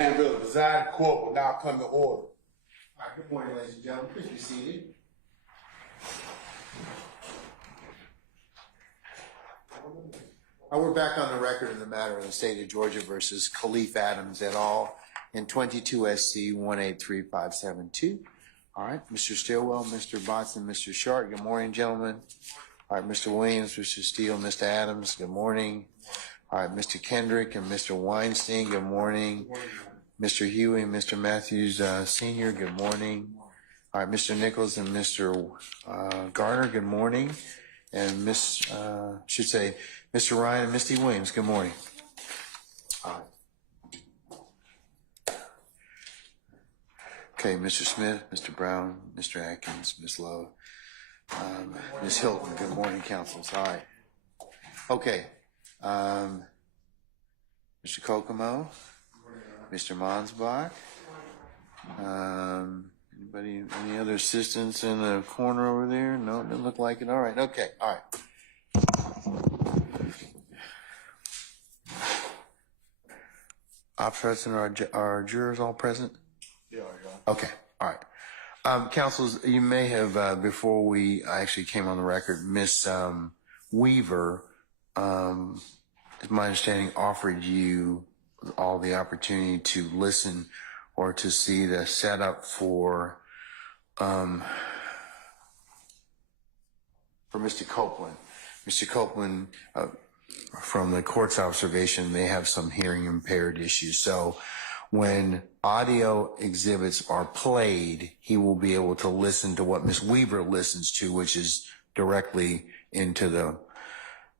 The presiding court will now come to order. All right, good morning, ladies and gentlemen. Please be seated. We're back on the record in the matter of the state of Georgia versus Khalif Adams et al. In 22 SC 183572. All right, Mr. Stillwell, Mr. Botson, Mr. Sharp, good morning, gentlemen. All right, Mr. Williams, Mr. Steele, Mr. Adams, good morning. All right, Mr. Kendrick and Mr. Weinstein, good morning. Mr. Huey and Mr. Matthews, Sr., good morning. All right, Mr. Nichols and Mr. Garner, good morning. And Mr. Ryan and Misty Williams, good morning. All right. Okay, Mr. Smith, Mr. Brown, Mr. Atkins, Ms. Lowe, Ms. Hilton, good morning, councils. All right. Okay. Mr. Kokomo, Mr. Monsbach, anybody, any other assistants in the corner over there? No, it doesn't look like it. All right, okay, all right. Officers and our jurors all present? Yeah. Okay, all right. Councils, you may have, before we actually came on the record, Miss Weaver, is my understanding, offered you all the opportunity to listen or to see the setup for Mr. Copeland. Mr. Copeland, from the court's observation, may have some hearing impaired issues. So when audio exhibits are played, he will be able to listen to what Miss Weaver listens to, which is directly into the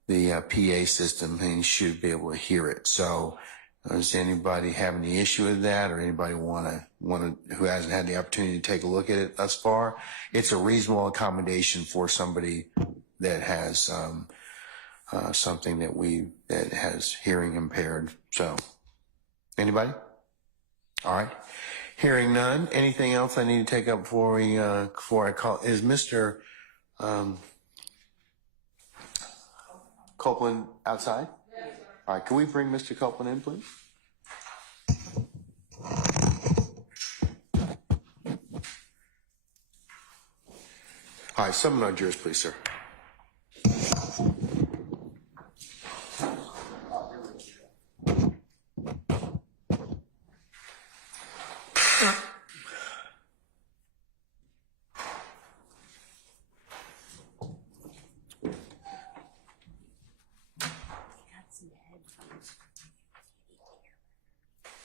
PA system, and he should be able to hear it. So does anybody have any issue with that, or anybody want to who hasn't had the opportunity to take a look at it thus far? It's a reasonable accommodation for somebody that has something that has hearing impaired. So anybody? All right. Hearing none. Anything else I need to take up before I call? Is Mr. Copeland outside? All right. Can we bring Mr. Copeland in, please? All right. Summon our jurors, please, sir.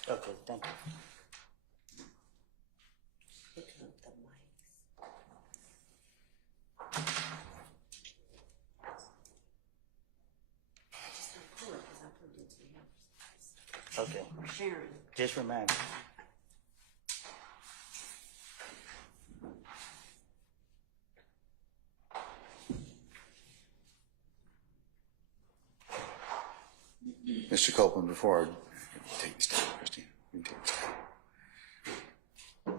Okay, thank you. Okay. Just remind me. Mr. Copeland, before I take this down, Christine.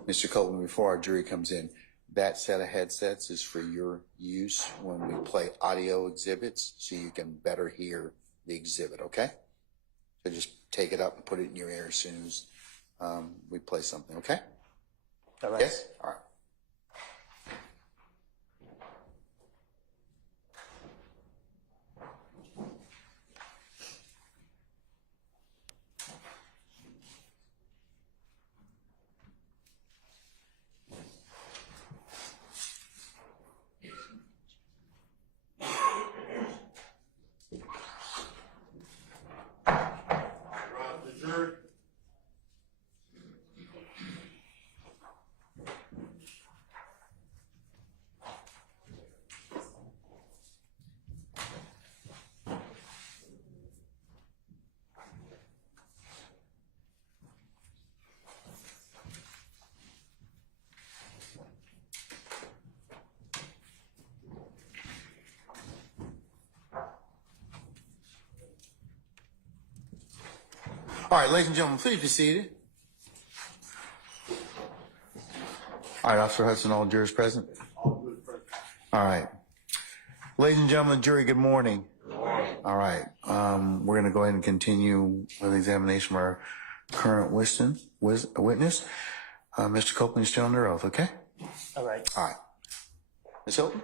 Mr. Copeland, before our jury comes in, that set of headsets is for your use when we play audio exhibits, so you can better hear the exhibit, okay? So just take it up and put it in your ear as soon as we play something, okay? All right. Yes? All right. All right, ladies and gentlemen, please be seated. All right, Officer Hudson, all jurors present? All good, President. All right. Ladies and gentlemen, jury, good morning. Good morning. All right. We're going to go ahead and continue with the examination of our current witness. Mr. Copeland, you're still under oath, okay? All right. All right. Ms. Hilton?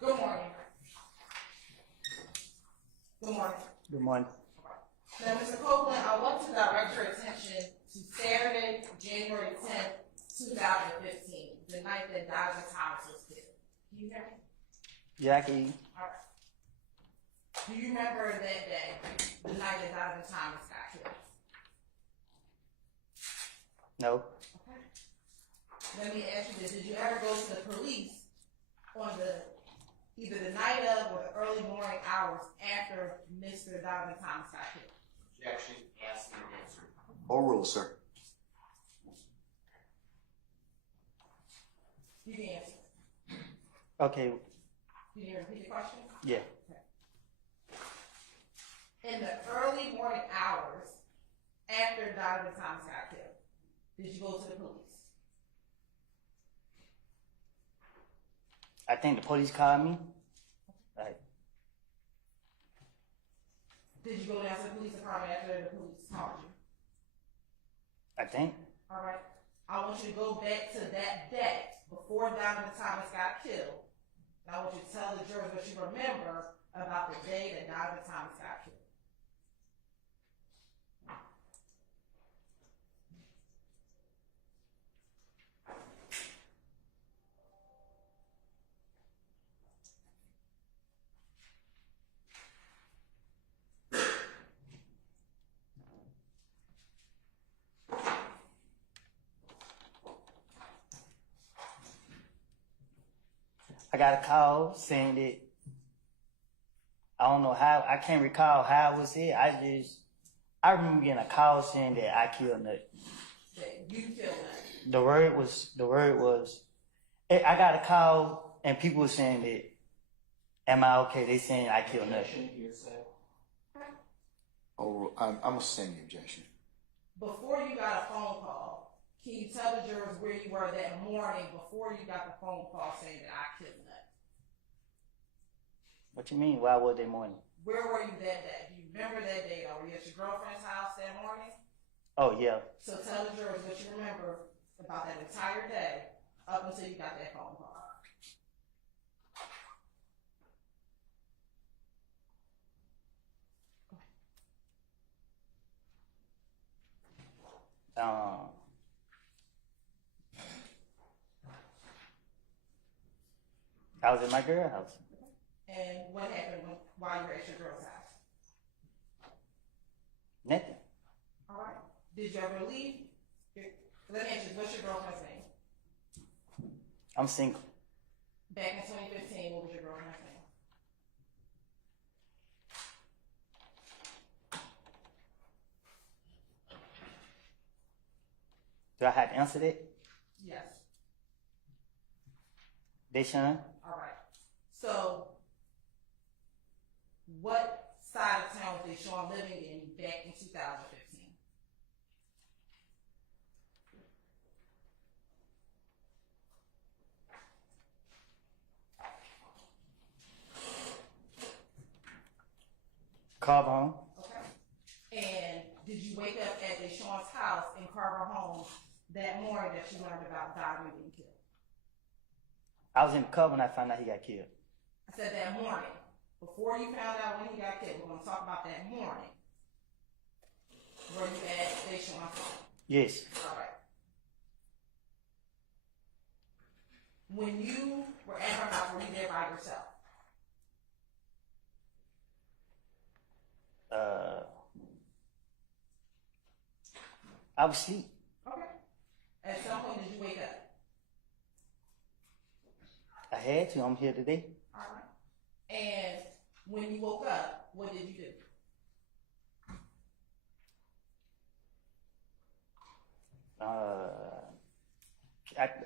Good morning. Good morning. Good morning. Now, Mr. Copeland, I want to direct your attention to Saturday, January 10th, 2015, the night that Dr. Thomas was killed. Can you hear me? Yeah, I can hear you. All right. Do you remember that day, the night that Dr. Thomas got killed? No. Okay. Let me ask you this. Did you ever go to the police on either the night of or the early morning hours after Mr. Dr. Thomas got killed? Objection, ask and answer. Overruled, sir. You can answer. Okay. Can you repeat the question? Yeah. In the early morning hours after Dr. Thomas got killed, did you go to the police? I think the police called me. Like, Did you go down to the police department after the police called you? I think. All right. I want you to go back to that day before Dr. Thomas got killed. And I want you to tell the jurors what you remember about the day that Dr. Thomas got killed. I got a call saying that I don't know how, I can't recall how it was it. I remember getting a call saying that I killed Nut. That you killed him. The word was, I got a call and people were saying that, am I okay? They saying I killed Nut. I'm gonna sustain the objection. Before you got a phone call, can you tell the jurors where you were that morning before you got the phone call saying that I killed Nut? What you mean? Why was that morning? Where were you that day? Do you remember that day though? Were you at your girlfriend's house that morning? Oh, yeah. So tell the jurors what you remember about that entire day up until you got that phone call. I was at my girl's house. And what happened while you were at your girl's house? Nothing. All right. Did you ever leave? Let me ask you, what's your girlfriend's name? I'm single. Back in 2015, what was your girlfriend's name? Do I have to answer that? Yes. Deshaun? All right. So, what side of town was Deshaun living in back in 2015? Carver home? Okay. And did you wake up at Deshaun's house in Carver Home that morning that you learned about Donovan being killed? I was in the car when I found out he got killed. I said that morning. Before you found out when he got killed, we're going to talk about that morning. Were you at Deshaun's home? Yes. All right. When you were at her house, were you there by yourself? I was asleep. Okay. At some point, did you wake up? I had to. I'm here today. All right. And when you woke up, what did you do?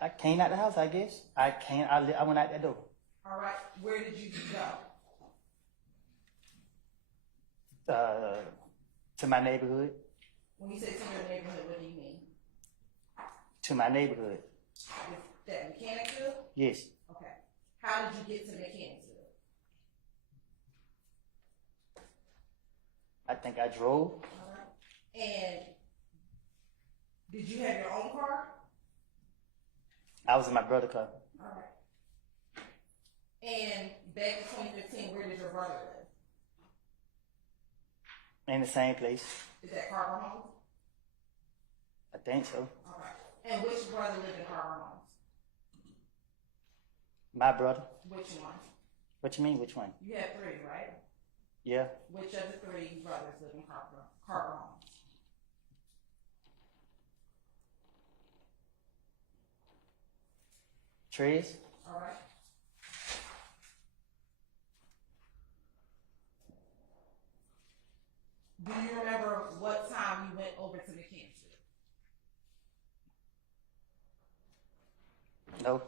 I came out the house, I guess. I went out that door. All right. Where did you go? To my neighborhood. When you say to your neighborhood, what do you mean? To my neighborhood. Is that Mechanicsville? Yes. Okay. How did you get to Mechanicsville? I think I drove. And did you have your own car? I was in my brother's car. All right. And back in 2015, where did your brother live? In the same place. Is that Carver Homes? I think so. All right. And which brother lived in Carver Homes? My brother. Which one? What you mean, which one? You have three, right? Yeah. Which of the three brothers live in Carver Homes? Trez? All right. Do you remember what time you went over to Mechanicsville? No.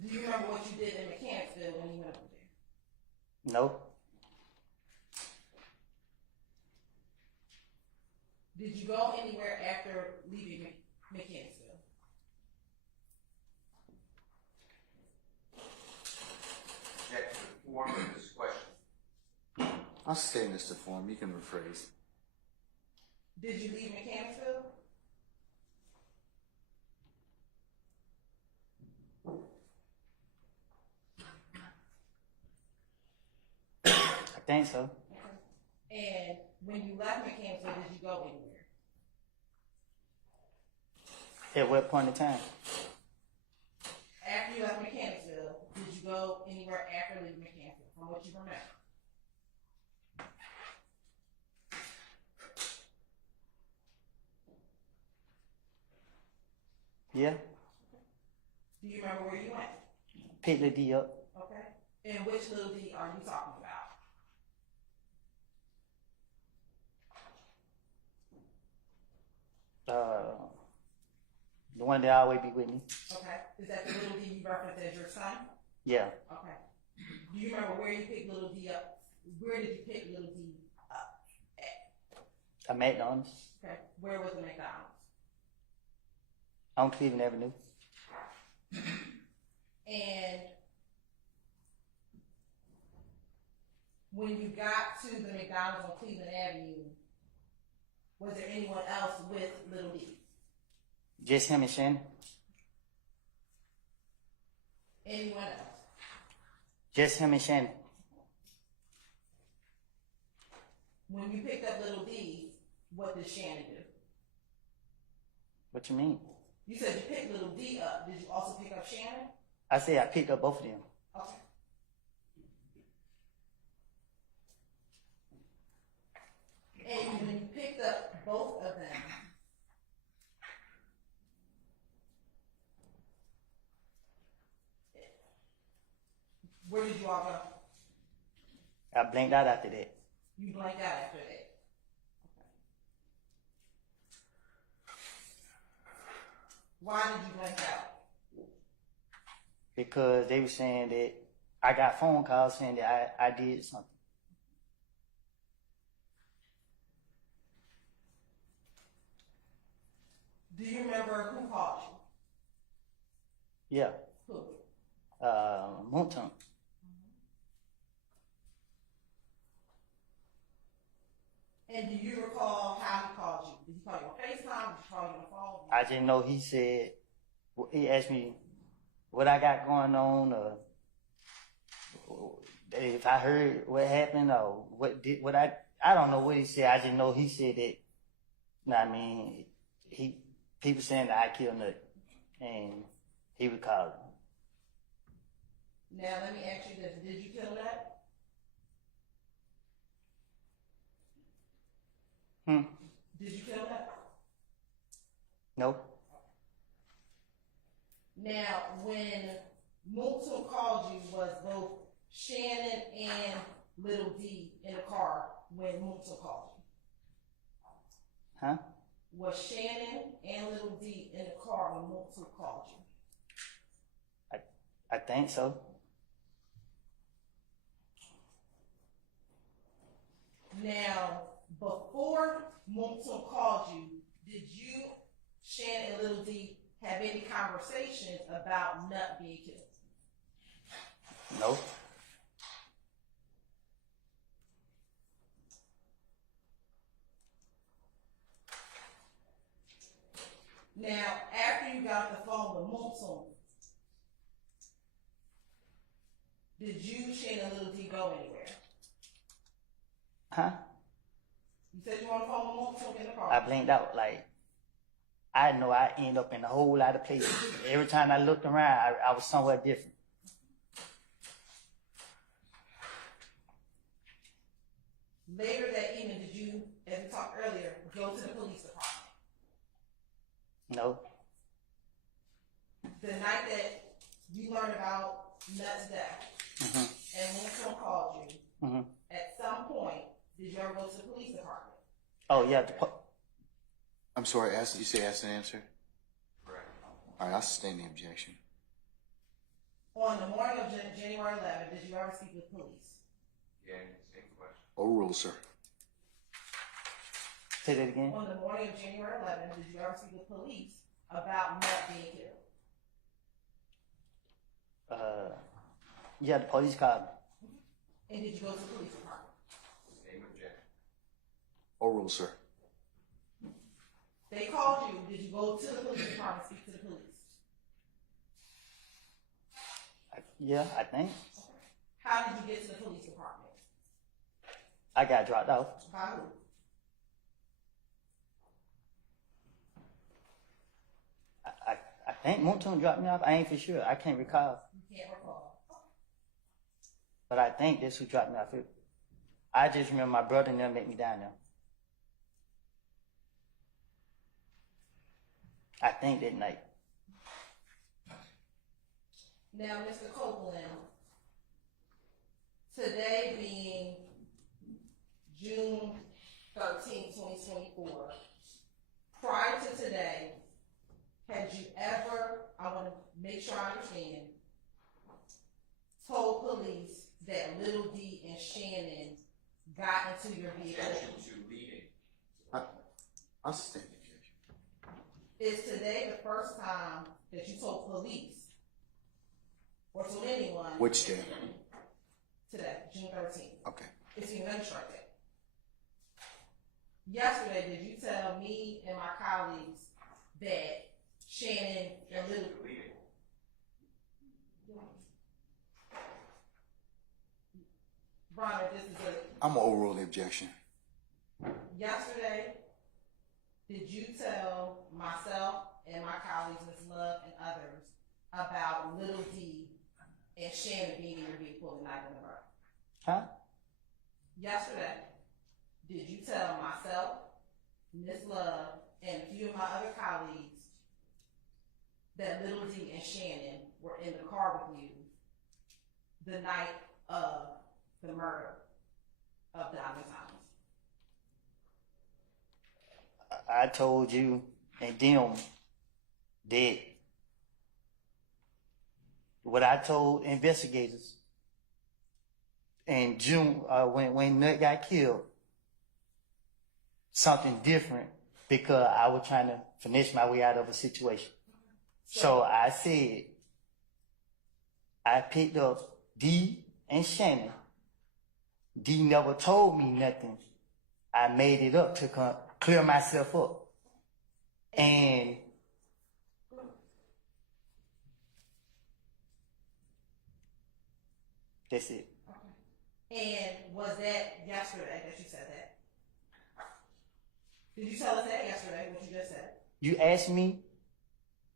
Do you remember what you did in Mechanicsville when you went over there? No. Did you go anywhere after leaving Mechanicsville? Object to the form of this question. I'll stay in this form. You can rephrase. Did you leave Mechanicsville? I think so. And when you left Mechanicsville, did you go anywhere? At what point in time? After you left Mechanicsville, did you go anywhere after leaving Mechanicsville, from what you remember? Yeah. Do you remember where you went? Pick the D up. Okay. And which little D are you talking about? The one that always be with me. Okay. Is that the little D you referenced as your son? Yeah. Okay. Do you remember where you picked little D up? Where did you pick little D up at? A McDonald's Okay. Where was the McDonald's? on Cleveland Avenue. And when you got to the McDonald's on Cleveland Avenue, was there anyone else with little D? Just him and Shannon. Anyone else? Just him and Shannon. When you picked up little D, what did Shannon do? What you mean? You said you picked little D up. Did you also pick up Shannon? I say I picked up both of them. Okay. And when you picked up both of them, where did you all go? I blinked out after that. You blanked out after that. Okay. Why did you blank out? Because they were saying that I got phone calls saying that I did something. Do you remember who called you? Yeah. Who? Moonton. And do you recall how he called you? Did he call you on FaceTime? Did he call you on the phone? I just know he said, he asked me what I got going on, or if I heard what happened, or what I don't know what he said. I just know he said that, you know what I mean, people saying that I killed Nut, and he would call him. Now let me ask you this: did you kill that? Did you kill that? No. Now, when Moulton called you, was both Shannon and Little D in the car when Moulton called you? Huh? Was Shannon and Little D in the car when Moulton called you? I think so. Now, before Moulton called you, did you, Shannon and Little D, have any conversations about Nut being killed? No. Now, after you got off the phone with Moulton, did you, Shannon and Little D, go anywhere? Huh? You said you were on the phone with Moulton in the car. I blinked out. Like, I know I end up in a whole lot of places. Every time I looked around, I was somewhere different. Later that evening, did you, as we talked earlier, go to the police department? No. The night that you learned about Nut's death, and Moulton called you, at some point, did you ever go to the police department? Oh, yeah. I'm sorry, you say ask and answer? Correct. All right, I'll sustain the objection. On the morning of January 11th, did you ever speak with police? Yeah, same question. Overruled, sir. Say that again. On the morning of January 11th, did you ever speak with police about Nut being killed? Yeah, the police called me. And did you go to the police department? Same objection. Overruled, sir. They called you. Did you go to the police department and speak to the police? Yeah, I think. How did you get to the police department? I got dropped off. By who? I think Moulton dropped me off. I ain't for sure. I can't recall. You can't recall. But I think this who dropped me off. I just remember my brother and them met me down there. I think that night. Now, Mr. Copeland, today being June 13, 2024, prior to today, had you ever, I want to make sure I understand, told police that Little D and Shannon got into your vehicle? Objection to leading. I'll sustain the objection. Is today the first time that you told police or told anyone? Which day? Today, June 13th. Okay. It's your strike day. Yesterday, did you tell me and my colleagues that Shannon and Little To leading. Bronner, this is I'm gonna overrule the objection. yesterday, did you tell myself and my colleagues, Ms. Love and others, about Little D and Shannon being in your vehicle the night of the murder? Huh? Yesterday, did you tell myself, Ms. Love, and a few of my other colleagues that Little D and Shannon were in the car with you the night of the murder of Donovan Thomas? I told you and them that what I told investigators in June, when Nut got killed, something different, because I was trying to finesse my way out of a situation. So I said, I picked up D and Shannon. D never told me nothing. I made it up to clear myself up. And that's it. And was that yesterday that you said that? Did you tell us that yesterday, what you just said? You asked me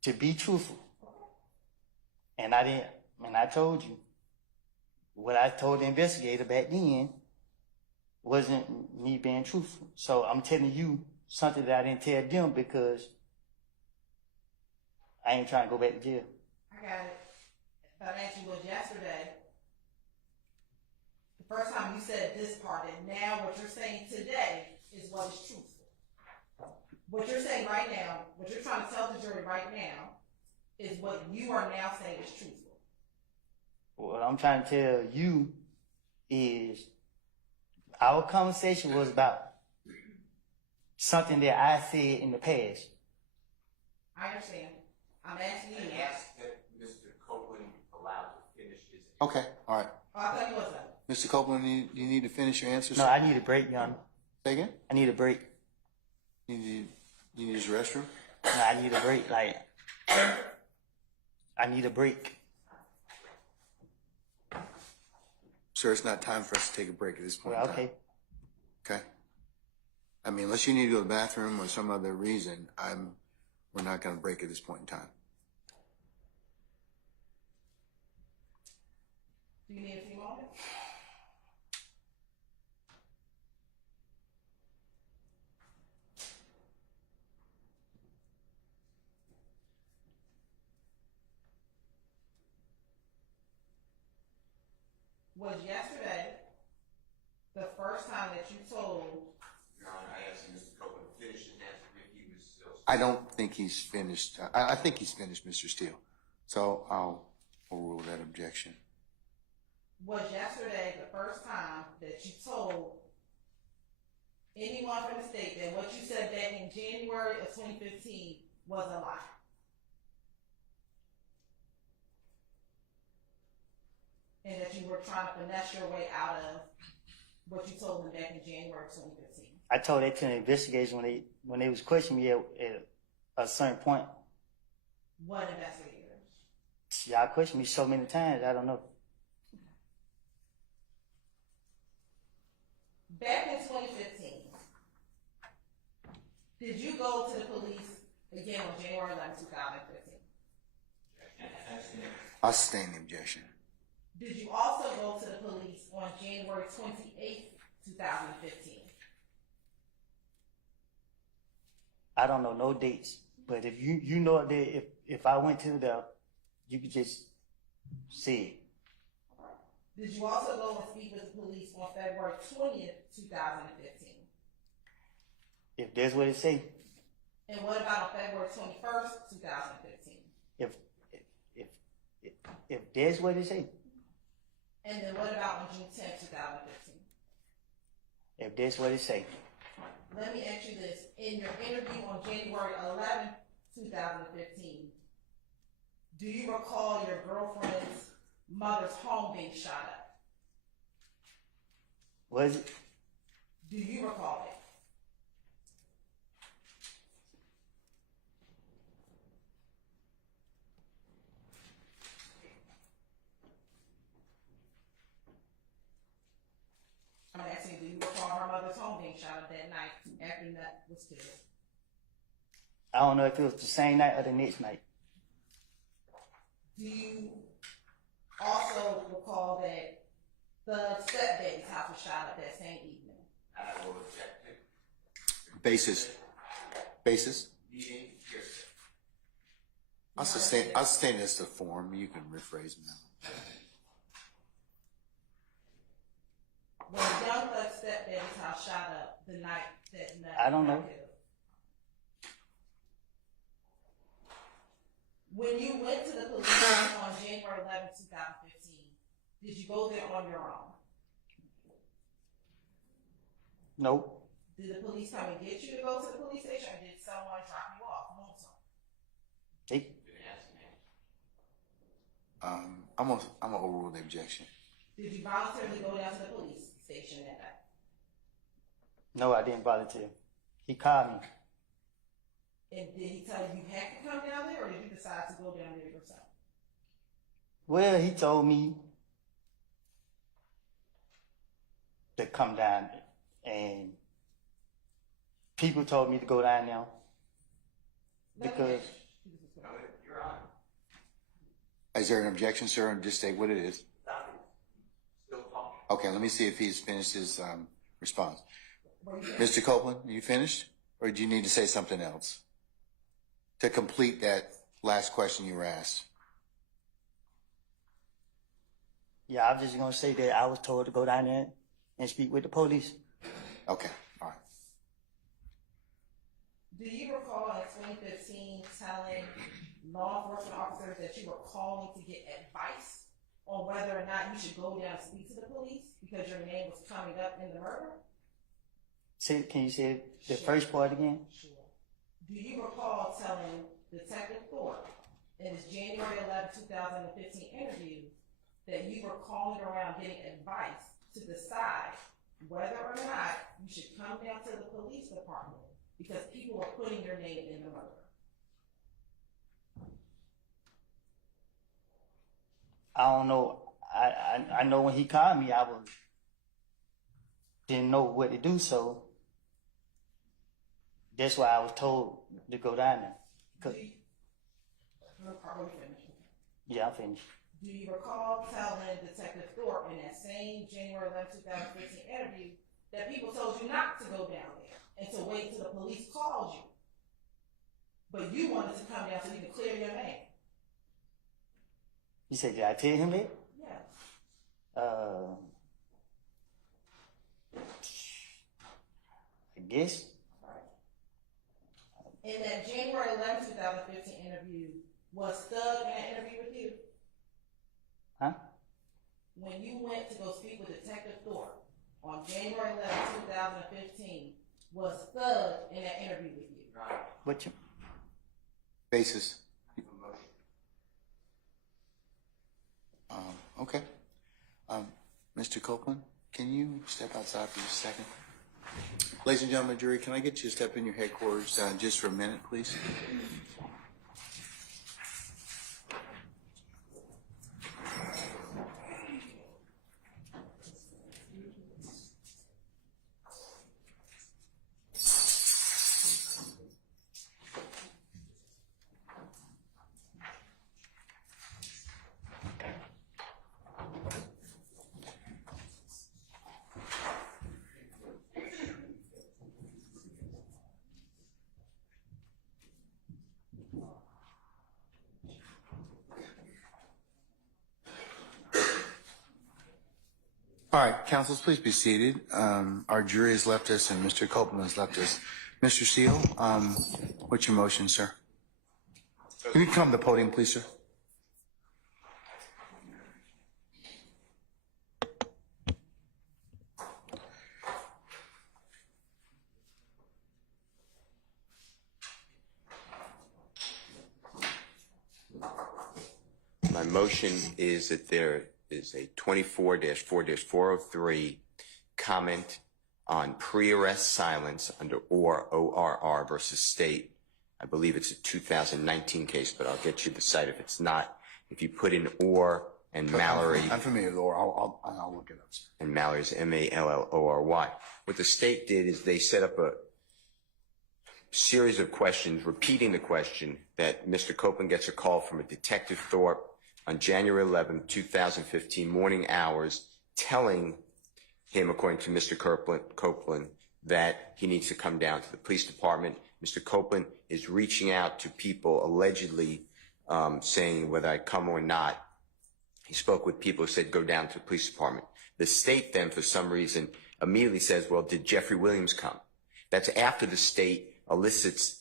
to be truthful. And I didn't, and I told you. What I told the investigator back then wasn't me being truthful. So I'm telling you something that I didn't tell them because I ain't trying to go back to jail. I got it. But I asked you was yesterday, the first time you said this part, and now what you're saying today is what is truthful. What you're saying right now, what you're trying to tell the jury right now, is what you are now saying is truthful. What I'm trying to tell you is Our conversation was about something that I said in the past. I understand. I'm asking you. I asked that Mr. Copeland allowed to finish his. Okay, all right. Oh, I thought you was done. Mr. Copeland, you need to finish your answer, No, sir? I need a break, Your Honor. Say again? I need a break. You need to use the restroom? No, I need a break. Like, I need a break. Sir, it's not time for us to take a break at this point in Well, time. okay. Okay? I mean, unless you need to go to the bathroom or some other reason, we're not gonna break at this point in time. Do you need a few moments? Was yesterday the first time that you told? Your Honor, I asked Mr. Copeland to finish his answer if he was still. I don't think he's finished. I think he's finished, Mr. Steele. So I'll overrule that objection. Was yesterday the first time that you told anyone from the state that what you said back in January of 2015 was a lie? And that you were trying to finesse your way out of what you told them back in January of 2015? I told that to the investigators when they was questioning me at a certain point. What investigators? Y'all questioned me so many times, I don't know. Back in 2015, did you go to the police again on January 11, 2015? I'll sustain the objection. Did you also go to the police on January 28, 2015? I don't know no dates, but if you know that if I went to the, you could just see it. Did you also go and speak with the police on February 20th, 2015? If that's what it say. And what about on February 21st, 2015? If that's what it say. And then what about on June 10th, 2015? If that's what it say. Let me ask you this. In your interview on January 11th, 2015, do you recall your girlfriend's mother's home being shot up? Was it? Do you recall it? I'm asking, do you recall her mother's home being shot up that night after that was killed? I don't know if it was the same night or the next night. Do you also recall that the stepdaddy's house was shot up that same evening? I will object it. Basis. Meeting, yes, sir. I'll sustain this to form. You can rephrase me. When the young thug stepdaddy's house shot up the night that I don't know. When you went to the police on January 11, 2015, did you go there on your own? Nope. Did the police come and get you to go to the police station, or did someone drop you off? They, I'm gonna overrule the objection. Did you voluntarily go down to the police station that night? no, I didn't volunteer. He called me. And did he tell you you had to come down there, or did you decide to go down there yourself? Well, he told me to come down there, and people told me to go down there because You're on. Is there an objection, sir? And just state what it is. Still talking. Okay, let me see if he's finished his response. Were you Mr. Copeland, are you finished? Or do you need to say something else to complete that last question you were asked? yeah, I'm just gonna say that I was told to go down there and speak with the police. Okay, all right. Do you recall in 2015 telling law enforcement officers that you were calling to get advice on whether or not you should go down and speak to the police because your name was coming up in the murder? Can you say the first part again? Sure. Do you recall telling Detective Thorpe in his January 11, 2015 interview that you were calling around getting advice to decide whether or not you should come down to the police department because people were putting your name in the murder? I don't know. I know when he called me, didn't know what to do, so that's why I was told to go down there. Are we finished? Yeah, I'm finished. Do you recall telling Detective Thorpe in that same January 11, 2015 interview that people told you not to go down there and to wait till the police called you? But you wanted to come down so you could clear your name. He said, did I tell him that? Yes. I guess. In that January 11, 2015 interview, was Thug in that interview with you? Huh? When you went to go speak with Detective Thorpe on January 11, 2015, was Thug in that interview with you? Right. What you? Basis. Motion. Okay. Mr. Copeland, can you step outside for just a second? Ladies and gentlemen, jury, can I get you to step in your headquarters just for a minute, please? All right, counsels, please be seated. Our jury has left us and Mr. Copeland has left us. Mr. Steele, what's your motion, sir? Can you come to the podium, please, sir? My motion is that there is a 24-4-403 comment on pre-arrest silence under ORR versus State. I believe it's a 2019 case, but I'll get you the site if it's not. If you put in Orr and Mallory. I'm familiar with Orr. I'll look it up, sir. And Mallory's Mallory. What the State did is they set up a series of questions, repeating the question that Mr. Copeland gets a call from a Detective Thorpe on January 11, 2015, morning hours, telling him, according to Mr. Copeland, that he needs to come down to the police department. Mr. Copeland is reaching out to people allegedly saying whether I come or not. He spoke with people who said go down to the police department. The State then, for some reason, immediately says, well, did Jeffery Williams come? That's after the State elicits,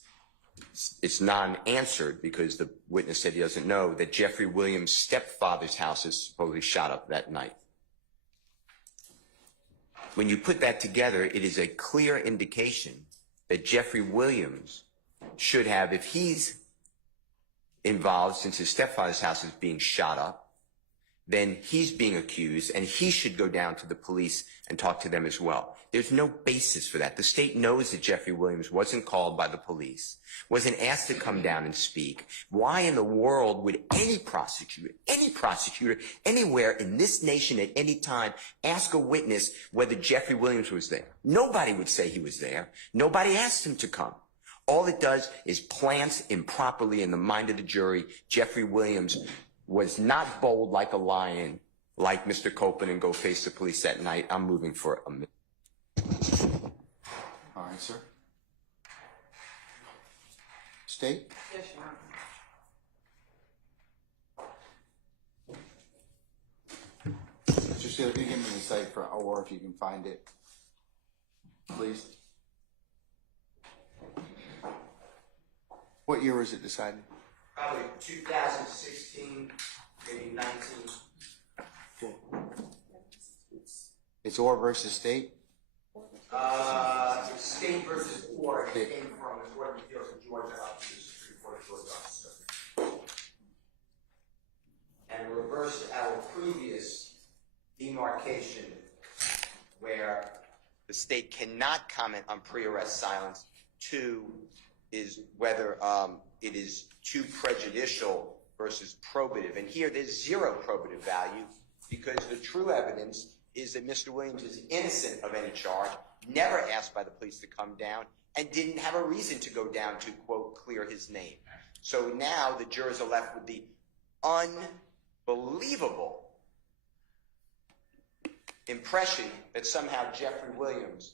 it's non-answered because the witness said he doesn't know, that Jeffery Williams' stepfather's house is supposedly shot up that night. When you put that together, it is a clear indication that Jeffery Williams should have, if he's involved since his stepfather's house is being shot up, then he's being accused and he should go down to the police and talk to them as well. There's no basis for that. The State knows that Jeffery Williams wasn't called by the police, wasn't asked to come down and speak. Why in the world would any prosecutor, anywhere in this nation at any time ask a witness whether Jeffery Williams was there? Nobody would say he was there. Nobody asked him to come. All it does is plants improperly in the mind of the jury. Jeffery Williams was not bold like a lion, like Mr. Copeland, and go face the police that night. I'm moving for a minute. All right, sir. State? Yes, Your Honor. Mr. Steele, if you give me the site for Orr, if you can find it, please. What year was it decided? Probably 2016, maybe 19. It's Orr versus State? State versus Orr, it came from the Court of Appeals of Georgia up to the Supreme Court of Georgia. And reversed our previous demarcation where the state cannot comment on pre-arrest silence. 2 is whether it is too prejudicial versus probative. And here there's zero probative value because the true evidence is that Mr. Williams is innocent of any charge, never asked by the police to come down, and didn't have a reason to go down to, quote, clear his name. So now the jurors are left with the unbelievable impression that somehow Jeffery Williams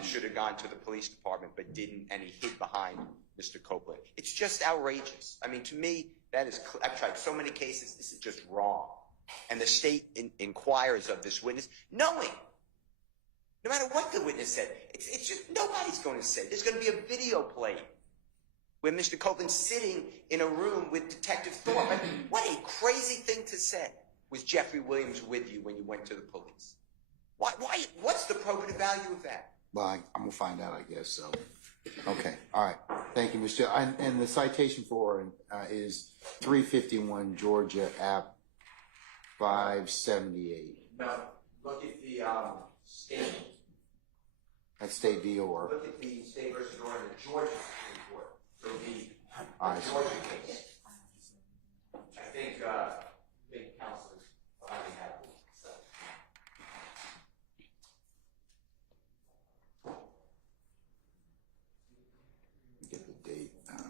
should have gone to the police department but didn't, and he hid behind Mr. Copeland. It's just outrageous. I mean, to me, that is, I've tried so many cases, this is just wrong. And the state inquires of this witness, knowing, no matter what the witness said, it's just, nobody's going to say. There's going to be a video played where Mr. Copeland's sitting in a room with Detective Thorpe. I mean, what a crazy thing to say. Was Jeffery Williams with you when you went to the police? Why, what's the probative value of that? Well, I'm going to find out, I guess, so. Okay, all right. Thank you, Mr. And the citation for is 351 Georgia App 578. No, look at the state. That's State v. Orr. Look at the state versus Orr in the Georgia Supreme Court. So the All right. Georgia case. I think counselors are highly happy. So. Get the date. All right.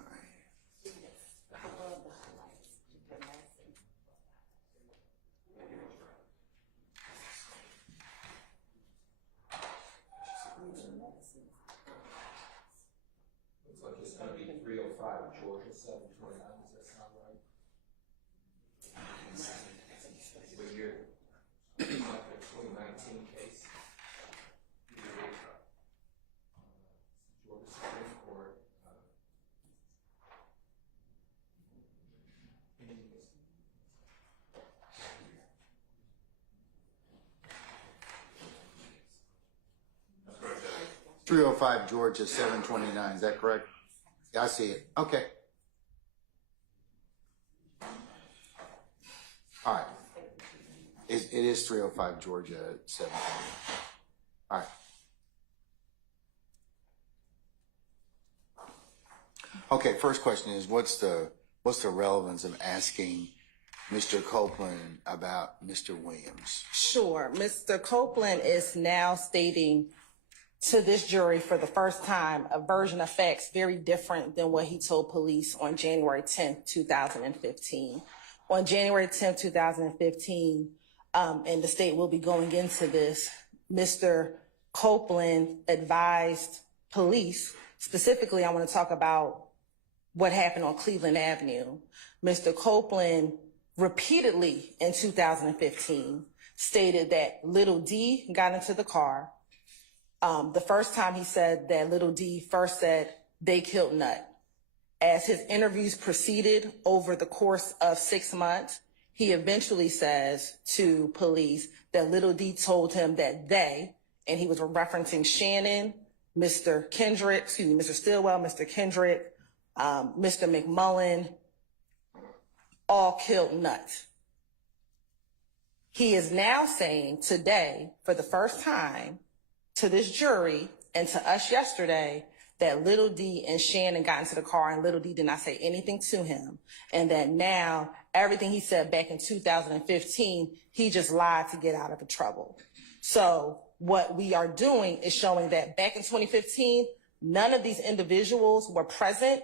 Looks like it's going to be 305 Georgia 729. Does that sound right? What year? Like a 2019 case. Georgia Supreme Court. That's correct. 305 Georgia 729. Is that correct? Yeah, I see it. Okay. All right. It is 305 Georgia 729. All right. Okay, first question is what's the relevance of asking Mr. Copeland about Mr. Williams? Sure. Mr. Copeland is now stating to this jury for the first time a version of facts very different than what he told police on January 10th, 2015. On January 10th, 2015, and the state will be going into this, Mr. Copeland advised police, specifically I want to talk about what happened on Cleveland Avenue. Mr. Copeland repeatedly in 2015 stated that Little D got into the car. The first time he said that Little D first said they killed Nut. As his interviews proceeded over the course of 6 months, he eventually says to police that Little D told him that they, and he was referencing Shannon, Mr. Stillwell, Mr. Kendrick, Mr. McMullen, all killed Nut. He is now saying today, for the first time, to this jury and to us yesterday, that Little D and Shannon got into the car and Little D did not say anything to him. And that now everything he said back in 2015, he just lied to get out of the trouble. So what we are doing is showing that back in 2015, none of these individuals were present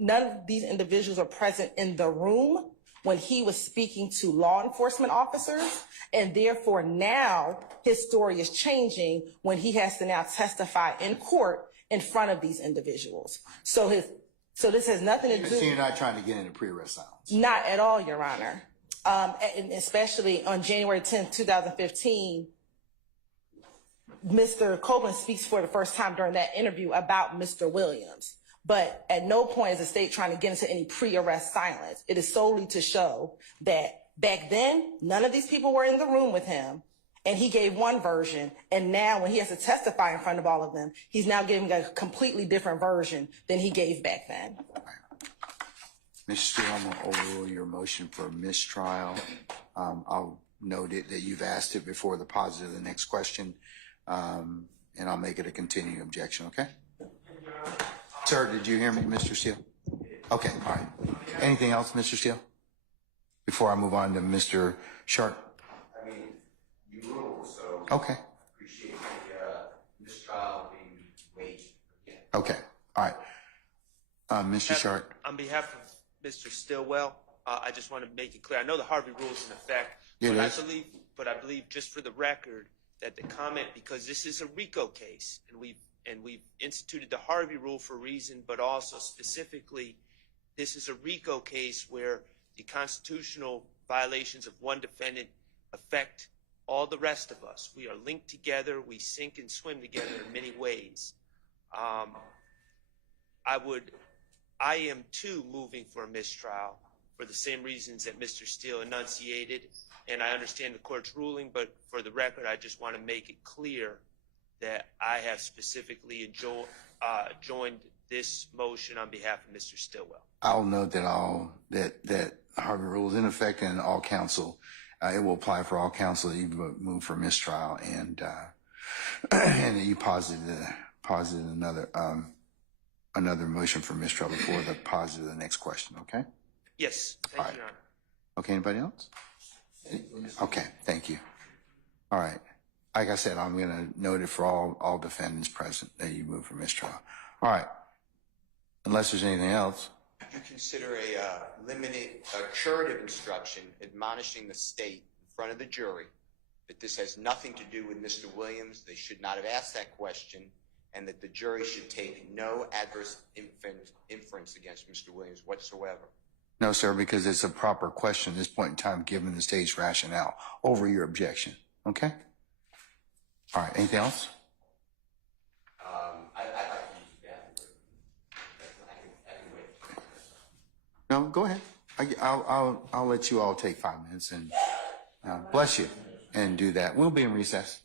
none of these individuals were present in the room when he was speaking to law enforcement officers. And therefore now his story is changing when he has to now testify in court in front of these individuals. So this has nothing to do. So you're not trying to get into pre-arrest silence? Not at all, Your Honor. And especially on January 10th, 2015, Mr. Copeland speaks for the first time during that interview about Mr. Williams. But at no point is the state trying to get into any pre-arrest silence. It is solely to show that back then, none of these people were in the room with him. and he gave one version, and now when he has to testify in front of all of them, he's now giving a completely different version than he gave back then. Mr. Steele, I'm going to overrule your motion for mistrial. I'll note it that you've asked it before the positive of the next question, and I'll make it a continuing objection, okay? Sir, did you hear me, Mr. Steele? Okay, all right. Anything else, Mr. Steele? Before I move on to Mr. Sharp? I mean, you rule, so. Okay, Appreciate the mistrial being waged again. okay, all right. Mr. Sharp? On behalf of Mr. Stillwell, I just want to make it clear. I know the Harvey Rule is in effect, but I believe just for the record that the comment, because this is a RICO case, and we've instituted the Harvey Rule for a reason, but also specifically, this is a RICO case where the constitutional violations of one defendant affect all the rest of us. We are linked together. We sink and swim together in many ways. I am too moving for a mistrial for the same reasons that Mr. Steele enunciated, and I understand the court's ruling, but for the record, I just want to make it clear that I have specifically joined this motion on behalf of Mr. Stillwell. I'll note that Harvey Rule is in effect and all counsel. It will apply for all counsel that you move for mistrial, and that you posited another motion for mistrial before the positive of the next question. Okay. Yes, thank you, Your Honor. Okay. Anybody else? Okay. Thank you. All right. Like I said, I'm going to note it for all defendants present that you move for mistrial. All right. Unless there's anything else. Would you consider a curative instruction admonishing the state in front of the jury that this has nothing to do with Mr. Williams, they should not have asked that question, and that the jury should take no adverse inference against Mr. Williams whatsoever? No, sir, because it's a proper question at this point in time, given the state's rationale over your objection. Okay? All right. Anything else? I'd like to use that. I can wait. No, go ahead. I'll let you all take 5 minutes and bless you and do that. We'll be in recess.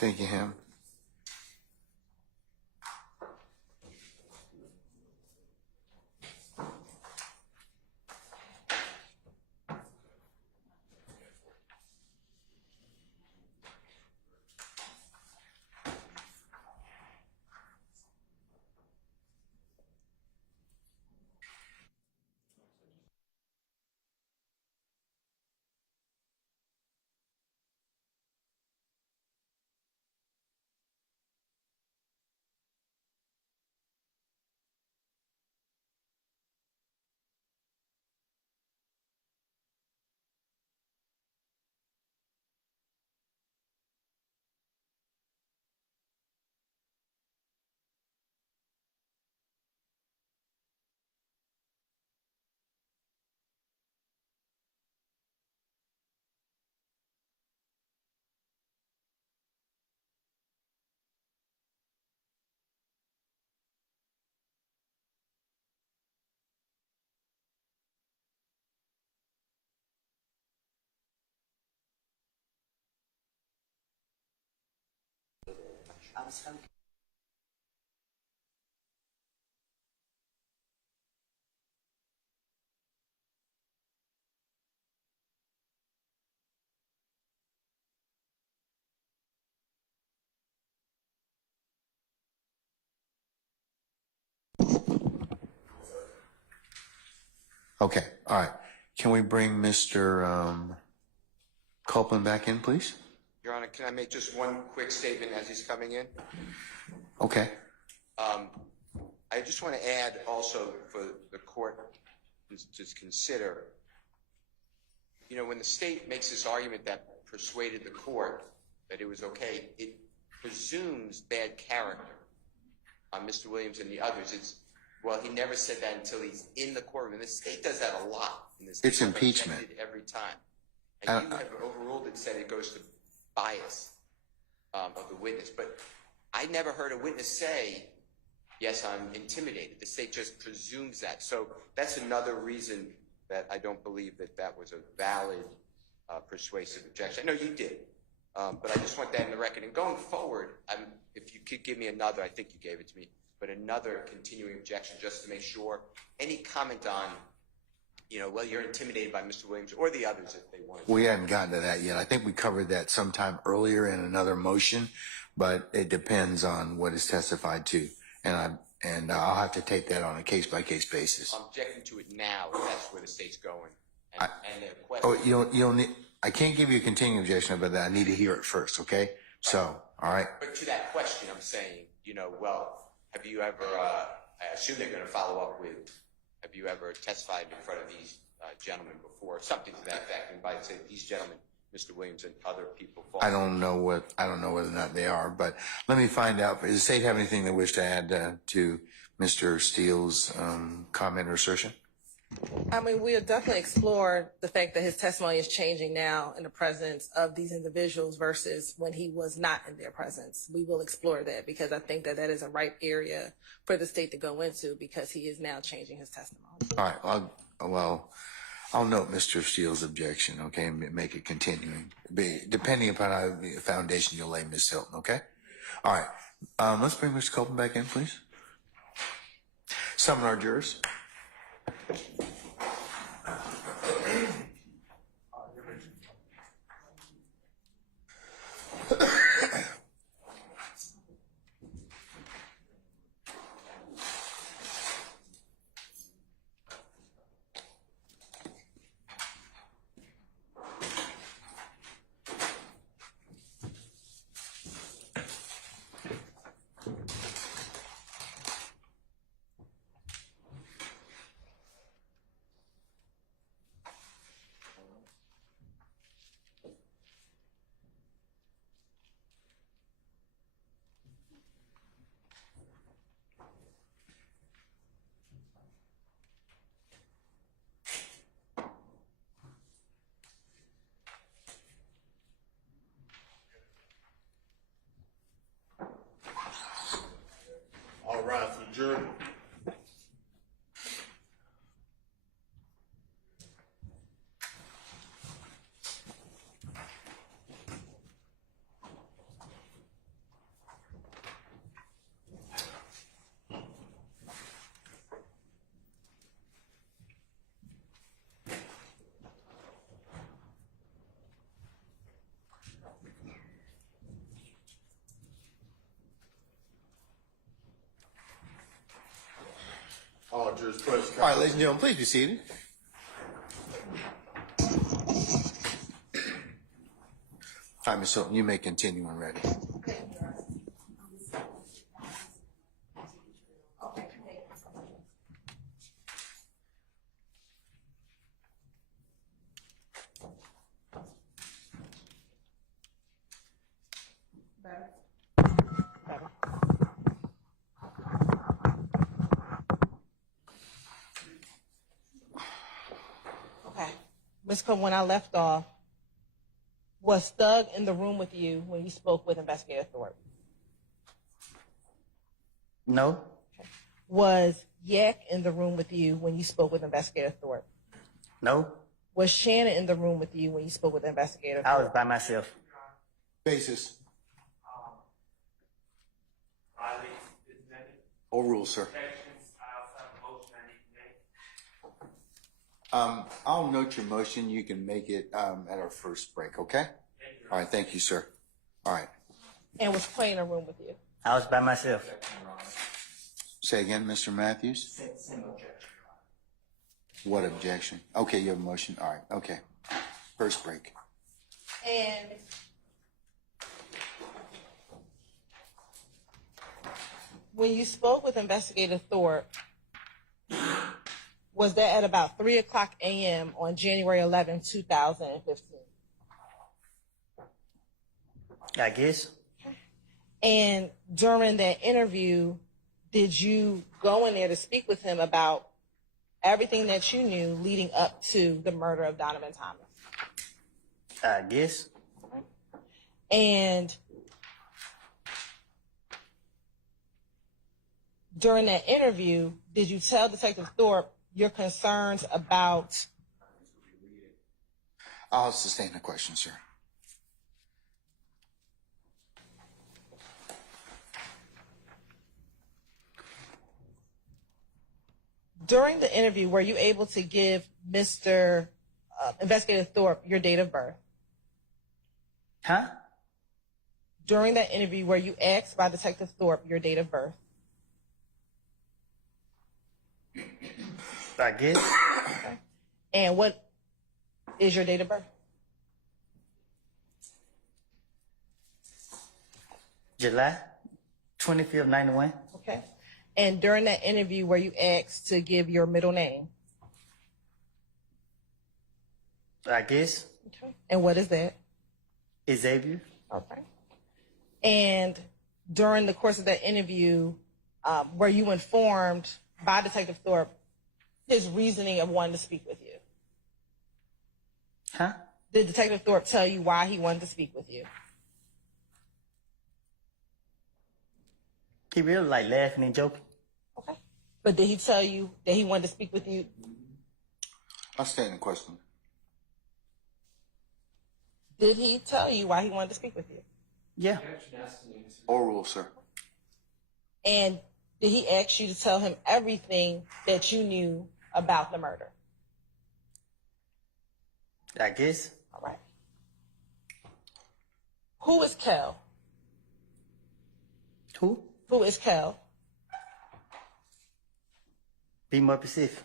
thank you, Ham. Okay, all right. Can we bring Mr. Copeland back in, please? Your Honor, can I make just one quick statement as he's coming in? Okay. I just want to add also for the court to consider, you know, when the state makes this argument that persuaded the court that it was okay, it presumes bad character on Mr. Williams and the others. Well, he never said that until he's in the courtroom. And the state does that a lot in this case. It's impeachment. Every time. And you have overruled it, said it goes to bias of the witness. But I never heard a witness say, yes, I'm intimidated. The state just presumes that. So that's another reason that I don't believe that that was a valid persuasive objection. I know you did, but I just want that in the record. And going forward, if you could give me another, I think you gave it to me, but another continuing objection just to make sure any comment on, you know, well, you're intimidated by Mr. Williams or the others if they want. We hadn't gotten to that yet. I think we covered that sometime earlier in another motion, but it depends on what is testified to. And I'll have to take that on a case-by-case basis. I'm objecting to it now if that's where the state's going. And their question. Oh, you'll need, I can't give you a continuing objection about that. I need to hear it first, okay? So, all right. But to that question, I'm saying, you know, well, have you ever, I assume they're going to follow up with, have you ever testified in front of these gentlemen before? Something to that effect. And by saying these gentlemen, Mr. Williams and other people. I don't know whether or not they are, but let me find out. Does the state have anything they wish to add to Mr. Steele's comment or assertion? I mean, we'll definitely explore the fact that his testimony is changing now in the presence of these individuals versus when he was not in their presence. We will explore that because I think that that is a ripe area for the state to go into because he is now changing his testimony. All right. I'll note Mr. Steele's objection, okay, and make it continuing, depending upon how the foundation you'll lay, Ms. Hilton, okay? All right. Let's bring Mr. Copeland back in, please. Summon our jurors. jurisprudence. All right, ladies and gentlemen, please be seated. All right, Ms. Hilton, you may continue when ready. Okay. Ms. Cook, when I left off, was Thug in the room with you when you spoke with Investigator Thorpe? No, Was Yak in the room with you when you spoke with Investigator Thorpe? no, Was Shannon in the room with you when you spoke with Investigator I Thorpe? was by myself. Basis. Violations is amended. Overruled, sir. Objections, I also have a motion I need to make. I'll note your motion. You can make it at our first break, okay? Thank you. All right, thank you, sir. All right. And was Quay in the room with you? I was by myself. Say again, Mr. Matthews? Same objection, What objection? Okay, you have a motion. All right, okay. First break. And when you spoke with Investigator Thorpe, was that at about 3:00 a.m. on January 11, 2015? I guess. And during that interview, did you go in there to speak with him about everything that you knew leading up to the murder of Donovan Thomas? I guess. And during that interview, did you tell Detective Thorpe your concerns about? I'll sustain the question, sir. During the interview, were you able to give Mr. Investigator Thorpe your date of birth? Huh? During that interview, were you asked by Detective Thorpe your date of birth? I guess. Okay. And what is your date of birth? July 25th, 91. Okay. And during that interview, were you asked to give your middle name? I guess. Okay. And what is that? Xavier. Okay. And during the course of that interview, were you informed by Detective Thorpe his reasoning of wanting to speak with you? Huh? Did Detective Thorpe tell you why he wanted to speak with you? He really like laughing and joking. Okay. But did he tell you that he wanted to speak with you? I'll sustain the question. Did he tell you why he wanted to speak with you? Yeah. Overruled, sir. And did he ask you to tell him everything that you knew about the murder? I guess. All right. Who is Kel? Who? Who is Kel? Be more specific.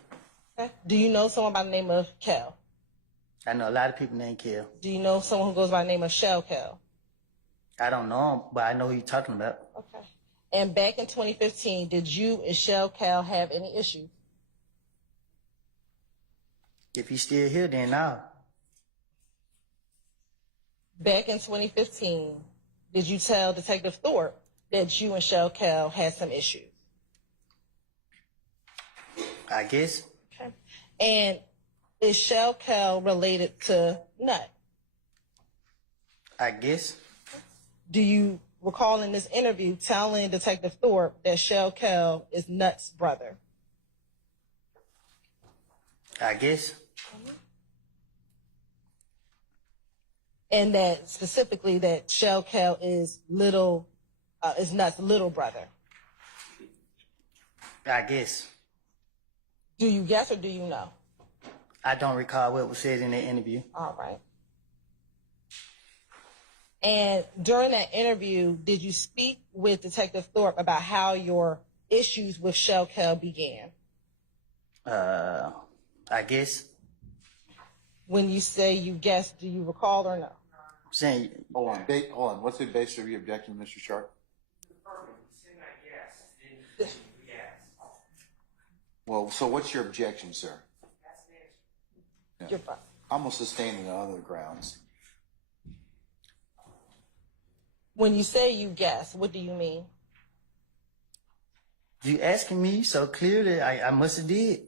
Okay. Do you know someone by the name of Kel? I know a lot of people named Kel. Do you know someone who goes by the name of Shell Kel? I don't know him, but I know who you're talking about. Okay. And back in 2015, did you and Shell Cal have any issues? If he's still here, then now. Back in 2015, did you tell Detective Thorpe that you and Shell Cal had some issues? I guess. Okay. And is Shell Cal related to Nut? I guess. Do you recall in this interview telling Detective Thorpe that Shell Cal is Nut's brother? I guess. And that specifically that Shell Cal is Nut's little brother? I guess. Do you guess or do you know? I don't recall what was said in the interview. All right. And during that interview, did you speak with Detective Thorpe about how your issues with Shell Cal began? I guess. When you say you guess, do you recall or no? I'm saying, Hold on, what's the basis of your objection, Mr. Sharp? Well, so what's your objection, sir? Yeah. You're fine. I'm gonna sustain it on other grounds. When you say you guess, what do you mean? you asking me so clearly, I must have did.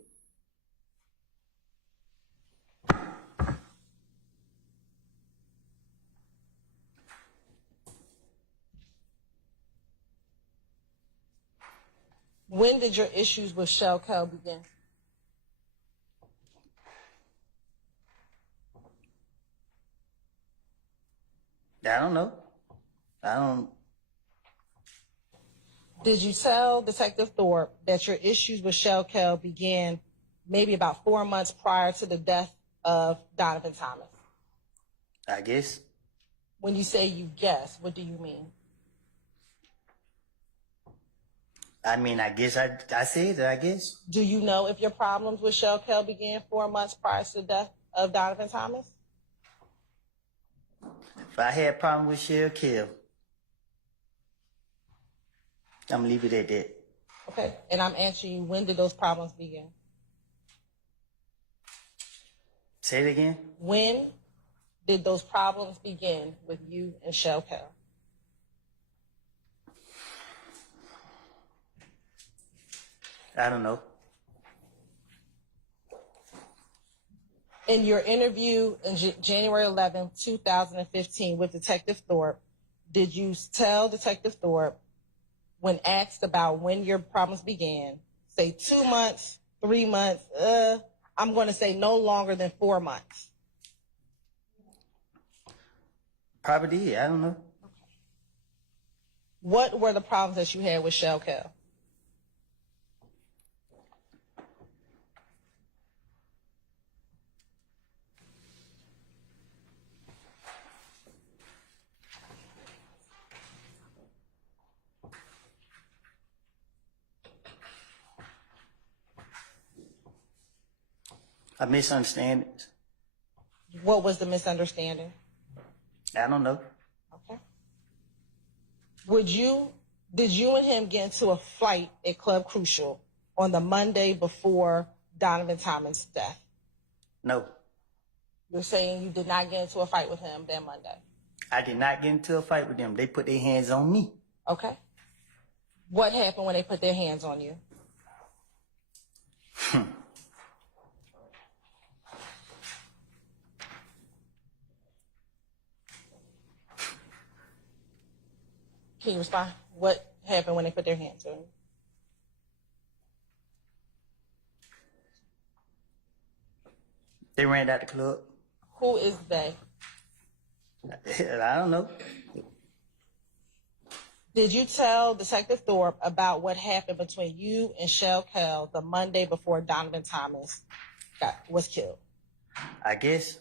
When did your issues with Shell Co begin? I don't know. I don't. Did you tell Detective Thorpe that your issues with Shell Co began maybe about 4 months prior to the death of Donovan Thomas? I guess. When you say you guess, what do you mean? I mean, I guess I said it, I guess. Do you know if your problems with Shell Co began 4 months prior to the death of Donovan Thomas? If I had a problem with Shell Kill, I'm gonna leave it at that. Okay, and I'm asking you, when did those problems begin? Say it again. When did those problems begin with you and Shell Co? I don't know. In your interview on January 11, 2015 with Detective Thorpe, did you tell Detective Thorpe, when asked about when your problems began, say 2 months, 3 months, I'm going to say no longer than 4 months? Probably did. I don't know. What were the problems that you had with Shell Co? I misunderstand it. What was the misunderstanding? I don't know. Okay. Did you and him get into a fight at Club Crucial on the Monday before Donovan Thomas' death? No. You're saying you did not get into a fight with him that Monday? I did not get into a fight with them. They put their hands on me. Okay. What happened when they put their hands on you? Can you respond? What happened when they put their hands on you? They ran out the club. Who is they? I don't know. Did you tell Detective Thorpe about what happened between you and Shell Co the Monday before Donovan Thomas was killed? I guess.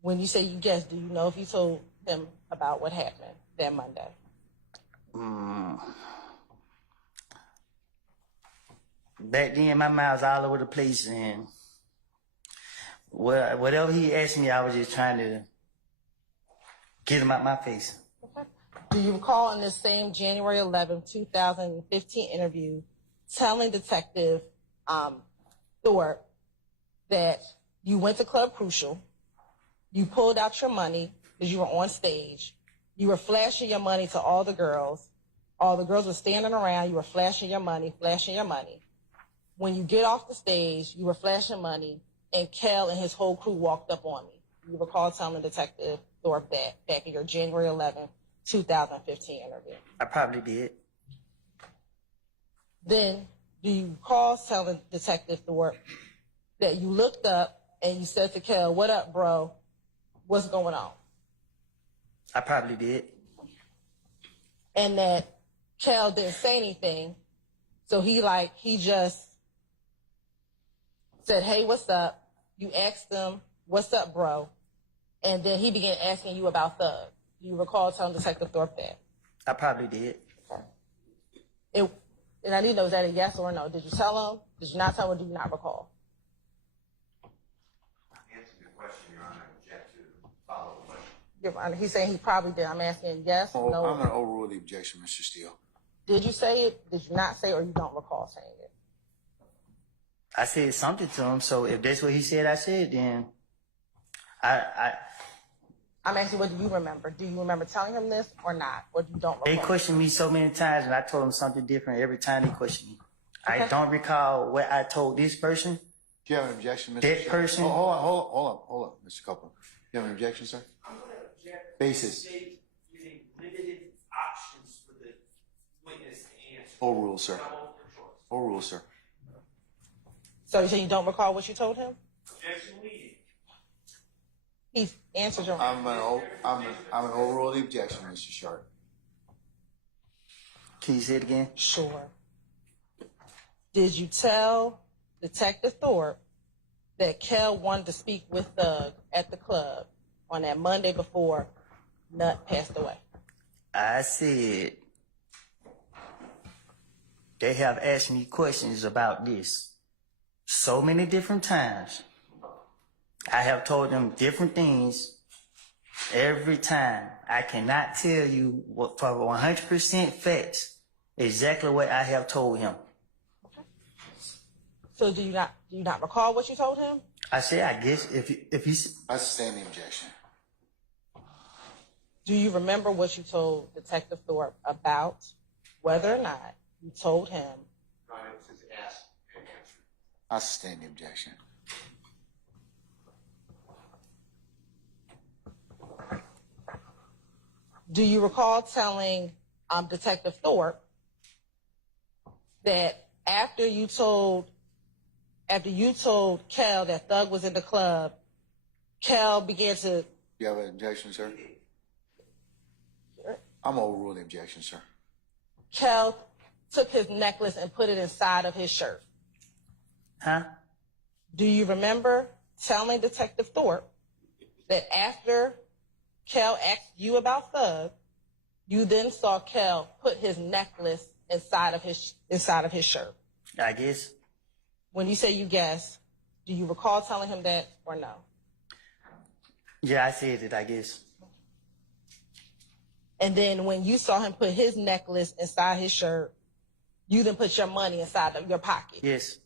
When you say you guess, do you know if you told him about what happened that Monday? Back then, my mouth was all over the place, and whatever he asked me, I was just trying to get him out my face. Okay. Do you recall in the same January 11, 2015 interview telling Detective Thorpe that you went to Club Crucial, you pulled out your money because you were on stage, you were flashing your money to all the girls were standing around, you were flashing your money. When you get off the stage, you were flashing money, and Kel and his whole crew walked up on me. You recall telling Detective Thorpe that back in your January 11, 2015 interview? I probably did. Then, do you recall telling Detective Thorpe that you looked up and you said to Kel, "What up, bro? What's going on?" I probably did. And that Kel didn't say anything, so he just said, "Hey, what's up?" You asked him, "What's up, bro?" And then he began asking you about Thug. Do you recall telling Detective Thorpe that? I probably did. And I need to know, is that a yes or a no? Did you tell him? Did you not tell him, or do you not recall? Answer your question, Your Honor. I object to follow the question. Your Honor, he's saying he probably did. I'm asking yes, Oh, no. I'm going to overrule the objection, Mr. Steele. Did you say it? Did you not say it, or you don't recall saying it? I said something to him, so if that's what he said I said, then I'm asking, what do you remember? Do you remember telling him this or not? Or you don't recall? they questioned me so many times, and I told them something different every time they questioned me. Okay. I don't recall what I told this person. Do you have an objection, Mr. That Steele? person- Oh, hold on, Mr. Copeland. Do you have an objection, sir? I'm going to object. Basis. To giving limited options for the witness to answer. Overrule, sir. I want your choice. Overrule, sir. So you say you don't recall what you told him? Objection leading. He answered your. I'm gonna overrule the objection, Mr. Sharp. Can you say it again? Sure. Did you tell Detective Thorpe that Kel wanted to speak with Thug at the club on that Monday before Nut passed away? I said they have asked me questions about this so many different times. I have told them different things every time. I cannot tell you what for 100% facts exactly what I have told him. So do you not recall what you told him? I said, I guess if you I sustain the objection. Do you remember what you told Detective Thorpe about whether or not you told him? Your Honor, it says ask and answer. I sustain the objection. Do you recall telling Detective Thorpe that after you told Kel that Thug was in the club, Kel began to... You have an objection, sir? I'm overruling the objection, sir. Kel took his necklace and put it inside of his shirt. huh? Do you remember telling Detective Thorpe that after Kel asked you about Thug, you then saw Kel put his necklace inside of his shirt? I guess. When you say you guess, do you recall telling him that or no? Yeah, I said it, I guess. And then when you saw him put his necklace inside his shirt, you then put your money inside of your pocket. Yes.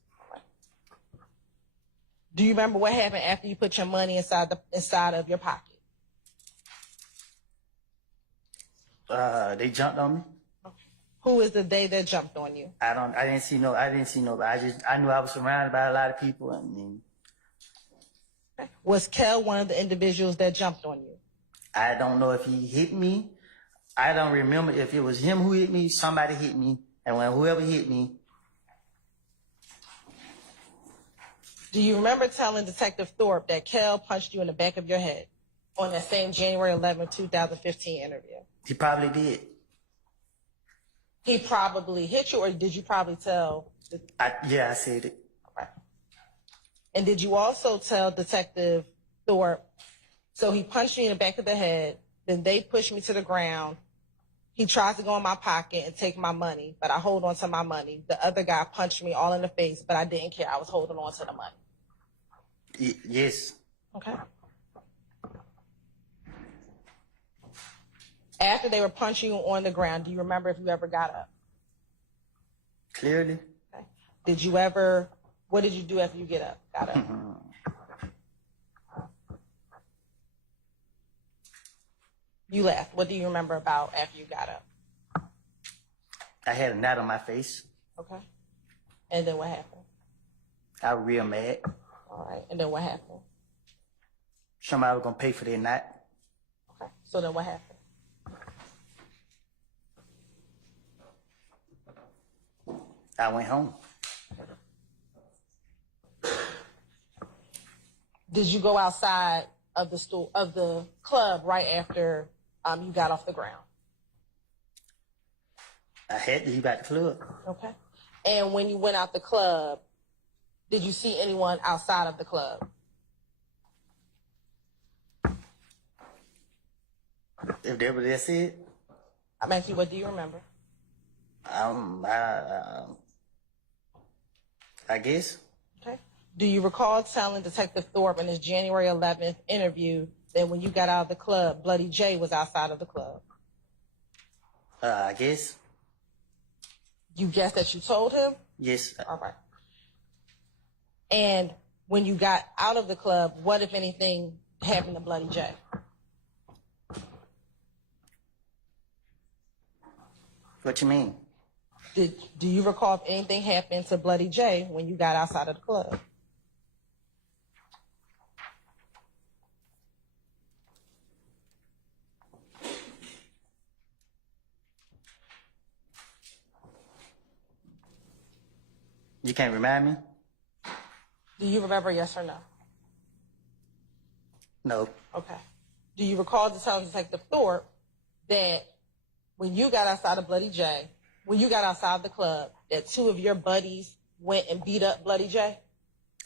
Do you remember what happened after you put your money inside of your pocket? They jumped on me. Who is the they that jumped on you? I didn't see no. I knew I was surrounded by a lot of people. I mean, Was Kel one of the individuals that jumped on you? I don't know if he hit me. I don't remember if it was him who hit me. Somebody hit me, and when whoever hit me, Do you remember telling Detective Thorpe that Kel punched you in the back of your head on that same January 11, 2015 interview? he probably did. He probably hit you, or did you probably tell? Yeah, I said it. Right. And did you also tell Detective Thorpe, so he punched me in the back of the head, then they pushed me to the ground. He tries to go in my pocket and take my money, but I hold on to my money. The other guy punched me all in the face, but I didn't care. I was holding on to the money. Yes. Okay. After they were punching you on the ground, do you remember if you ever got up? Clearly. Okay. What did you do after you got up? You laughed. What do you remember about after you got up? I had a knot on my face. Okay. And then what happened? I was real mad. All right. And then what happened? Somebody was gonna pay for their knot. Okay. So then what happened? I went home. Did you go outside of the club right after you got off the ground? I had to leave out the club. Okay. And when you went out the club, did you see anyone outside of the club? If that was that's it, I'm asking you, what do you remember? I guess. Okay. Do you recall telling Detective Thorpe in his January 11th interview that when you got out of the club, Bloody J was outside of the club? I guess. You guess that you told him? Yes. All right. And when you got out of the club, what, if anything, happened to Bloody J? What you mean? Do you recall if anything happened to Bloody J when you got outside of the club? You can't remind me? Do you remember, yes or no? No. Okay. Do you recall telling Detective Thorpe that when you got outside of Bloody J, when you got outside of the club, that two of your buddies went and beat up Bloody J?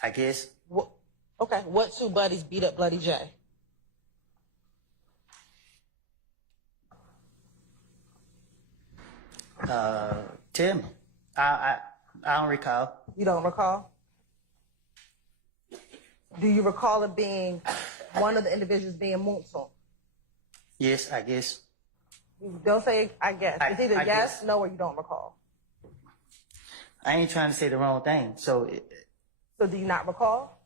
I guess. Okay. What two buddies beat up Bloody J? Tell me. I don't recall. You don't recall? Do you recall it being one of the individuals being Moonson? Yes, I guess. Don't say I guess. It's either I yes, guess. no, or you don't recall. I ain't trying to say the wrong thing. So do you not recall?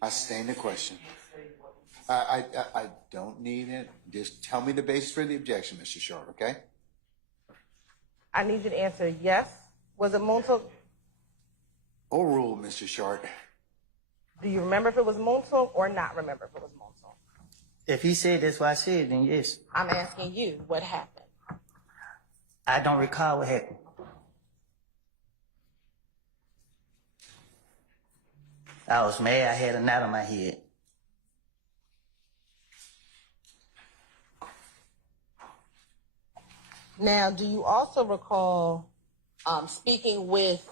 I stand the question. I don't need it. Just tell me the basis for the objection, Mr. Short, okay? I need you to answer yes. Was it Moonson? Overruled, Mr. Short. Do you remember if it was Moonson or not remember if it was Moonson? if he said that's what I said, then yes. I'm asking you what happened. I don't recall what happened. I was mad. I had a knot on my head. Now, do you also recall speaking with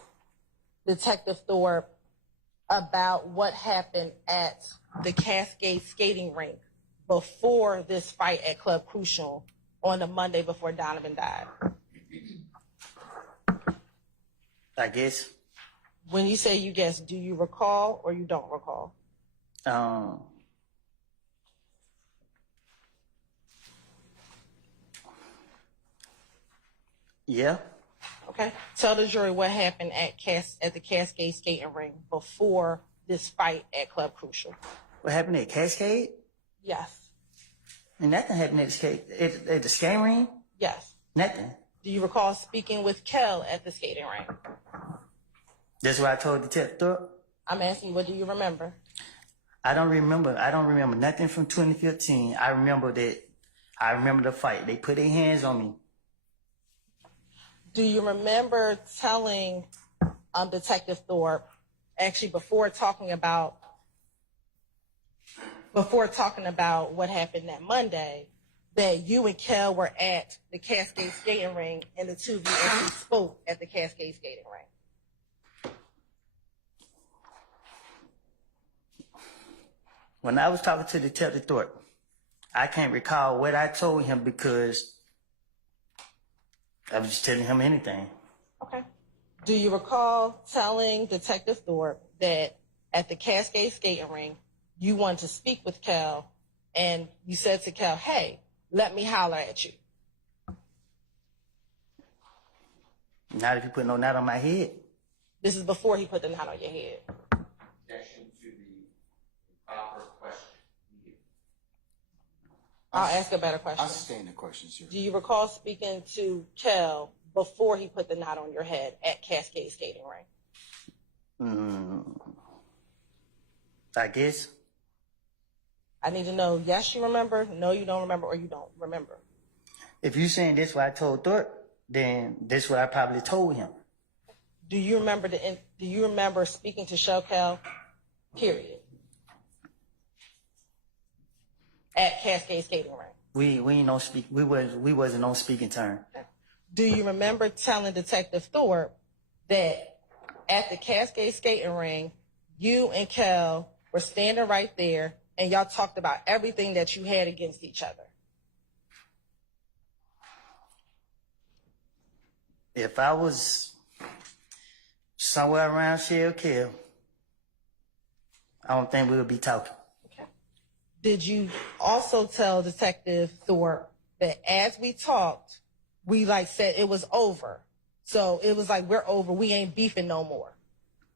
Detective Thorpe about what happened at the Cascade skating rink before this fight at Club Crucial on the Monday before Donovan died? I guess. When you say you guess, do you recall or you don't recall? Yeah. Okay. Tell the jury what happened at the Cascade skating rink before this fight at Club Crucial. What happened at Cascade? Yes. And nothing happened at the skating ring? Yes. Nothing. Do you recall speaking with Kel at the skating rink? That's what I told Detective Thorpe. I'm asking you, what do you remember? I don't remember nothing from 2015. I remember the fight. They put their hands on me. Do you remember telling Detective Thorpe, actually before talking about what happened that Monday, that you and Kel were at the Cascade skating ring and the two of you actually spoke at the Cascade skating ring? When I was talking to Detective Thorpe, I can't recall what I told him because I was just telling him anything. Okay. Do you recall telling Detective Thorpe that at the Cascade skating ring, you wanted to speak with Kel and you said to Kel, hey, let me holler at you? Not if you put no knot on my head. This is before he put the knot on your head. Objection to the proper question. I'll ask a better question. I sustain the question, sir. Do you recall speaking to Kel before he put the knot on your head at Cascade skating ring? I guess. I need to know, yes, you remember, no, you don't remember, or you don't remember. If you saying this what I told Thorpe, then this what I probably told him. Do you remember speaking to Kel, period, at Cascade skating ring? We ain't no speak. We wasn't on speaking term. Do you remember telling Detective Thorpe that at the Cascade skating ring, you and Kel were standing right there and y'all talked about everything that you had against each other? If I was somewhere around Shell Kill, I don't think we would be talking. Did you also tell Detective Thorpe that as we talked, we like said it was over? So it was like, we're over, we ain't beefing no more.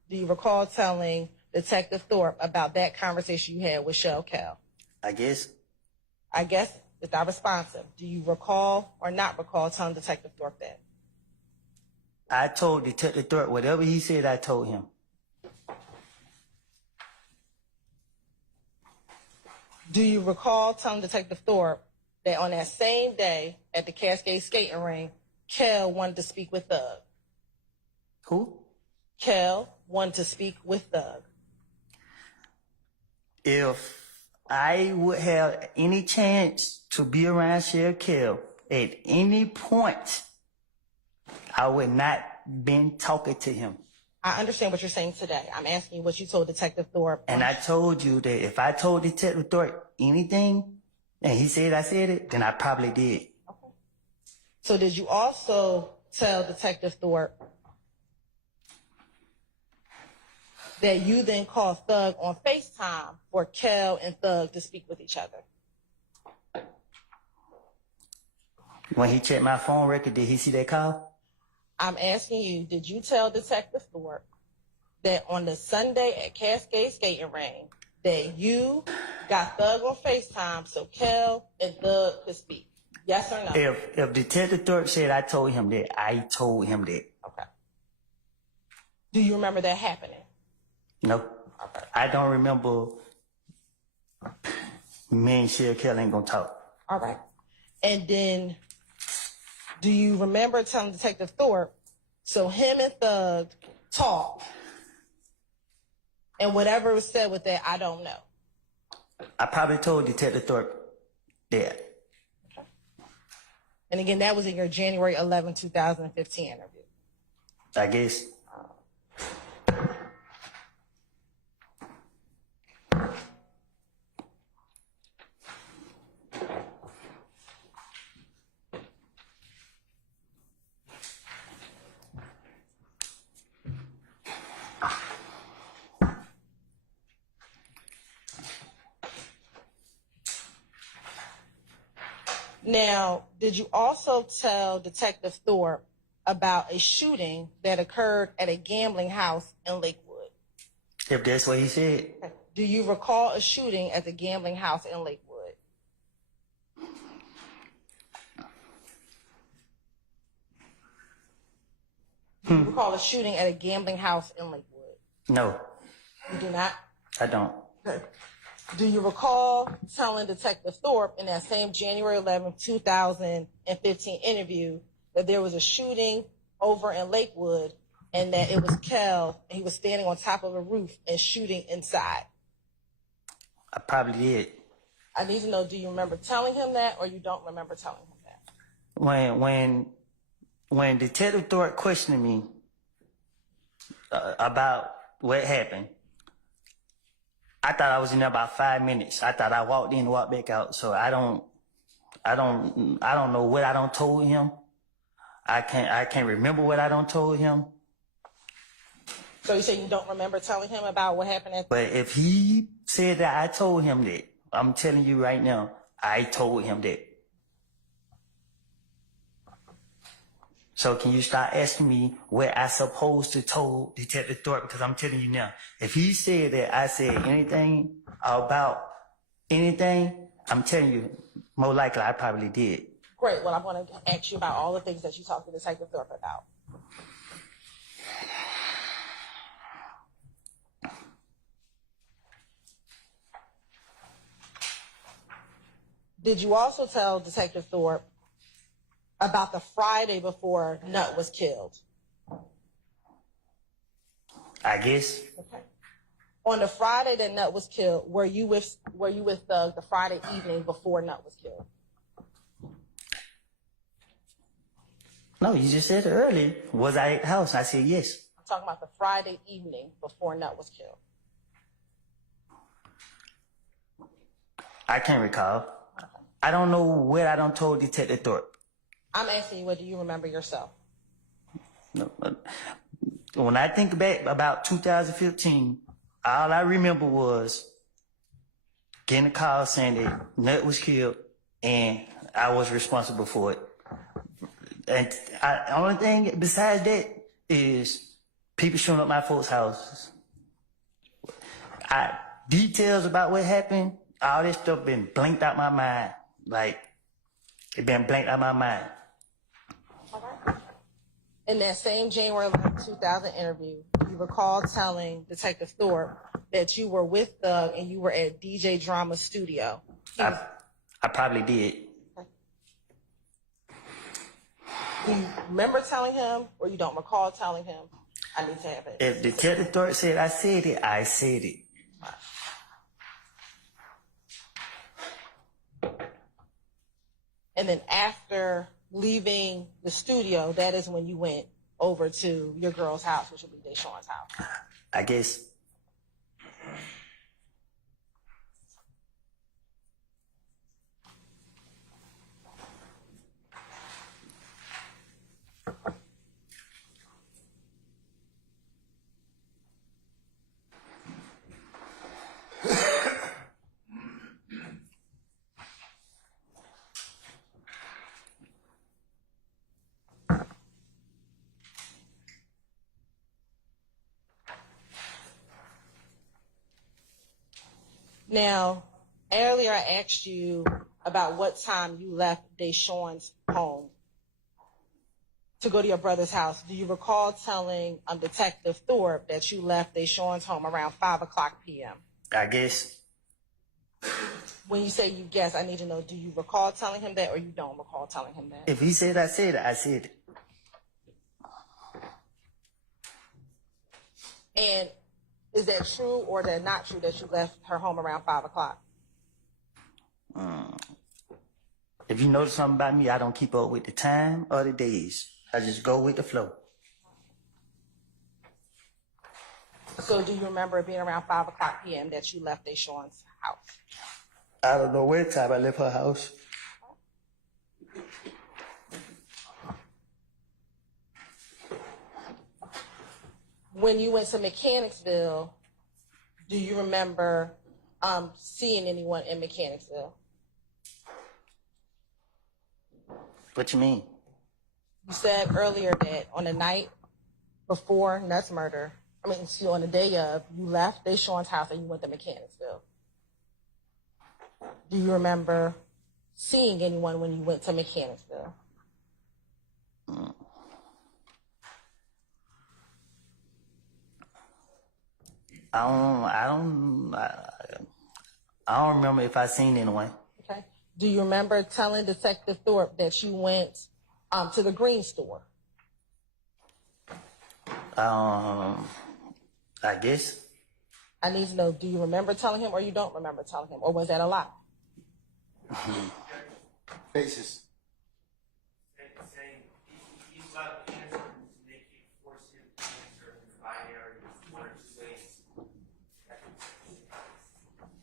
Do you recall telling Detective Thorpe about that conversation you had with Shell Cal? I guess. It's not responsive. Do you recall or not recall telling Detective Thorpe that? I told Detective Thorpe whatever he said, I told him. Do you recall telling Detective Thorpe that on that same day at the Cascade skating ring, Kel wanted to speak with Thug? Who? Kel wanted to speak with Thug. If I would have any chance to be around Shell Kill at any point, I would not been talking to him. I understand what you're saying today. I'm asking you what you told Detective Thorpe. And I told you that if I told Detective Thorpe anything, and he said I said it, then I probably did. Okay. So did you also tell Detective Thorpe that you then called Thug on FaceTime for Kel and Thug to speak with each other? When he checked my phone record, did he see that call? I'm asking you, did you tell Detective Thorpe that on the Sunday at Cascade Skating Ring that you got Thug on FaceTime so Kel and Thug could speak? Yes or no? If Detective Thorpe said I told him that, I told him that. Okay. Do you remember that happening? No. Okay. I don't remember me and Shell Kill ain't gonna talk. All right. And then, do you remember telling Detective Thorpe, so him and Thug talked, and whatever was said with that, I don't know? I probably told Detective Thorpe that. Okay. And again, that was in your January 11, 2015 interview. I guess. Now, did you also tell Detective Thorpe about a shooting that occurred at a gambling house in Lakewood? If that's what he said. Do you recall a shooting at the gambling house in Lakewood? Do you recall a shooting at a gambling house in Lakewood? No, You do not? I don't. Okay. Do you recall telling Detective Thorpe in that same January 11, 2015 interview that there was a shooting over in Lakewood and that it was Kel and he was standing on top of a roof and shooting inside? I probably did. I need to know, do you remember telling him that or you don't remember telling him that? When Detective Thorpe questioned me about what happened, I thought I was in there about 5 minutes. I thought I walked in and walked back out. So I don't know what I done told him. I can't remember what I done told him. So you say you don't remember telling him about what happened at? But if he said that I told him that, I'm telling you right now, I told him that. So can you start asking me what I supposed to told Detective Thorpe? Because I'm telling you now, if he said that I said anything about anything, I'm telling you, more likely I probably did. Great. Well, I'm going to ask you about all the things that you talked to Detective Thorpe about. Did you also tell Detective Thorpe about the Friday before Nut was killed? I guess. Okay. On the Friday that Nut was killed, were you with Thug the Friday evening before Nut was killed? No, you just said it earlier. Was I at the house? I said yes. I'm talking about the Friday evening before Nut was killed. I can't recall. Okay. I don't know what I done told Detective Thorpe. I'm asking you, what do you remember yourself? When I think back about 2015, all I remember was getting a call saying that Nut was killed and I was responsible for it. And only thing besides that is people showing up at my folks' houses. Details about what happened, all this stuff been blanked out my mind. Like, it been blanked out my mind. In that same January 11, 2000 interview, you recall telling Detective Thorpe that you were with Thug and you were at DJ Drama's studio. I probably did. Do you remember telling him, or you don't recall telling him? I need to have it. If Detective Thorpe said I said it, I said it. And then after leaving the studio, that is when you went over to your girl's house, which would be Deshawn's house. I guess. Now, earlier I asked you about what time you left Deshawn's home to go to your brother's house. Do you recall telling Detective Thorpe that you left Deshawn's home around 5:00 p.m.? I guess. When you say you guess, I need to know, do you recall telling him that or you don't recall telling him that? If he said I said it, I said it. And is that true or that not true that you left her home around 5:00? If you notice something about me, I don't keep up with the time or the days. I just go with the flow. So do you remember it being around 5:00 p.m. that you left Deshawn's house? I don't know what time I left her house. When you went to Mechanicsville, do you remember seeing anyone in Mechanicsville? What you mean? You said earlier that on the night before Nutt's murder, on the day of, you left Deshawn's house and you went to Mechanicsville. Do you remember seeing anyone when you went to Mechanicsville? I don't remember if I seen anyone. Okay. Do you remember telling Detective Thorpe that you went to the Green store? I guess. I need to know, do you remember telling him or you don't remember telling him? Or was that a lie? Faces. Saying he's allowed to answer and make you force him to answer in the binary one or two ways.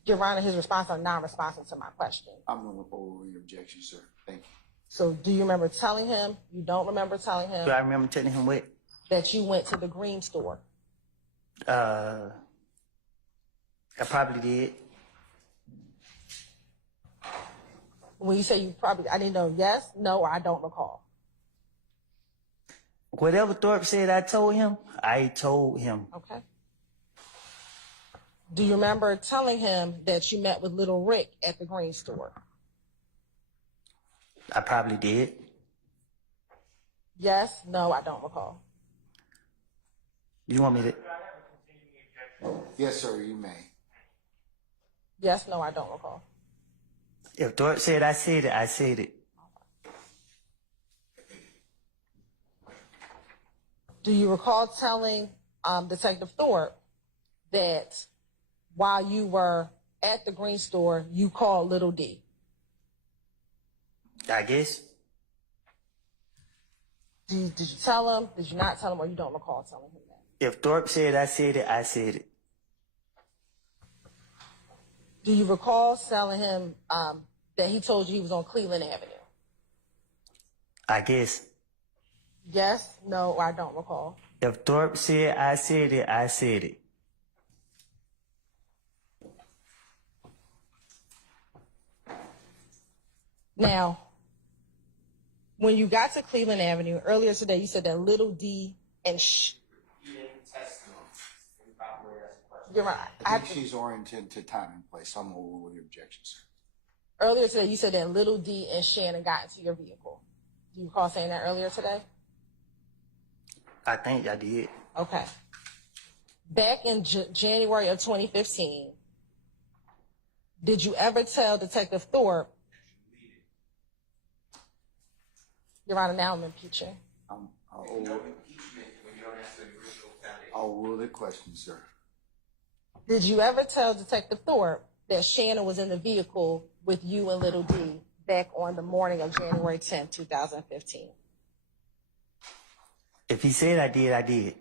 Your Honor, his response are non-responsive to my question. I'm going to forward your objection, sir. Thank you. So do you remember telling him? You don't remember telling him Do I remember telling him what? that you went to the Green store? I probably did. When you say you probably, I didn't know yes, no, or I don't recall. Whatever Thorpe said I told him, I told him. Okay. Do you remember telling him that you met with Little Rick at the Green store? I probably did. Yes, no, I don't recall. You want me to? Yes, sir, you may. Yes, no, I don't recall. If Thorpe said I said it, I said it. Do you recall telling Detective Thorpe that while you were at the Green store, you called Little D? I guess. Did you tell him? Did you not tell him, or you don't recall telling him that? If Thorpe said I said it, I said it. Do you recall telling him that he told you he was on Cleveland Avenue? I guess. Yes, no, or I don't recall. If Thorpe said I said it, I said it. Now, when you got to Cleveland Avenue earlier today, you said that Little D and you're right. I think she's oriented to time and place. I'm over with the objections, sir. Earlier today, you said that Little D and Shannon got into your vehicle. Do you recall saying that earlier today? I think I did. Okay. Back in January of 2015, did you ever tell Detective Thorpe? Your Honor, now I'm impeaching. I'll rule the question, sir. Did you ever tell Detective Thorpe that Shannon was in the vehicle with you and Little D back on the morning of January 10th, 2015? If he said I did, I did.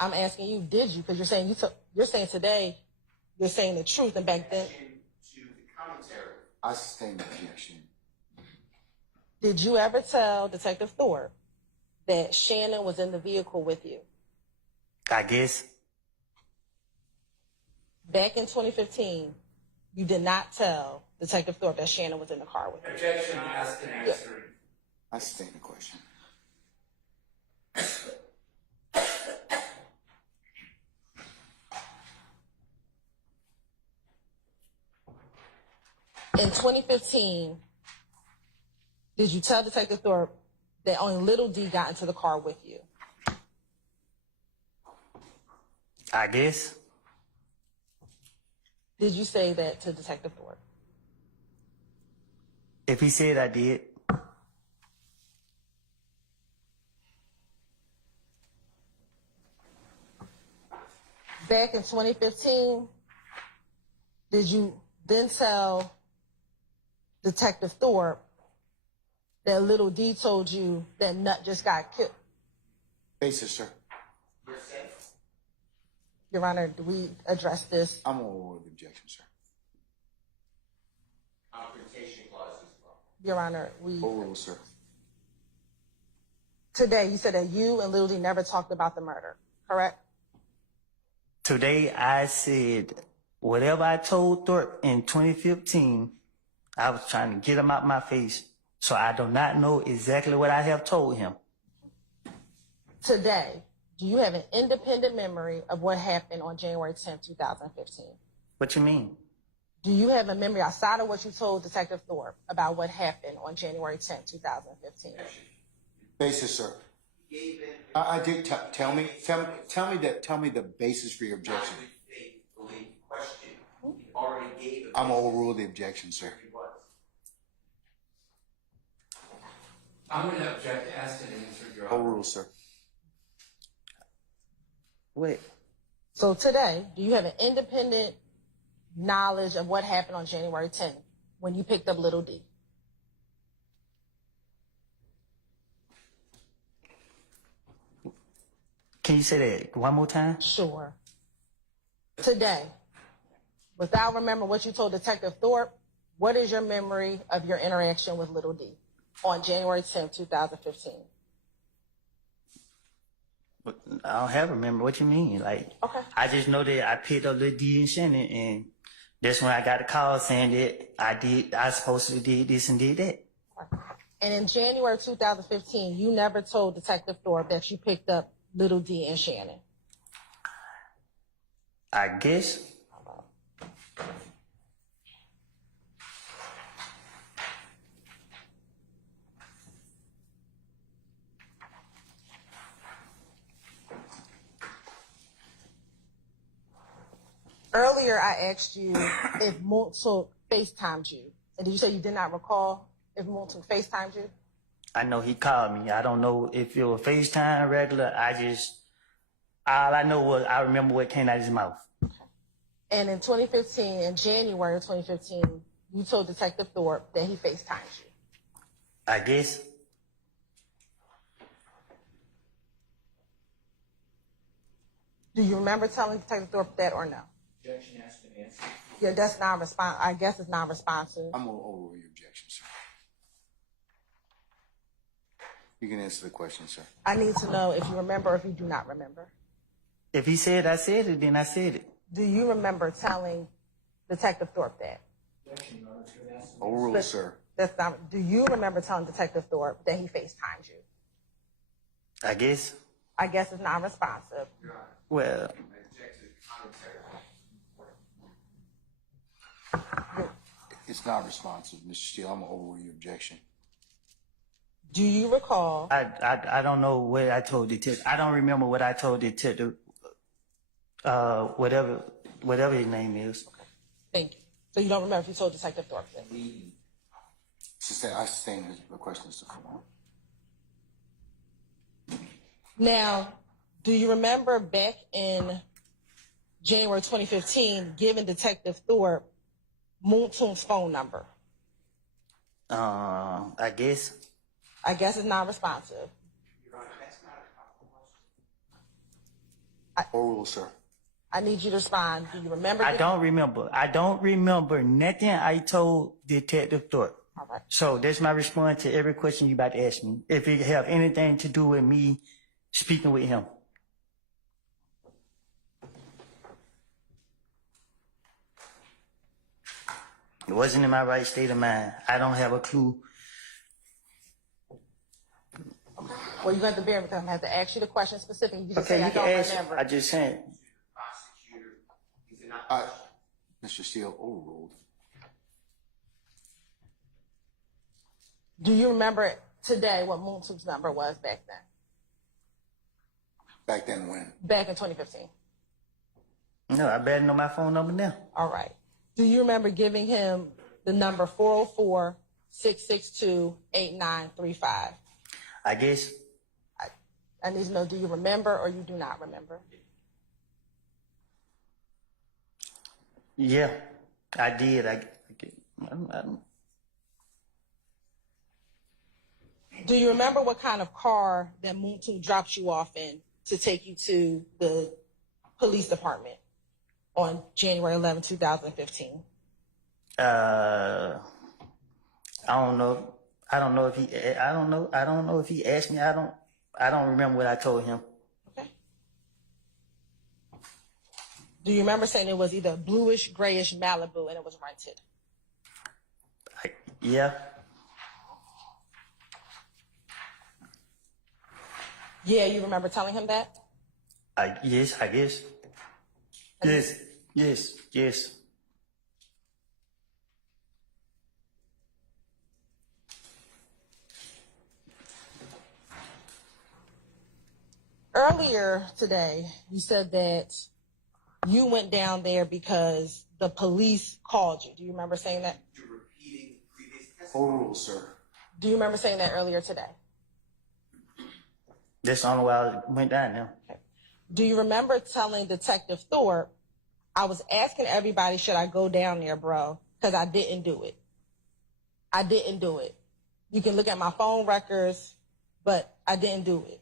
I'm asking you, did you? Because you're saying today, you're saying the truth, and back then. To the commentary. I sustain the objection. Did you ever tell Detective Thorpe that Shannon was in the vehicle with you? I guess. Back in 2015, you did not tell Detective Thorpe that Shannon was in the car with you. Objection asked and answered. I sustain the question. In 2015, did you tell Detective Thorpe that only Little D got into the car with you? I guess. Did you say that to Detective Thorpe? If he said I did. Back in 2015, did you then tell Detective Thorpe that Little D told you that Nut just got killed? Basis, sir. Your Honor, do we address this? I'm over with the objection, sir. Confrontation clause as well. Your Honor, we... Overruled, sir. Today, you said that you and Little D never talked about the murder, correct? Today I said whatever I told Thorpe in 2015, I was trying to get him out my face. So I do not know exactly what I have told him. Today, do you have an independent memory of what happened on January 10th, 2015? What you mean? Do you have a memory outside of what you told Detective Thorpe about what happened on January 10th, 2015? Basis, sir. I did tell me the basis for your objection. I'm overruled the objection, sir. I'm going to object asked and answered, Your Honor. Overruled, sir. Wait. So today, do you have an independent knowledge of what happened on January 10th when you picked up Little D? Can you say that one more time? Sure. Today, without remembering what you told Detective Thorpe, what is your memory of your interaction with Little D on January 10th, 2015? I don't have a memory. What you mean? Like, Okay. I just know that I picked up Lil D and Shannon, and that's when I got a call saying that I supposedly did this and did that. And in January 2015, you never told Detective Thorpe that you picked up Little D and Shannon. I guess. Earlier, I asked you if Moulton FaceTimed you. And did you say you did not recall if Moulton FaceTimed you? I know he called me. I don't know if it was FaceTime regular. All I know was I remember what came out of his mouth. Okay. And in 2015, in January of 2015, you told Detective Thorpe that he FaceTimed you. I guess. Do you remember telling Detective Thorpe that or no? Objection asked and answered. Yeah, that's non-responsive. I guess it's non-responsive. I'm over your objection, sir. You can answer the question, sir. I need to know if you remember or if you do not remember. If he said I said it, then I said it. Do you remember telling Detective Thorpe that? Overruled, sir. That's not. Do you remember telling Detective Thorpe that he FaceTimed you? I guess. I guess it's non-responsive. Well, It's not responsive, Mr. Steele. I'm going to overrule your objection. Do you recall? I don't know what I told Detective. I don't remember what I told Detective. Whatever his name is. Thank you. So you don't remember if you told Detective Thorpe that? I sustain the question, Mr. Fuller. Now, do you remember back in January 2015 giving Detective Thorpe Moontoon's phone number? I guess. I guess it's non-responsive. Overruled, sir. I need you to respond. Do you remember? I don't remember. I don't remember nothing I told Detective Thorpe. All right. So that's my response to every question you about to ask me. If it have anything to do with me speaking with him. It wasn't in my right state of mind. I don't have a clue. Well, you have to bear with him. I have to ask you the question specifically. You just Okay, say, you I can don't ask. remember. I just said. Prosecutor, is it not? Mr. Steele, overruled. Do you remember today what Moontoon's number was back then? Back then when? Back in 2015. No, I better know my phone number now. All right. Do you remember giving him the number 404-662-8935? I guess. I need to know, do you remember or you do not remember? Yeah, I did. Do you remember what kind of car that Moontoon dropped you off in to take you to the police department on January 11, 2015? I don't know. I don't know if he asked me. I don't remember what I told him. Okay. Do you remember saying it was either bluish, grayish Malibu and it was rented? Yeah. Yeah, you remember telling him that? Yes, I guess. Yes. Earlier today, you said that you went down there because the police called you. Do you remember saying that? You're repeating previous testimony. Overruled, sir. Do you remember saying that earlier today? That's the only way I went down there. Okay. Do you remember telling Detective Thorpe, I was asking everybody, should I go down there, bro? Because I didn't do it. I didn't do it. You can look at my phone records, but I didn't do it.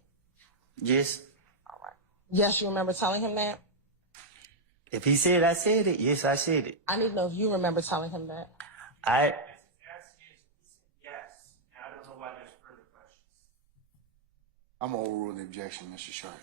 Yes. All right. Yes, you remember telling him that? If he said I said it, yes, I said it. I need to know if you remember telling him that. Yes, and I don't know why there's further questions. I'm overruling the objection, Mr. Sharp.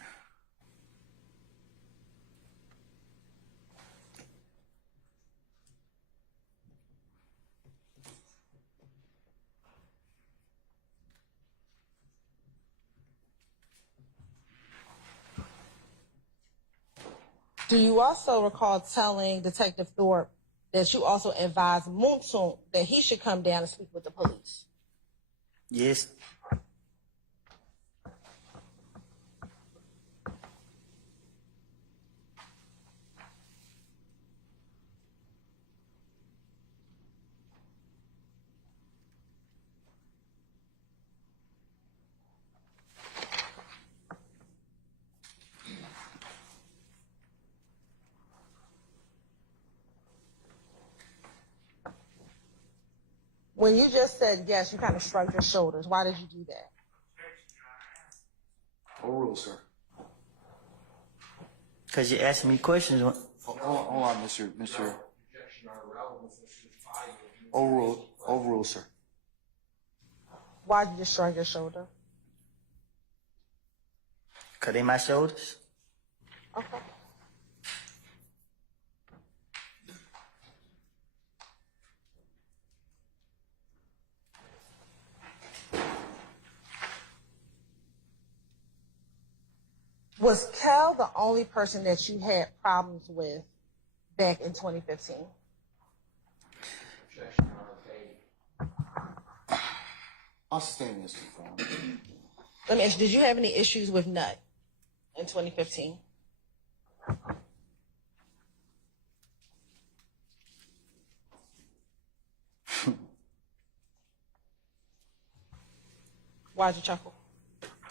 Do you also recall telling Detective Thorpe that you also advised Moontoon that he should come down and speak with the police? Yes. When you just said yes, you kind of shrugged your shoulders. Why did you do that? Overruled, sir. Because you asked me questions. Hold on, Mr. Overruled, sir. Why did you just shrug your shoulder? 'Cause they my shoulders. Okay. Was Kel the only person that you had problems with back in 2015? Objection on the page. I'll stand this form. Let me ask you, did you have any issues with Nut in 2015? Why'd you chuckle?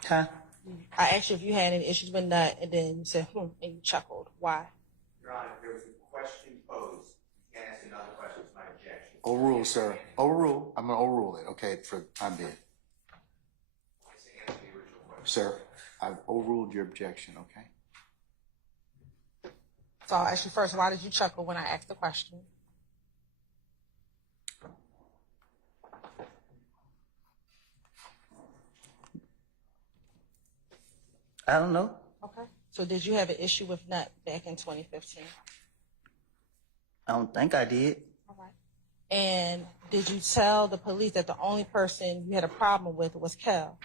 Huh? I asked you if you had any issues with Nut, and then you said, and you chuckled. Why? Your Honor, there was a question posed. You can't ask another question. It's my objection. Overrule, sir. Overrule. I'm going to overrule it, okay, for the time being. It's to answer the original question. Sir, I've overruled your objection, okay? So I'll ask you first, why did you chuckle when I asked the question? I don't know. Okay. So did you have an issue with Nut back in 2015? I don't think I did. All right. And did you tell the police that the only person you had a problem with was Kel?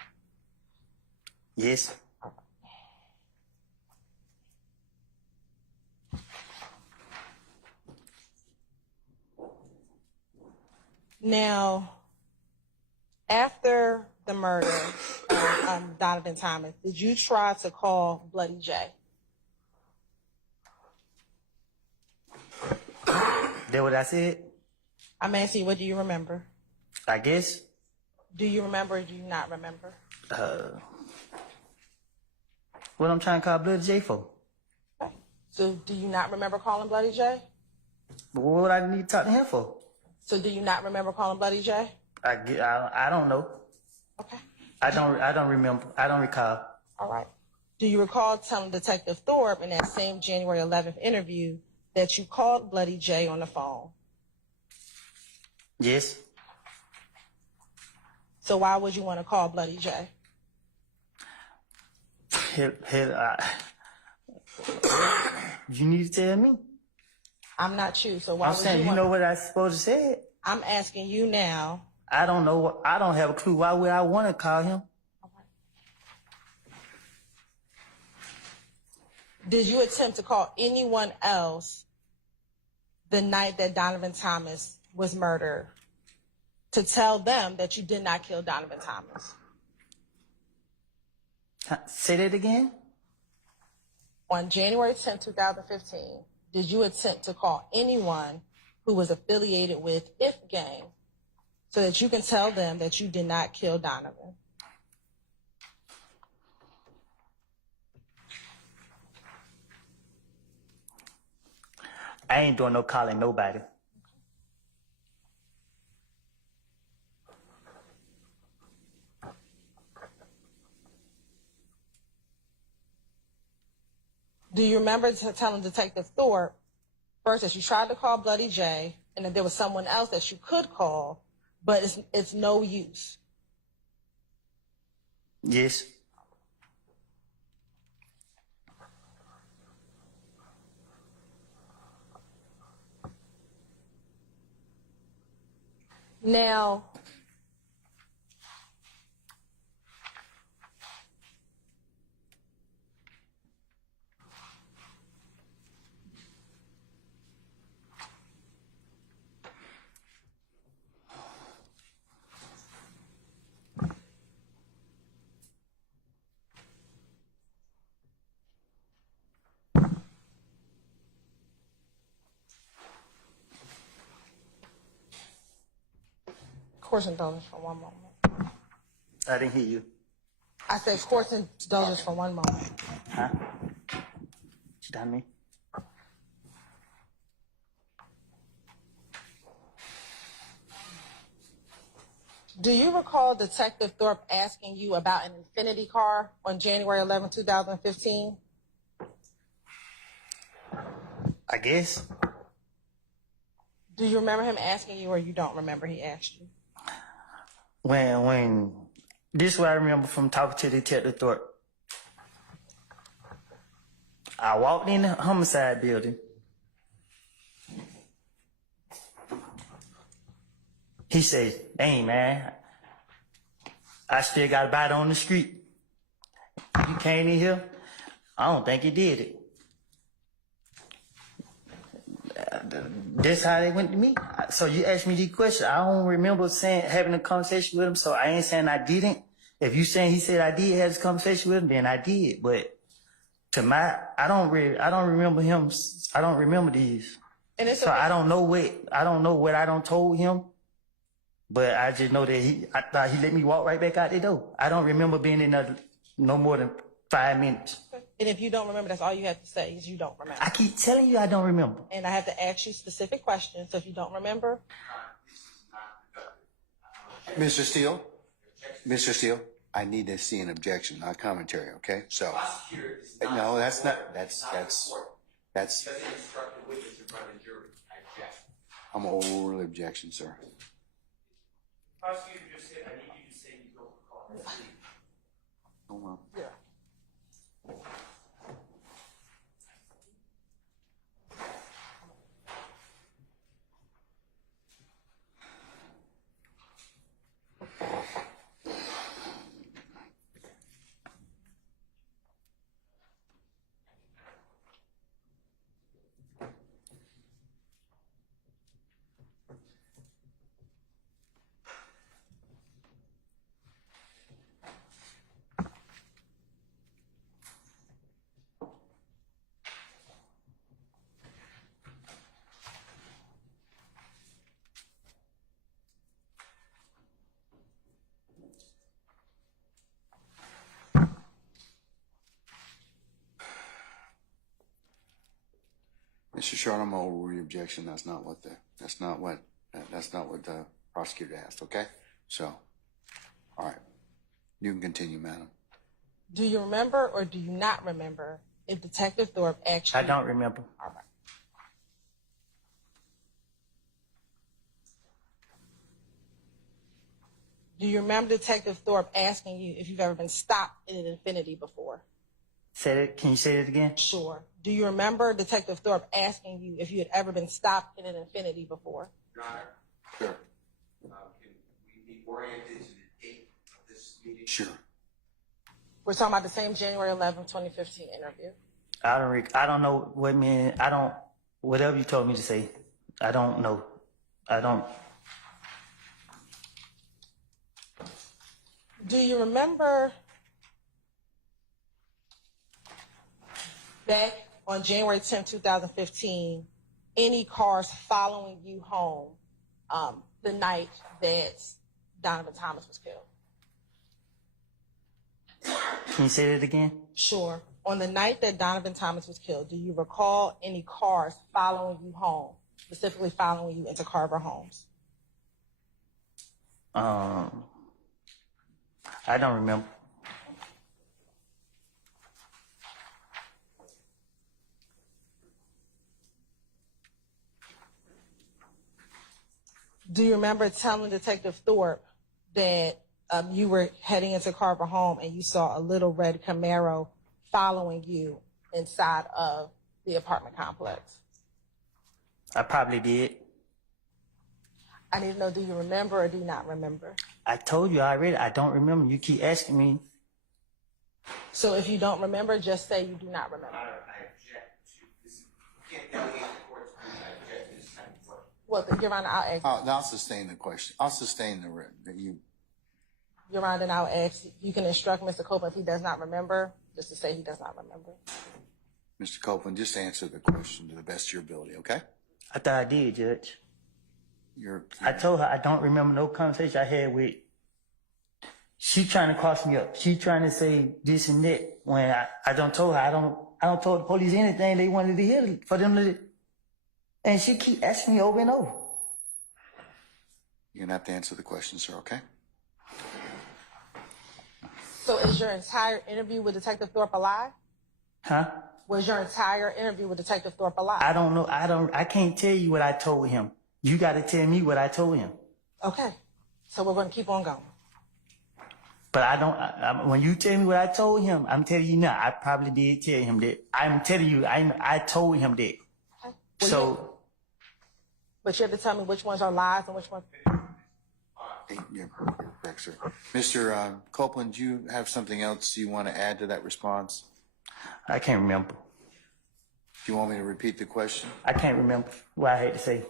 Yes. Now, after the murder of Donovan Thomas, did you try to call Bloody J? That what I said? I'm asking you, what do you remember? I guess. Do you remember or do you not remember? What I'm trying to call Bloody J for? Okay. So do you not remember calling Bloody J? But what would I need to talk to him for? So do you not remember calling Bloody J? I don't know. Okay. I don't remember. I don't recall. All right. Do you recall telling Detective Thorpe in that same January 11th interview that you called Bloody J on the phone? Yes. So why would you want to call Bloody J? You need to tell me. I'm not you, so why I'm would saying, you know what I supposed to say? I'm asking you now. I don't know. I don't have a clue. Why would I want to call him? Did you attempt to call anyone else the night that Donovan Thomas was murdered to tell them that you did not kill Donovan Thomas? Say that again? On January 10, 2015, did you attempt to call anyone who was affiliated with If Gang so that you can tell them that you did not kill Donovan? I ain't doing no calling nobody. Do you remember telling Detective Thorpe first that you tried to call Bloody J and that there was someone else that you could call, but it's no use? Yes. Now, course indulgence for one moment. I didn't hear you. I said course indulgence for one moment. Huh? You done me? Do you recall Detective Thorpe asking you about an Infinity car on January 11, 2015? I guess. Do you remember him asking you, or you don't remember he asked you? When this is what I remember from talking to Detective Thorpe. I walked in the homicide building. He says, "Dang, man, I still got a bite on the street. You came in here? I don't think you did it." That's how they went to me. So you asked me these questions. I don't remember having a conversation with him, so I ain't saying I didn't. If you saying he said I did have this conversation with him, then I did. But I don't remember him. I don't remember these. And it's So okay. I don't know what I don't told him. But I just know that I thought he let me walk right back out the door. I don't remember being in there no more than 5 minutes. And if you don't remember, that's all you have to say is you don't remember. I keep telling you I don't remember. And I have to ask you specific questions. So if you don't remember, Mr. Steele? Mr. Steele, I need to see an objection, not commentary, okay? So, Prosecutor is not. no, that's not, court. that's, Not the that's, court. that's, He doesn't instruct the witness in front of the jury. I object. I'm overly objection, sir. Prosecutor just said, I need you to say you don't recall. That's it. Oh, well. Mr. Short, I'm over the objection. That's not what the prosecutor asked, okay? So, all right. You can continue, madam. do you remember or do you not remember if Detective Thorpe actually... I don't remember. All right. Do you remember Detective Thorpe asking you if you've ever been stopped in an infinity before? Can you say it again? Sure. Do you remember Detective Thorpe asking you if you had ever been stopped in an infinity before? Your Honor, Sure. can we be oriented to the date of this meeting? Sure. We're talking about the same January 11, 2015 interview. I don't know what mean. Whatever you told me to say, I don't know. I don't. Do you remember back on January 10, 2015, any cars following you home the night that Donovan Thomas was killed? Can you say that again? Sure. On the night that Donovan Thomas was killed, do you recall any cars following you home, specifically following you into Carver Homes? I don't remember. Do you remember telling Detective Thorpe that you were heading into Carver Home and you saw a little red Camaro following you inside of the apartment complex? I probably did. I need to know, do you remember or do you not remember? I told you already. I don't remember. You keep asking me. So if you don't remember, just say you do not remember. Your Honor, I object to this. You can't delegate the court's ruling. I object to this kind of question. Well, Your Honor, I'll ask. I'll sustain the question. I'll sustain you. Your Honor, then I'll ask. You can instruct Mr. Copeland if he does not remember, just to say he does not remember. Mr. Copeland, just answer the question to the best of your ability, okay? I thought I did, Judge. You're I told her I don't remember no conversation I had with. She trying to cross me up. She trying to say this and that. When I don't told her I don't told the police anything they wanted to hear for them to. And she keep asking me over and over. gonna have to answer the question, sir, okay? So is your entire interview with Detective Thorpe a lie? Huh? Was your entire interview with Detective Thorpe a lie? I don't know. I can't tell you what I told him. You got to tell me what I told him. Okay. So we're going to keep on going. But I don't. When you tell me what I told him, I'm telling you now. I probably did tell him that. I'm telling you, I told him that. So, but you have to tell me which ones are lies and which ones. Yeah, correct, sir. Mr. Copeland, do you have something else you want to add to that response? I can't remember. Do you want me to repeat the question? I can't remember what I had to say.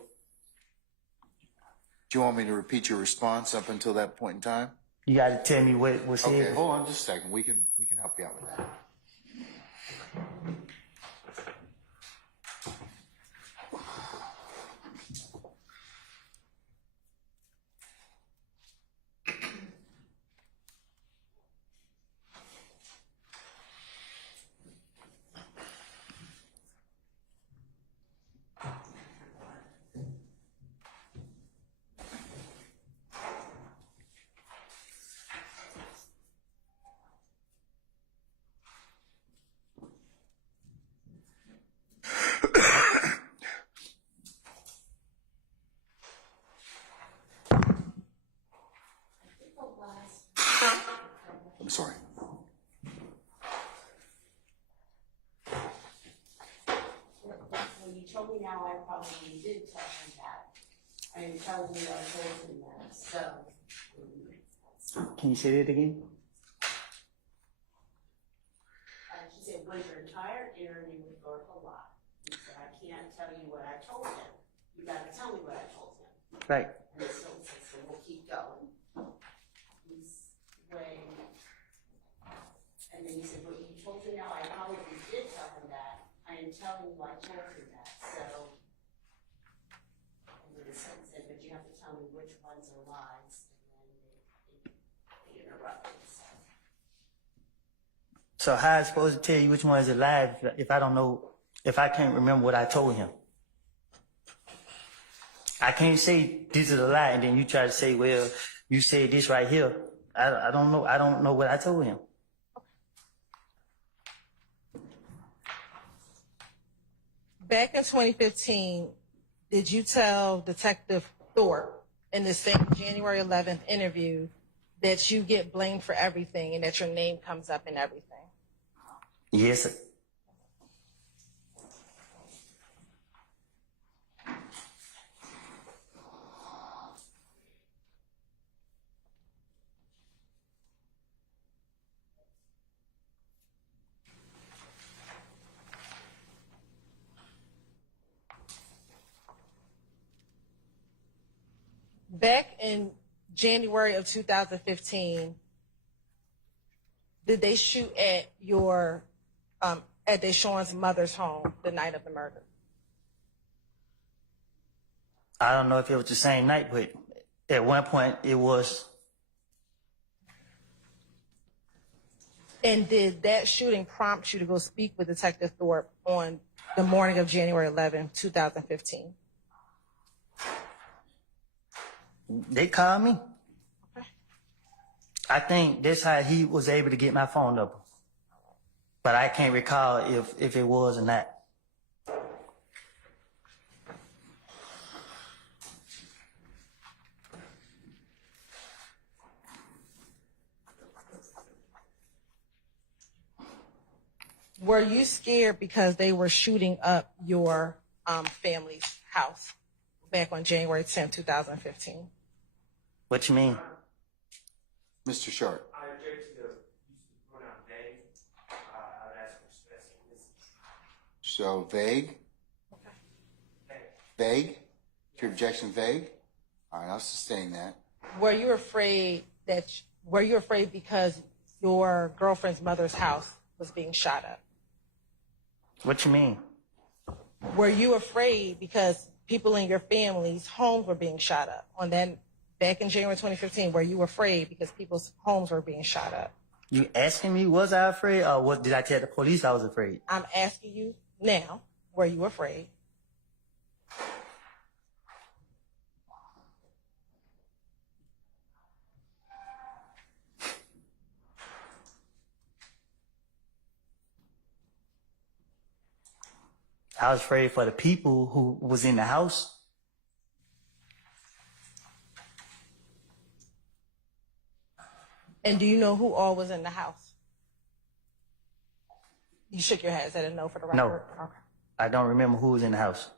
Do you want me to repeat your response up until that point in time? You got to tell me what was said. Okay, hold on just a second. We can help you out with that. I'm sorry. When you told me now, I probably did tell him that. I didn't tell him I told him that, so. Can you say that again? She said, was your entire interview with Garth a lie? He said, I can't tell you what I told him. You gotta tell me what I told him. Right. And so we'll keep going. He's weighing. And then he said, well, you told me now, I probably did tell him that. I am telling you I told him that, so. And then the son said, but you have to tell me which ones are lies. And then they interrupted, so. So how I supposed to tell you which one is a lie if I don't know, if I can't remember what I told him? I can't say this is a lie and then you try to say, well, you said this right here. I don't know. I don't know what I told him. Back in 2015, did you tell Detective Thorpe in the same January 11th interview that you get blamed for everything and that your name comes up in everything? Yes, sir. Back in January of 2015, did they shoot at your at Deshaun's mother's home the night of the murder? I don't know if it was the same night, but at one point it was. And did that shooting prompt you to go speak with Detective Thorpe on the morning of January 11, 2015? They called me. I think that's how he was able to get my phone number. But I can't recall if it was or not. Were you scared because they were shooting up your family's house back on January 10, 2015? What you mean? Mr. Sharp. I object to the use of the pronoun they. I would ask for specificity. So vague? Vague? Is your objection vague? All right, I'll sustain that. Were you afraid because your girlfriend's mother's house was being shot up? What you mean? Were you afraid because people in your family's homes were being shot up on that back in January 2015? Were you afraid because people's homes were being shot up? You asking me, was I afraid, or what did I tell the police I was afraid? I'm asking you now, were you afraid? I was afraid for the people who was in the house. And do you know who all was in the house? You shook your head. Is that a no for the record? No. Okay. I don't remember who was in the house.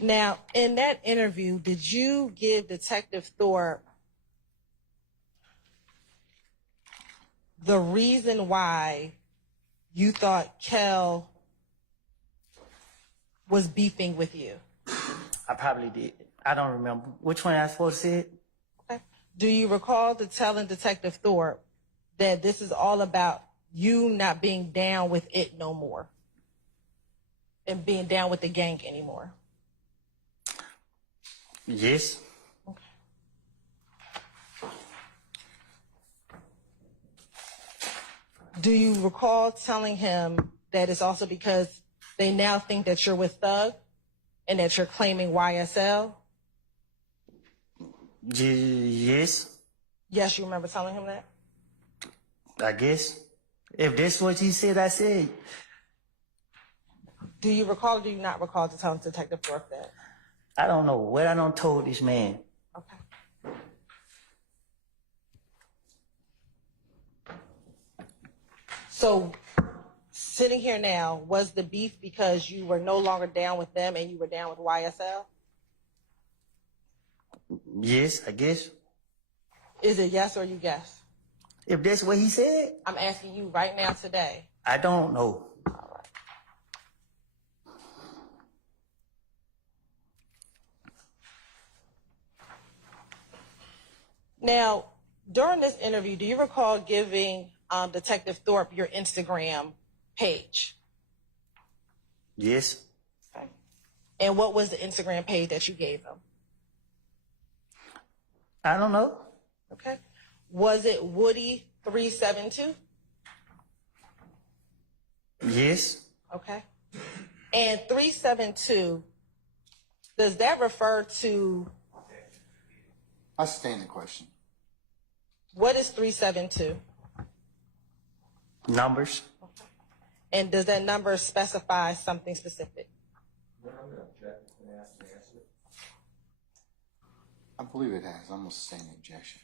Now, in that interview, did you give Detective Thorpe the reason why you thought Kel was beefing with you? I probably did. I don't remember. Which one I supposed to say it? Okay. Do you recall telling Detective Thorpe that this is all about you not being down with it no more and being down with the gang anymore? Yes. Okay. Do you recall telling him that it's also because they now think that you're with Thug and that you're claiming YSL? Yes. Yes, you remember telling him that? I guess. If that's what he said, I said. Do you recall or do you not recall to tell Detective Thorpe that? I don't know what I done told this man. Okay. So, sitting here now, was the beef because you were no longer down with them and you were down with YSL? Yes, I guess. Is it yes or you guess? If that's what he said, I'm asking you right now today. I don't know. Now, during this interview, do you recall giving Detective Thorpe your Instagram page? Yes. Okay. And what was the Instagram page that you gave him? I don't know. Okay. Was it Woody372? Yes. Okay. And 372, does that refer to, I stand the question. what is 372? Numbers. And does that number specify something specific? I believe it has. I'm going to sustain the objection.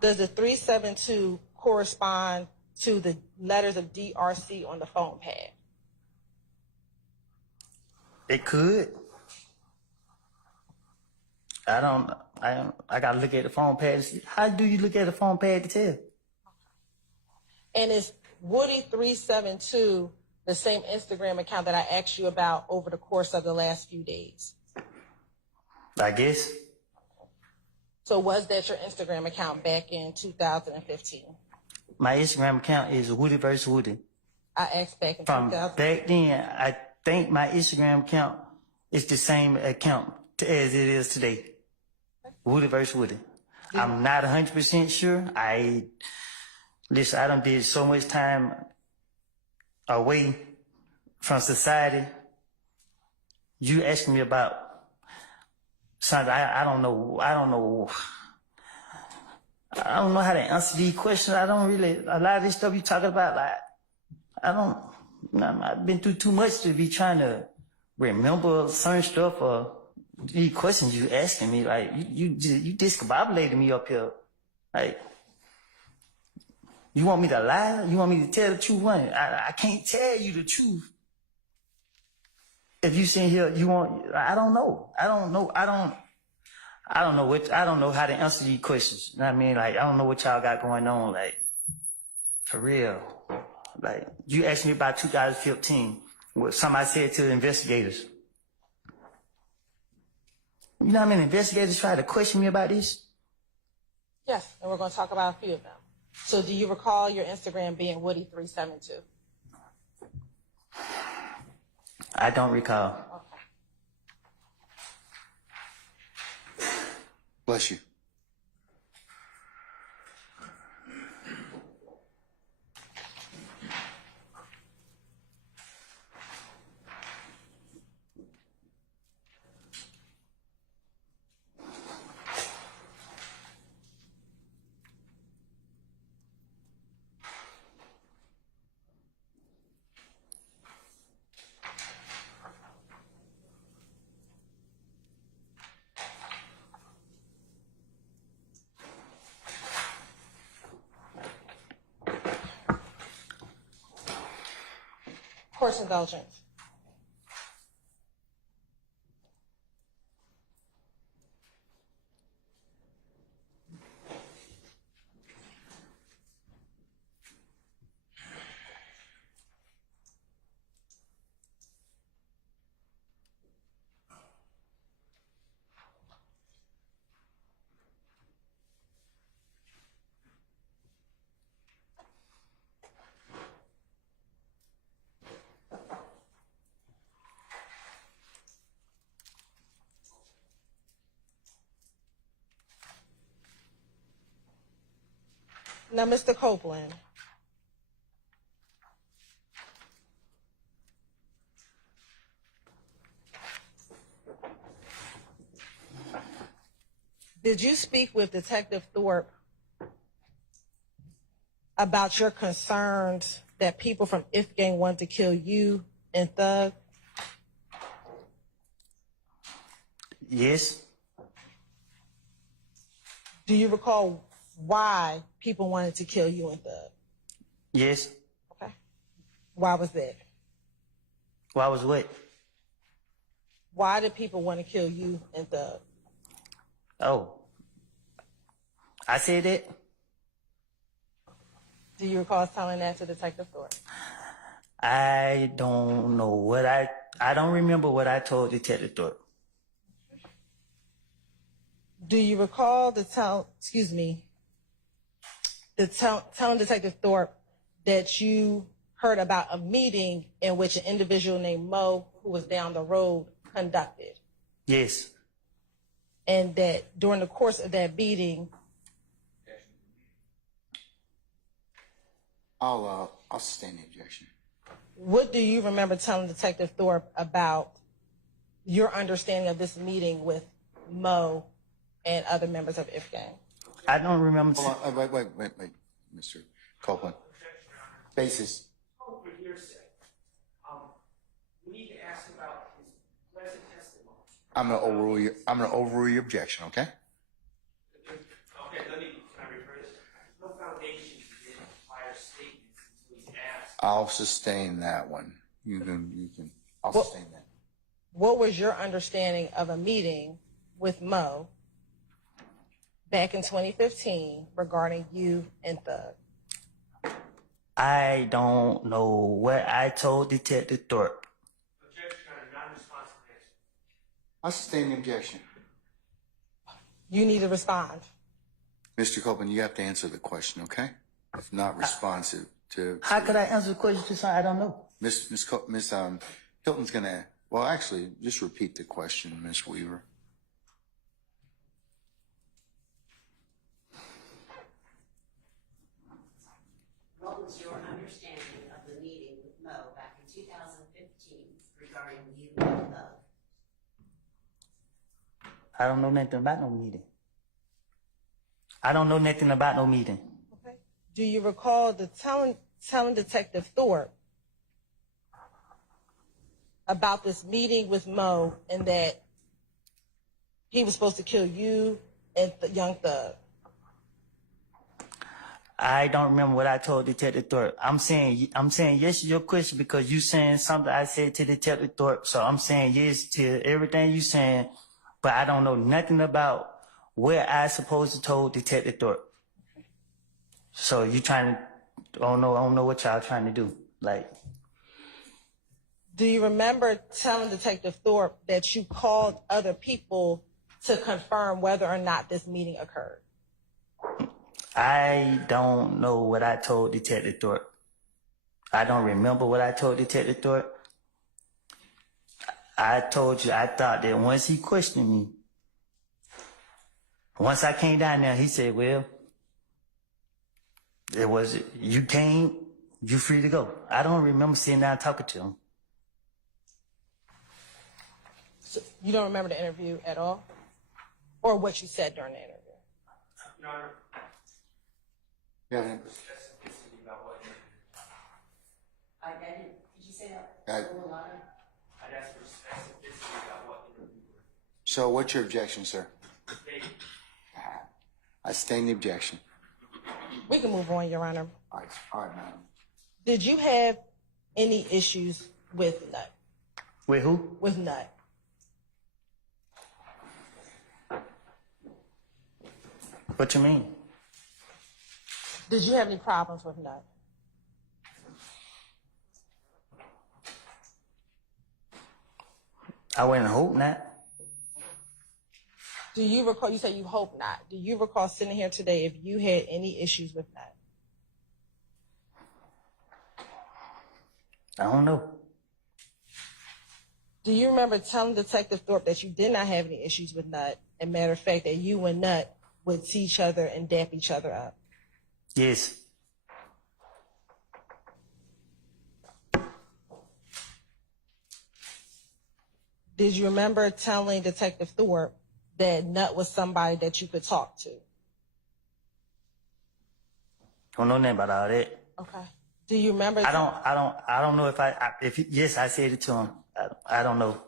Does the 372 correspond to the letters of DRC on the phone pad? It could. I gotta look at the phone pad to see. How do you look at the phone pad to tell? And is Woody372 the same Instagram account that I asked you about over the course of the last few days? I guess. So was that your Instagram account back in 2015? My Instagram account is Woody vs. Woody. I asked back in From 2000. back then, I think my Instagram account is the same account as it is today. Woody vs. Woody. I'm not 100% sure. I done did so much time away from society. You asking me about something I don't know. I don't know how to answer these questions. I don't really, a lot of this stuff you talking about, like, I've been through too much to be trying to remember certain stuff or these questions you asking me. Like, you discombobulated me up here. Like, you want me to lie? You want me to tell the truth? I can't tell you the truth. If you sitting here, I don't know. I don't know how to answer these questions. You know what I mean? Like, I don't know what y'all got going on. Like, for real. Like, you asked me about 2015, what somebody said to the investigators. You know how many investigators tried to question me about this? Yes, and we're going to talk about a few of them. So do you recall your Instagram being Woody372? I don't recall. Okay. Bless you. Court's indulgence. Now, Mr. Copeland, did you speak with Detective Thorpe about your concerns that people from If Gang wanted to kill you and Thug? Yes. Do you recall why people wanted to kill you and Thug? Yes. Okay. Why was that? Why was what? Why did people want to kill you and Thug? Oh. I said it. Do you recall telling that to Detective Thorpe? I don't know what I don't remember what I told Detective Thorpe. Do you recall telling Detective Thorpe that you heard about a meeting in which an individual named Mo, who was down the road, conducted? Yes. And that during the course of that meeting, I'll sustain the objection. what do you remember telling Detective Thorpe about your understanding of this meeting with Mo and other members of If Gang? I don't remember. Hold on, wait, Mr. Copeland. Basis. Oh, for hearsay. We need to ask about his present testimony. I'm gonna overrule your objection, okay? Okay, can I rephrase? There's no foundation to give prior statements until he's asked. I'll sustain that one. I'll sustain that. What was your understanding of a meeting with Mo back in 2015 regarding you and Thug? I don't know what I told Detective Thorpe. Objection on a non-responsive answer. I'll sustain the objection. You need to respond. Mr. Copeland, you have to answer the question, okay? If not responsive to... How could I answer the question to something I don't know? Miss Hilton's gonna... Well, actually, just repeat the question, Miss Weaver. What was your understanding of the meeting with Mo back in 2015 regarding you and Thug? I don't know nothing about no meeting. I don't know nothing about no meeting. Okay. Do you recall telling Detective Thorpe about this meeting with Mo and that he was supposed to kill you and young Thug? I don't remember what I told Detective Thorpe. I'm saying yes to your question because you saying something I said to Detective Thorpe. So I'm saying yes to everything you saying, but I don't know nothing about where I supposed to told Detective Thorpe. So you trying to, I don't know what y'all trying to do. Like, do you remember telling Detective Thorpe that you called other people to confirm whether or not this meeting occurred? I don't know what I told Detective Thorpe. I don't remember what I told Detective Thorpe. I told you I thought that once he questioned me, once I came down there, he said, well, it was, you came, you free to go. I don't remember sitting down talking to him. So you don't remember the interview at all? Or what you said during the interview? Your Honor, Yeah. specificity about what I didn't, did you say that? I- Full honor? I'd ask for specificity about what interview were. So what's your objection, sir? They, I sustain the objection. We can move on, Your Honor. All right, madam. Did you have any issues with Nut? With who? With Nut. What you mean? Did you have any problems with Nut? I wouldn't hope not. Do you recall, you say you hope not. Do you recall sitting here today if you had any issues with Nut? I don't know. Do you remember telling Detective Thorpe that you did not have any issues with Nut? And matter of fact, that you and Nut would see each other and dap each other up? Yes. Did you remember telling Detective Thorpe that Nut was somebody that you could talk to? Don't know nothing about all that. Okay. Do you remember? I don't know yes, I said it to him. I don't know.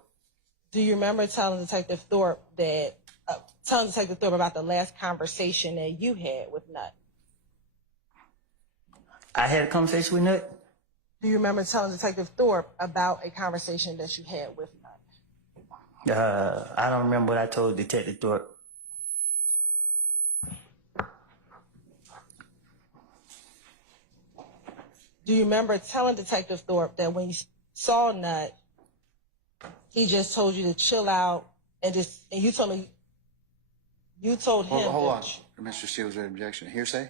Do you remember telling Detective Thorpe about the last conversation that you had with Nut? I had a conversation with Nut. Do you remember telling Detective Thorpe about a conversation that you had with Nut? I don't remember what I told Detective Thorpe. Do you remember telling Detective Thorpe that when you saw Nut, he just told you to chill out and you told him. Hold on, Mr. Steele's objection. Hearsay?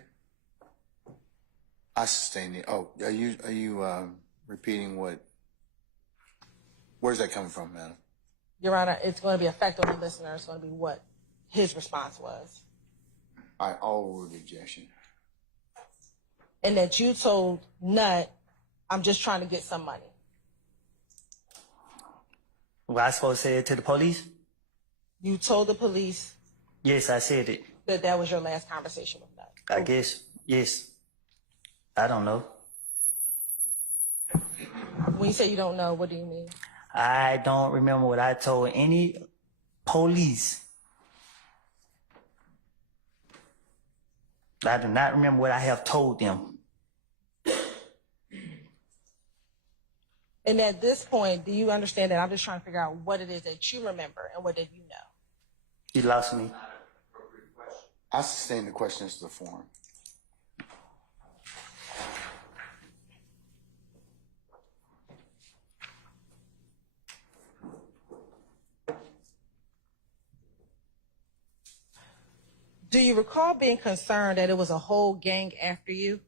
I sustain it. Oh, are you repeating where's that coming from, madam? Your Honor, it's going to be effective on the listener. It's going to be what his response was. I overrule the objection. And that you told Nut, I'm just trying to get some money. Was I supposed to say it to the police? You told the police. Yes, I said it. That was your last conversation with Nut. I guess, yes. I don't know. When you say you don't know, what do you mean? I don't remember what I told any police. I do not remember what I have told them. And at this point, do you understand that I'm just trying to figure out what it is that you remember and what did you know? You lost me. I sustain the question as to the form. Do you recall being concerned that it was a whole gang after you?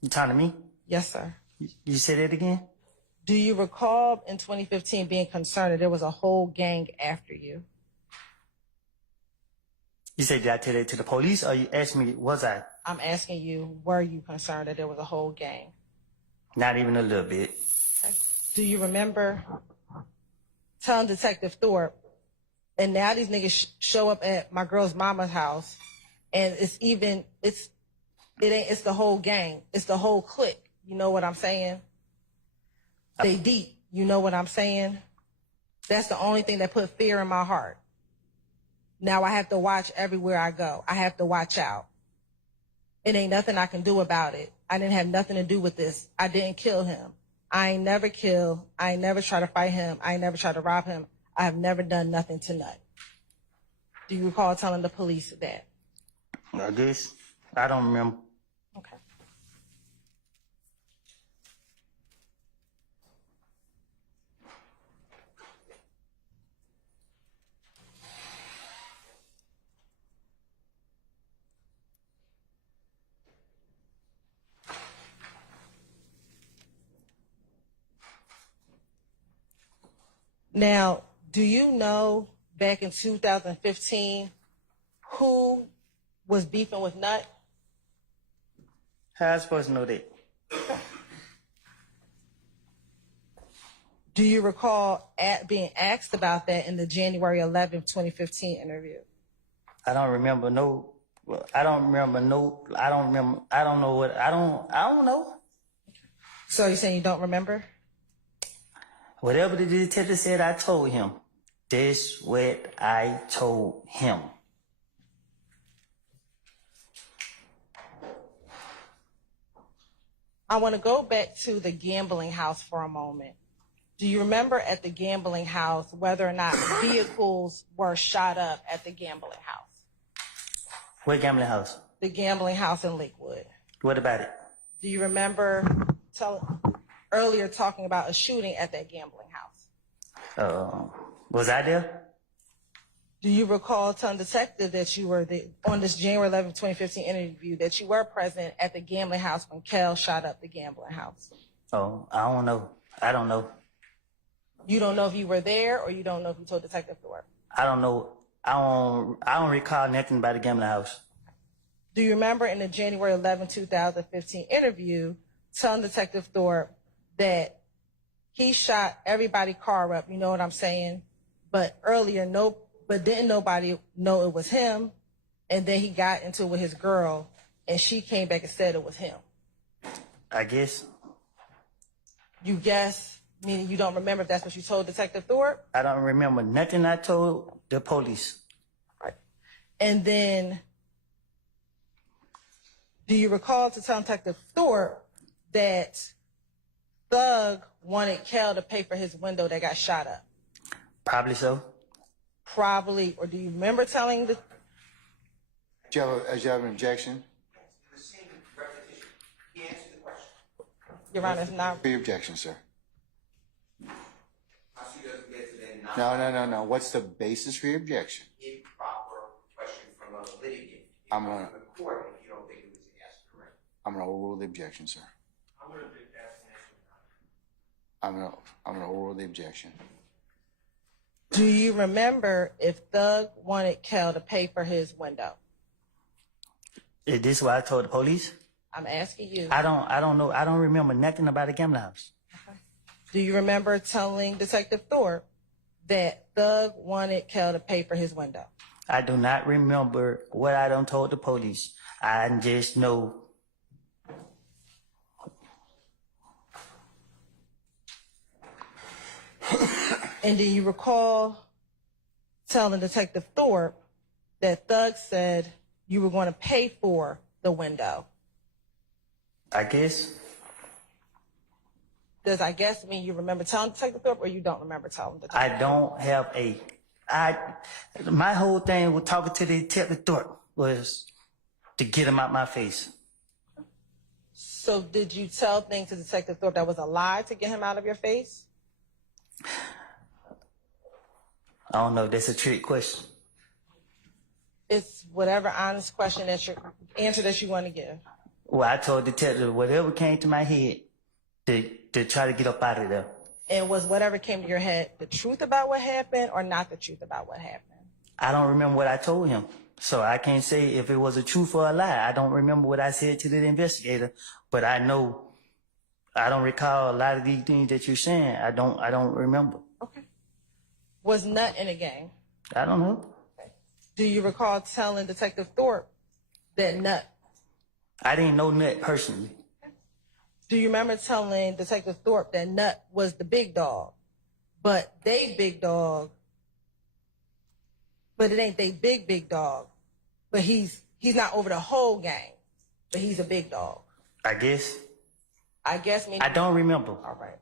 You talking to me? Yes, sir. You said it again? Do you recall in 2015 being concerned that there was a whole gang after you? You said, did I tell it to the police, or you asked me, was I? I'm asking you, were you concerned that there was a whole gang? Not even a little bit. Okay. Do you remember telling Detective Thorpe, and now these niggas show up at my girl's mama's house, and it's the whole gang. It's the whole clique. You know what I'm saying? They deep. You know what I'm saying? That's the only thing that put fear in my heart. Now I have to watch everywhere I go. I have to watch out. It ain't nothing I can do about it. I didn't have nothing to do with this. I didn't kill him. I ain't never killed. I ain't never tried to fight him. I ain't never tried to rob him. I have never done nothing to Nut. Do you recall telling the police that? I guess. I don't remember. Okay. Now, do you know back in 2015 who was beefing with Nut? How am I supposed to know that? Do you recall being asked about that in the January 11th, 2015 interview? I don't remember no. I don't know. I don't know. So you're saying you don't remember? Whatever the detective said, I told him. That's what I told him. I want to go back to the gambling house for a moment. Do you remember at the gambling house whether or not vehicles were shot up at the gambling house? What gambling house? The gambling house in Lakewood. What about it? Do you remember earlier talking about a shooting at that gambling house? Was I there? Do you recall telling the detective that you were on this January 11, 2015 interview that you were present at the gambling house when Kel shot up the gambling house? Oh, I don't know. I don't know. You don't know if you were there, or you don't know if you told Detective Thorpe? I don't know. I don't recall nothing about the gambling house. Do you remember in the January 11, 2015 interview telling Detective Thorpe that he shot everybody's car up, you know what I'm saying? But didn't nobody know it was him, and then he got into it with his girl, and she came back and said it was him? I guess. You guess, meaning you don't remember if that's what you told Detective Thorpe? I don't remember nothing I told the police. Right. And then, do you recall to tell Detective Thorpe that Thug wanted Kel to pay for his window that got shot up? Probably so. Probably, or do you remember telling the... Do you have an objection? The same repetition. He answered the question. Your Honor, it's not... For your objection, sir. Prosecutor doesn't get to then No. What's the basis for your objection? improper question from a litigant. I'm gonna- From the court if you don't think it was asked correctly. I'm gonna overrule the objection, sir. I'm gonna be asking that. I'm gonna overrule the objection. Do you remember if Thug wanted Kel to pay for his window? Is this what I told the police? I'm asking you. I don't know. I don't remember nothing about the gambling house. Do you remember telling Detective Thorpe that Thug wanted Kel to pay for his window? I do not remember what I done told the police. I just know. And do you recall telling Detective Thorpe that Thug said you were going to pay for the window? I guess. Does I guess mean you remember telling Detective Thorpe, or you don't remember telling Detective Thorpe? I don't have my whole thing with talking to the Detective Thorpe was to get him out my face. So did you tell things to Detective Thorpe that was a lie to get him out of your face? I don't know. That's a trick question. It's whatever honest question answer that you want to give. Well, I told the detective whatever came to my head to try to get up out of there. And was whatever came to your head the truth about what happened or not the truth about what happened? I don't remember what I told him. So I can't say if it was a truth or a lie. I don't remember what I said to the investigator, but I know I don't recall a lot of these things that you're saying. I don't remember. Okay. Was Nut in a gang? I don't know. Okay. Do you recall telling Detective Thorpe that Nut? I didn't know Nut personally. Okay. Do you remember telling Detective Thorpe that Nut was the big dog, but they big dog, but it ain't they big dog, but he's not over the whole gang, but he's a big dog? I guess. I guess meaning. I don't remember. All right.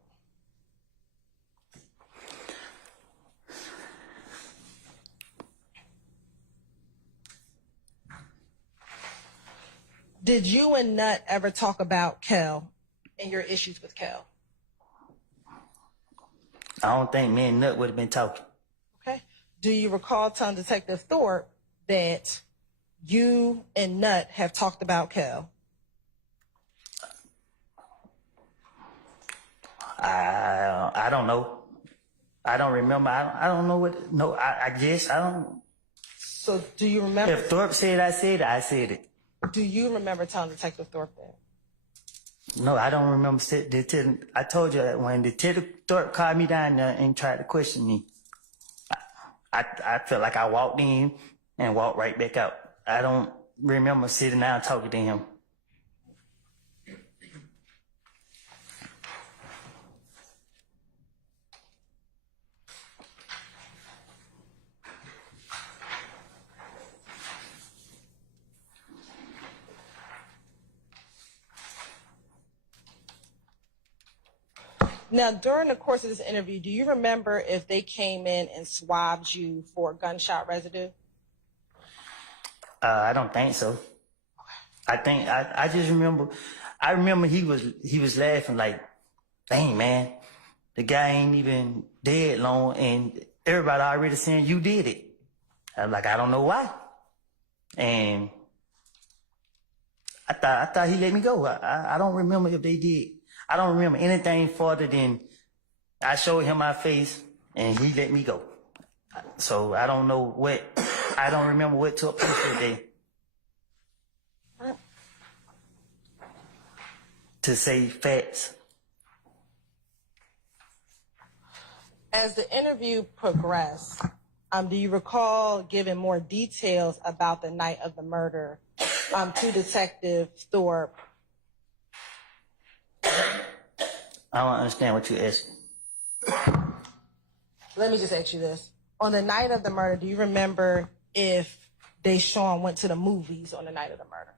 Did you and Nut ever talk about Kel and your issues with Kel? I don't think me and Nut would have been talking. Okay. Do you recall telling Detective Thorpe that you and Nut have talked about Kel? I don't know. I don't remember. I don't know what. No, I guess I don't. So do you remember? If Thorpe said I said it, I said it. Do you remember telling Detective Thorpe that? No, I don't remember. I told you that when Detective Thorpe called me down there and tried to question me, I felt like I walked in and walked right back out. I don't remember sitting down talking to him. Now, during the course of this interview, do you remember if they came in and swabbed you for gunshot residue? I don't think so. I just remember. I remember he was laughing like, "Dang man, the guy ain't even dead long, and everybody already saying you did it." I'm like, I don't know why, and I thought he let me go. I don't remember if they did. I don't remember anything further than I showed him my face and he let me go. So I don't know what. I don't remember what took place that day. To say facts. As the interview progressed, do you recall giving more details about the night of the murder to Detective Thorpe? I don't understand what you're asking. Let me just ask you this. On the night of the murder, do you remember if Deshaun went to the movies on the night of the murder?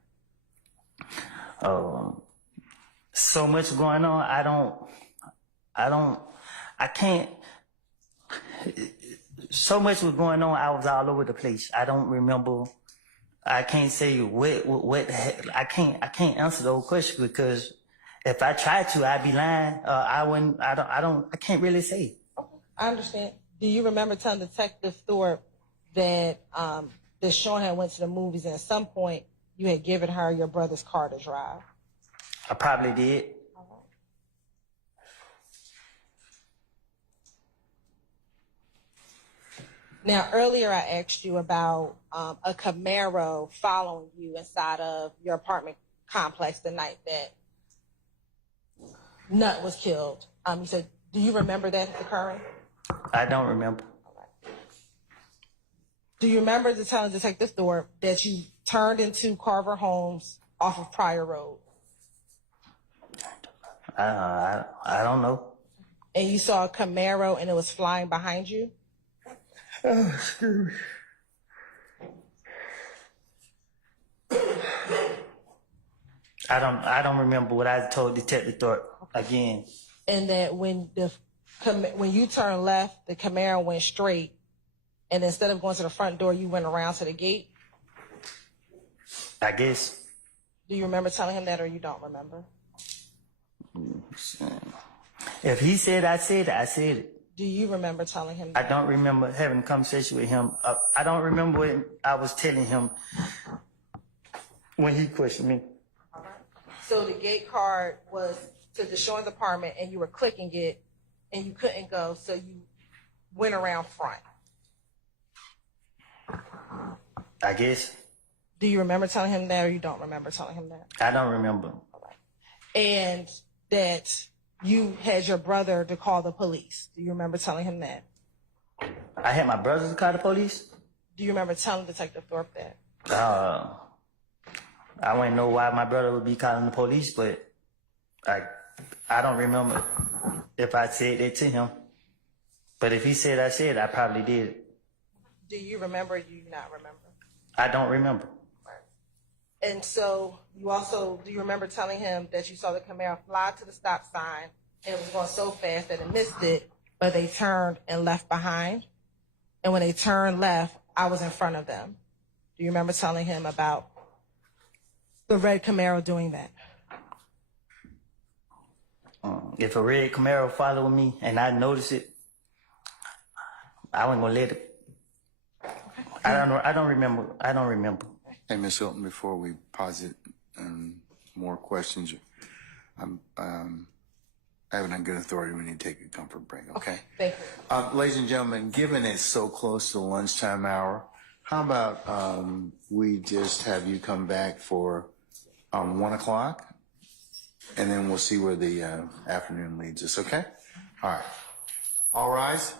So much going on. I can't. So much was going on. I was all over the place. I don't remember. I can't say what. I can't answer those questions because if I tried to, I'd be lying. I wouldn't. I can't really say. Okay, I understand. Do you remember telling Detective Thorpe that Deshaun had went to the movies and at some point you had given her your brother's car to drive? I probably did. All right. Now, earlier I asked you about a Camaro following you inside of your apartment complex the night that Nutt was killed. You said, do you remember that occurring? I don't remember. All right. Do you remember telling Detective Thorpe that you turned into Carver Homes off of Pryor Road? I don't know. And you saw a Camaro and it was flying behind you? Oh, excuse me. I don't remember what I told Detective Thorpe again. And that when you turned left, the Camaro went straight, and instead of going to the front door, you went around to the gate? I guess. Do you remember telling him that, or you don't remember? If he said I said it, I said it. Do you remember telling him that? I don't remember having a conversation with him. I don't remember what I was telling him when he questioned me. All right. So the gate card was to Deshaun's apartment, and you were clicking it, and you couldn't go, so you went around front. I guess. Do you remember telling him that, or you don't remember telling him that? I don't remember. All right. And that you had your brother to call the police. Do you remember telling him that? I had my brother to call the police? Do you remember telling Detective Thorpe that? I wouldn't know why my brother would be calling the police, but I don't remember if I said that to him. But if he said I said, I probably did. Do you remember or do you not remember? I don't remember. Right. And so do you remember telling him that you saw the Camaro fly to the stop sign and it was going so fast that it missed it, but they turned and left behind? And when they turned left, I was in front of them. Do you remember telling him about the red Camaro doing that? If a red Camaro followed me and I noticed it, I wasn't gonna let it. I don't remember. Hey, Ms. Hilton, before we posit more questions, I'm having a good authority. We need to take a comfort break, okay? Thank you. Ladies and gentlemen, given it's so close to lunchtime hour, how about we just have you come back for 1 o'clock, and then we'll see where the afternoon leads us, okay? All right. All rise.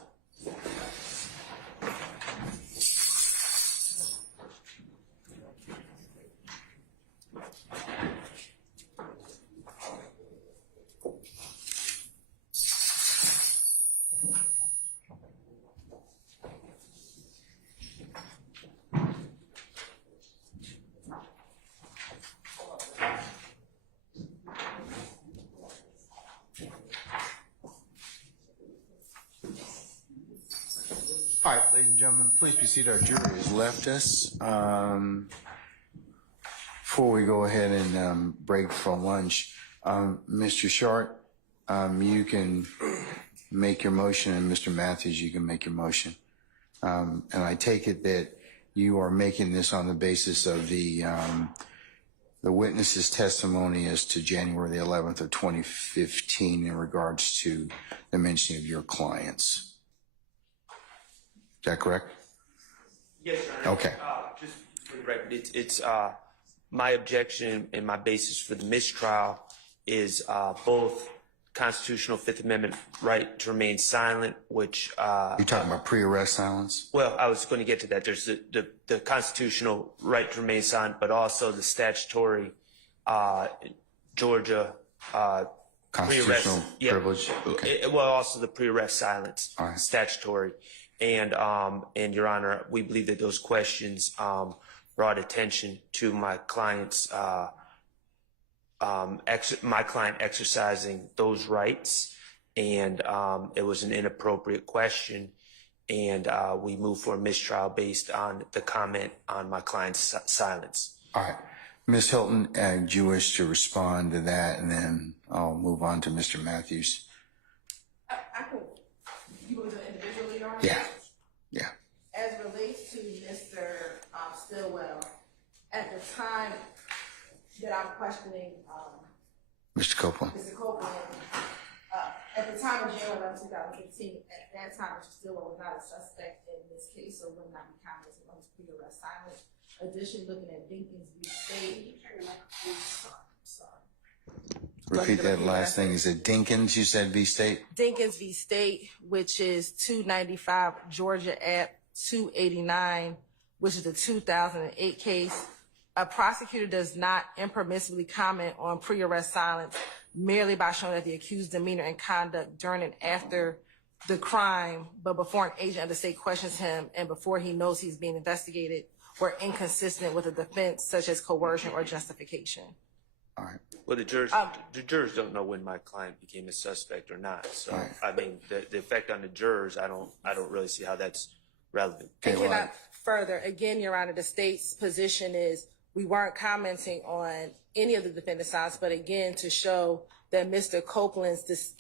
All right, ladies and gentlemen, please be seated. Our jury has left us. Before we go ahead and break for lunch, Mr. Short, you can make your motion, and Mr. Matthews, you can make your motion. And I take it that you are making this on the basis of the witness's testimony as to January the 11th of 2015 in regards to the mentioning of your clients. Is that correct? Yes, Your Honor. Okay. Just for the record, it's my objection and my basis for the mistrial is both constitutional Fifth Amendment right to remain silent, which You're talking about pre-arrest silence? well, I was going to get to that. There's the constitutional right to remain silent, but also the statutory Georgia Constitutional pre-arrest privilege? Okay. well, also the pre-arrest silence All right. statutory. And Your Honor, we believe that those questions brought attention to my client's my client exercising those rights, and it was an inappropriate question, and we moved for a mistrial based on the comment on my client's silence. All right. Ms. Hilton, do you wish to respond to that, and then I'll move on to Mr. Matthews? I could. You want to do it individually, Your Honor? Yeah. Yeah. As relates to Mr. Stillwell, at the time that I'm questioning Mr. Copeland. Mr. Copeland, at the time of January 11, 2015, at that time, Mr. Stillwell was not a suspect in this case, so would not be counted as his pre-arrest silence. Additionally, looking at Dinkins v. State. Repeat that last thing. Is it Dinkins, you said, v. State? Dinkins v. State, which is 295 Georgia App 289, which is the 2008 case. A prosecutor does not impermissibly comment on pre-arrest silence merely by showing that the accused demeanor and conduct during and after the crime, but before an agent of the state questions him and before he knows he's being investigated, were inconsistent with a defense such as coercion or justification. All right. Well, the jurors don't know when my client became a suspect or not. So, Right. I mean, the effect on the jurors, I don't really see how that's relevant. Okay, And cannot further, again, Your Honor, the state's position is we weren't commenting on any of the defendant's sides, but again, to show that Mr. Copeland's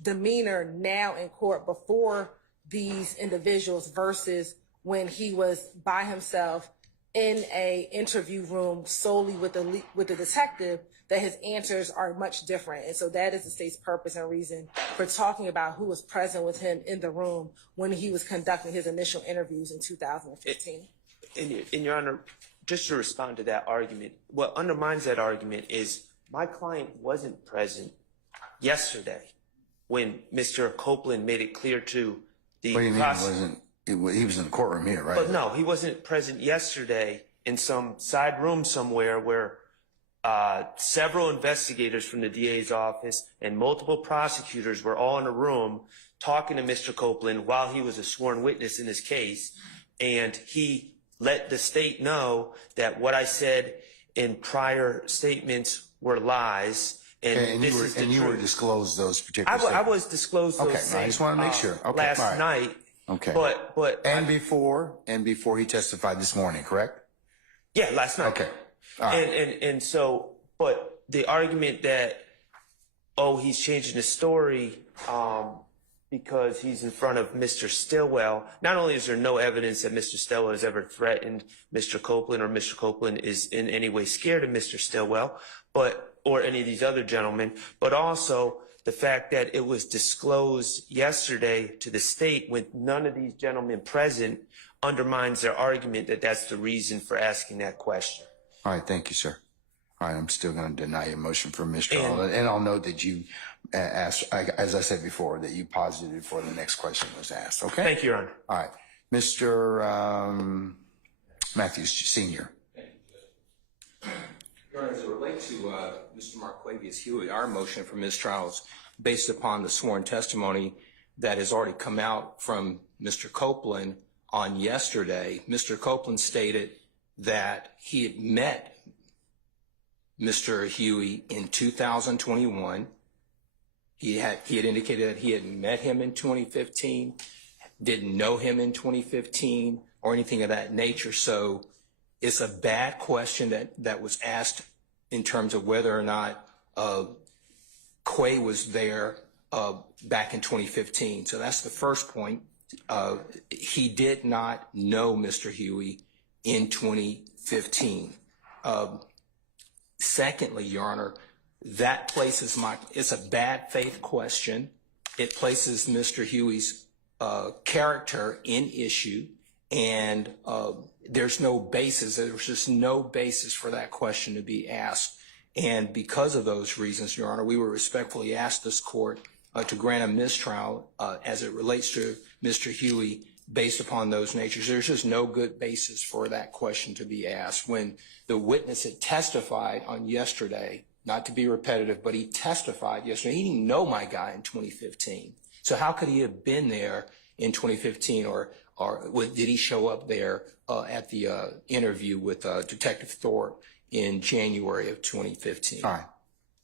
demeanor now in court before these individuals versus when he was by himself in a interview room solely with the detective, that his answers are much different. And so that is the state's purpose and reason for talking about who was present with him in the room when he was conducting his initial interviews in 2015. And Your Honor, just to respond to that argument, what undermines that argument is my client wasn't present yesterday when Mr. Copeland made it clear to the What do you mean he was in the courtroom here, right? But no, he wasn't present yesterday in some side room somewhere where several investigators from the DA's office and multiple prosecutors were all in a room talking to Mr. Copeland while he was a sworn witness in this case. And he let the state know that what I said in prior statements were lies. And you were disclosed those particular I was disclosed those Okay, I just want to make sure. Okay, last all right. night. Okay. But before he testified this morning, correct? Yeah, last night. Okay. All right. And so, but the argument that, oh, he's changing the story because he's in front of Mr. Stillwell. Not only is there no evidence that Mr. Stillwell has ever threatened Mr. Copeland or Mr. Copeland is in any way scared of Mr. Stillwell, or any of these other gentlemen, but also the fact that it was disclosed yesterday to the state with none of these gentlemen present undermines their argument that that's the reason for asking that question. All right, thank you, sir. All right, I'm still going to deny your motion for mistrial, and I'll note that you asked, as I said before, that you posited before the next question was asked. Okay. Thank you, Your Honor. All right, Mr. Matthews, Senior. Your Honor, as it relates to Mr. Marquavius Huey, our motion for mistrial is based upon the sworn testimony that has already come out from Mr. Copeland on yesterday. Mr. Copeland stated that he had met Mr. Huey in 2021. He had indicated that he had met him in 2015, didn't know him in 2015 or anything of that nature. So it's a bad question that was asked in terms of whether or not Quay was there back in 2015. So that's the first point. He did not know Mr. Huey in 2015. Secondly, Your Honor, that places it's a bad faith question. It places Mr. Huey's character in issue, and there's no basis. There's just no basis for that question to be asked. And because of those reasons, Your Honor, we would respectfully ask this court to grant a mistrial as it relates to Mr. Huey based upon those natures. There's just no good basis for that question to be asked. When the witness had testified on yesterday, not to be repetitive, but he testified yesterday, he didn't know my guy in 2015. So how could he have been there in 2015, or did he show up there at the interview with Detective Thorpe in January of 2015? All right.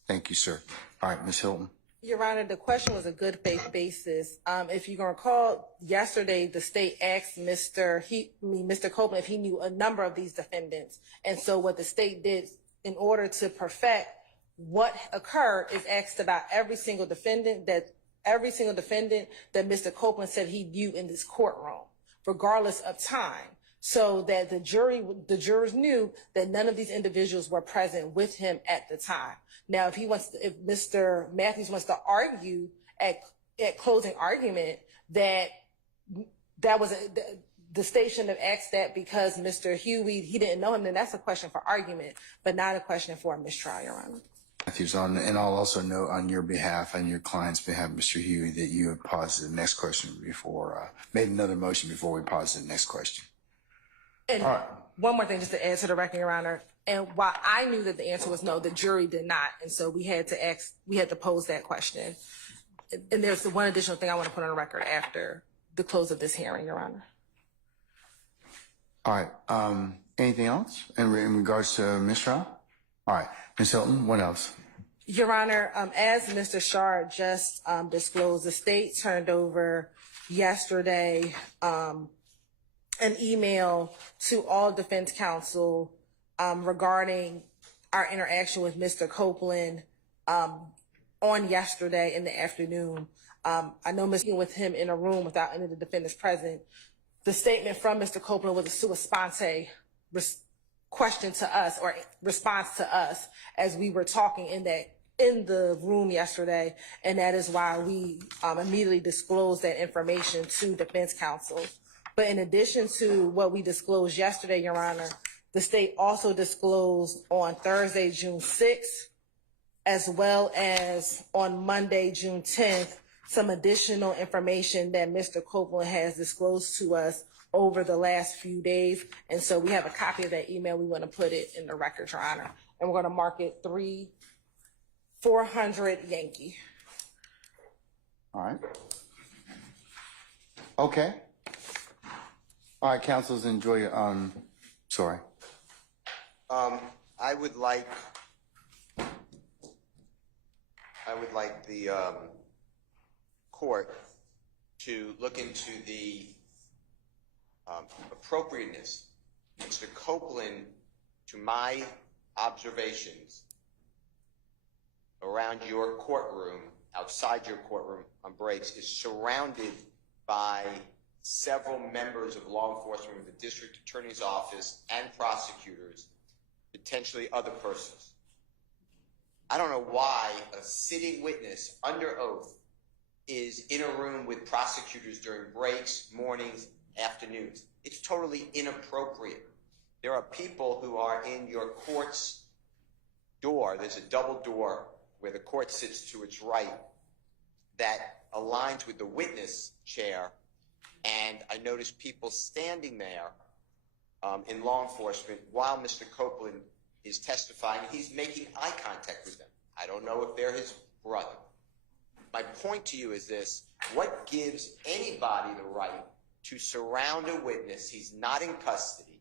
Thank you, sir. All right, Ms. Hilton. Your Honor, the question was a good faith basis. If you can recall, yesterday the state asked Mr. Copeland if he knew a number of these defendants. And so what the state did in order to perfect what occurred is asked about every single defendant that Mr. Copeland said he knew in this courtroom, regardless of time, so that the jurors knew that none of these individuals were present with him at the time. Now, if Mr. Matthews wants to argue at closing argument that was the state shouldn't have asked that because Mr. Huey, he didn't know him, then that's a question for argument, but not a question for a mistrial, Your Honor. Matthews, and I'll also note on your behalf and your client's behalf, Mr. Huey, that you have paused the next question before, made another motion before we paused the next question. And one more thing just to add to the record, Your Honor. And while I knew that the answer was no, the jury did not. And so we had to pose that question. And there's the one additional thing I want to put on the record after the close of this hearing, Your Honor. All right. Anything else in regards to mistrial? All right. Ms. Hilton, what else? Your Honor, as Mr. Shard just disclosed, the state turned over yesterday an email to all defense counsel regarding our interaction with Mr. Copeland on yesterday in the afternoon. I know Mr. with him in a room without any of the defendants present. The statement from Mr. Copeland was a sua sponte question to us, or response to us, as we were talking in the room yesterday, and that is why we immediately disclosed that information to defense counsel. But in addition to what we disclosed yesterday, Your Honor, the state also disclosed on Thursday, June 6th, as well as on Monday, June 10th, some additional information that Mr. Copeland has disclosed to us over the last few days. And so we have a copy of that email. We want to put it in the record, Your Honor. And we're going to mark it 400 Yankee. All right. Okay. All right, counsels, enjoy your, sorry. I would like the court to look into the appropriateness of Mr. Copeland, to my observations around your courtroom, outside your courtroom on breaks, is surrounded by several members of law enforcement with the district attorney's office and prosecutors, potentially other persons. I don't know why a sitting witness under oath is in a room with prosecutors during breaks, mornings, afternoons. It's totally inappropriate. There are people who are in your court's door. There's a double door where the court sits to its right that aligns with the witness chair, and I noticed people standing there in law enforcement while Mr. Copeland is testifying. He's making eye contact with them. I don't know if they're his brother. My point to you is this: what gives anybody the right to surround a witness, he's not in custody,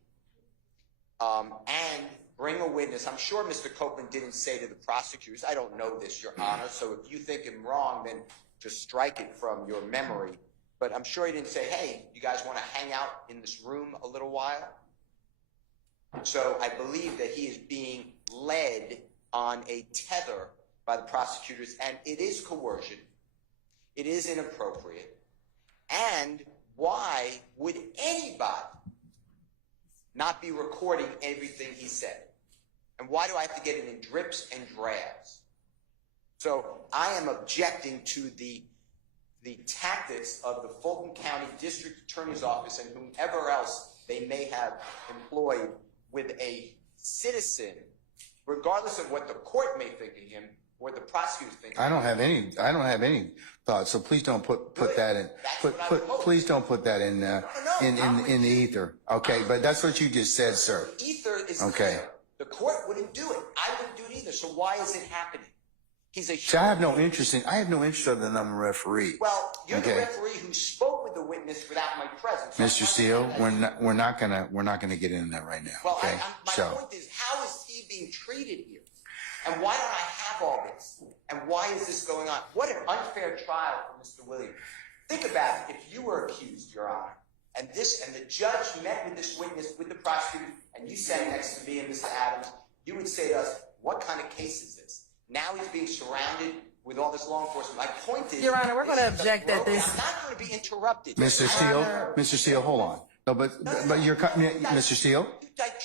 and bring a witness? I'm sure Mr. Copeland didn't say to the prosecutors, I don't know this, Your Honor, so if you think I'm wrong, then just strike it from your memory. but I'm sure he didn't say, hey, you guys want to hang out in this room a little while? So I believe that he is being led on a tether by the prosecutors, and it is coercion. It is inappropriate. And why would anybody not be recording everything he said? And why do I have to get it in drips and drabs? So I am objecting to the tactics of the Fulton County District Attorney's Office and whomever else they may have employed with a citizen, regardless of what the court may think of him or the prosecutors think. I don't have any thoughts. So please don't put that in. Please don't put that in in the ether. Okay, but that's what you just said, sir. Ether is okay. Clear. The court wouldn't do it. I wouldn't do it either. So why is it happening? He's a. So I have no interest other than I'm a referee. Well, you're the referee who spoke with the witness without my presence. Mr. Steele, we're not gonna get into that right now. Well, okay. my point is, how is he being treated here? And why don't I have all this? And why is this going on? What an unfair trial for Mr. Williams. Think about it. If you were accused, Your Honor, and the judge met with this witness, with the prosecutor, and you sat next to me and Mr. Adams, you would say to us, what kind of case is this? Now he's being surrounded with all this law enforcement. My point is, Your Honor, we're going to object that this. I'm not going to be interrupted. Mr. Steele, hold on. No, but you're Mr. Steele?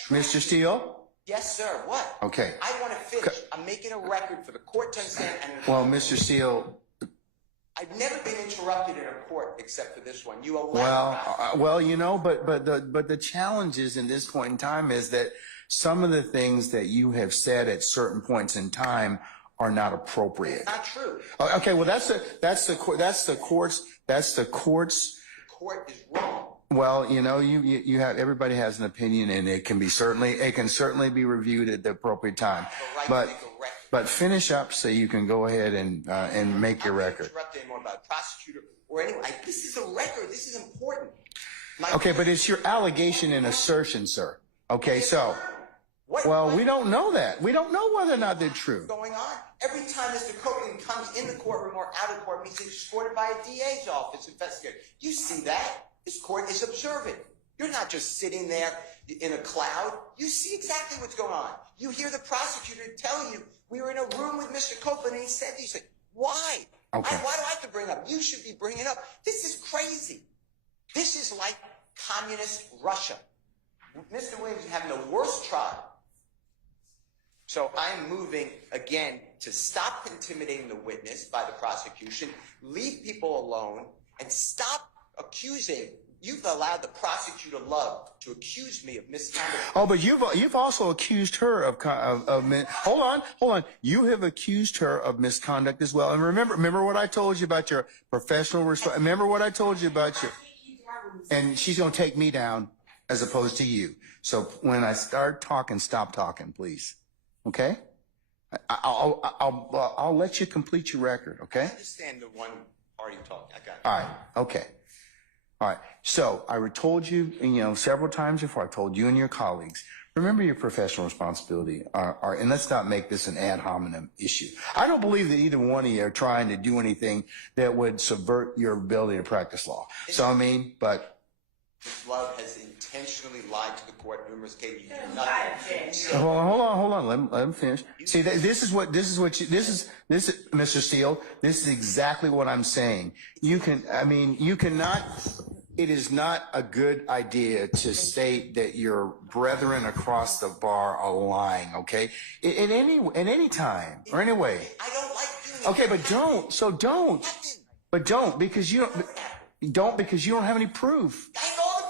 Mr. Steele? Yes, sir. What? Okay. I want to finish. I'm making a record for the court to understand. Well, Mr. Steele. I've never been interrupted in a court except for this one. You allow. Well, you know, but the challenge is in this point in time is that some of the things that you have said at certain points in time are not appropriate. It's not true. Okay. Well, that's the court's. The court is wrong. Well, you know, you have, everybody has an opinion, and it can certainly be reviewed at the appropriate time. But finish up so you can go ahead and make your record. I'm not interrupting anymore about prosecutor or anyone. This is a record. This is important. Okay, but it's your allegation and assertion, sir. Okay, so. Well, we don't know that. We don't know whether or not they're true. What's going on? Every time Mr. Copeland comes in the courtroom or out of the courtroom, he's escorted by a DA's office investigator. You see that? This court is observant. You're not just sitting there in a cloud. You see exactly what's going on. You hear the prosecutor tell you, we were in a room with Mr. Copeland and he said these things. Why? Okay. Why do I have to bring up? You should be bringing up. This is crazy. This is like communist Russia. Mr. Williams is having the worst trial. So I'm moving, again, to stop intimidating the witness by the prosecution, leave people alone, and stop accusing. You've allowed the prosecutor Love to accuse me of misconduct. Oh, but you've also accused her of hold on. You have accused her of misconduct as well. And remember what I told you about your professional response. Remember what I told you about your. And she's going to take me down as opposed to you. So when I start talking, stop talking, please. Okay? I'll let you complete your record. Okay? I understand the one party talk. I got it. All right. Okay. All right. So I told you, several times before, I told you and your colleagues, remember your professional responsibility. And let's not make this an ad hominem issue. I don't believe that either one of you are trying to do anything that would subvert your ability to practice law. So, but. Ms. Love has intentionally lied to the court numerous cases. Hold on. Let him finish. See, this is Mr. Steele. This is exactly what I'm saying. You cannot. It is not a good idea to state that your brethren across the bar are lying. Okay, at any time or any way. I don't like doing it. Okay, but don't. So don't. But don't because you don't because you don't have any proof.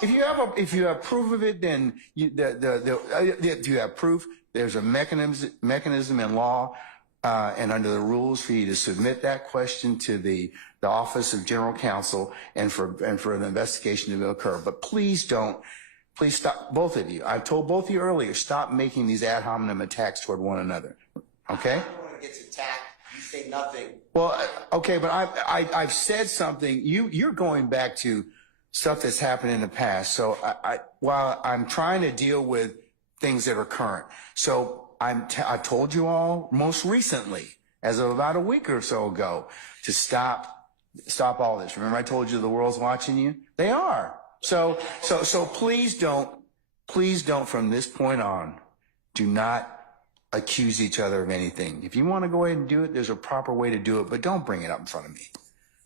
If you have proof of it, then if you have proof, there's a mechanism in law and under the rules for you to submit that question to the Office of General Counsel and for an investigation to occur. But please stop, both of you. I told both of you earlier, stop making these ad hominem attacks toward one another. Okay? Everyone gets attacked. You say nothing. Well, okay, but I've said something. You're going back to stuff that's happened in the past. So while I'm trying to deal with things that are current. So I told you all most recently, as of about a week or so ago, to stop stop all this. Remember I told you the world's watching you? They are. So please don't from this point on, do not accuse each other of anything. If you want to go ahead and do it, there's a proper way to do it, but don't bring it up in front of me.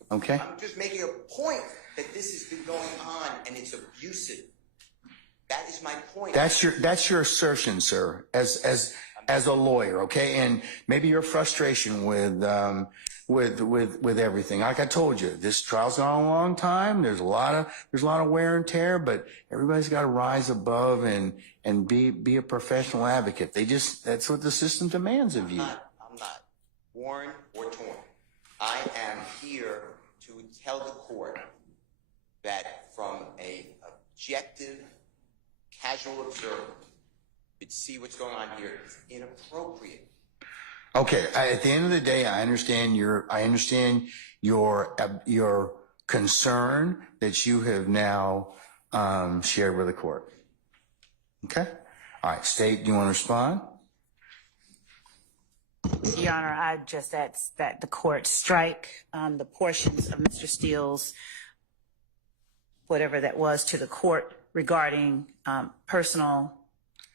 Okay? I'm just making a point that this has been going on and it's abusive. That is my point. That's your assertion, sir, as a lawyer, okay? And maybe your frustration with everything. Like I told you, this trial's gone a long time. There's a lot of wear and tear, but everybody's got to rise above and be a professional advocate. That's what the system demands of you. I'm not worn or torn. I am here to tell the court that from a objective, casual observer, could see what's going on here is inappropriate. Okay. At the end of the day, I understand your concern that you have now shared with the court. Okay. All right. State, do you want to respond? Your Honor, I just ask that the court strike the portions of Mr. Steele's, whatever that was, to the court regarding personal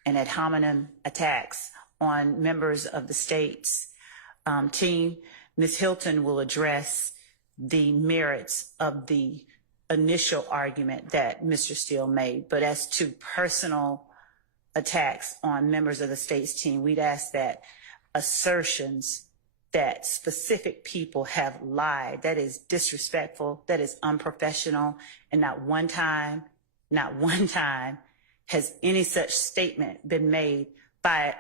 and ad hominem attacks on members of the state's team. Ms. Hilton will address the merits of the initial argument that Mr. Steele made. But as to personal attacks on members of the state's team, we'd ask that assertions that specific people have lied, that is disrespectful, that is unprofessional, and not one time has any such statement been made by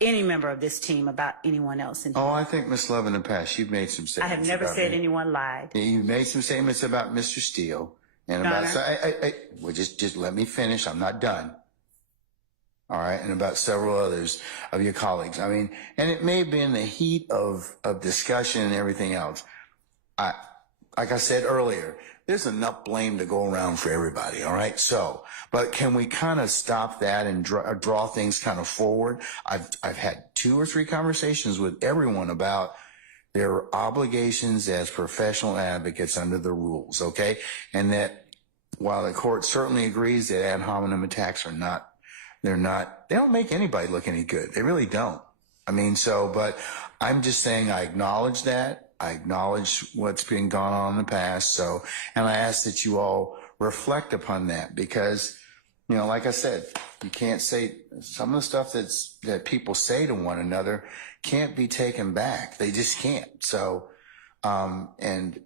any member of this team about anyone else. Oh, I think, Ms. Love, in the past, you've made some statements. I have never said me. anyone lied. You made some statements about Mr. Steele and about, well, just let me finish. I'm not done. All right. And about several others of your colleagues. I mean, and it may have been the heat of discussion and everything else. Like I said earlier, there's enough blame to go around for everybody. All right. So, but can we kind of stop that and draw things kind of forward? I've had 2 or 3 conversations with everyone about their obligations as professional advocates under the rules. Okay. And that while the court certainly agrees that ad hominem attacks they don't make anybody look any good. They really don't. I mean, but I'm just saying I acknowledge that. I acknowledge what's been gone on in the past. So, and I ask that you all reflect upon that because, like I said, you can't say some of the stuff that people say to one another can't be taken back. They just can't. So, and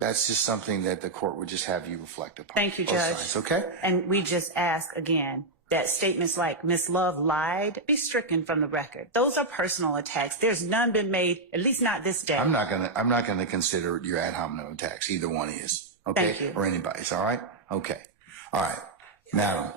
that's just something that the court would just have you reflect upon. Thank you, Judge. Sides, okay? And we just ask again that statements like Ms. Love lied be stricken from the record. Those are personal attacks. There's none been made, at least not this day. I'm not gonna consider your ad hominem attacks. Either one is. Okay? Thank you. Or anybody's. All right? Okay. All right. Madam.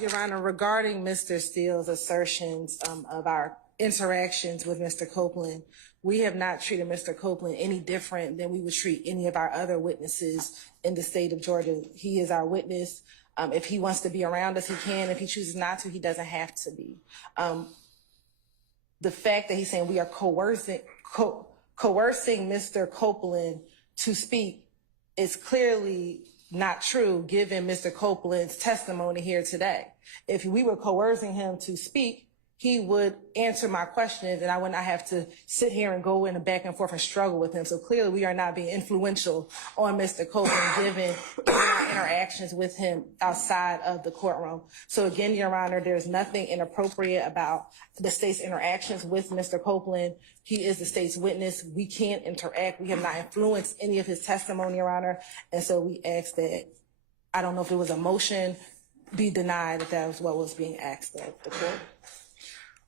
Your Honor, regarding Mr. Steele's assertions of our interactions with Mr. Copeland, we have not treated Mr. Copeland any different than we would treat any of our other witnesses in the state of Georgia. He is our witness. If he wants to be around us, he can. If he chooses not to, he doesn't have to be. The fact that he's saying we are coercing Mr. Copeland to speak is clearly not true given Mr. Copeland's testimony here today. If we were coercing him to speak, he would answer my questions and I would not have to sit here and go in a back and forth and struggle with him. So clearly we are not being influential on Mr. Copeland given our interactions with him outside of the courtroom. So again, Your Honor, there's nothing inappropriate about the state's interactions with Mr. Copeland. He is the state's witness. We can't interact. We have not influenced any of his testimony, Your Honor. And so we ask that, I don't know if it was a motion, be denied if that was what was being asked of the court.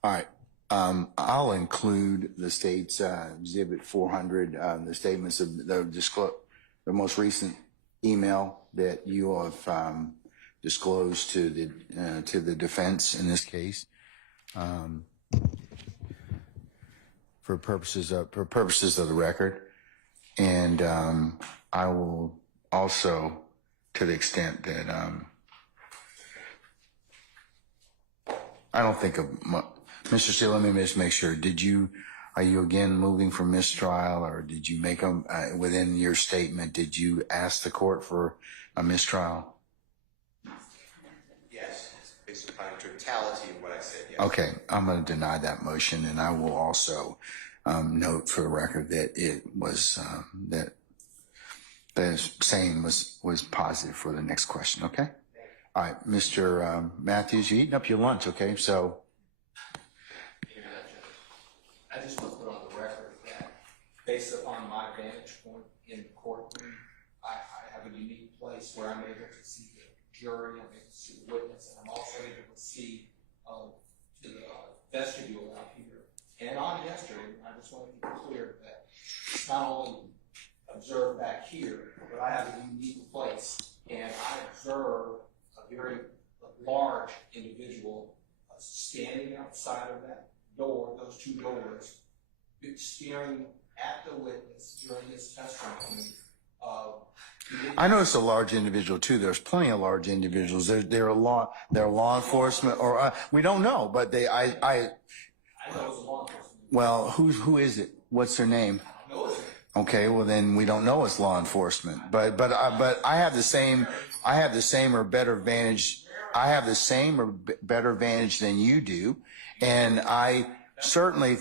All right. I'll include the state's Exhibit 400, the statements of the most recent email that you have disclosed to the defense in this case, for purposes of the record, and I will also, to the extent that I don't think of Mr. Steele, let me just make sure. Are you again moving for mistrial, or did you make them within your statement? Did you ask the court for a mistrial? Yes, based upon the totality of what I said, yes. Okay, I'm going to deny that motion, and I will also note for the record that it was that the same was positive for the next question. Okay. All right, Mr. Matthews, you're eating up your lunch. Okay, so. I just want to put on the record that based upon my vantage point in the courtroom, I have a unique place where I'm able to see the jury, I'm able to see the witness, and I'm also able to see to the vestibule out here. And on yesterday, I just want to be clear that it's not only observed back here, but I have a unique place, and I observe a very large individual standing outside of that door, those two doors, staring at the witness during his testimony. I know it's a large individual too. There's plenty of large individuals. They're law enforcement, or we don't know, but they. I know it's law enforcement. Well, who is it? What's their name? I don't know his name. Okay, well then we don't know it's law enforcement. But I have the same or better vantage. I have the same or better vantage than you do, and I certainly,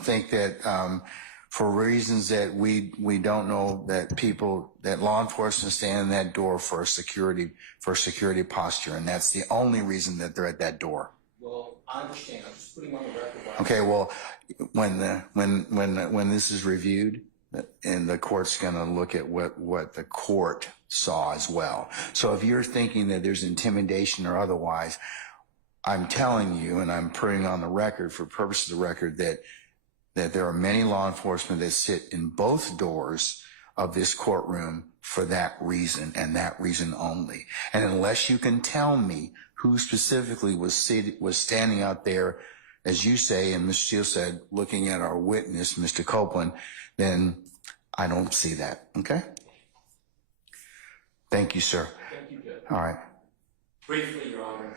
think that for reasons that we don't know, that law enforcement stand in that door for security posture, and that's the only reason that they're at that door. Well, I understand. I'm just putting on the record. Okay, well, when this is reviewed, and the court's going to look at what the court saw as well. So if you're thinking that there's intimidation or otherwise, I'm telling you, and I'm putting on the record for purposes of the record, that there are many law enforcement that sit in both doors of this courtroom for that reason and that reason only. And unless you can tell me who specifically was standing out there, as you say, and Mr. Steele said, looking at our witness, Mr. Copeland, then I don't see that. Okay? Thank you, sir. Thank you, Judge. All right. Briefly, Your Honor,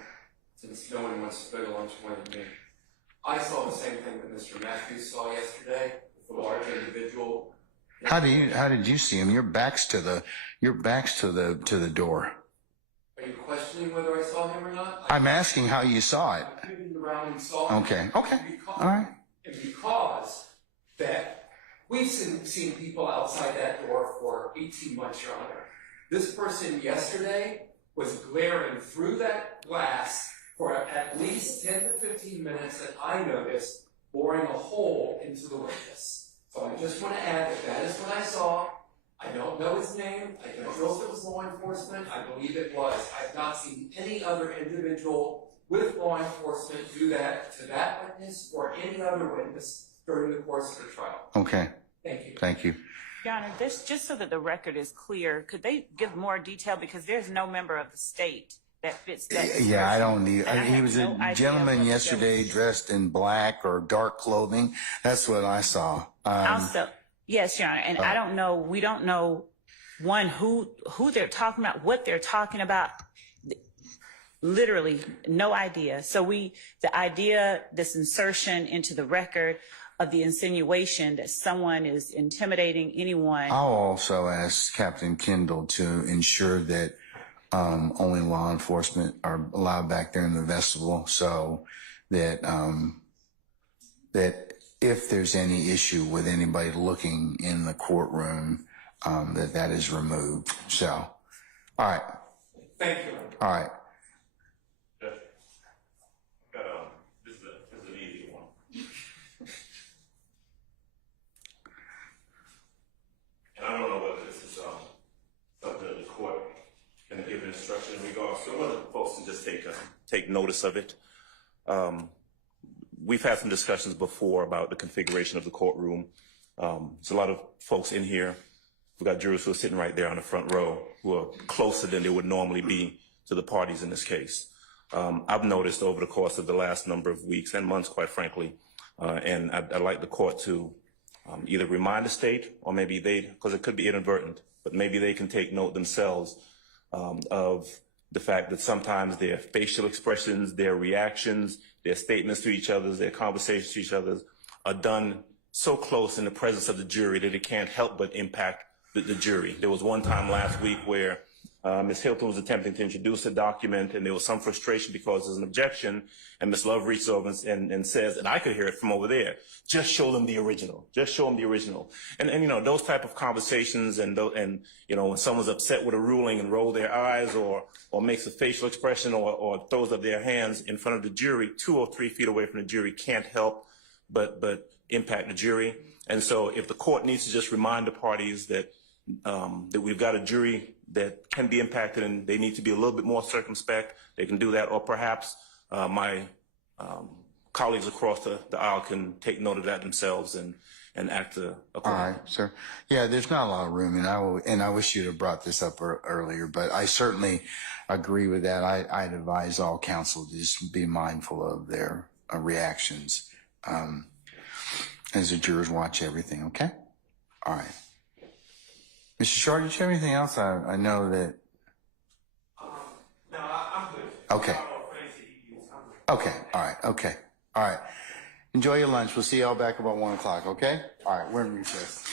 since no one wants to go to lunch with me, I saw the same thing that Mr. Matthews saw yesterday, with a large individual. How did you see him? Your back's to the door. Are you questioning whether I saw him or not? I'm asking how you saw it. I pivoted around and saw him. Okay. All right. And because that we've seen people outside that door for 18 months, Your Honor. This person yesterday was glaring through that glass for at least 10 to 15 minutes that I noticed, boring a hole into the witness. So I just want to add that is what I saw. I don't know his name. I don't know if it was law enforcement. I believe it was. I've not seen any other individual with law enforcement do that to that witness or any other witness during the course of the trial. Okay. Thank you. Thank you. Your Honor, this, just so that the record is clear, could they give more detail, because there's no member of the state that fits that. Yeah, I don't need. He was a gentleman yesterday dressed in black or dark clothing. That's what I saw. Also, yes, Your Honor, and I don't know. We don't know who they're talking about, what they're talking about. Literally, no idea. So the idea, this insertion into the record of the insinuation that someone is intimidating anyone. I'll also ask Captain Kendall to ensure that only law enforcement are allowed back there in the vestibule, so that that if there's any issue with anybody looking in the courtroom, that is removed. So, all right. Thank you. All right. This is an easy one. And I don't know whether this is something that the court can give an instruction in regards to. I want folks to just take notice of it. We've had some discussions before about the configuration of the courtroom. There's a lot of folks in here. We've got jurors who are sitting right there on the front row who are closer than they would normally be to the parties in this case. I've noticed over the course of the last number of weeks and months, quite frankly, and I'd like the court to either remind the state, or maybe because it could be inadvertent, but maybe they can take note themselves of the fact that sometimes their facial expressions, their reactions, their statements to each other, their conversations to each other are done so close in the presence of the jury that it can't help but impact the jury. There was one time last week where Ms. Hilton was attempting to introduce a document, and there was some frustration because there's an objection, and Ms. Love reaches over and says, and I could hear it from over there, just show them the original. Just show them the original. And you know, those type of conversations and you know, when someone's upset with a ruling and roll their eyes or makes a facial expression or throws up their hands in front of the jury, 2 or 3 feet away from the jury, can't help but impact the jury. And so if the court needs to just remind the parties that we've got a jury that can be impacted and they need to be a little bit more circumspect, they can do that. Or perhaps my colleagues across the aisle can take note of that themselves and act accordingly. All right, sir. Yeah, there's not a lot of room, and I wish you'd have brought this up earlier, but I certainly agree with that. I'd advise all counsel to just be mindful of their reactions as the jurors watch everything, okay? All right. Mr. Short, did you have anything else? I know that. No, I'm good. Okay. Okay. All right. Okay. All right. Enjoy your lunch. We'll see y'all back about 1 o'clock. Okay. All right. We're in recess.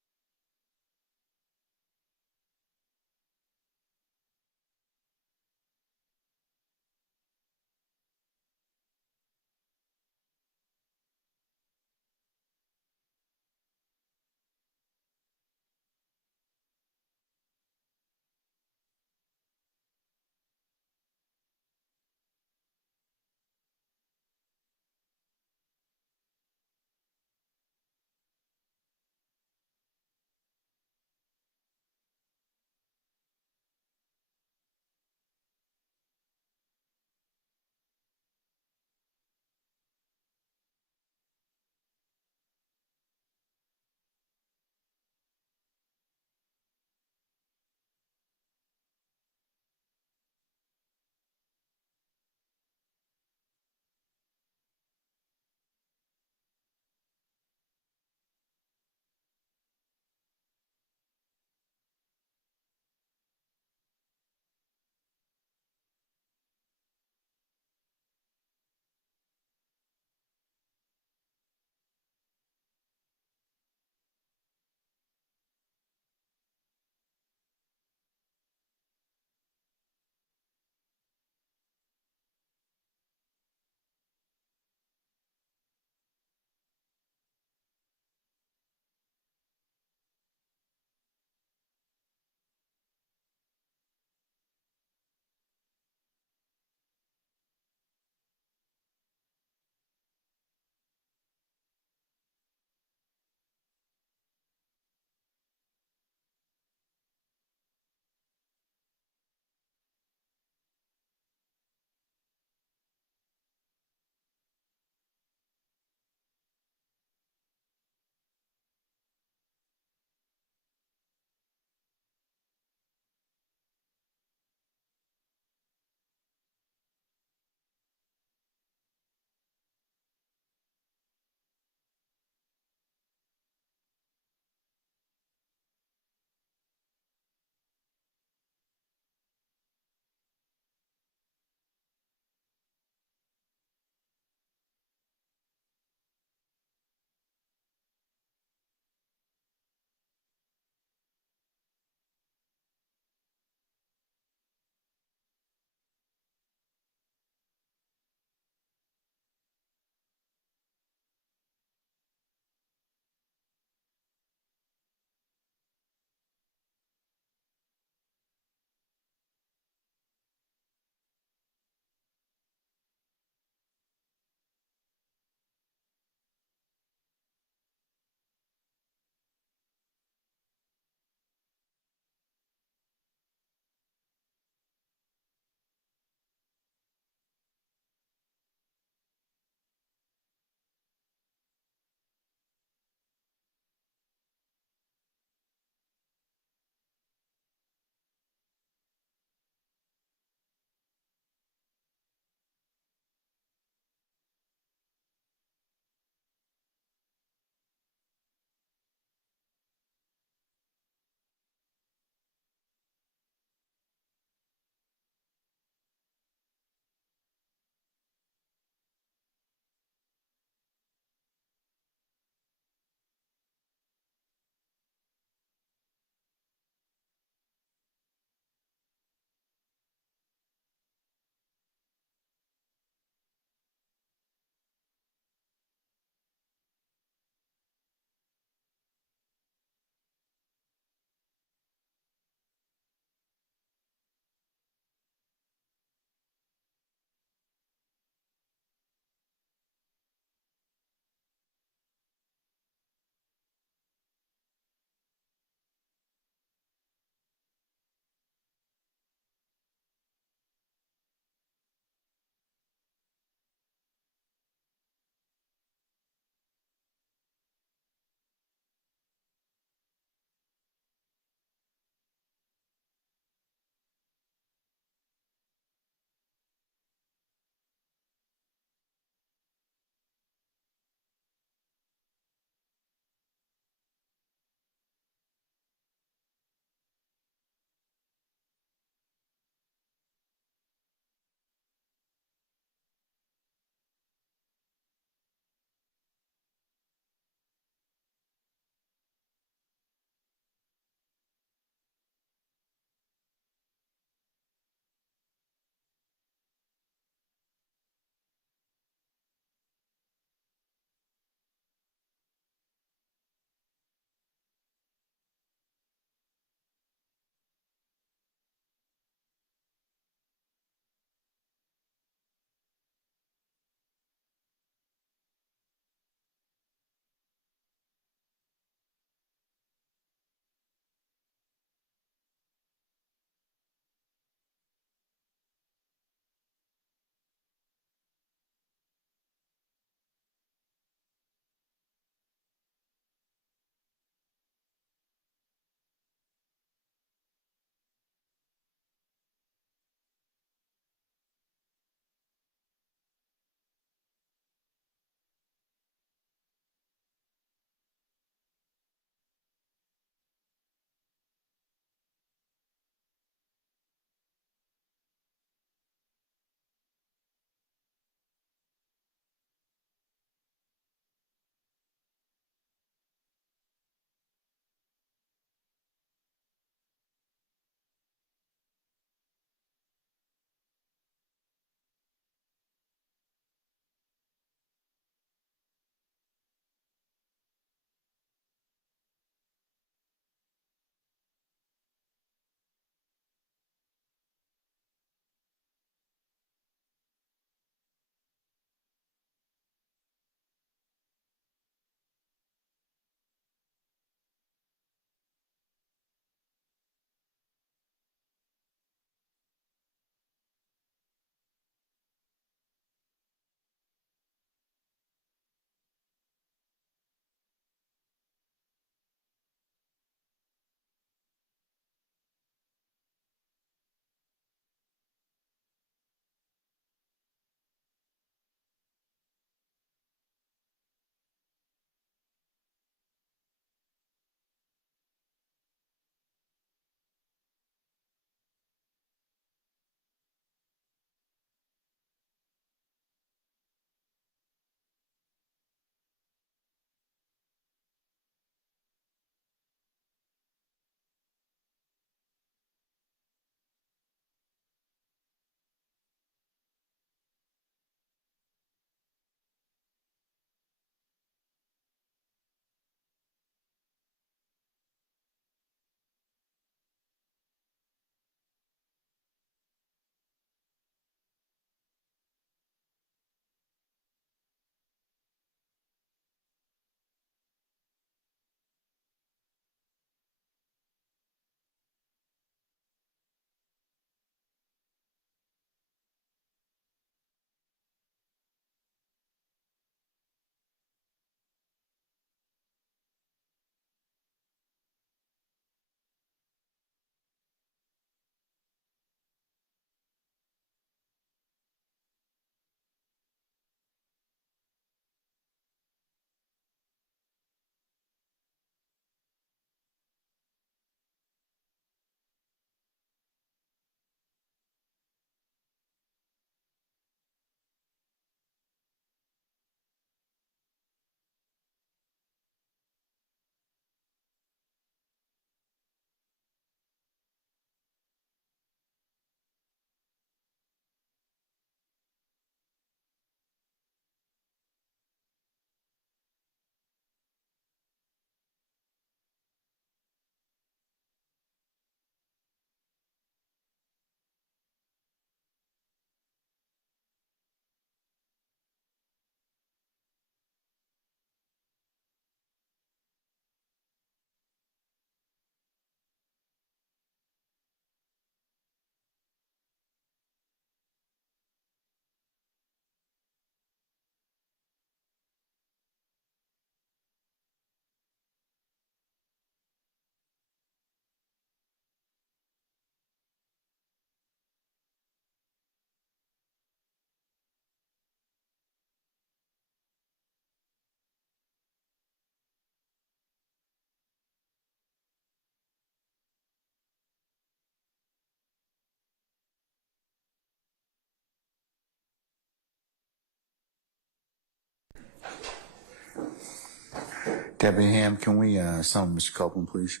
Deputy Ham, can we summon Mr. Copeland, please?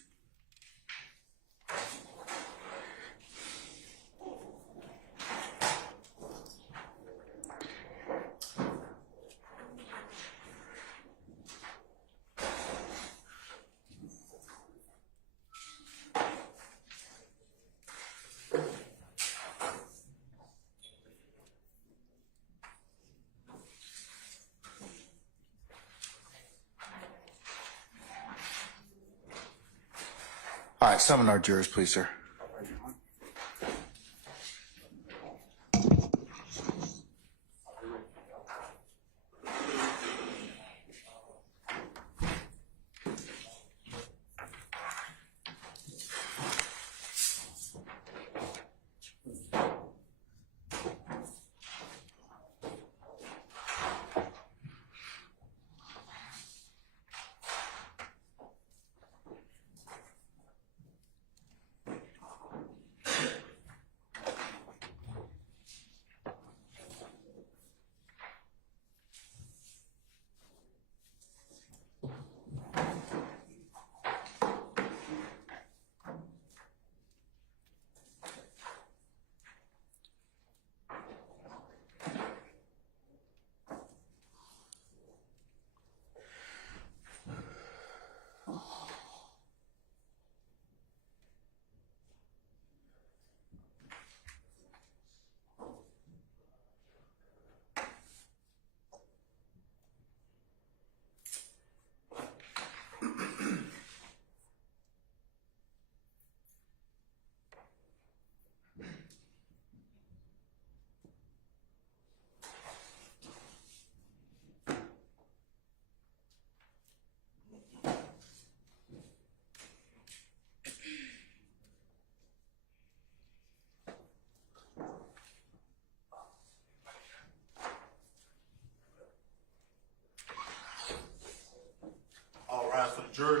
All right, summon our jurors, please, sir. All rise for the jury.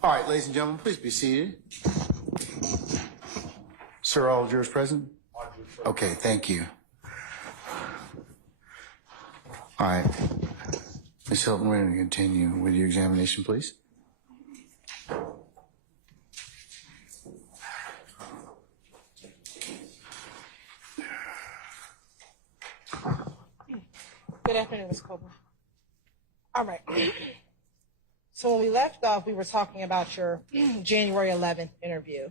All right, ladies and gentlemen, please be seated. Sir, all jurors present? Okay, thank you. All right. Ms. Hilton, we're going to continue with your examination, please. Good afternoon, Ms. Copeland. All right. So when we left off, we were talking about your January 11th interview.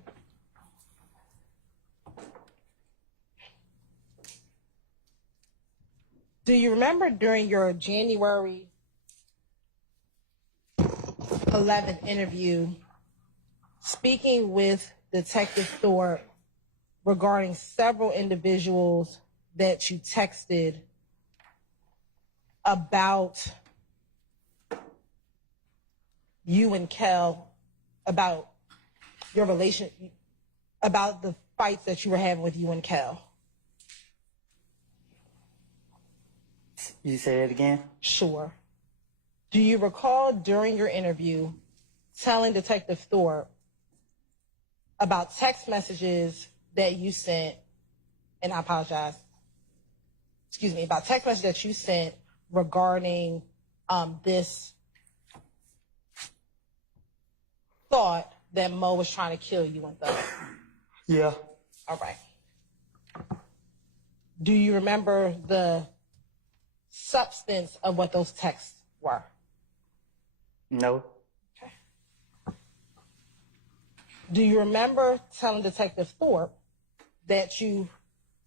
Do you remember during your January 11th interview speaking with Detective Thorpe regarding several individuals that you texted about you and Kel, about your relation, about the fights that you were having with you and Kel? You say that again? Sure. Do you recall during your interview telling Detective Thorpe about text messages that you sent, and I apologize, excuse me, about text messages that you sent regarding this thought that Mo was trying to kill you and Thug? Yeah. All right. Do you remember the substance of what those texts were? No. Okay. Do you remember telling Detective Thorpe that you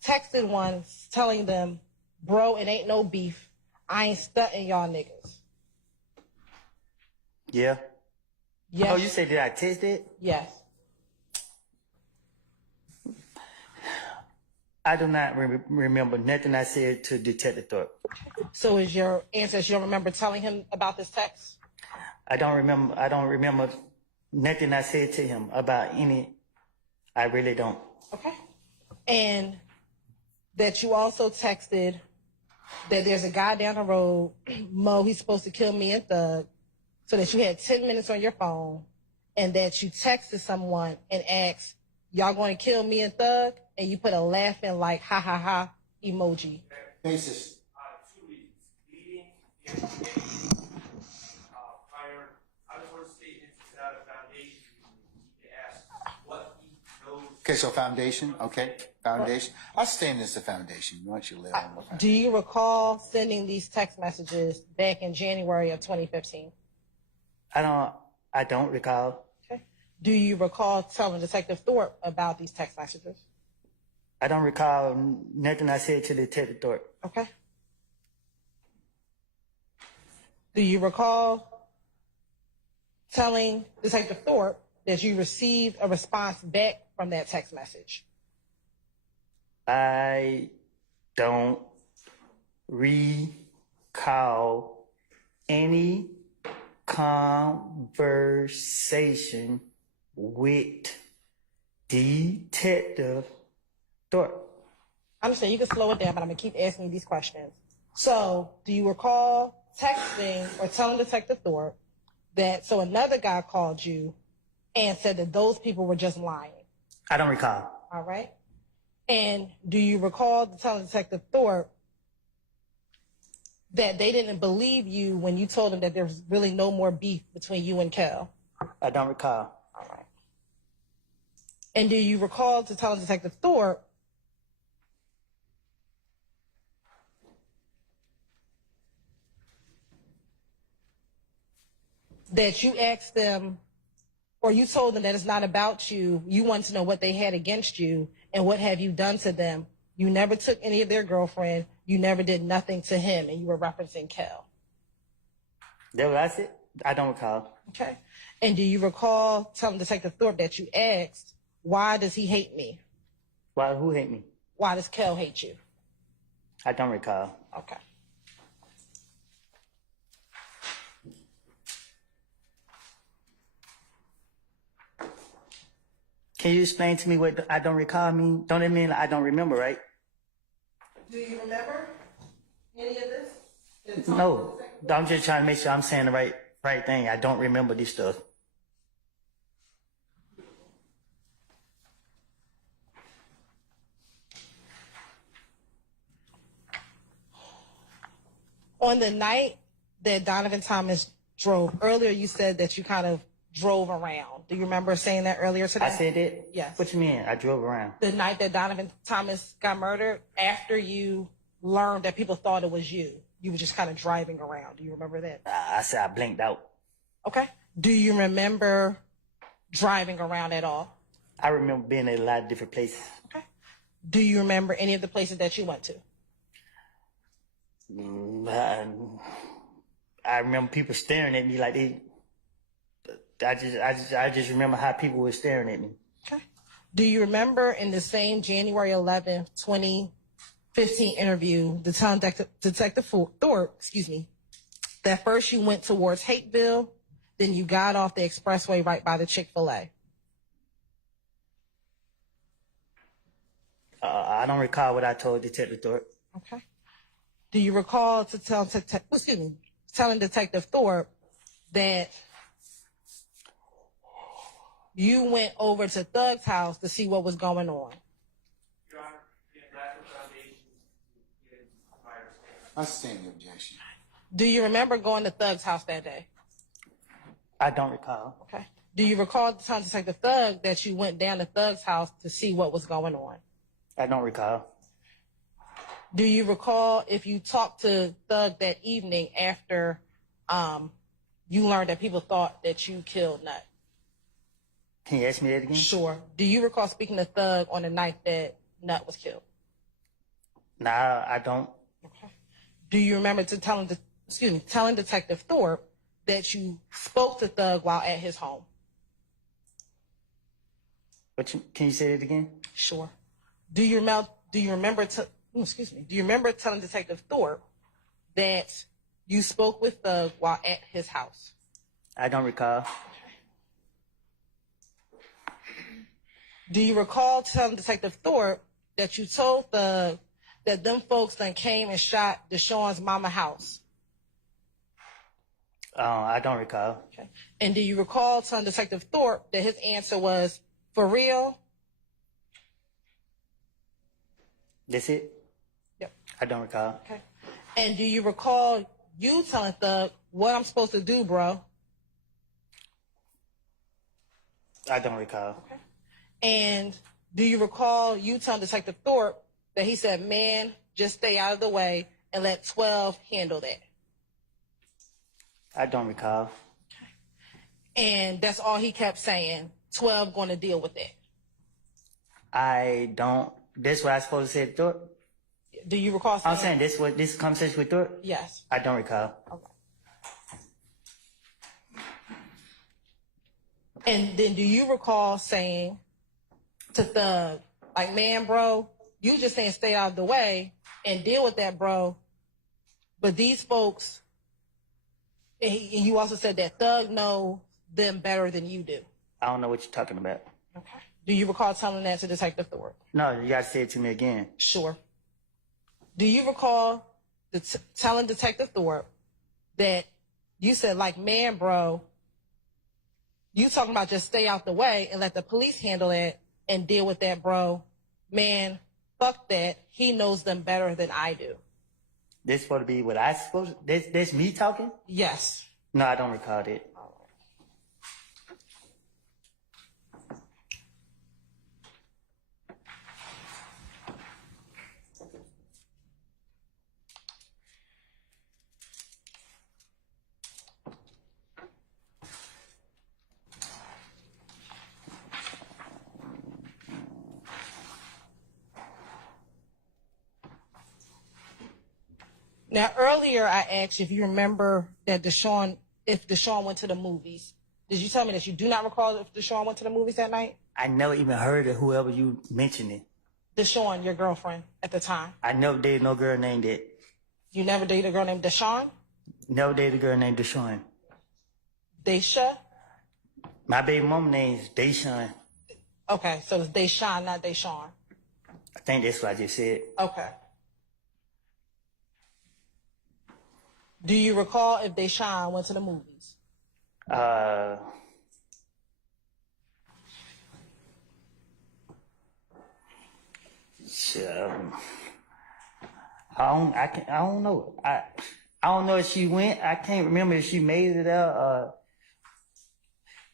texted one telling them, bro, it ain't no beef. I ain't stunting y'all niggas? Yeah. Yes. Oh, you said did I text it? Yes. I do not remember nothing I said to Detective Thorpe. So is your answer, you don't remember telling him about this text? I don't remember Nothing I said to him about any, I really don't. Okay. And that you also texted that there's a guy down the road, Mo, he's supposed to kill me and Thug, so that you had 10 minutes on your phone, and that you texted someone and asked, y'all going to kill me and Thug? And you put a laughing like ha ha ha emoji. Basis. 2 reasons. Leading in prior out-of-court statements without a foundation, you need to ask what he knows. Okay, so foundation. Okay, foundation. I'll stand as the foundation. Why don't you live on the foundation? Do you recall sending these text messages back in January of 2015? I don't recall. Okay. Do you recall telling Detective Thorpe about these text messages? I don't recall nothing I said to Detective Thorpe. Okay. Do you recall telling Detective Thorpe that you received a response back from that text message? I don't recall any conversation with Detective Thorpe. I understand you can slow it down, but I'm going to keep asking you these questions. So, do you recall texting or telling Detective Thorpe that so another guy called you and said that those people were just lying? I don't recall. All right. And do you recall telling Detective Thorpe that they didn't believe you when you told them that there's really no more beef between you and Kel? I don't recall. All right. And do you recall to tell Detective Thorpe that you asked them, or you told them that it's not about you, you wanted to know what they had against you, and what have you done to them? You never took any of their girlfriend, you never did nothing to him, and you were referencing Kel. That was it? I don't recall. Okay. And do you recall telling Detective Thorpe that you asked, why does he hate me? Why? Who hate me? Why does Kel hate you? I don't recall. Okay. Can you explain to me what I don't recall mean? Don't it mean I don't remember, right? Do you remember any of this? No. I'm just trying to make sure I'm saying the right thing. I don't remember this stuff. On the night that Donovan Thomas drove, earlier you said that you kind of drove around. Do you remember saying that earlier today? I said it? Yes. What you mean? I drove around. The night that Donovan Thomas got murdered, after you learned that people thought it was you, you were just kind of driving around. Do you remember that? I said I blinked out. Okay. Do you remember driving around at all? I remember being at a lot of different places. Okay. Do you remember any of the places that you went to? I remember people staring at me like they. I just remember how people were staring at me. Okay. Do you remember in the same January 11th, 2015 interview, Detective Thorpe, that first you went towards Hateville, then you got off the expressway right by the Chick-fil-A? I don't recall what I told Detective Thorpe. Okay. Do you recall telling Detective Thorpe that you went over to Thug's house to see what was going on? Your Honor, lack of foundation in my understanding. I stand the objection. Do you remember going to Thug's house that day? I don't recall. Okay. Do you recall telling Detective Thug that you went down to Thug's house to see what was going on? I don't recall. Do you recall if you talked to Thug that evening after you learned that people thought that you killed Nut? Can you ask me that again? Sure. Do you recall speaking to Thug on the night that Nut was killed? Nah, I don't. Okay. Do you remember telling Detective Thorpe that you spoke to Thug while at his home? Can you say it again? Sure. Do you remember telling Detective Thorpe that you spoke with Thug while at his house? I don't recall. Do you recall telling Detective Thorpe that you told Thug that them folks then came and shot Deshaun's mama house? I don't recall. Okay. And do you recall telling Detective Thorpe that his answer was, for real? That's it? Yep. I don't recall. Okay. And do you recall you telling Thug what I'm supposed to do, bro? I don't recall. Okay. And do you recall you telling Detective Thorpe that he said, man, just stay out of the way and let 12 handle that? I don't recall. And that's all he kept saying, 12 going to deal with it. I don't. This what I supposed to say to Thorpe? Do you recall saying? I'm saying this conversation with Thorpe? Yes. I don't recall. Okay. And then do you recall saying to Thug, like, man, bro, you just saying stay out of the way and deal with that, bro. But these folks, and you also said that Thug know them better than you do. I don't know what you're talking about. Okay. Do you recall telling that to Detective Thorpe? No, you gotta say it to me again. Sure. Do you recall telling Detective Thorpe that you said, like, man, bro, you talking about just stay out the way and let the police handle it and deal with that, bro. Man, fuck that. He knows them better than I do. This supposed to be what I supposed to, this me talking? Yes. No, I don't recall that. Now, earlier I asked if you remember that if Deshaun went to the movies. Did you tell me that you do not recall if Deshaun went to the movies that night? I never even heard of whoever you mentioned it. Deshaun, your girlfriend at the time. I never dated no girl named that. You never dated a girl named Deshaun? Never dated a girl named Deshaun. Daisha? My baby mama name is Deshaun. Okay, so it's Deshaun, not Deshaun. I think that's what I just said. Okay. Do you recall if Deshaun went to the movies? I don't know. I don't know if she went. I can't remember if she made it out.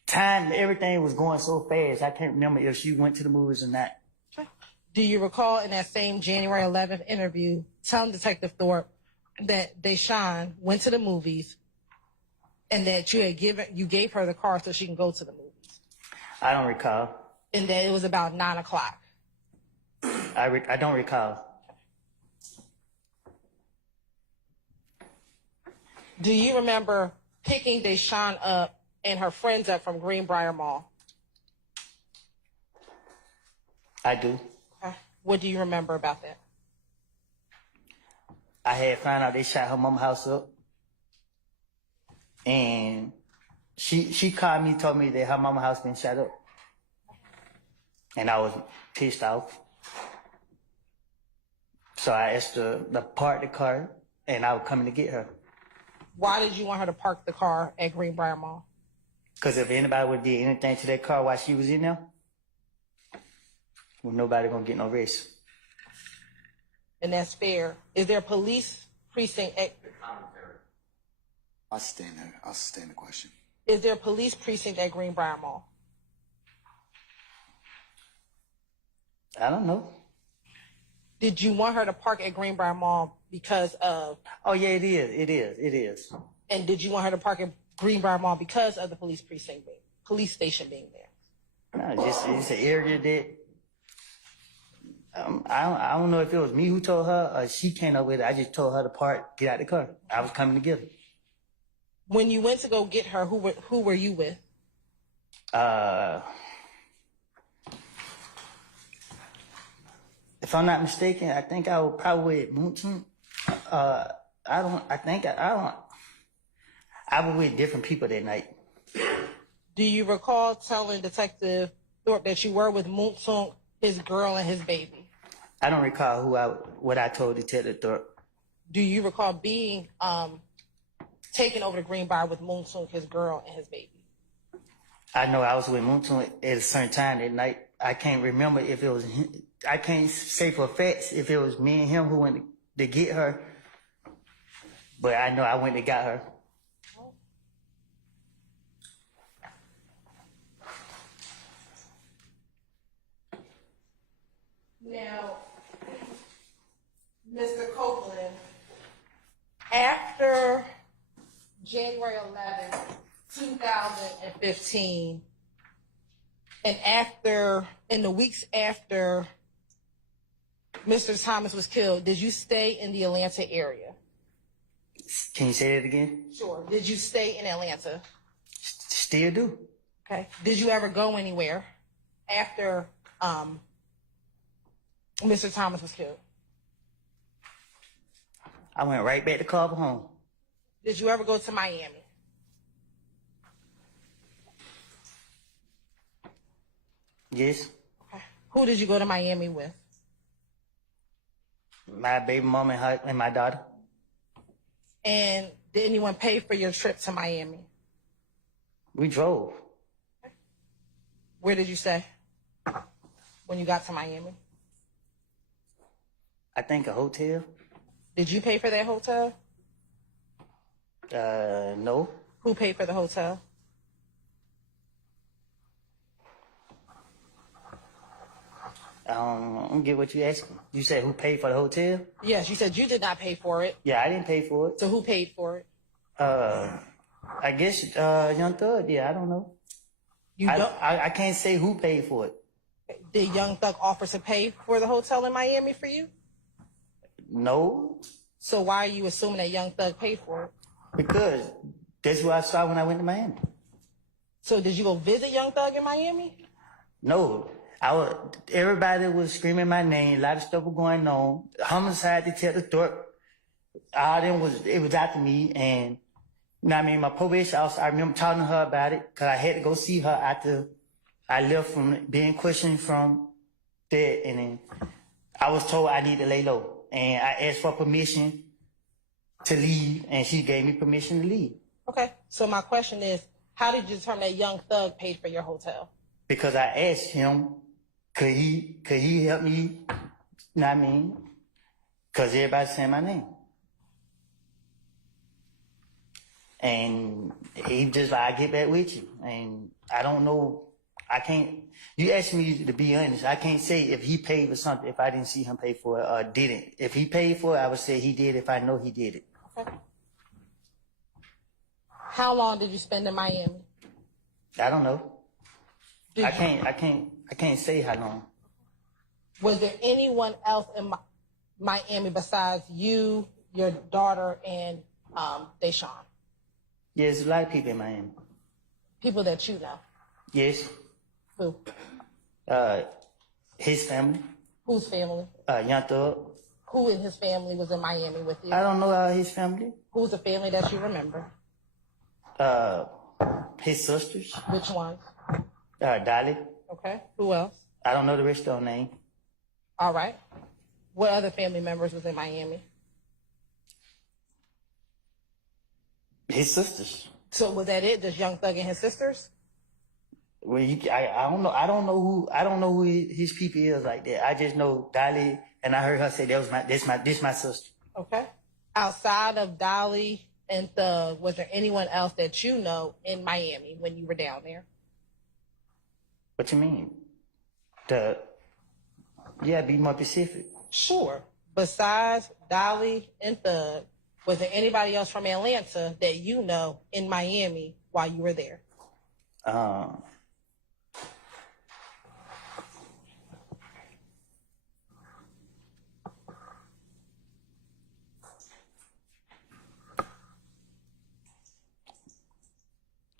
Time, everything was going so fast. I can't remember if she went to the movies or not. Okay. Do you recall in that same January 11th interview telling Detective Thorpe that Deshaun went to the movies and that you gave her the car so she can go to the movies? I don't recall. And that it was about 9 o'clock? I don't recall. Do you remember picking Deshaun up and her friends up from Greenbrier Mall? I do. Okay. What do you remember about that? I had found out they shot her mama house up. And she called me, told me that her mama house been shot up. And I was pissed off. So I asked her to park the car, and I was coming to get her. Why did you want her to park the car at Greenbrier Mall? Because if anybody would did anything to that car while she was in there, well, nobody gonna get no arrest. And that's fair. Is there a police precinct at... I'll sustain the question. Is there a police precinct at Greenbrier Mall? I don't know. Did you want her to park at Greenbrier Mall because of... Oh, yeah, it is. And did you want her to park at Greenbrier Mall because of the police station being there? No, it's an area that... I don't know if it was me who told her or she came up with it. I just told her to park, get out the car. I was coming to get her. When you went to go get her, who were you with? If I'm not mistaken, I think I was probably with Moonton. I was with different people that night. Do you recall telling Detective Thorpe that you were with Moonsung, his girl, and his baby? I don't recall what I told Detective Thorpe. Do you recall being taken over to Greenbrier with Moonsung, his girl, and his baby? I know I was with Moonsung at a certain time that night. I can't remember if it was him. I can't say for a fact if it was me and him who went to get her, but I know I went to get her. Now, Mr. Copeland, after January 11th, 2015, and in the weeks after Mr. Thomas was killed, did you stay in the Atlanta area? Can you say that again? Sure. Did you stay in Atlanta? Still do. Okay. Did you ever go anywhere after Mr. Thomas was killed? I went right back to Carver home. Did you ever go to Miami? Yes. Okay. Who did you go to Miami with? My baby mom and my daughter. And did anyone pay for your trip to Miami? We drove. Okay. Where did you stay when you got to Miami? I think a hotel. Did you pay for that hotel? No. Who paid for the hotel? I don't get what you asking. You said who paid for the hotel? Yes, you said you did not pay for it. Yeah, I didn't pay for it. So who paid for it? I guess Young Thug. Yeah, I don't know. I can't say who paid for it. Did Young Thug offer to pay for the hotel in Miami for you? No. So why are you assuming that Young Thug paid for it? Because that's what I saw when I went to Miami. So did you go visit Young Thug in Miami? No. Everybody was screaming my name. A lot of stuff was going on. Homicide Detective Thorpe. It was after me. And, you know what I mean? My probation officer, I remember talking to her about it because I had to go see her after I left from being questioned from that. And then I was told I need to lay low. And I asked for permission to leave, and she gave me permission to leave. Okay. So my question is, how did you determine that Young Thug paid for your hotel? Because I asked him, could he help me? You know what I mean? Because everybody's saying my name. And he just like, I get back with you. And I don't know, you asked me to be honest, I can't say if he paid for something if I didn't see him pay for it or didn't. If he paid for it, I would say he did if I know he did it. Okay. How long did you spend in Miami? I don't know. I can't say how long. Was there anyone else in Miami besides you, your daughter, and Deshaun? Yes, a lot of people in Miami. People that you know? Yes. Who? His family. Whose family? Young Thug. Who in his family was in Miami with you? I don't know his family. Who's the family that you remember? His sisters. Which ones? Dolly. Okay. Who else? I don't know the rest of their name. All right. What other family members was in Miami? His sisters. So was that it? Just Young Thug and his sisters? Well, I don't know. I don't know who his people is like that. I just know Dolly, and I heard her say this my sister. Okay. Outside of Dolly and Thug, was there anyone else that you know in Miami when you were down there? What you mean? Be more specific. Sure. Besides Dolly and Thug, was there anybody else from Atlanta that you know in Miami while you were there?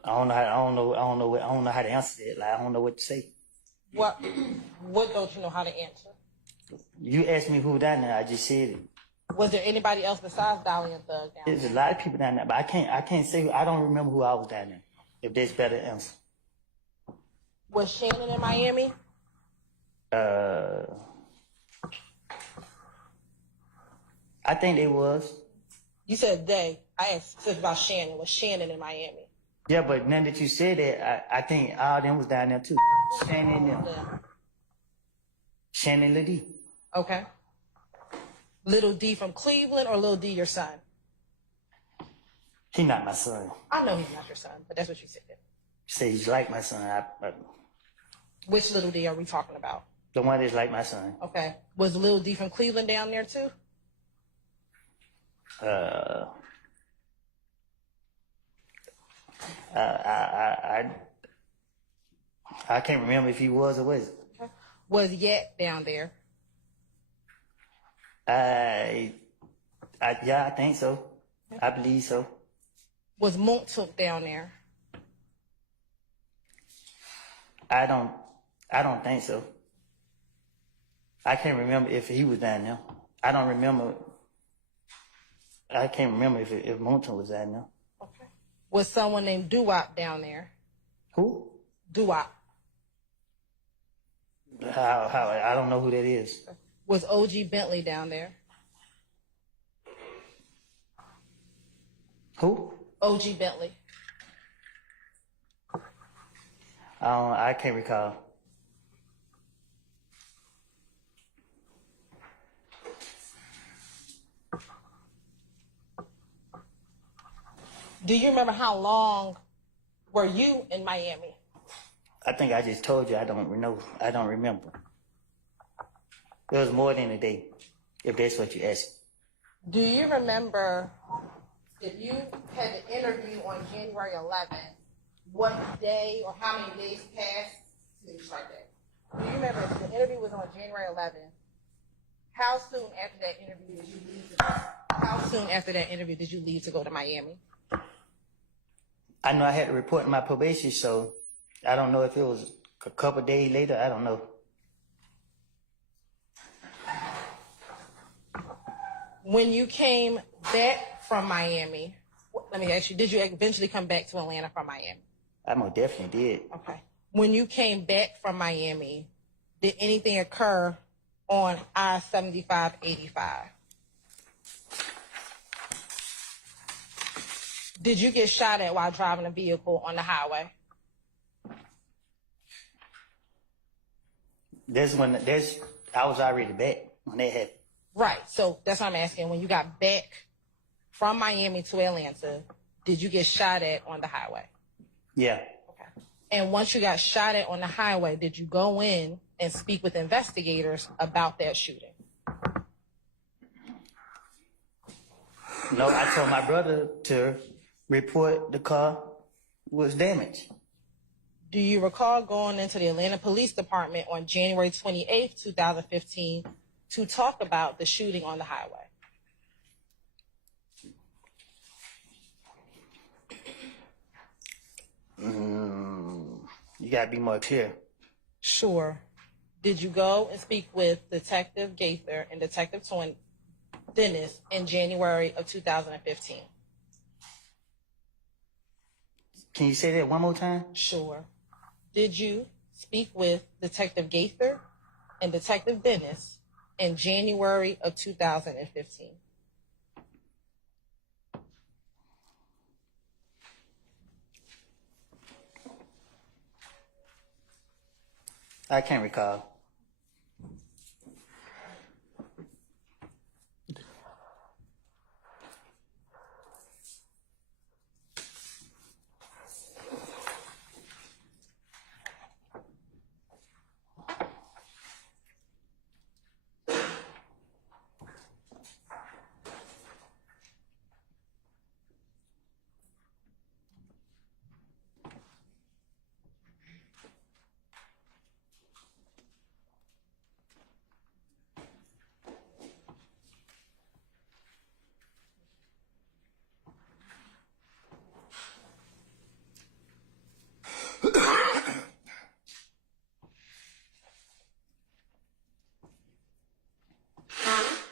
I don't know how to answer that. Like, I don't know what to say. What don't you know how to answer? You asked me who down there. I just said it. Was there anybody else besides Dolly and Thug down there? There's a lot of people down there, but I can't say. I don't remember who I was down there. If that's better answer. Was Shannon in Miami? I think it was. You said they. I asked about Shannon. Was Shannon in Miami? Yeah, but now that you said that, I think all them was down there too. Shannon and them. Shannon Liddy. Okay. Little D from Cleveland or Little D your son? He not my son. I know he's not your son, but that's what you said. You say he's like my son. Which Little D are we talking about? The one that's like my son. Okay. Was Little D from Cleveland down there too? I can't remember if he was or wasn't. Okay. Was Yet down there? Yeah, I think so. Okay. I believe so. Was Montauk down there? I don't think so. I can't remember if he was down there. I don't remember. I can't remember if Montauk was down there. Okay. Was someone named Duwop down there? Who? Duwop. How? I don't know who that is. Was OG Bentley down there? Who? OG Bentley. I can't recall. Do you remember how long were you in Miami? I think I just told you I don't know. I don't remember. It was more than a day, if that's what you asked. Do you remember if you had an interview on January 11th, what day or how many days passed since like that? Do you remember if the interview was on January 11th? How soon after that interview did you leave to go to Miami? I know I had to report my probation, so I don't know if it was a couple of days later. I don't know. When you came back from Miami, let me ask you, did you eventually come back to Atlanta from Miami? I most definitely did. Okay. When you came back from Miami, did anything occur on I-75-85? Did you get shot at while driving a vehicle on the highway? I was already back when that happened. Right. So that's what I'm asking. When you got back from Miami to Atlanta, did you get shot at on the highway? Yeah. Okay. And once you got shot at on the highway, did you go in and speak with investigators about that shooting? No, I told my brother to report the car was damaged. Do you recall going into the Atlanta Police Department on January 28th, 2015 to talk about the shooting on the highway? You gotta be more clear. Sure. Did you go and speak with Detective Gaither and Detective Dennis in January of 2015? Can you say that one more time? Sure. Did you speak with Detective Gaither and Detective Dennis in January of 2015? I can't recall.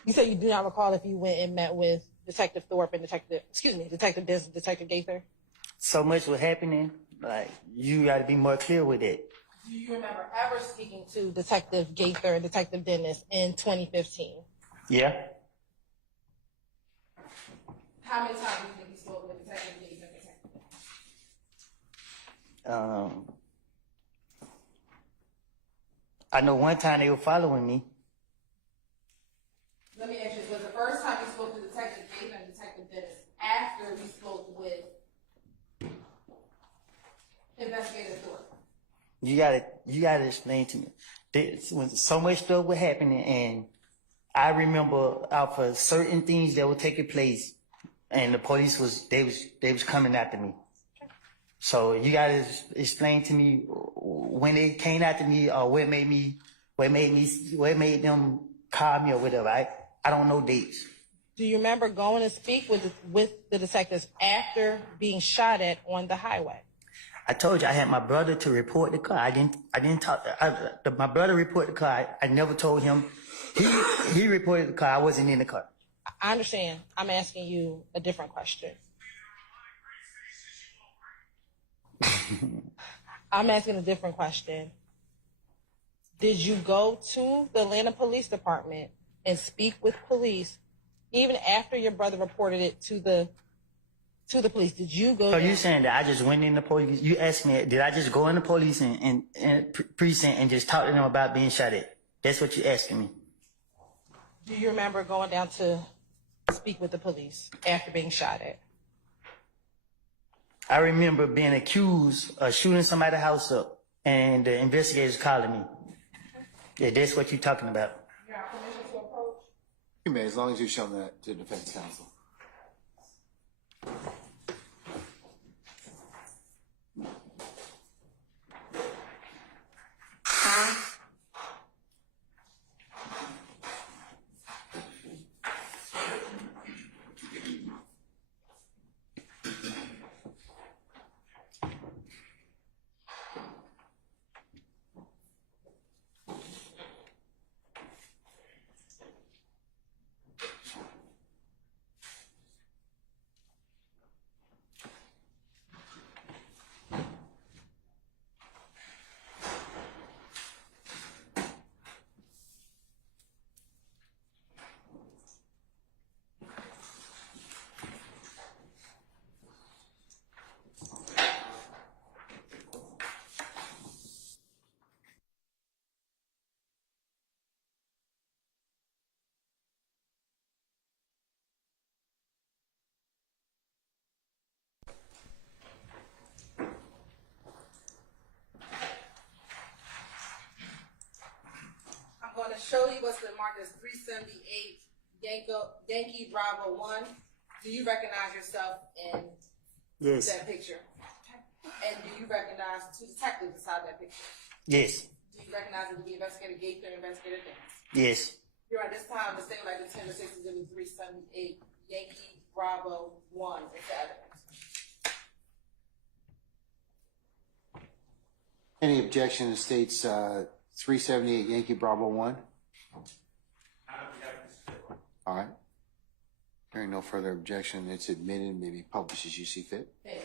You said you do not recall if you went and met with Detective Thorpe and Detective Dennis and Detective Gaither? So much was happening, like, you gotta be more clear with it. Do you remember ever speaking to Detective Gaither and Detective Dennis in 2015? Yeah. How many times do you think you spoke with Detective Gaither and Detective Dennis? I know one time they were following me. Let me ask you, was the first time you spoke to Detective Gaither and Detective Dennis after you spoke with Investigator Thorpe? You gotta explain to me. When so much stuff was happening, and I remember out for certain things that were taking place, and the police was coming after me. So you gotta explain to me when they came after me, or what made them call me or whatever. I don't know dates. Do you remember going to speak with the detectives after being shot at on the highway? I told you I had my brother to report the car. I didn't talk. My brother reported the car. I never told him. He reported the car. I wasn't in the car. I understand. I'm asking you a different question. I'm asking a different question. Did you go to the Atlanta Police Department and speak with police even after your brother reported it to the police? Did you go? So you saying that I just went in the police? You asked me, did I just go in the police and precinct and just talk to them about being shot at? That's what you're asking me. Do you remember going down to speak with the police after being shot at? I remember being accused of shooting somebody's house up, and the investigators calling me. Yeah, that's what you're talking about. You have permission to approach? You may, as long as you show that to the defense counsel. I'm going to show you what's been marked as 378 Yankee Bravo 1. Do you recognize yourself in that picture? And do you recognize two detectives inside that picture? Yes. Do you recognize it to be Investigator Gaither and Investigator Dennis? Yes. Here at this time, the state would like to attend the 378 Yankee Bravo 1 into evidence. Any objection to states 378 Yankee Bravo 1? All right. Hearing no further objection, it's admitted, maybe published as you see fit. Thank you.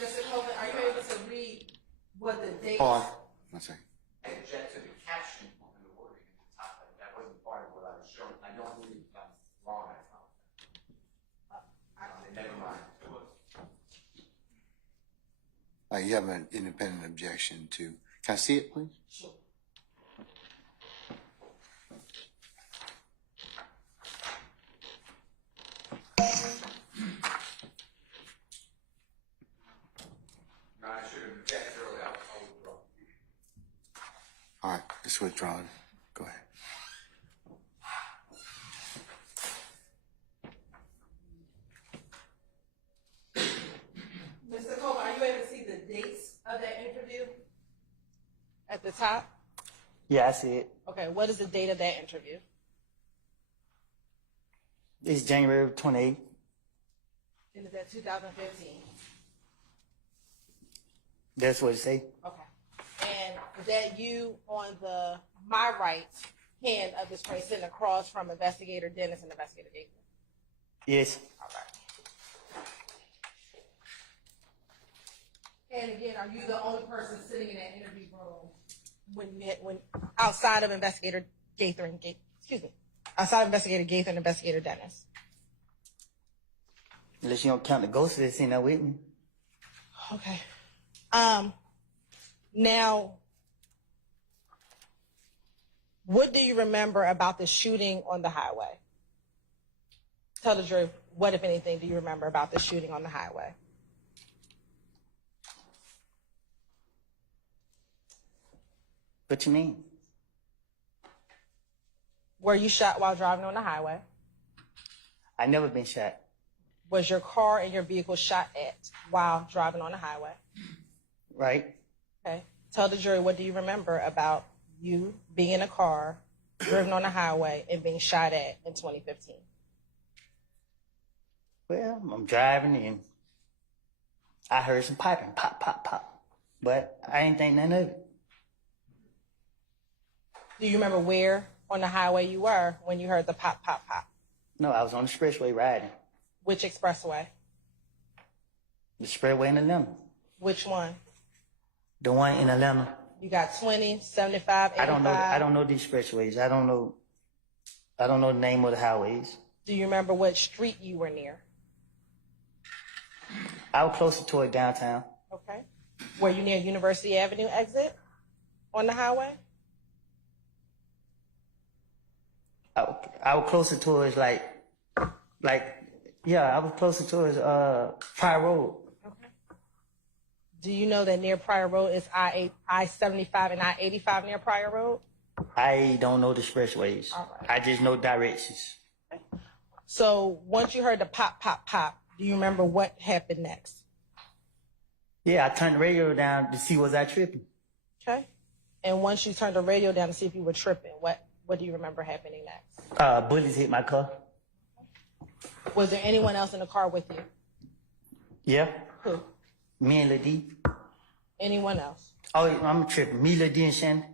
Mr. Coleman, are you able to read what the date? Hold on. One second. I object to the caption on the wording at the top. That wasn't part of what I was showing. I don't believe I'm wrong. Never mind. You have an independent objection to. Can I see it, please? Sure. No, I should have objected earlier. I'll withdraw. All right, it's withdrawn. Go ahead. Mr. Coleman, are you able to see the dates of that interview at the top? Yeah, I see it. Okay, what is the date of that interview? It's January 28th. And is that 2015? That's what it say. Okay. And is that you on the My Right hand of this person sitting across from Investigator Dennis and Investigator Gaither? Yes. All right. And again, are you the only person sitting in that interview room when outside of Investigator Gaither and outside of Investigator Gaither and Investigator Dennis? Unless you don't count the ghost that's in there with me. Okay. Now, what do you remember about the shooting on the highway? Tell the jury, what, if anything, do you remember about the shooting on the highway? What you mean? Were you shot while driving on the highway? I never been shot. Was your car and your vehicle shot at while driving on the highway? Right. Okay. Tell the jury, what do you remember about you being in a car, driven on the highway, and being shot at in 2015? Well, I'm driving and I heard some piping, pop, pop, pop. But I ain't think none of it. Do you remember where on the highway you were when you heard the pop, pop, pop? No, I was on the expressway riding. Which expressway? The expressway in Atlanta. Which one? The one in Atlanta. You got 20, 75, 85? I don't know the expressways. I don't know the name of the highways. Do you remember what street you were near? I was closer toward downtown. Okay. Were you near University Avenue exit on the highway? I was closer towards I was closer towards Pryor Road. Okay. Do you know that near Pryor Road is I-75 and I-85 near Pryor Road? I don't know the expressways. All right. I just know directions. Okay. So once you heard the pop, pop, pop, do you remember what happened next? Yeah, I turned the radio down to see was I tripping. Okay. And once you turned the radio down to see if you were tripping, what do you remember happening next? Bullets hit my car. Was there anyone else in the car with you? Yeah. Who? Me and Ladie. Anyone else? Oh, I'm tripping. Me, Ladie, and Shannon.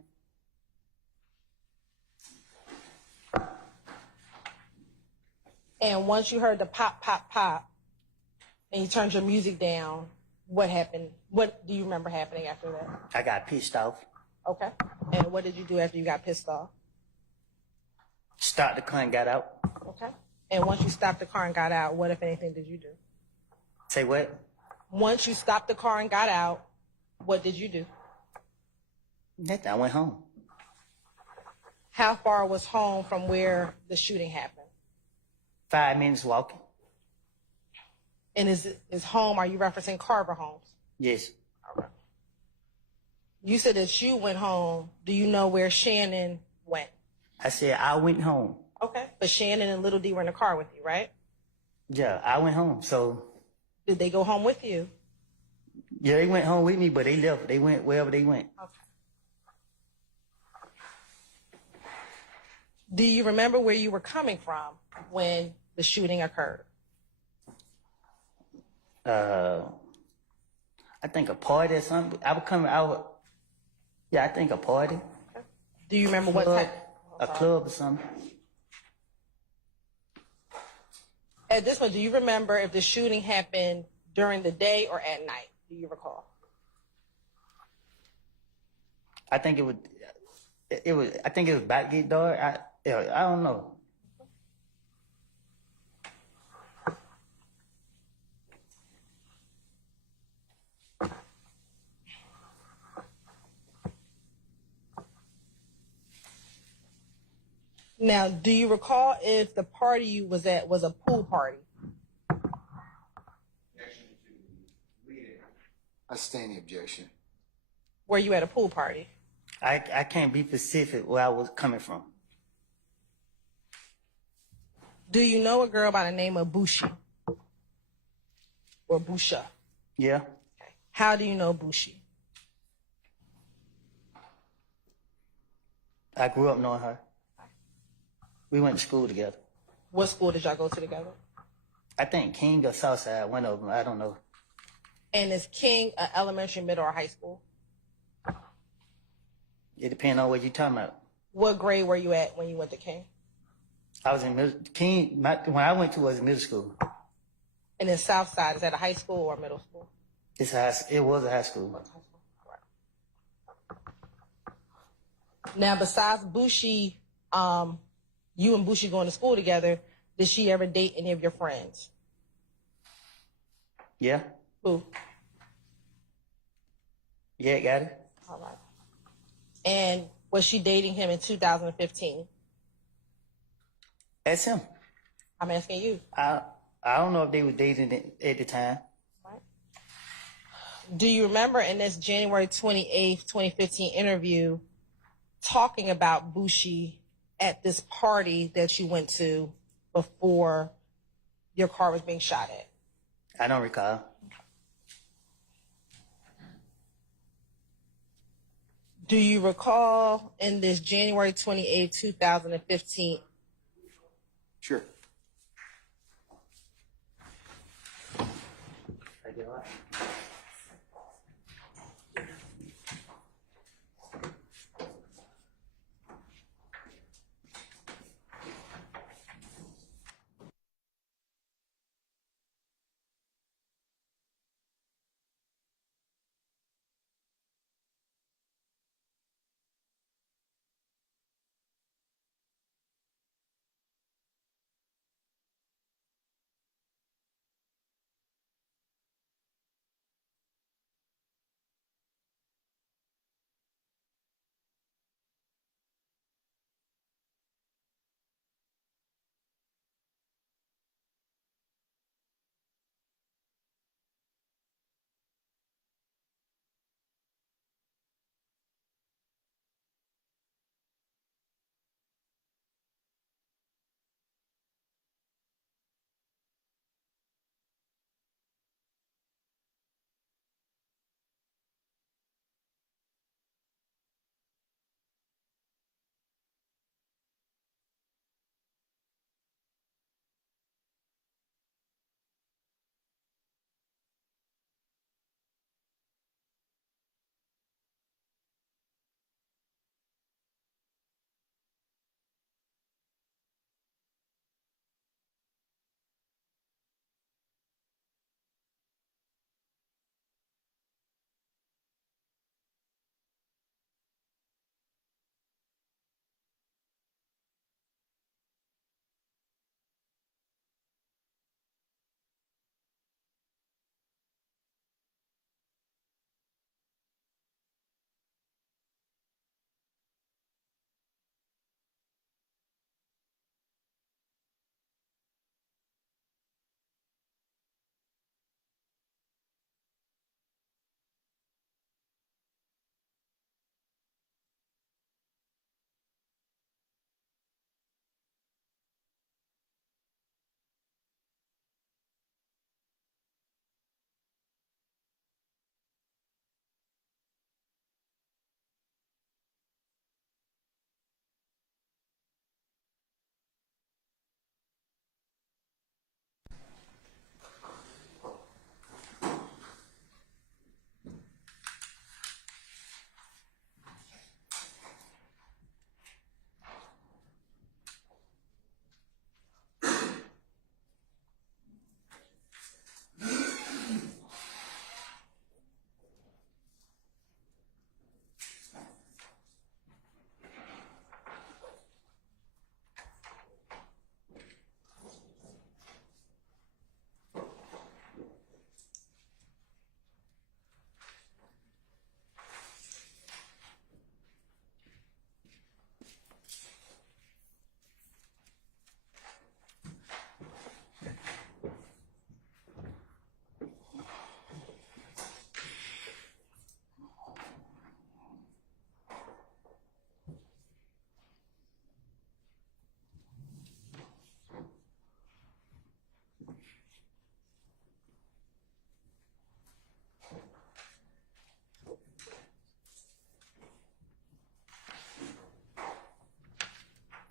And once you heard the pop, pop, pop, and you turned your music down, what happened? What do you remember happening after that? I got pissed off. Okay. And what did you do after you got pissed off? Stopped the car and got out. Okay. And once you stopped the car and got out, what, if anything, did you do? Say what? Once you stopped the car and got out, what did you do? Nothing. I went home. How far was home from where the shooting happened? 5 minutes walking. And is home, are you referencing Carver Homes? Yes. All right. You said that you went home. Do you know where Shannon went? I said I went home. Okay. But Shannon and Little D were in the car with you, right? Yeah, I went home. So. Did they go home with you? Yeah, they went home with me, but they left. They went wherever they went. Okay. Do you remember where you were coming from when the shooting occurred? I think a party or something. I think a party. Okay. Do you remember what type? A club or something. At this point, do you remember if the shooting happened during the day or at night? Do you recall? I think it was about to get dark. I don't know. Now, do you recall if the party you was at was a pool party? I stand the objection. Were you at a pool party? I can't be specific where I was coming from. Do you know a girl by the name of Bushi? Or Busha? Yeah. Okay. How do you know Bushi? I grew up knowing her. We went to school together. What school did y'all go to together? I think King or Southside, one of them. I don't know. And is King elementary, middle, or high school? It depends on what you're talking about. What grade were you at when you went to King? I was in King. When I went to was middle school. And then Southside, is that a high school or middle school? It was a high school. Now, besides Bushi, you and Bushi going to school together, did she ever date any of your friends? Yeah. Who? Yeah, got it. All right. And was she dating him in 2015? That's him. I'm asking you. I don't know if they were dating at the time. Right. Do you remember in this January 28th, 2015 interview talking about Bushi at this party that you went to before your car was being shot at? I don't recall. Do you recall in this January 28th, 2015? Sure.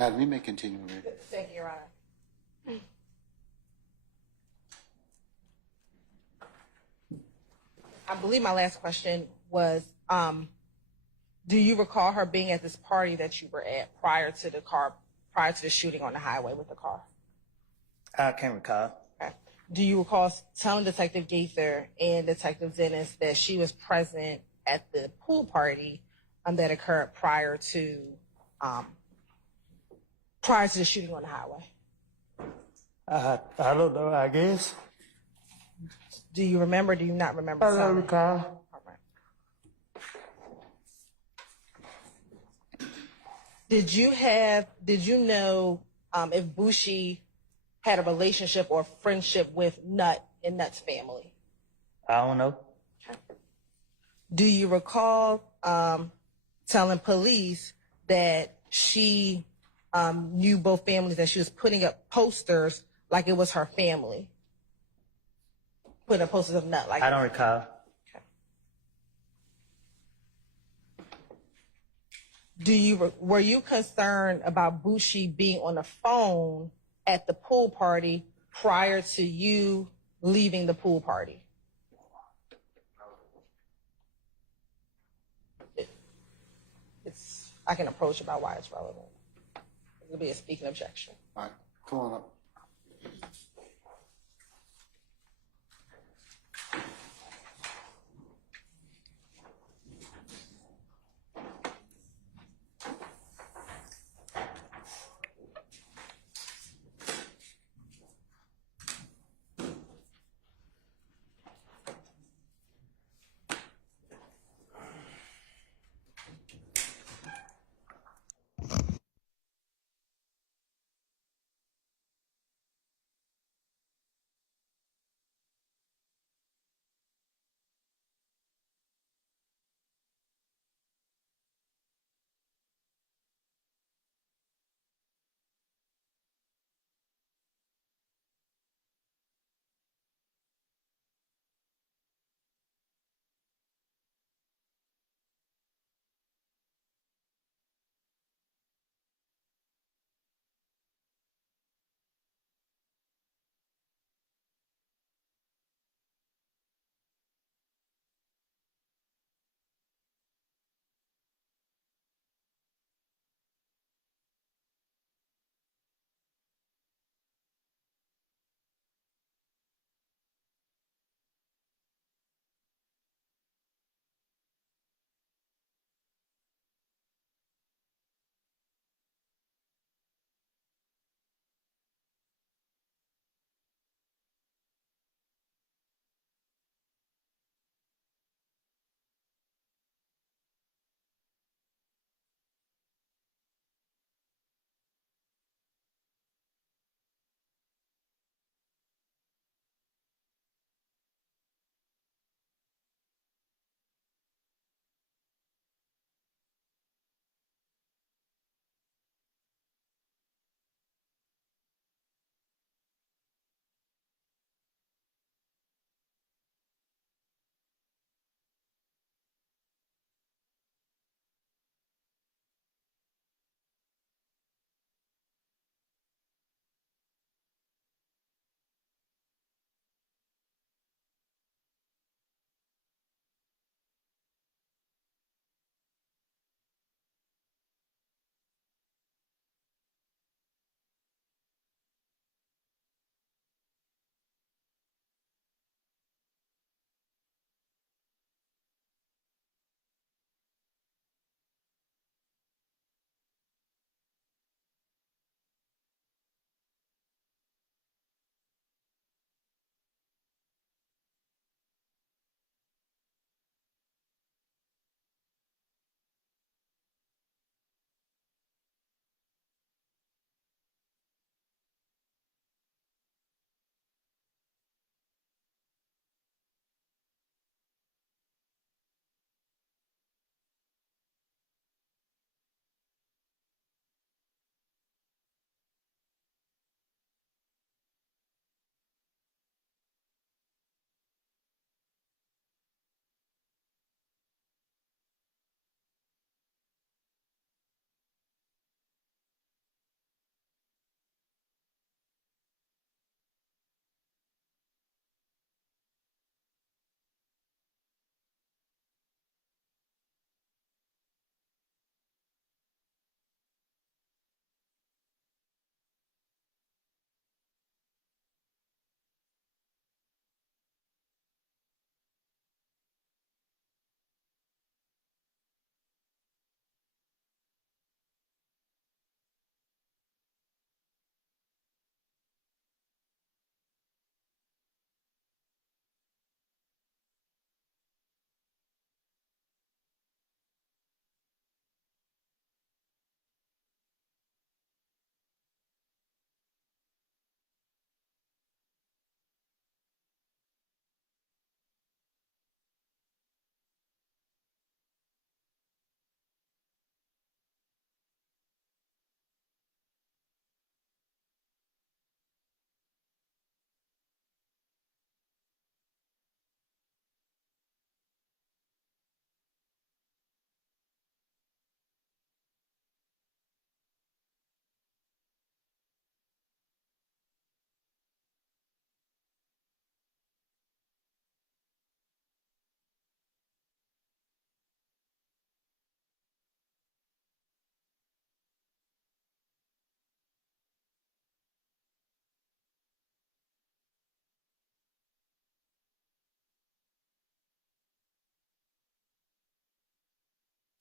Madam, you may continue. Thank you, Your Honor. I believe my last question was, Do you recall her being at this party that you were at prior to the shooting on the highway with the car? I can't recall. Okay. Do you recall telling Detective Gaither and Detective Dennis that she was present at the pool party that occurred prior to the shooting on the highway? I don't know, I guess. Do you remember? Do you not remember? I don't recall. All right. Did you know if Bushi had a relationship or friendship with Nut and Nut's family? I don't know. Okay. Do you recall telling police that she knew both families, that she was putting up posters like it was her family? Putting up posters of Nut like I don't recall. Were you concerned about Bushi being on the phone at the pool party prior to you leaving the pool party? I can approach about why it's relevant. It'll be a speaking objection. All right, come on up.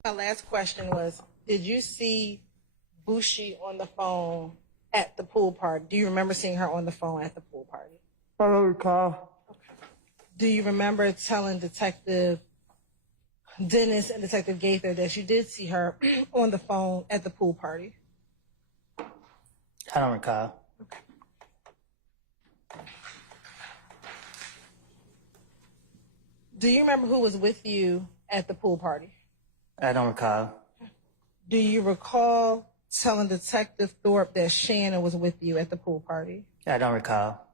My last question was, did you see Bushi on the phone at the pool party? Do you remember seeing her on the phone at the pool party? I don't recall. Do you remember telling Detective Dennis and Detective Gaither that you did see her on the phone at the pool party? I don't recall. Do you remember who was with you at the pool party? I don't recall. Do you recall telling Detective Thorpe that Shannon was with you at the pool party? I don't recall.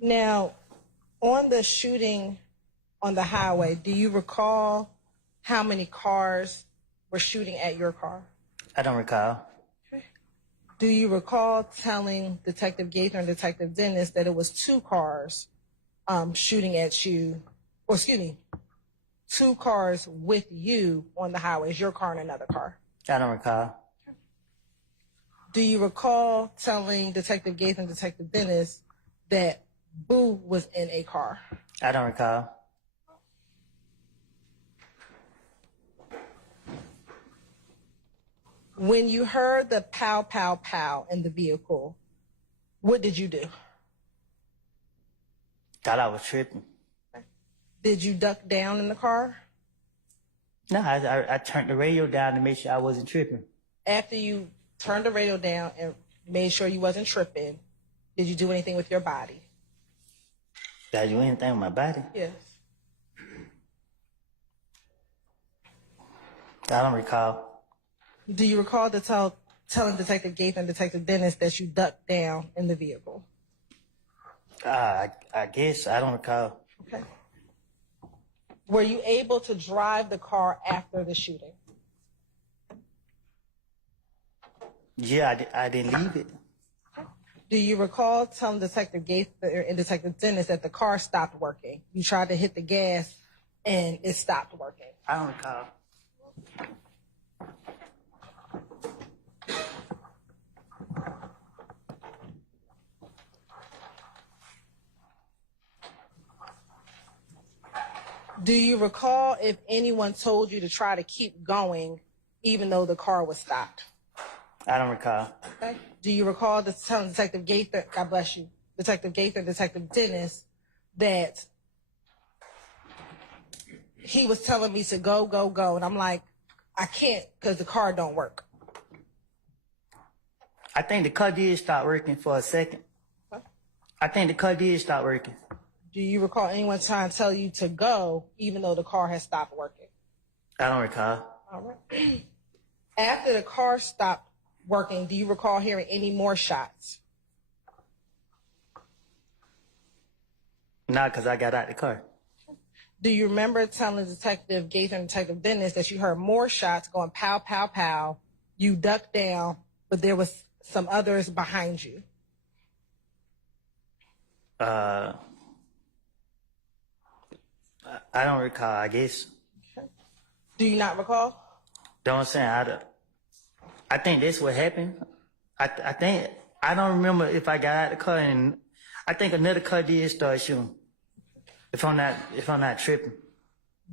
Now, on the shooting on the highway, do you recall how many cars were shooting at your car? I don't recall. Do you recall telling Detective Gaither and Detective Dennis that it was 2 cars shooting at you, or excuse me, 2 cars with you on the highways, your car and another car? I don't recall. Do you recall telling Detective Gaither and Detective Dennis that Boo was in a car? I don't recall. When you heard the pow, pow, pow in the vehicle, what did you do? Thought I was tripping. Did you duck down in the car? No, I turned the radio down to make sure I wasn't tripping. After you turned the radio down and made sure you wasn't tripping, did you do anything with your body? Did I do anything with my body? Yes. I don't recall. Do you recall telling Detective Gaither and Detective Dennis that you ducked down in the vehicle? I guess. I don't recall. Okay. Were you able to drive the car after the shooting? Yeah, I didn't leave it. Do you recall telling Detective Gaither and Detective Dennis that the car stopped working? You tried to hit the gas and it stopped working. I don't recall. Do you recall if anyone told you to try to keep going even though the car was stopped? I don't recall. Okay. Do you recall telling Detective Gaither, God bless you, Detective Gaither and Detective Dennis that he was telling me to go, go, go, and I'm like, I can't because the car don't work? I think the car did stop working for a second. Huh? I think the car did stop working. Do you recall anyone trying to tell you to go even though the car has stopped working? I don't recall. All right. After the car stopped working, do you recall hearing any more shots? No, because I got out the car. Do you remember telling Detective Gaither and Detective Dennis that you heard more shots going pow, pow, pow, you ducked down, but there was some others behind you? I don't recall, I guess. Okay. Do you not recall? Don't say I think that's what happened. I think, I don't remember if I got out of the car, and I think another car did start shooting. If I'm not tripping.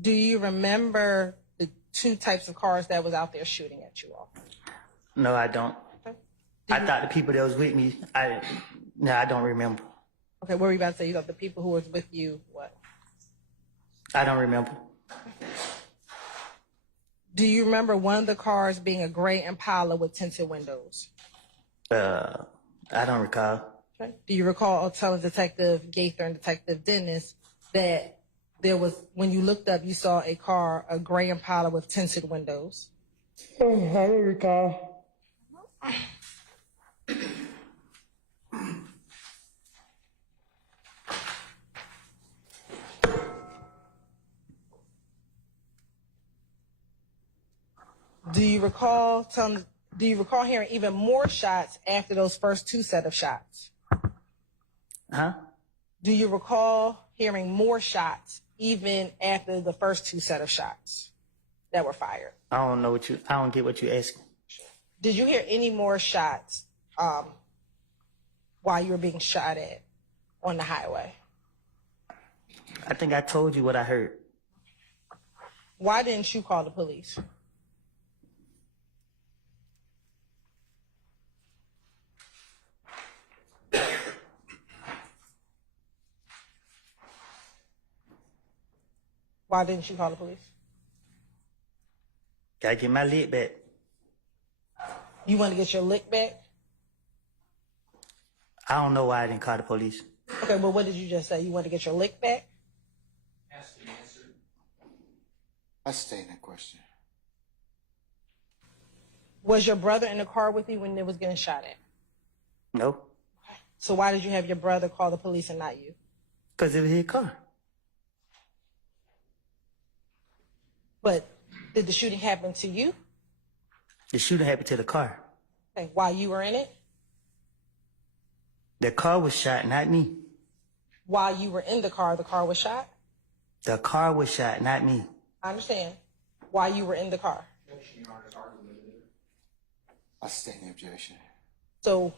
Do you remember the 2 types of cars that was out there shooting at you all? No, I don't. Okay. I thought the people that was with me, I don't remember. Okay, what were you about to say? You thought the people who was with you, what? I don't remember. Do you remember one of the cars being a gray Impala with tinted windows? I don't recall. Okay. Do you recall telling Detective Gaither and Detective Dennis that there was, when you looked up, you saw a car, a gray Impala with tinted windows? Oh, I don't recall. Do you recall hearing even more shots after those first 2 set of shots? Huh? Do you recall hearing more shots even after the first 2 set of shots that were fired? I don't get what you're asking. Did you hear any more shots while you were being shot at on the highway? I think I told you what I heard. Why didn't you call the police? Why didn't you call the police? Gotta get my lick back. You want to get your lick back? I don't know why I didn't call the police. Okay, well, what did you just say? You want to get your lick back? Asked and answered. I stay in that question. Was your brother in the car with you when it was getting shot at? No, So why did you have your brother call the police and not you? because it was his car. But did the shooting happen to you? The shooting happened to the car. Okay, while you were in it? The car was shot, not me. While you were in the car was shot? The car was shot, not me. I understand. While you were in the car. I stay in the objection. So,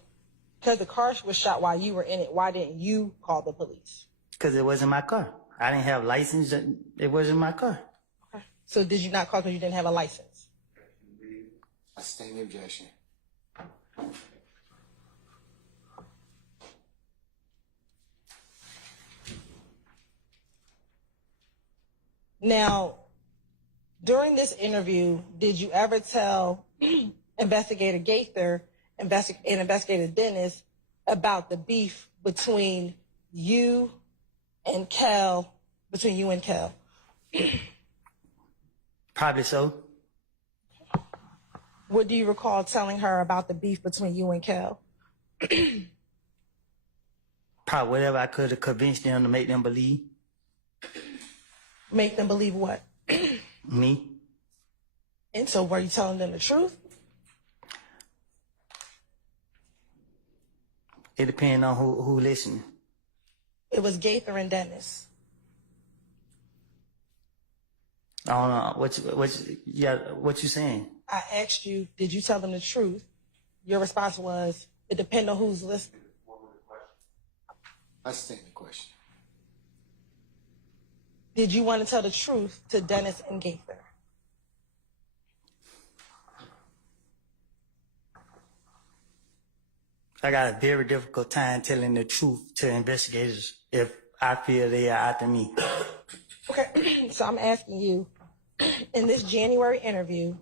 because the car was shot while you were in it, why didn't you call the police? Because it wasn't my car. I didn't have license. It wasn't my car. Okay. So did you not call because you didn't have a license? I stay in the objection. Now, during this interview, did you ever tell Investigator Gaither and Investigator Dennis about the beef between you and Kel? Probably so. What do you recall telling her about the beef between you and Kel? Probably whatever I could have convinced them to make them believe. Make them believe what? Me. And so were you telling them the truth? It depends on who listening. It was Gaither and Dennis. I don't know. What you saying? I asked you, did you tell them the truth? Your response was, it depends on who's listening. I stay in the question. Did you want to tell the truth to Dennis and Gaither? I got a very difficult time telling the truth to investigators if I feel they are after me. Okay, so I'm asking you, in this January interview,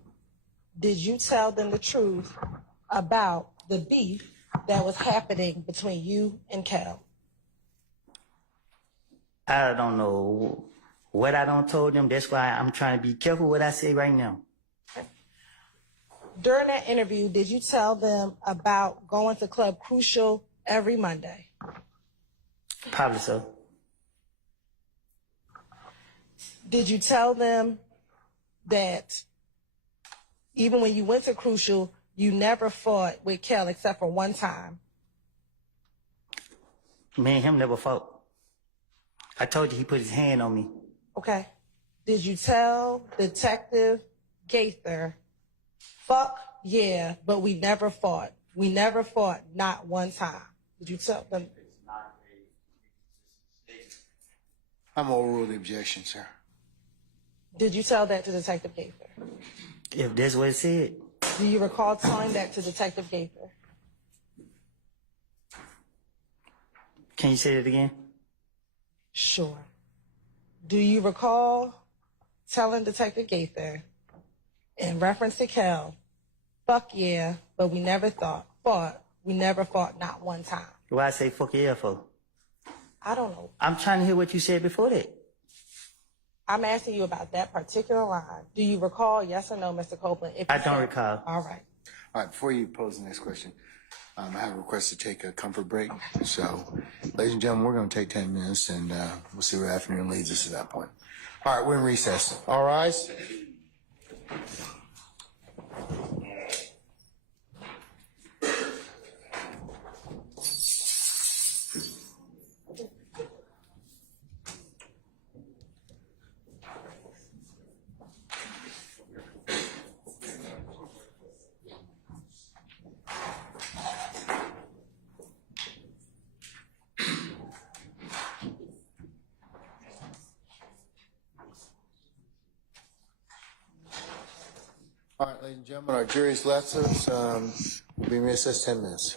did you tell them the truth about the beef that was happening between you and Cal? I don't know what I don't told them. That's why I'm trying to be careful what I say right now. During that interview, did you tell them about going to Club Crucial every Monday? Probably so. Did you tell them that even when you went to Crucial, you never fought with Kel except for one time? Me and him never fought. I told you he put his hand on me. Okay. Did you tell Detective Gaither, fuck yeah, but we never fought? We never fought, not one time. Did you tell them? I'm overruled the objection, sir. Did you tell that to Detective Gaither? If that's what it said. Do you recall telling that to Detective Gaither? Can you say it again? Sure. Do you recall telling Detective Gaither, in reference to Kel, fuck yeah, but we never fought, not one time? Why I say fuck yeah for? I don't know. I'm trying to hear what you said before that. I'm asking you about that particular line. Do you recall, yes or no, Mr. Copeland? If you I don't said- recall. All right. All right, before you pose the next question, I have a request to take a comfort break. So, ladies and gentlemen, we're going to take 10 minutes, and we'll see where afternoon leads us at that point. All right, we're in recess. All rise. All right, ladies and gentlemen, our jury's left us. We'll be in recess 10 minutes.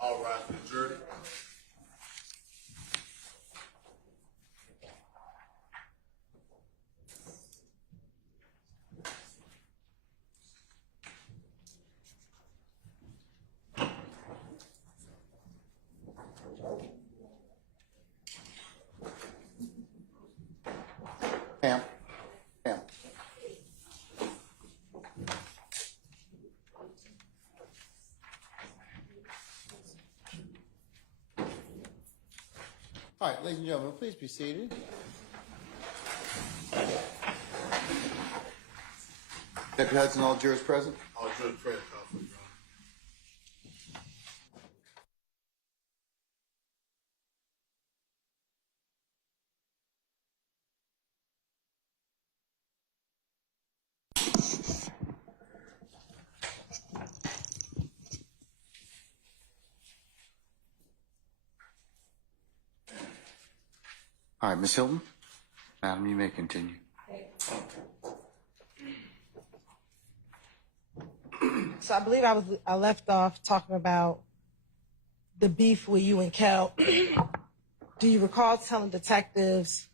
All rise for the jury. Pam. Pam. All right, ladies and gentlemen, please be seated. Deputy Hudson, all jurors present? All jurors present, call for the drum. All right, Ms. Hilton? Madam, you may continue. So I believe I left off talking about the beef with you and Kel. Do you recall telling detectives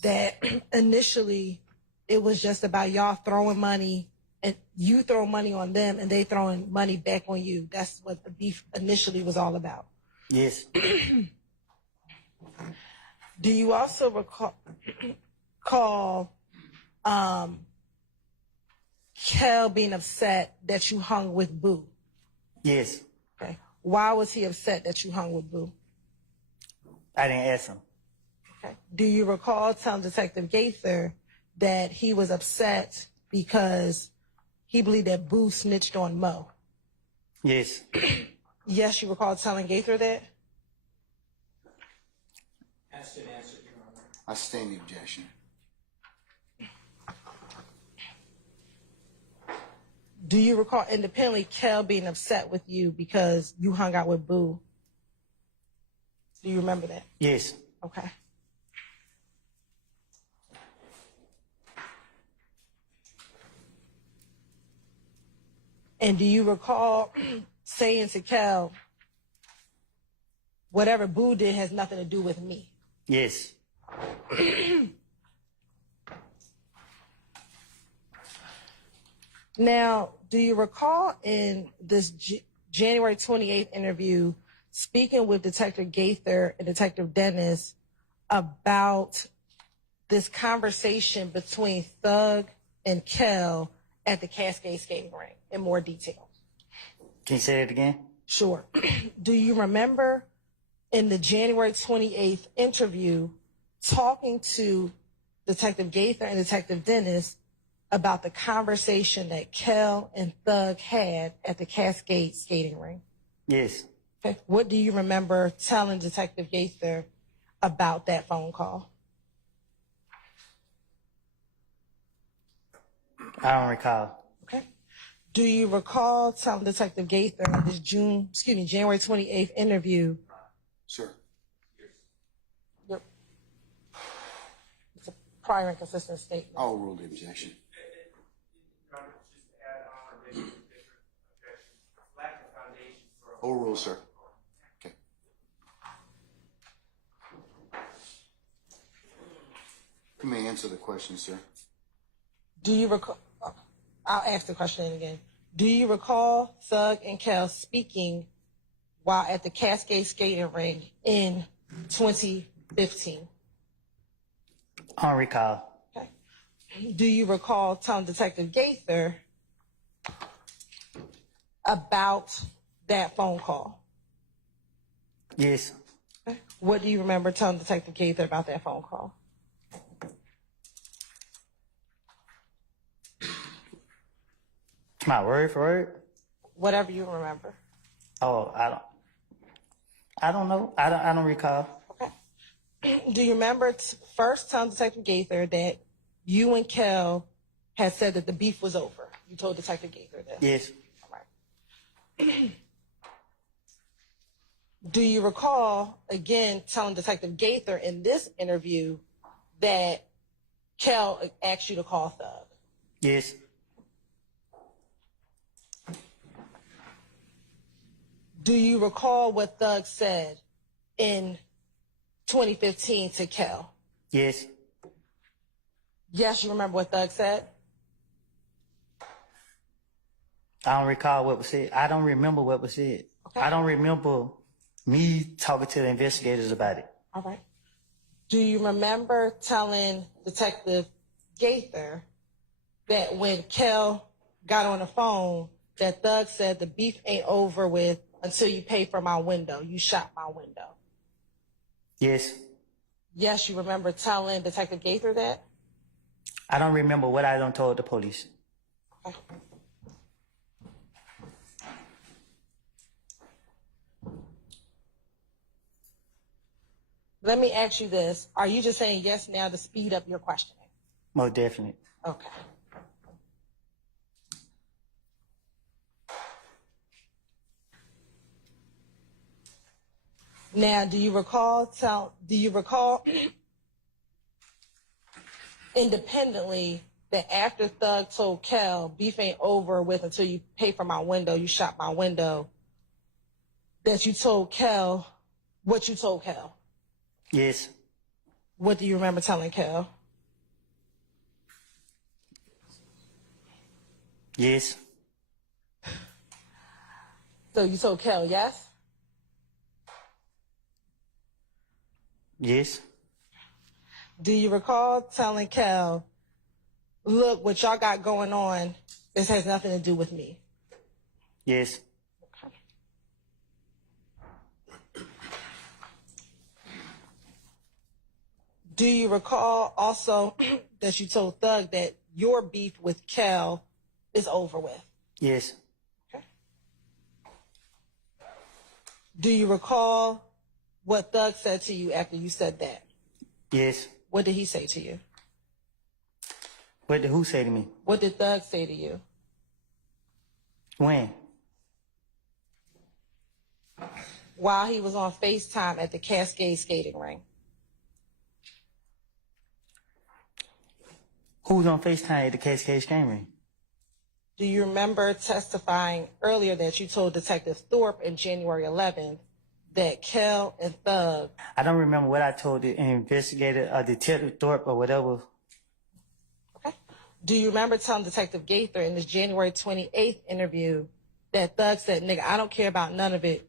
that initially it was just about y'all throwing money and you throw money on them and they throwing money back on you? That's what the beef initially was all about. Yes. Do you also recall Kel being upset that you hung with Boo? Yes. Okay. Why was he upset that you hung with Boo? I didn't ask him. Okay. Do you recall telling Detective Gaither that he was upset because he believed that Boo snitched on Mo? Yes. Yes, you recall telling Gaither that? Asked and answered, Your Honor. I sustain the objection. Do you recall independently Kel being upset with you because you hung out with Boo? Do you remember that? Yes. Okay. And do you recall saying to Kel, whatever Boo did has nothing to do with me? Yes. Now, do you recall in this January 28th interview speaking with Detective Gaither and Detective Dennis about this conversation between Thug and Kel at the Cascade skating rink in more detail? Can you say that again? Sure. Do you remember in the January 28th interview talking to Detective Gaither and Detective Dennis about the conversation that Kel and Thug had at the Cascade skating rink? Yes. Okay. What do you remember telling Detective Gaither about that phone call? I don't recall. Okay. Do you recall telling Detective Gaither in this January 28th interview? Sure. Yep. It's a prior and consistent statement. I'll rule the objection. Overrule, sir. Okay. You may answer the question, sir. Do you recall? I'll ask the question again. Do you recall Thug and Kel speaking while at the Cascade skating rink in 2015? I don't recall. Okay. Do you recall telling Detective Gaither about that phone call? Yes. Okay. What do you remember telling Detective Gaither about that phone call? My word for word? Whatever you remember. Oh, I don't know. I don't recall. Okay. Do you remember first telling Detective Gaither that you and Kel had said that the beef was over? You told Detective Gaither that? Yes. All right. Do you recall, again, telling Detective Gaither in this interview that Kel asked you to call Thug? Yes. Do you recall what Thug said in 2015 to Kel? Yes. Yes, you remember what Thug said? I don't recall what was said. I don't remember what was said. Okay. I don't remember me talking to the investigators about it. All right. Do you remember telling Detective Gaither that when Kel got on the phone, that Thug said the beef ain't over with until you pay for my window? You shot my window. Yes. Yes, you remember telling Detective Gaither that? I don't remember what I done told the police. Okay. Let me ask you this. Are you just saying yes now to speed up your questioning? Most definitely. Okay. Now, do you recall independently that after Thug told Kel, beef ain't over with until you pay for my window, you shot my window, that you told Kel what you told Kel? Yes. What do you remember telling Kel? Yes. So you told Kel, yes? Yes. Do you recall telling Kel, look, what y'all got going on, this has nothing to do with me? Yes. Do you recall also that you told Thug that your beef with Kel is over with? Yes. Okay. Do you recall what Thug said to you after you said that? Yes. What did he say to you? What did who say to me? What did Thug say to you? When? While he was on FaceTime at the Cascade skating ring. Who was on FaceTime at the Cascade game ring? Do you remember testifying earlier that you told Detective Thorpe in January 11th that Kel and Thug... I don't remember what I told the investigator or Detective Thorpe or whatever. Okay. Do you remember telling Detective Gaither in this January 28th interview that Thug said, nigga, I don't care about none of it.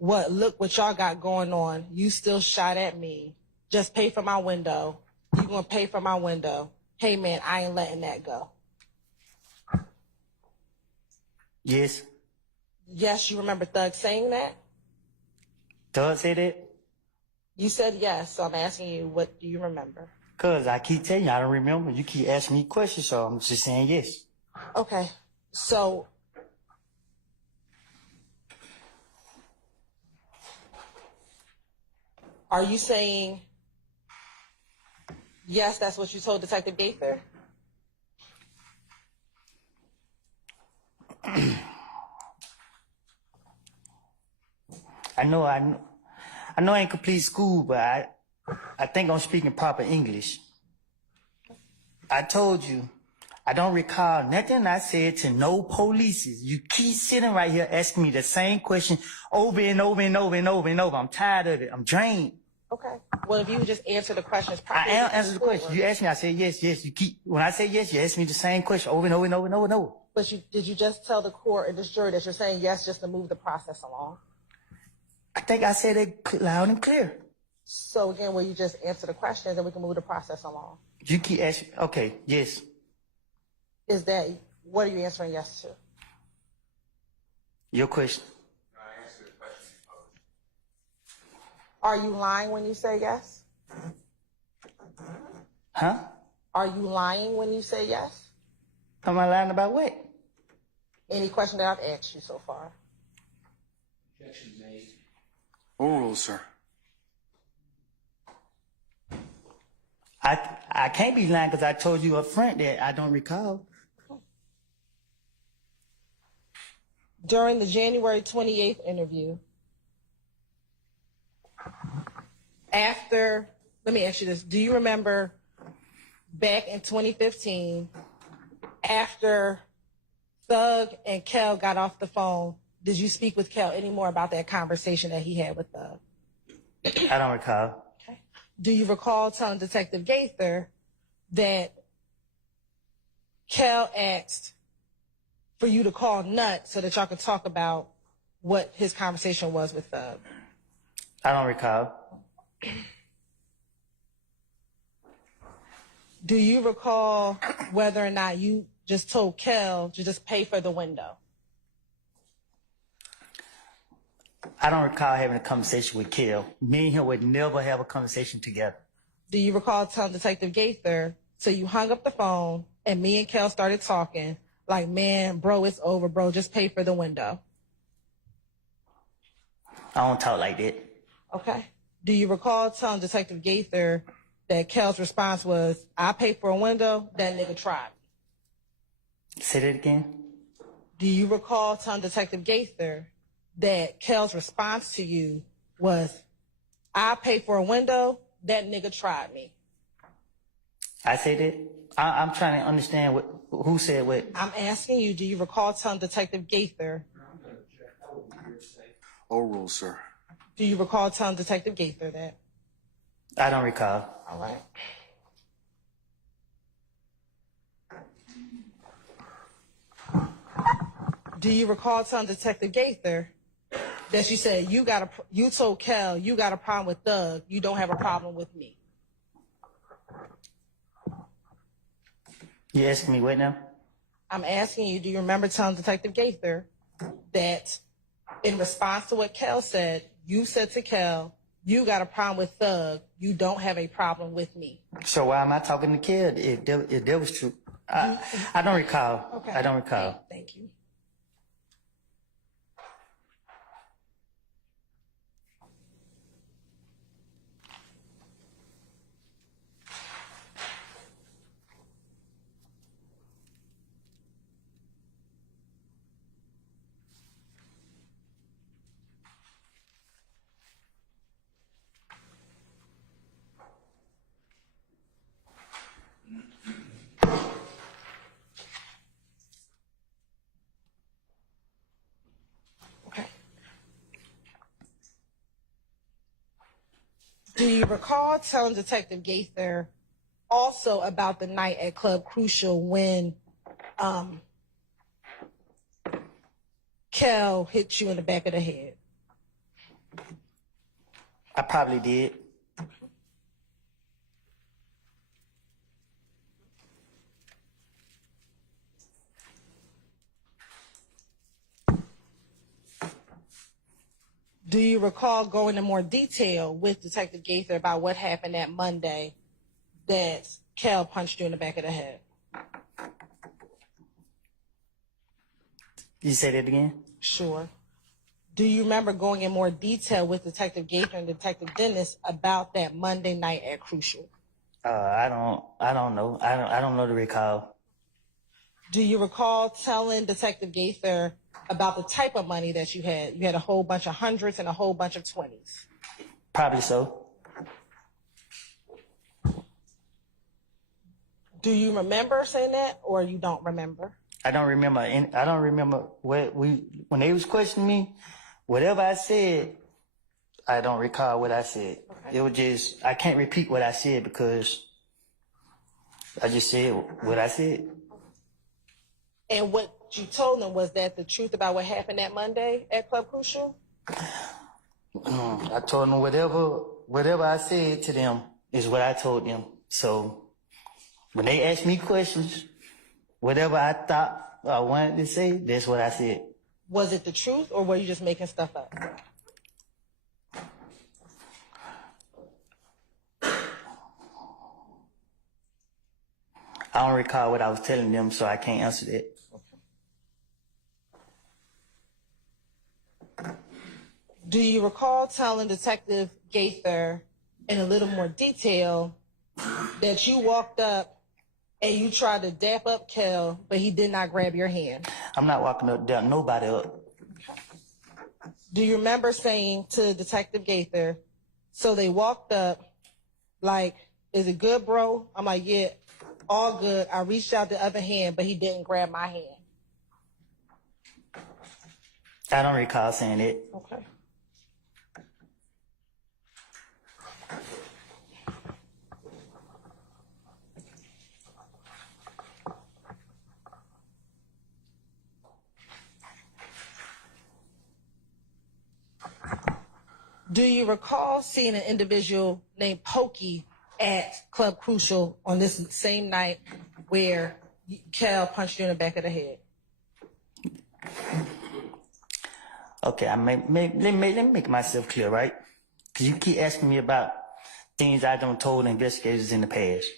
Look what y'all got going on. You still shot at me. Just pay for my window. You gonna pay for my window. Hey man, I ain't letting that go. Yes. Yes, you remember Thug saying that? Thug said that? You said yes, so I'm asking you, what do you remember? Cause I keep telling you, I don't remember. You keep asking me questions, so I'm just saying yes. Okay, so are you saying yes, that's what you told Detective Gaither? I know I ain't complete school, but I think I'm speaking proper English. I told you, I don't recall nothing I said to no polices. You keep sitting right here asking me the same question over and over and over and over and over. I'm tired of it. I'm drained. Okay. Well, if you would just answer the questions I properly. answered the question. You asked me, I said yes, yes. When I say yes, you ask me the same question over and over and over and over and over. But did you just tell the court and this jury that you're saying yes just to move the process along? I think I said it loud and clear. So again, will you just answer the questions and we can move the process along? You keep asking, okay, yes. What are you answering yes to? Your question. I answered the question you posed. Are you lying when you say yes? Huh? Are you lying when you say yes? Am I lying about what? Any question that I've asked you so far? Objection made. Overrule, sir. I can't be lying because I told you up front that I don't recall. During the January 28th interview, let me ask you this. Do you remember back in 2015, after Thug and Kel got off the phone, did you speak with Kel any more about that conversation that he had with Thug? I don't recall. Okay. Do you recall telling Detective Gaither that Kel asked for you to call Nut so that y'all could talk about what his conversation was with Thug? I don't recall. Do you recall whether or not you just told Kel to just pay for the window? I don't recall having a conversation with Kel. Me and him would never have a conversation together. Do you recall telling Detective Gaither, so you hung up the phone and me and Kel started talking like, man, bro, it's over, bro, just pay for the window? I don't talk like that. Okay. Do you recall telling Detective Gaither that Kel's response was, I pay for a window, that nigga tried me? Say that again? Do you recall telling Detective Gaither that Kel's response to you was, I pay for a window, that nigga tried me? I say that? I'm trying to understand who said what. I'm asking you, do you recall telling Detective Gaither? I'm going to object. That would be hearsay. Overrule, sir. Do you recall telling Detective Gaither that? I don't recall. All right. Do you recall telling Detective Gaither that you said you told Kel you got a problem with Thug, you don't have a problem with me? You asking me what now? I'm asking you, do you remember telling Detective Gaither that in response to what Kel said, you said to Kel, you got a problem with Thug, you don't have a problem with me? So why am I talking to Kel if that was true? I don't recall. Okay. I don't recall. Thank you. Do you recall telling Detective Gaither also about the night at Club Crucial when Kel hit you in the back of the head? I probably did. Do you recall going in more detail with Detective Gaither about what happened that Monday that Kel punched you in the back of the head? You say that again? Sure. Do you remember going in more detail with Detective Gaither and Detective Dennis about that Monday night at Crucial? I don't know. I don't know to recall. Do you recall telling Detective Gaither about the type of money that you had? You had a whole bunch of hundreds and a whole bunch of 20s. Probably so. Do you remember saying that, or you don't remember? I don't remember. I don't remember when they was questioning me. Whatever I said, I don't recall what I said. Okay. It was just I can't repeat what I said because I just said what I said. And what you told them, was that the truth about what happened that Monday at Club Crucial? I told them whatever I said to them is what I told them. So when they asked me questions, whatever I thought I wanted to say, that's what I said. Was it the truth, or were you just making stuff up? I don't recall what I was telling them, so I can't answer that. Do you recall telling Detective Gaither in a little more detail that you walked up and you tried to dap up Kel, but he did not grab your hand? I'm not walking up there, nobody up. Do you remember saying to Detective Gaither, so they walked up, like, is it good, bro? I'm like, yeah, all good. I reached out the other hand, but he didn't grab my hand. I don't recall saying it. Okay. Do you recall seeing an individual named Pokey at Club Crucial on this same night where Kel punched you in the back of the head? Okay, let me make myself clear, right? Because you keep asking me about things I done told investigators in the past.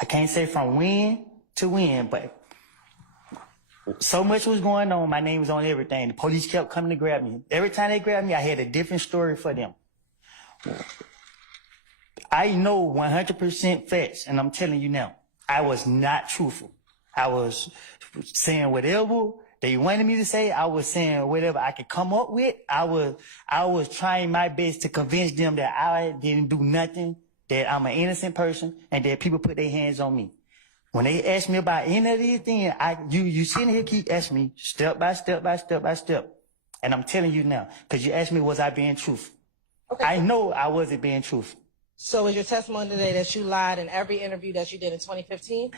I can't say from when to when, but so much was going on, my name was on everything. The police kept coming to grab me. Every time they grabbed me, I had a different story for them. I know 100% facts, and I'm telling you now, I was not truthful. I was saying whatever they wanted me to say. I was saying whatever I could come up with. I was trying my best to convince them that I didn't do nothing, that I'm an innocent person, and that people put their hands on me. When they ask me about any of these things, you sitting here keep asking me step by step by step by step. And I'm telling you now, because you asked me, was I being truthful? Okay. I know I wasn't being truthful. So is your testimony today that you lied in every interview that you did in 2015?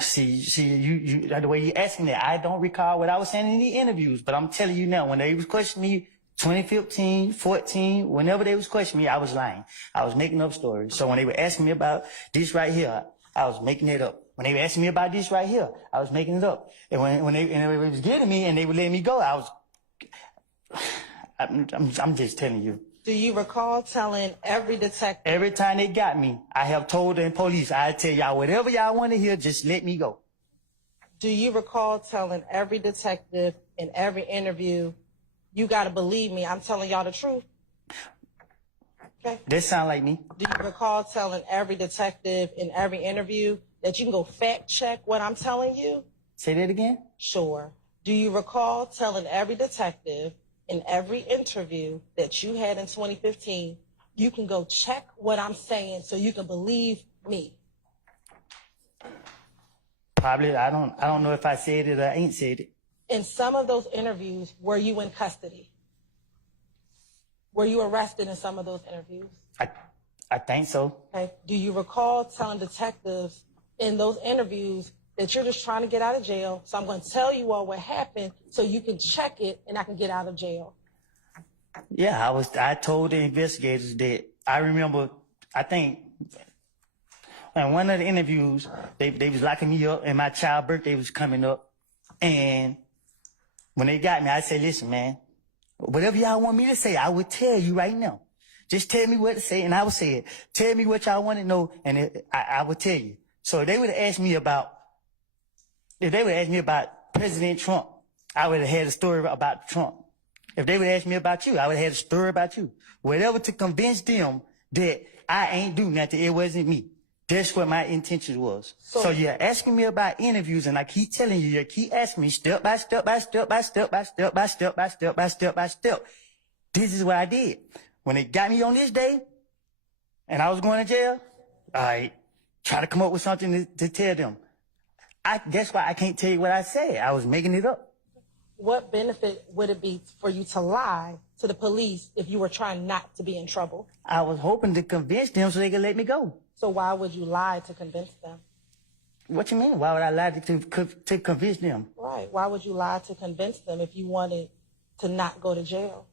See, you the way you asking that, I don't recall what I was saying in the interviews, but I'm telling you now, when they was questioning me, 2015, 14, whenever they was questioning me, I was lying. I was making up stories. So when they were asking me about this right here, I was making it up. When they were asking me about this right here, I was making it up. And when they was getting me and they would let me go, I'm just telling you. Do you recall telling every detective? Every time they got me, I have told the police, I tell y'all whatever y'all want to hear, just let me go. Do you recall telling every detective in every interview, you got to believe me, I'm telling y'all the truth? Okay. That sound like me. Do you recall telling every detective in every interview that you can go fact check what I'm telling you? Say that again? Sure. Do you recall telling every detective in every interview that you had in 2015, you can go check what I'm saying so you can believe me? Probably. I don't know if I said it or I ain't said it. In some of those interviews, were you in custody? Were you arrested in some of those interviews? I think so. Okay. Do you recall telling detectives in those interviews that you're just trying to get out of jail, so I'm going to tell you all what happened so you can check it and I can get out of jail? Yeah, I told the investigators that I remember, I think, in one of the interviews, they was locking me up and my child's birthday was coming up. And when they got me, I said, listen, man, whatever y'all want me to say, I would tell you right now. Just tell me what to say and I would say it. Tell me what y'all want to know and I would tell you. So if they would have asked me about President Trump, I would have had a story about Trump. If they would ask me about you, I would have had a story about you. Whatever to convince them that I ain't do nothing, it wasn't me. That's what my intention was. So you're asking me about interviews and I keep telling you, you keep asking me step by step by step by step by step by step by step by step by step. This is what I did. When they got me on this day and I was going to jail, I try to come up with something to tell them. That's why I can't tell you what I said. I was making it up. What benefit would it be for you to lie to the police if you were trying not to be in trouble? I was hoping to convince them so they could let me go. So why would you lie to convince them? What you mean? Why would I lie to convince them? Right. Why would you lie to convince them if you wanted to not go to jail?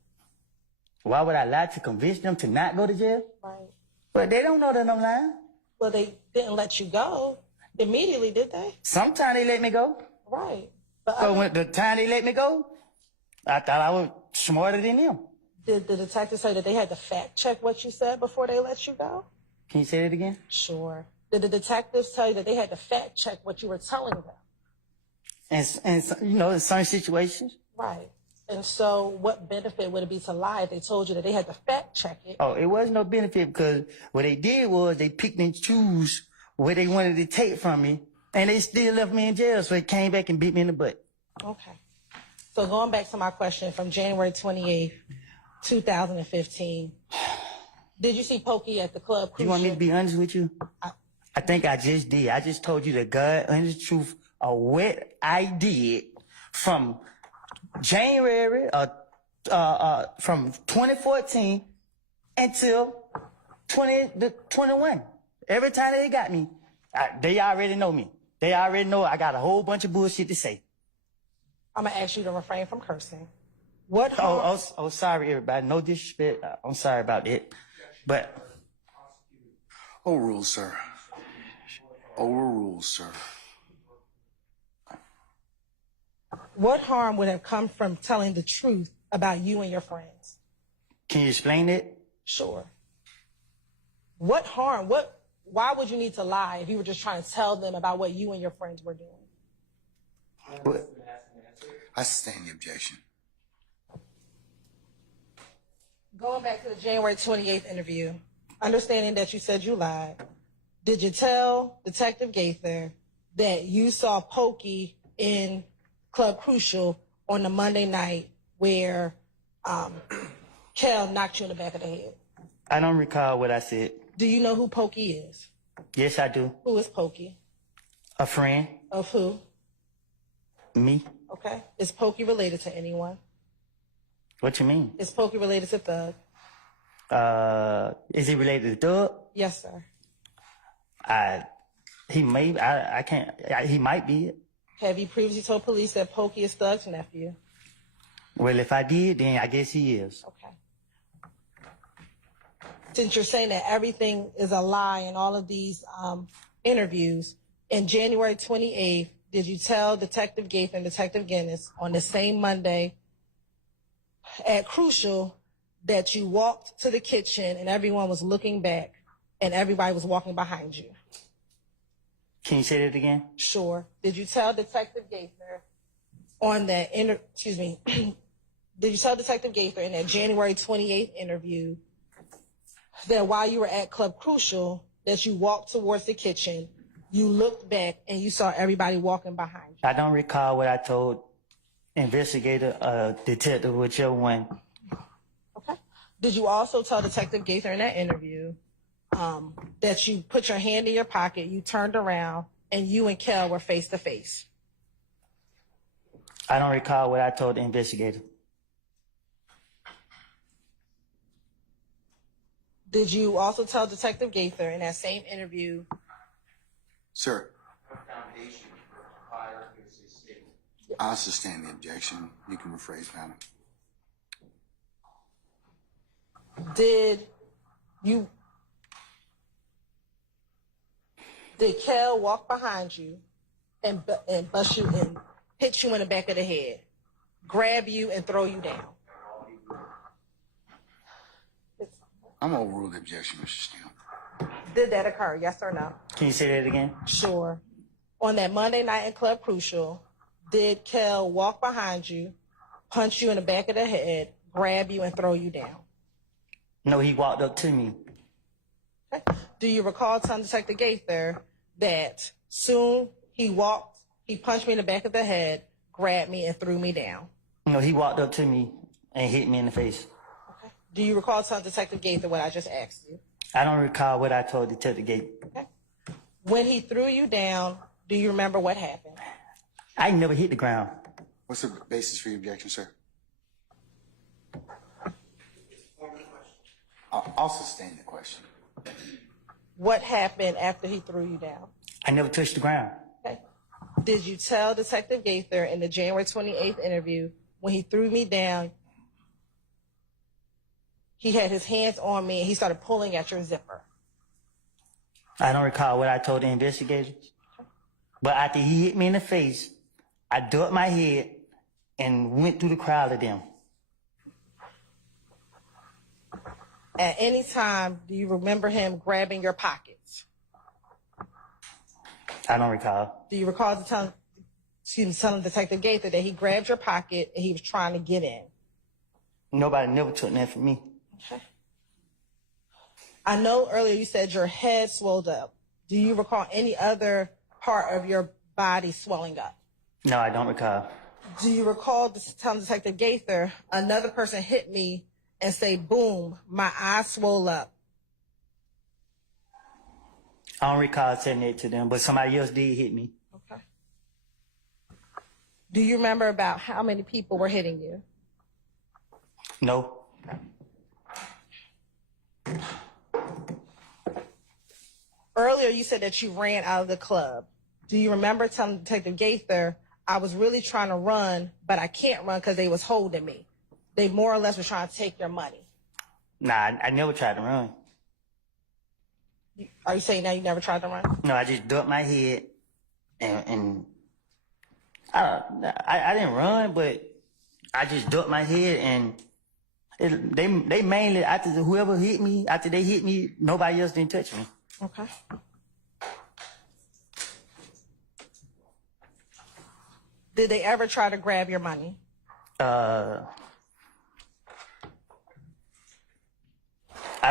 Why would I lie to convince them to not go to jail? Right. But they don't know that I'm lying. Well, they didn't let you go immediately, did they? Sometimes they let me go. Right. But when the time they let me go, I thought I was smarter than them. Did the detective say that they had to fact check what you said before they let you go? Can you say that again? Sure. Did the detectives tell you that they had to fact check what you were telling them? and you know, in certain situations. Right. And so what benefit would it be to lie if they told you that they had to fact check it? Oh, it wasn't no benefit because what they did was they picked and choose what they wanted to take from me, and they still left me in jail, so they came back and beat me in the butt. Okay. So going back to my question from January 28th, 2015, did you see Pokey at the club? You want me to be honest with you? I think I just did. I just told you the God honest truth of what I did from January from 2014 until 2021. Every time they got me, they already know me. They already know I got a whole bunch of bullshit to say. I'm gonna ask you to refrain from cursing. What? Oh, sorry, everybody. No disrespect. I'm sorry about it, but Overruled, sir. Overruled, sir. What harm would have come from telling the truth about you and your friends? Can you explain it? Sure. What harm? Why would you need to lie if you were just trying to tell them about what you and your friends were doing? I sustain the objection. Going back to the January 28th interview, understanding that you said you lied, did you tell Detective Gaither that you saw Pokey in Club Crucial on the Monday night where Kel knocked you in the back of the head? I don't recall what I said. Do you know who Pokey is? Yes, I do. Who is Pokey? A friend. Of who? Me. Okay. Is Pokey related to anyone? What you mean? Is Pokey related to Thug? Is he related to Thug? Yes, sir. He might be. Have you previously told police that Pokey is Thug's nephew? Well, if I did, then I guess he is. Okay. Since you're saying that everything is a lie in all of these interviews, in January 28th, did you tell Detective Gaither and Detective Guinness on the same Monday at Crucial that you walked to the kitchen and everyone was looking back and everybody was walking behind you? Can you say that again? Sure. Did you tell Detective Gaither on that did you tell Detective Gaither in that January 28th interview that while you were at Club Crucial, that you walked towards the kitchen, you looked back, and you saw everybody walking behind you? I don't recall what I told investigator, detective, whichever one. Okay. Did you also tell Detective Gaither in that interview that you put your hand in your pocket, you turned around, and you and Kel were face to face? I don't recall what I told the investigator. Did you also tell Detective Gaither in that same interview? Sir, Foundation for prior hearsay statement. I sustain the objection. You can rephrase, madam. Did Kel walk behind you and bust you and hit you in the back of the head, grab you and throw you down? I'm gonna overrule the objection, Mr. Steele. Did that occur, yes or no? Can you say that again? Sure. On that Monday night in Club Crucial, did Kel walk behind you, punch you in the back of the head, grab you and throw you down? No, he walked up to me. Okay. Do you recall telling Detective Gaither that soon he punched me in the back of the head, grabbed me and threw me down? No, he walked up to me and hit me in the face. Okay. Do you recall telling Detective Gaither what I just asked you? I don't recall what I told Detective Gaither. Okay. When he threw you down, do you remember what happened? I never hit the ground. What's the basis for your objection, sir? I'll sustain the question. What happened after he threw you down? I never touched the ground. Okay. Did you tell Detective Gaither in the January 28th interview when he threw me down, he had his hands on me and he started pulling at your zipper? I don't recall what I told the investigators. But after he hit me in the face, I ducked my head and went through the crowd of them. At any time, do you remember him grabbing your pockets? I don't recall. Do you recall telling Detective Gaither that he grabbed your pocket and he was trying to get in. Nobody never took that from me. Okay. I know earlier you said your head swelled up. Do you recall any other part of your body swelling up? No, I don't recall. Do you recall telling Detective Gaither, another person hit me and say, boom, my eye swole up? I don't recall saying that to them, but somebody else did hit me. Okay. Do you remember about how many people were hitting you? No. Earlier, you said that you ran out of the club. Do you remember telling Detective Gaither, I was really trying to run, but I can't run because they was holding me? They more or less were trying to take your money. Nah, I never tried to run. Are you saying now you never tried to run? No, I just ducked my head and I didn't run, but I just ducked my head and they mainly, after whoever hit me, after they hit me, nobody else didn't touch me. Okay. Did they ever try to grab your money? I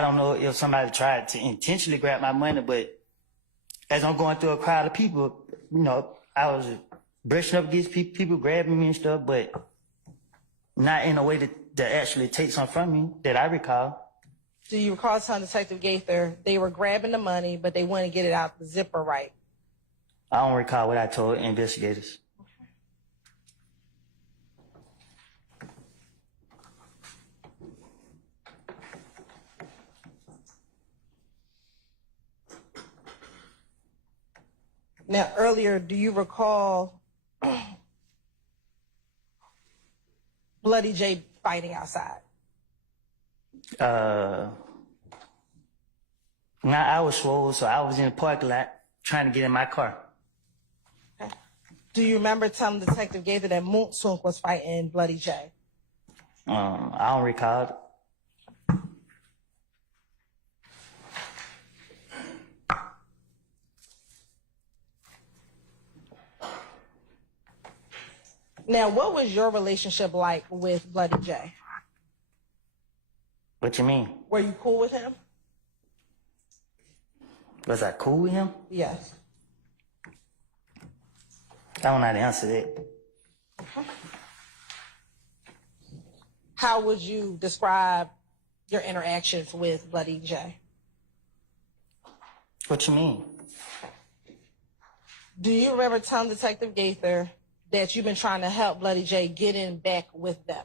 don't know if somebody tried to intentionally grab my money, but as I'm going through a crowd of people, you know, I was brushing up against people grabbing me and stuff, but not in a way that actually take something from me that I recall. Do you recall telling Detective Gaither they were grabbing the money, but they wouldn't get it out the zipper right? I don't recall what I told investigators. Now, earlier, do you recall Bloody J fighting outside? I was swole, so I was in the parking lot trying to get in my car. Okay. Do you remember telling Detective Gaither that Moonsunk was fighting Bloody J? I don't recall. Now, what was your relationship like with Bloody J? What you mean? Were you cool with him? Was I cool with him? Yes. I don't know how to answer that. Okay. How would you describe your interactions with Bloody J? What you mean? Do you remember telling Detective Gaither that you've been trying to help Bloody J get in back with them?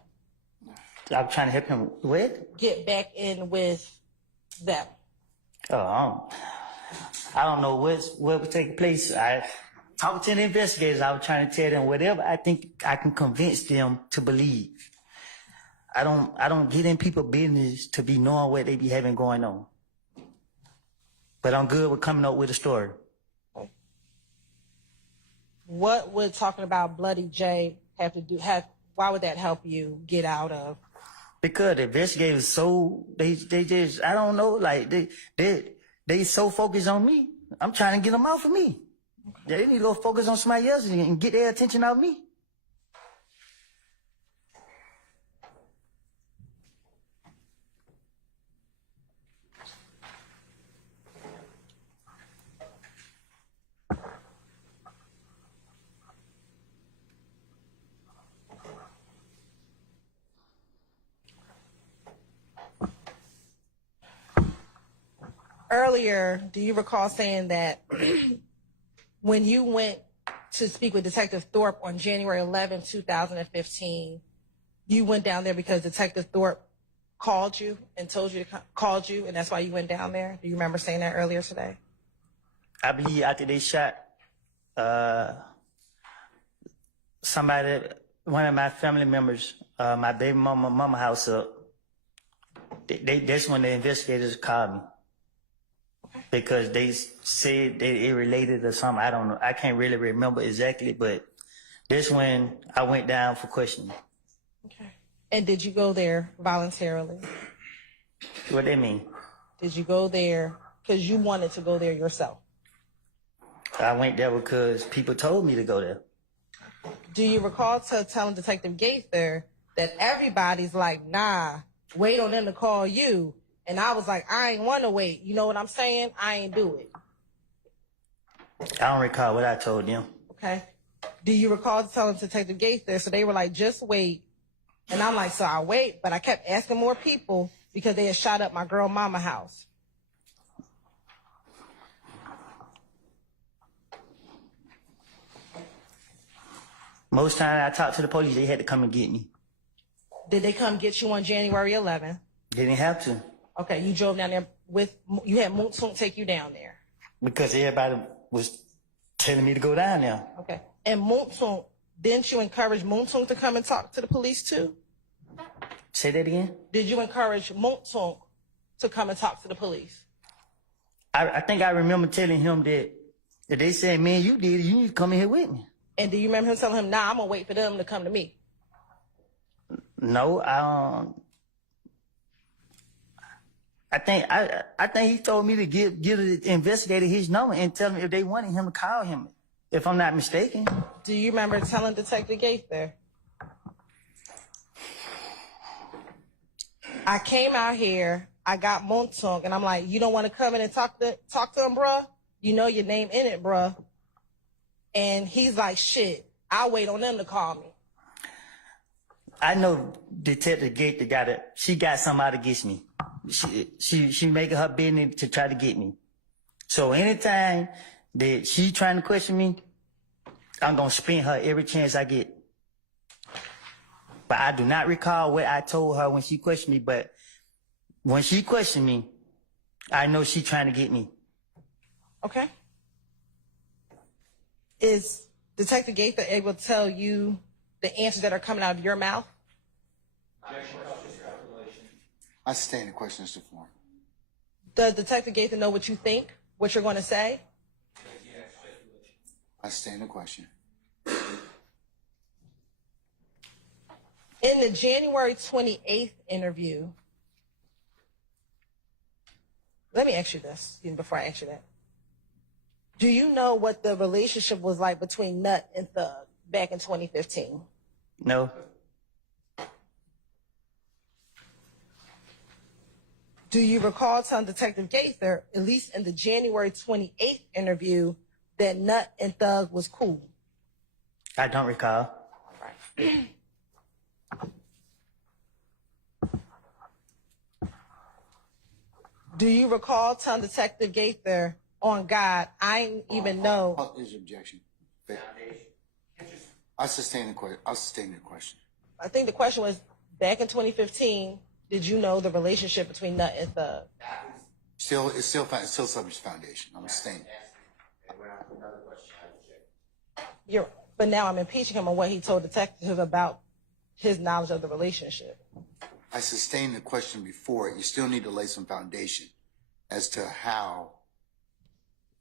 I'm trying to help him with? Get back in with them. Oh, I don't know what was taking place. I talked to the investigators. I was trying to tell them whatever I think I can convince them to believe. I don't get in people's business to be knowing what they be having going on. But I'm good with coming up with a story. What would talking about Bloody J have to do? Why would that help you get out of? Because the investigators they just, I don't know, like they so focused on me. I'm trying to get them off of me. They need to go focus on somebody else and get their attention off me. Earlier, do you recall saying that when you went to speak with Detective Thorpe on January 11, 2015, you went down there because Detective Thorpe called you and told you to called you, and that's why you went down there? Do you remember saying that earlier today? I believe after they shot somebody, one of my family members, my baby mama house up, that's when the investigators called me. Because they said that it related to something. I don't know. I can't really remember exactly, but that's when I went down for questioning. Okay. And did you go there voluntarily? What they mean? Did you go there because you wanted to go there yourself? I went there because people told me to go there. Do you recall telling Detective Gaither that everybody's like, nah, wait on them to call you? And I was like, I ain't want to wait. You know what I'm saying? I ain't do it. I don't recall what I told them. Okay. Do you recall telling Detective Gaither? So they were like, just wait. And I'm like, so I wait, but I kept asking more people because they had shot up my girl mama house. Most times I talked to the police, they had to come and get me. Did they come get you on January 11th? They didn't have to. Okay, you drove down there you had Moonsoon take you down there. Because everybody was telling me to go down there. Okay. And Moonsoon, didn't you encourage Moonsoon to come and talk to the police too? Say that again? Did you encourage Moonsoon to come and talk to the police? I think I remember telling him that they said, man, you did it, you need to come in here with me. And do you remember him telling him, nah, I'm gonna wait for them to come to me? No, I think he told me to give the investigator his number and tell him if they wanted him to call him, if I'm not mistaken. Do you remember telling Detective Gaither? I came out here, I got Montung, and I'm like, you don't want to come in and talk to him, bruh? You know your name in it, bruh. And he's like, shit, I'll wait on them to call me. I know Detective Gaither she got somebody against me. She making her business to try to get me. So anytime that she trying to question me, I'm gonna spin her every chance I get. But I do not recall what I told her when she questioned me, but when she questioned me, I know she trying to get me. Okay. Is Detective Gaither able to tell you the answers that are coming out of your mouth? I stand the question as to form. Does Detective Gaither know what you think, what you're going to say? I stand the question. In the January 28th interview, let me ask you this before I ask you that. Do you know what the relationship was like between Nut and Thug back in 2015? No. Do you recall telling Detective Gaither, at least in the January 28th interview, that Nut and Thug was cool? I don't recall. All right. Do you recall telling Detective Gaither, on God, I didn't even know. What is your objection? I sustain the question. I think the question was, back in 2015, did you know the relationship between Nut and Thug? It's still subject to foundation. I'm staying. But now I'm impeaching him on what he told detectives about his knowledge of the relationship. I sustained the question before. You still need to lay some foundation as to how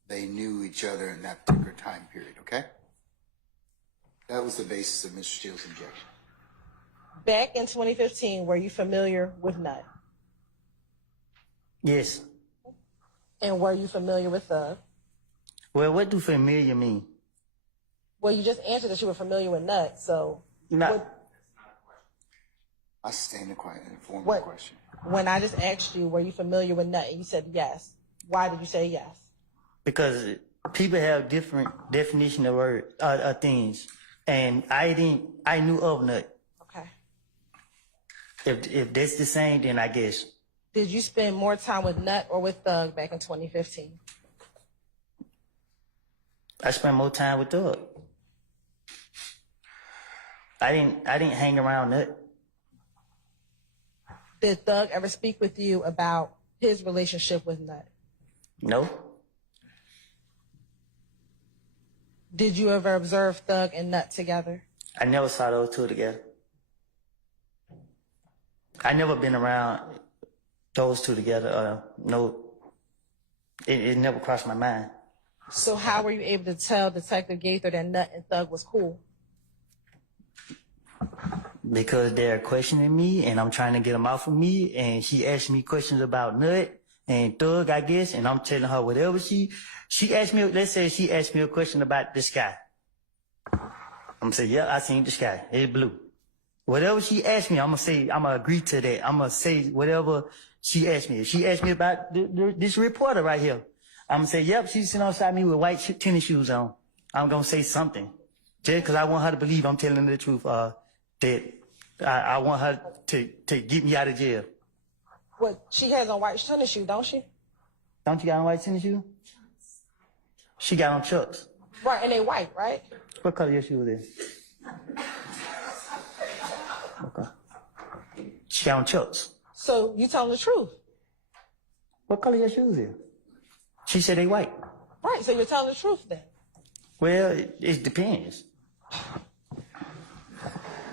they knew each other in that particular time period, okay? That was the basis of Mr. Steele's objection. Back in 2015, were you familiar with Nut? Yes. And were you familiar with Thug? Well, what do familiar mean? Well, you just answered that you were familiar with Nut, so... I sustain the question. When I just asked you, were you familiar with Nut, and you said yes. Why did you say yes? Because people have different definition of things, and I knew of Nut. Okay. If that's the same, then I guess. Did you spend more time with Nut or with Thug back in 2015? I spent more time with Thug. I didn't hang around Nut. Did Thug ever speak with you about his relationship with Nut? No. Did you ever observe Thug and Nut together? I never saw those two together. I never been around those two together. No, it never crossed my mind. So how were you able to tell Detective Gaither that Nut and Thug was cool? Because they're questioning me, and I'm trying to get them off of me, and she asked me questions about Nut and Thug, I guess, and I'm telling her whatever she asked me. Let's say she asked me a question about this guy. I'm gonna say, yeah, I seen the sky. It's blue. Whatever she asked me, I'm gonna say, I'm gonna agree to that. I'm gonna say whatever she asked me. If she asked me about this reporter right here, I'm gonna say, yep, she's sitting outside me with white tennis shoes on. I'm gonna say something. Just because I want her to believe I'm telling the truth, that I want her to get me out of jail. What, she has on white tennis shoes, don't she? Don't you got on white tennis shoes? She got on Chucks. Right, and they white, right? What color your shoes is? Okay. She got on Chucks. So you telling the truth? What color your shoes is? She said they white. Right, so you're telling the truth then? Well, it depends.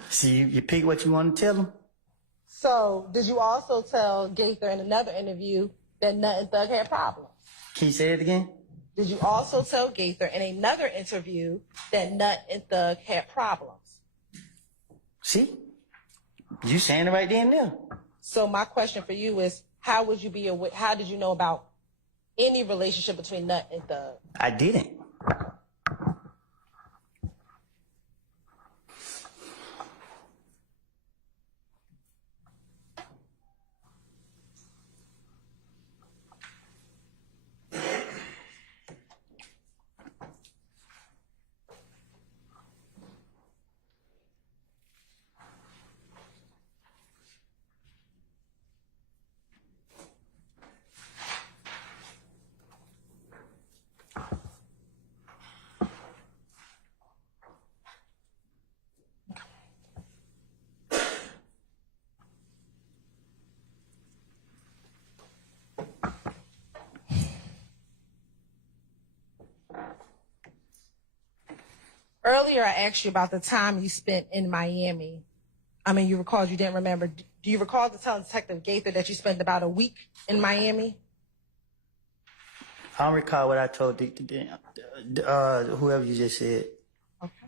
See, you pick what you want to tell them. So did you also tell Gaither in another interview that Nut and Thug had problems? Can you say it again? Did you also tell Gaither in another interview that Nut and Thug had problems? See? You saying it right there and there. So my question for you is, how did you know about any relationship between Nut and Thug? I didn't. Earlier, I asked you about the time you spent in Miami. I mean, you recalled you didn't remember. Do you recall telling Detective Gaither that you spent about a week in Miami? I don't recall what I told whoever you just said. Okay.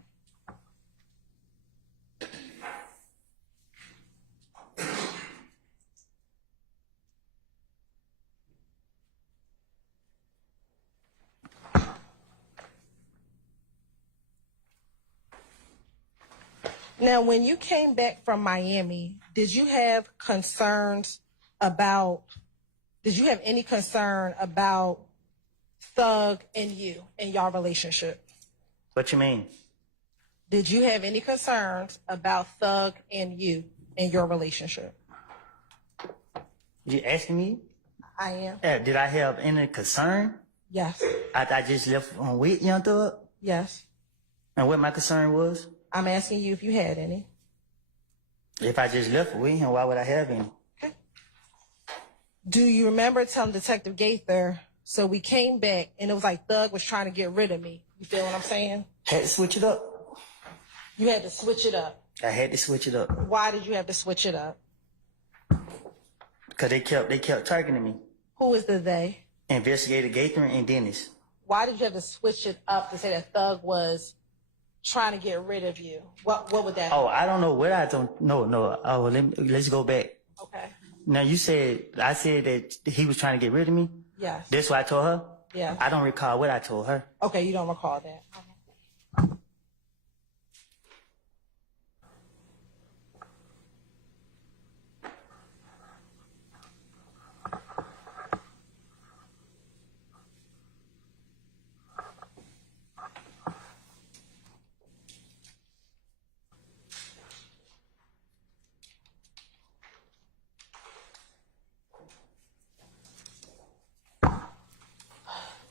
Now, when you came back from Miami, did you have any concern about Thug and you and your relationship? What you mean? Did you have any concerns about Thug and you and your relationship? You asking me? I am. Did I have any concern? Yes. I just left on with Young Thug? Yes. And what my concern was? I'm asking you if you had any. If I just left with him, why would I have any? Okay. Do you remember telling Detective Gaither, so we came back and it was like Thug was trying to get rid of me? You feel what I'm saying? Had to switch it up. You had to switch it up. I had to switch it up. Why did you have to switch it up? Because they kept targeting me. Who is the they? Investigator Gaither and Dennis. Why did you have to switch it up to say that Thug was trying to get rid of you? What would that? Oh, I don't know what I don't. No. Oh, let's go back. Okay. Now I said that he was trying to get rid of me. Yes. That's what I told her. Yeah. I don't recall what I told her. Okay, you don't recall that.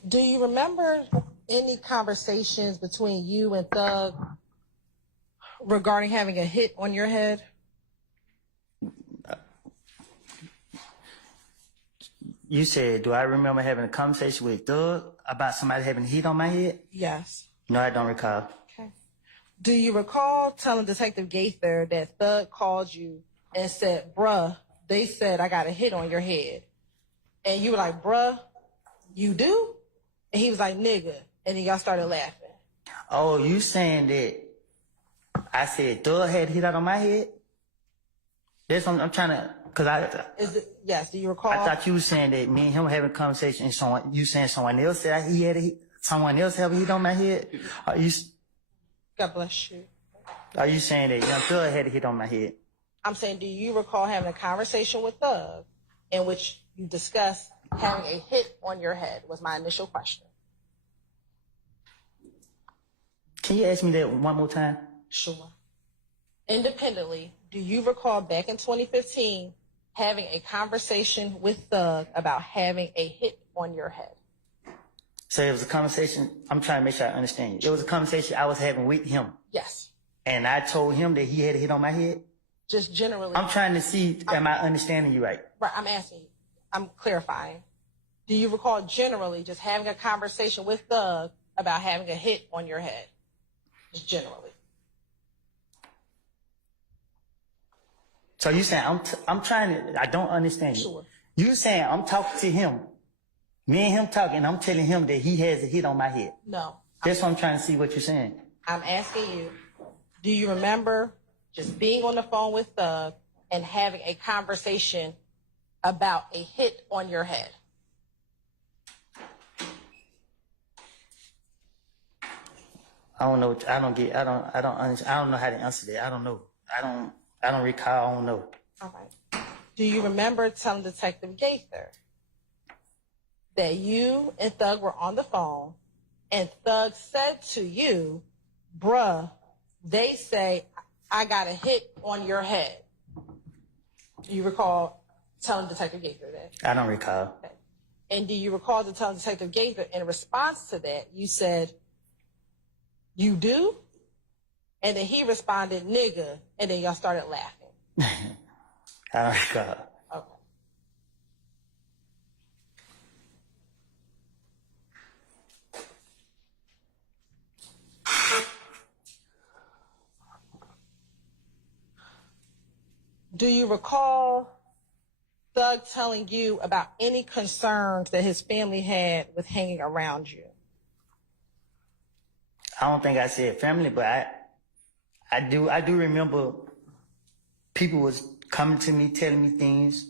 Do you remember any conversations between you and Thug regarding having a hit on your head? You said, do I remember having a conversation with Thug about somebody having a hit on my head? Yes. No, I don't recall. Okay. Do you recall telling Detective Gaither that Thug called you and said, bruh, they said I got a hit on your head? And you were like, bruh, you do? And he was like, nigga. And then y'all started laughing. Oh, you saying that I said Thug had hit out on my head? That's what I'm trying to, yes, do you recall? I thought you were saying that me and him having a conversation and you saying someone else said someone else have a hit on my head? Go God bless you. Are you saying that Young Thug had a hit on my head? I'm saying, do you recall having a conversation with Thug in which you discussed having a hit on your head? Was my initial question. Can you ask me that one more time? Sure. Independently, do you recall back in 2015 having a conversation with Thug about having a hit on your head? So it was a conversation. I'm trying to make sure I understand you. It was a conversation I was having with him. Yes. And I told him that he had a hit on my head? Just generally. I'm trying to see, am I understanding you right? Right, I'm asking you. I'm clarifying. Do you recall generally just having a conversation with Thug about having a hit on your head? Just generally. So you saying, I'm trying to, I don't understand you. Sure. You saying I'm talking to him, me and him talking, I'm telling him that he has a hit on my head. No. That's what I'm trying to see what you're saying. I'm asking you, do you remember just being on the phone with Thug and having a conversation about a hit on your head? I don't know. I don't know how to answer that. I don't know. I don't recall. I don't know. All right. Do you remember telling Detective Gaither that you and Thug were on the phone and Thug said to you, bruh, they say I got a hit on your head? Do you recall telling Detective Gaither that? I don't recall. Okay. And do you recall telling Detective Gaither in response to that, you said, you do? And then he responded, nigga, and then y'all started laughing. I don't recall. Okay. Do you recall Thug telling you about any concerns that his family had with hanging around you? I don't think I said family, but I do remember people was coming to me, telling me things.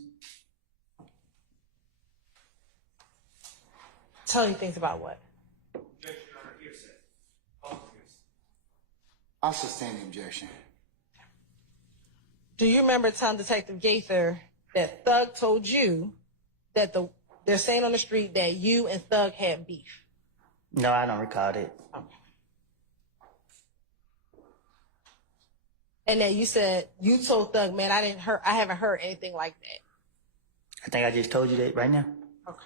Tell you things about what? I'll sustain the objection. Do you remember telling Detective Gaither that Thug told you that they're saying on the street that you and Thug had beef? No, I don't recall it. Okay. And then you said you told Thug, man, I haven't heard anything like that. I think I just told you that right now. Okay.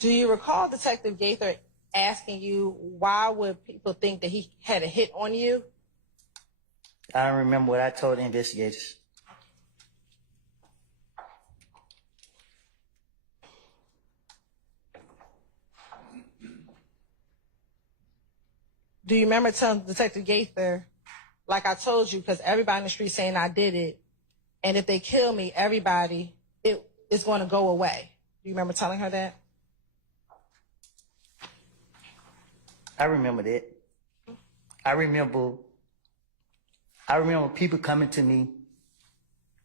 Do you recall Detective Gaither asking you why would people think that he had a hit on you? I don't remember what I told the investigators. Do you remember telling Detective Gaither, like I told you, because everybody in the street saying I did it, and if they kill me, everybody, it's going to go away. Do you remember telling her that? I remember that. I remember people coming to me,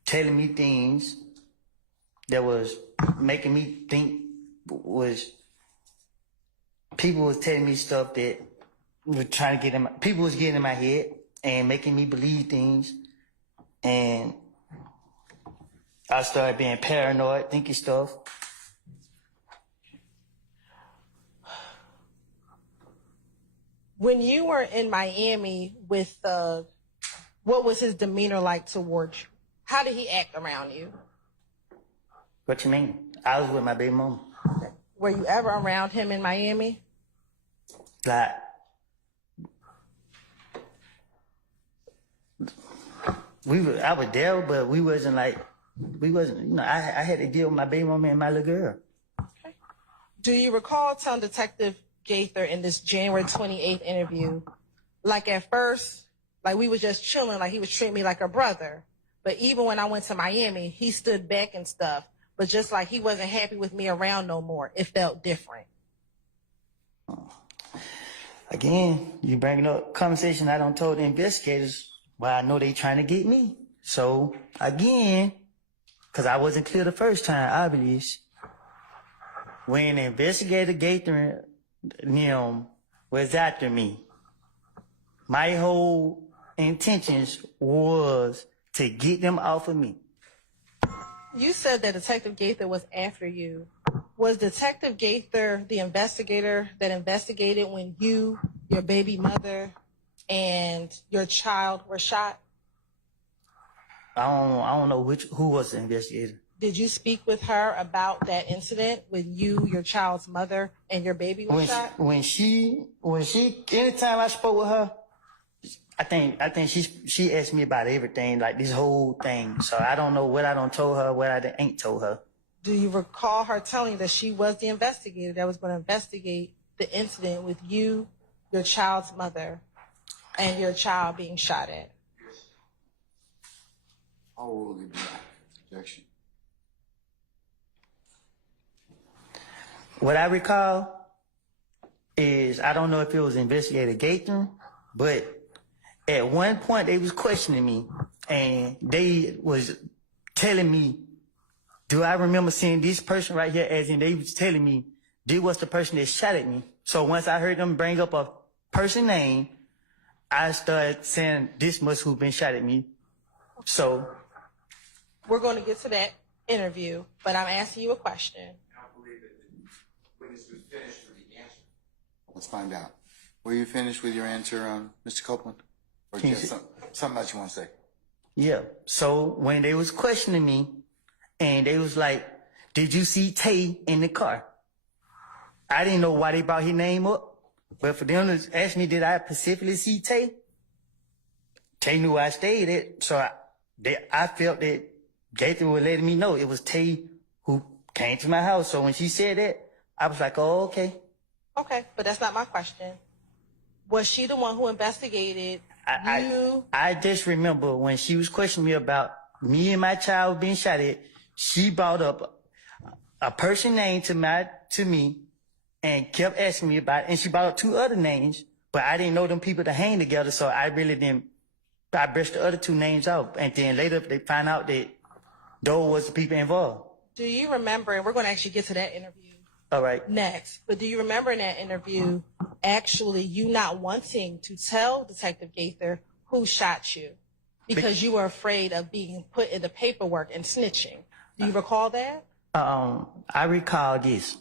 telling me things that was making me think people was telling me stuff that was trying to people was getting in my head and making me believe things. And I started being paranoid, thinking stuff. When you were in Miami with Thug, what was his demeanor like towards you? How did he act around you? What you mean? I was with my baby mama. Were you ever around him in Miami? Like, I was there, but we wasn't, I had to deal with my baby mama and my little girl. Okay. Do you recall telling Detective Gaither in this January 28th interview, like at first, like we was just chilling, like he was treating me like a brother, but even when I went to Miami, he stood back and stuff, but just like he wasn't happy with me around no more, it felt different. Again, you bringing up conversation I don't told the investigators Well, I know they trying to get me. So again, because I wasn't clear the first time, obviously, when Investigator Gaither was after me, my whole intentions was to get them off of me. You said that Detective Gaither was after you. Was Detective Gaither the investigator that investigated when you, your baby mother, and your child were shot? I don't know who was the investigator. Did you speak with her about that incident when you, your child's mother, and your baby were shot? Anytime I spoke with her, I think she asked me about everything, like this whole thing. So I don't know what I done told her, what I ain't told her. Do you recall her telling you that she was the investigator that was going to investigate the incident with you, your child's mother, and your child being shot at? How old is that? Objection. What I recall is, I don't know if it was Investigator Gaither, but at one point they was questioning me and they was telling me, do I remember seeing this person right here? As in, they was telling me this was the person that shot at me. So once I heard them bring up a person name, I started saying this must who've been shot at me. So we're going to get to that interview, but I'm asking you a question. I don't believe that the witness was finished with the answer. Let's find out. Were you finished with your answer, Mr. Copeland? Or just something else you want to say? Yeah. So when they was questioning me, and they was like, did you see Tay in the car? I didn't know why they brought his name up, but for them to ask me, did I specifically see Tay? Tay knew I stayed at, so I felt that Gaither was letting me know it was Tay who came to my house. So when she said that, I was like, oh, okay. Okay, but that's not my question. Was she the one who investigated you? I just remember when she was questioning me about me and my child being shot at, she brought up a person name to me and kept asking me about it. And she brought up two other names, but I didn't know them people to hang together, so I really didn't. I brushed the other two names out. And then later they found out that those was the people involved. Do you remember, and we're going to actually get to that interview all right next, but do you remember in that interview actually you not wanting to tell Detective Gaither who shot you because you were afraid of being put in the paperwork and snitching? Do you recall that? I recall this,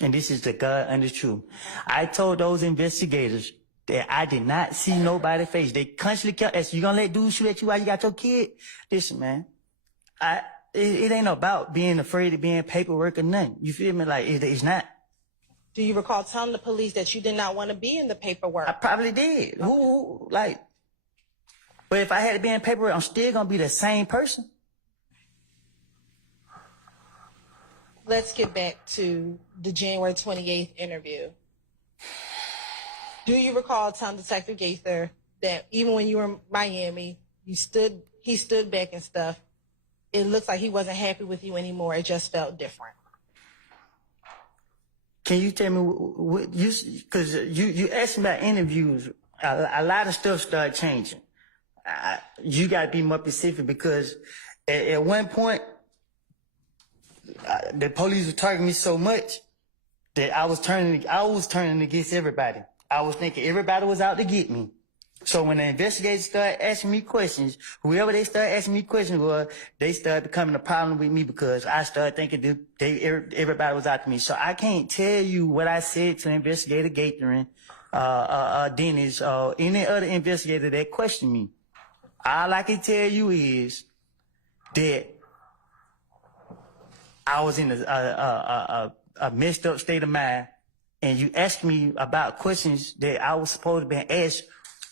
and this is the God honest truth. I told those investigators that I did not see nobody's face. They constantly kept asking, you gonna let dudes shoot at you while you got your kid? Listen, man, it ain't about being afraid of being paperwork or nothing. You feel me? Like, it's not. Do you recall telling the police that you did not want to be in the paperwork? I probably did. But if I had to be in paperwork, I'm still gonna be the same person. Let's get back to the January 28th interview. Do you recall telling Detective Gaither that even when you were in Miami, he stood back and stuff, it looks like he wasn't happy with you anymore, it just felt different? Can you tell me what because you asked me about interviews, a lot of stuff started changing. You got to be more specific because at one point, the police were targeting me so much that I was turning against everybody. I was thinking everybody was out to get me. So when the investigators started asking me questions, whoever they started asking me questions was, they started becoming a problem with me because I started thinking that everybody was out to me. So I can't tell you what I said to Investigator Gaither, Dennis, or any other investigator that questioned me. All I can tell you is that I was in a messed up state of mind, and you asked me about questions that I was supposed to be asked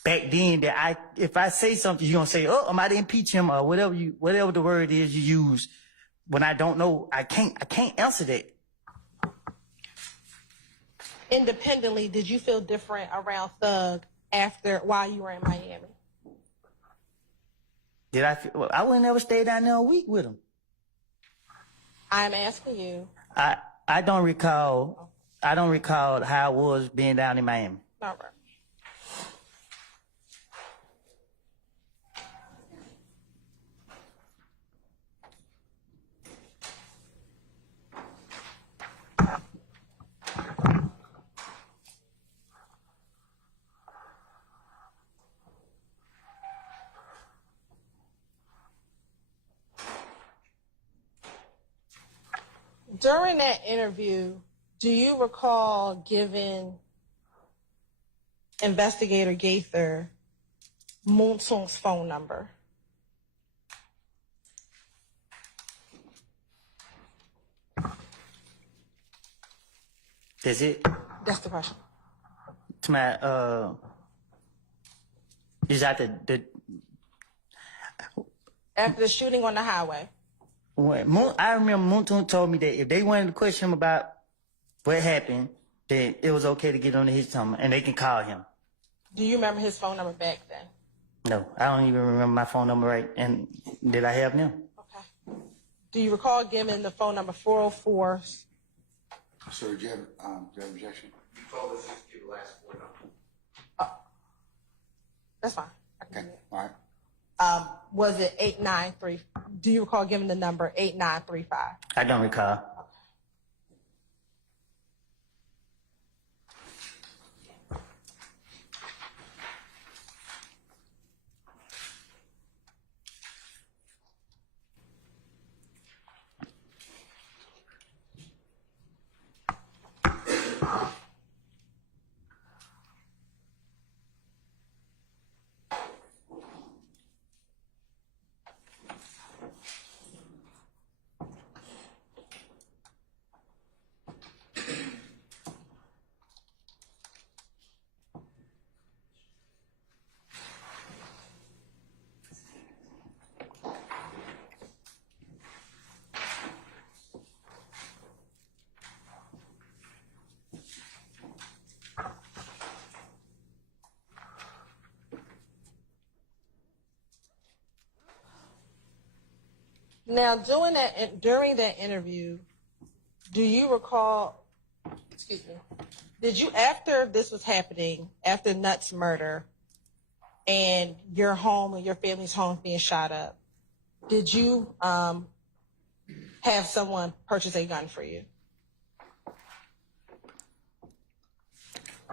back then. That if I say something, you're gonna say, "Oh, I'm about to impeach him," or whatever the word is you use. When I don't know, I can't answer that. Independently, did you feel different around Thug while you were in Miami? Did I feel? Well, I wouldn't ever stay down there a week with him. I'm asking you. I don't recall how it was being down in Miami. All right. During that interview, do you recall giving Investigator Gaither Moonsong's phone number? That's it? That's the question. To my, is that After the shooting on the highway. I remember Moonton told me that if they wanted to question him about what happened, that it was okay to get on his number and they can call him. Do you remember his phone number back then? No, I don't even remember my phone number right. And did I have them? Okay. Do you recall giving the phone number 404? Sir, do you have objection? You told us just to give the last 4 numbers. That's fine. Okay, all right. Was it 8935? Do you recall giving the number 8935? I don't recall. Now, during that interview, do you recall, excuse me, did you, after this was happening, after Nutt's murder and your home and your family's home being shot up, did you have someone purchase a gun for you?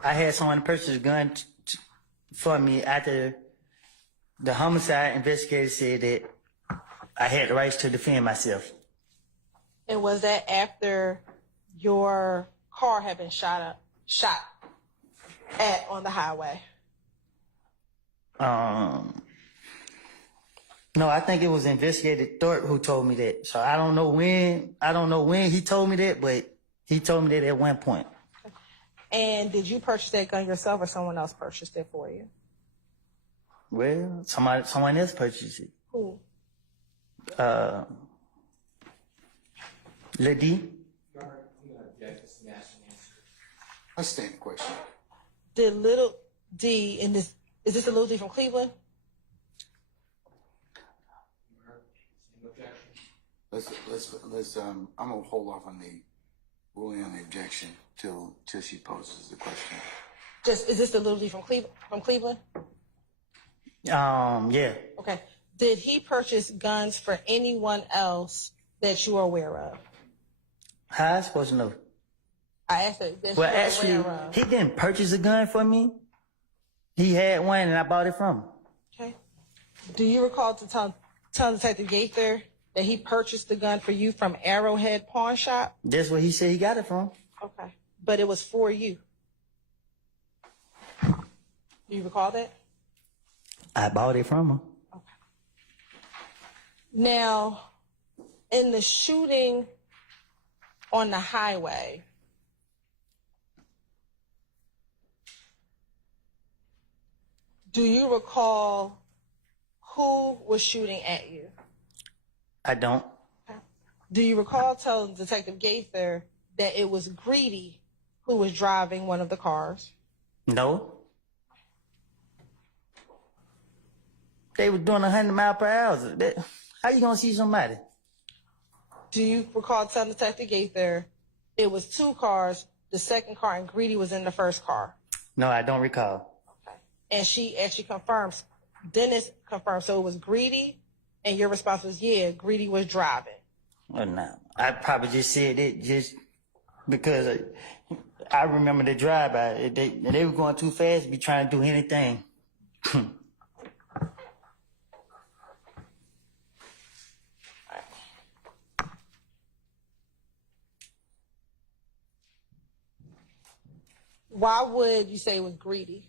I had someone purchase a gun for me after the homicide investigator said that I had the rights to defend myself. And was that after your car had been shot at on the highway? No, I think it was Investigator Thorpe who told me that. So I don't know when he told me that, but he told me that at one point. And did you purchase that gun yourself or someone else purchased it for you? Well, someone else purchased it. Who? Lady. I stand the question. Did Little D in this, is this a Little D from Cleveland? Let's I'm gonna hold off on the ruling on the objection till she poses the question. Is this the Little D from Cleveland? Yeah. Okay. Did he purchase guns for anyone else that you are aware of? How I supposed to know? I asked that. Well, actually, he didn't purchase a gun for me. He had one and I bought it from him. Okay. Do you recall to tell Detective Gaither that he purchased the gun for you from Arrowhead Pawn Shop? That's what he said he got it from. Okay. But it was for you. Do you recall that? I bought it from him. Okay. Now, in the shooting on the highway, do you recall who was shooting at you? I don't. Okay. Do you recall telling Detective Gaither that it was Greedy who was driving one of the cars? No. They were doing 100 miles per hour. How you gonna see somebody? Do you recall telling Detective Gaither it was 2 cars, the second car, and Greedy was in the first car? No, I don't recall. Okay. And she confirms, Dennis confirmed, so it was Greedy, and your response was, yeah, Greedy was driving. Oh, no. I probably just said it just because I remember the drive-by. They were going too fast to be trying to do anything. Why would you say it was greedy?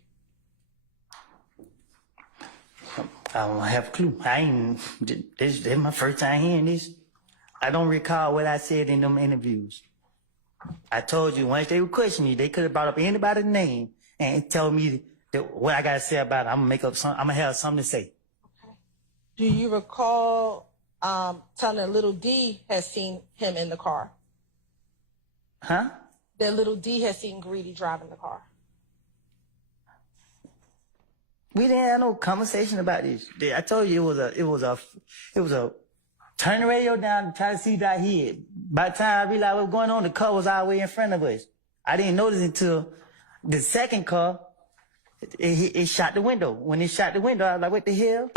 I don't have a clue. This is my first time hearing this. I don't recall what I said in them interviews. I told you once they would question me, they could have brought up anybody's name and tell me what I got to say about it. I'm gonna have something to say. Okay. Do you recall telling that Little D has seen him in the car? Huh? That Little D has seen Greedy driving the car. We didn't have no conversation about this. I told you it was a turn the radio down to try to see that head. By the time I realized what was going on, the car was all the way in front of us. I didn't notice until the second car, it shot the window. When it shot the window, I was like, what the hell?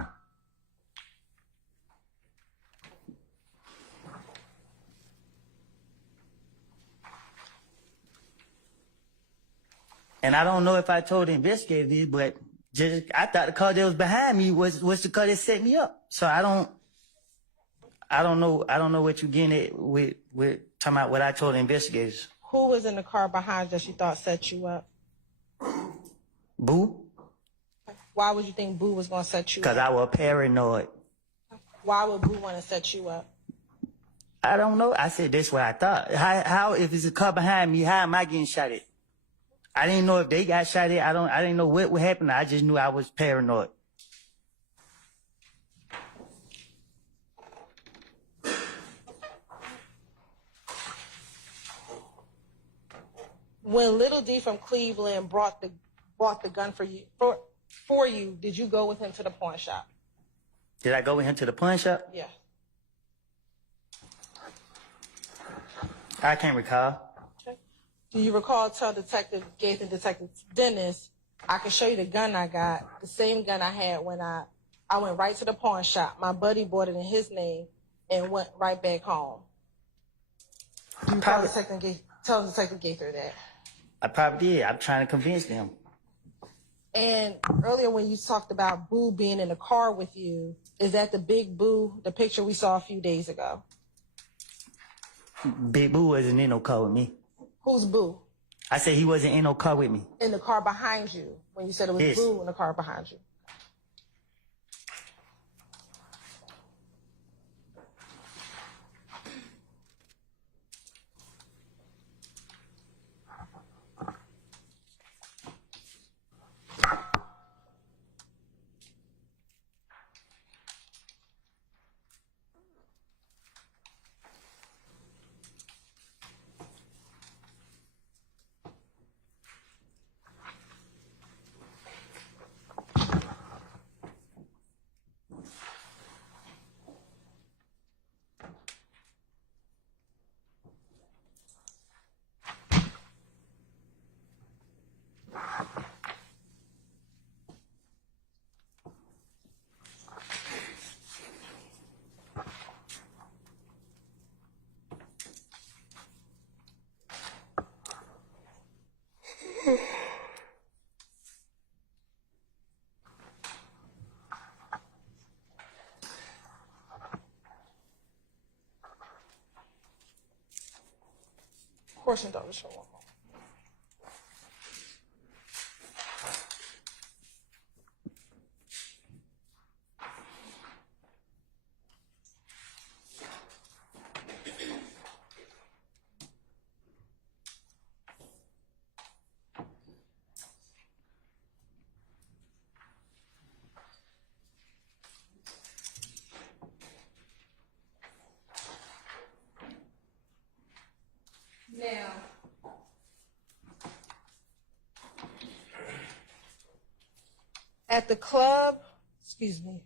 And I don't know if I told the investigator this, but I thought the car that was behind me was the car that set me up. So I don't know what you're getting at with talking about what I told the investigators. Who was in the car behind that you thought set you up? Boo? Why would you think Boo was going to set you up? Because I was paranoid. Why would Boo want to set you up? I don't know. I said that's what I thought. How if it's a car behind me, how am I getting shot at? I didn't know if they got shot at. I didn't know what would happen. I just knew I was paranoid. When Little D from Cleveland bought the gun for you, did you go with him to the pawn shop? Did I go with him to the pawn shop? Yeah. I can't recall. Okay. Do you recall telling Detective Gates and Detective Dennis, I can show you the gun I got, the same gun I had when I went right to the pawn shop. My buddy bought it in his name and went right back home. Do you tell Detective Gates that? I probably did. I'm trying to convince them. And earlier when you talked about Boo being in the car with you, is that the big Boo, the picture we saw a few days ago? Big Boo wasn't in no car with me. Who's Boo? I said he wasn't in no car with me. In the car behind you, when you said it was Yes. Boo in the car behind you. Portion of the show. Now, at the club, excuse me,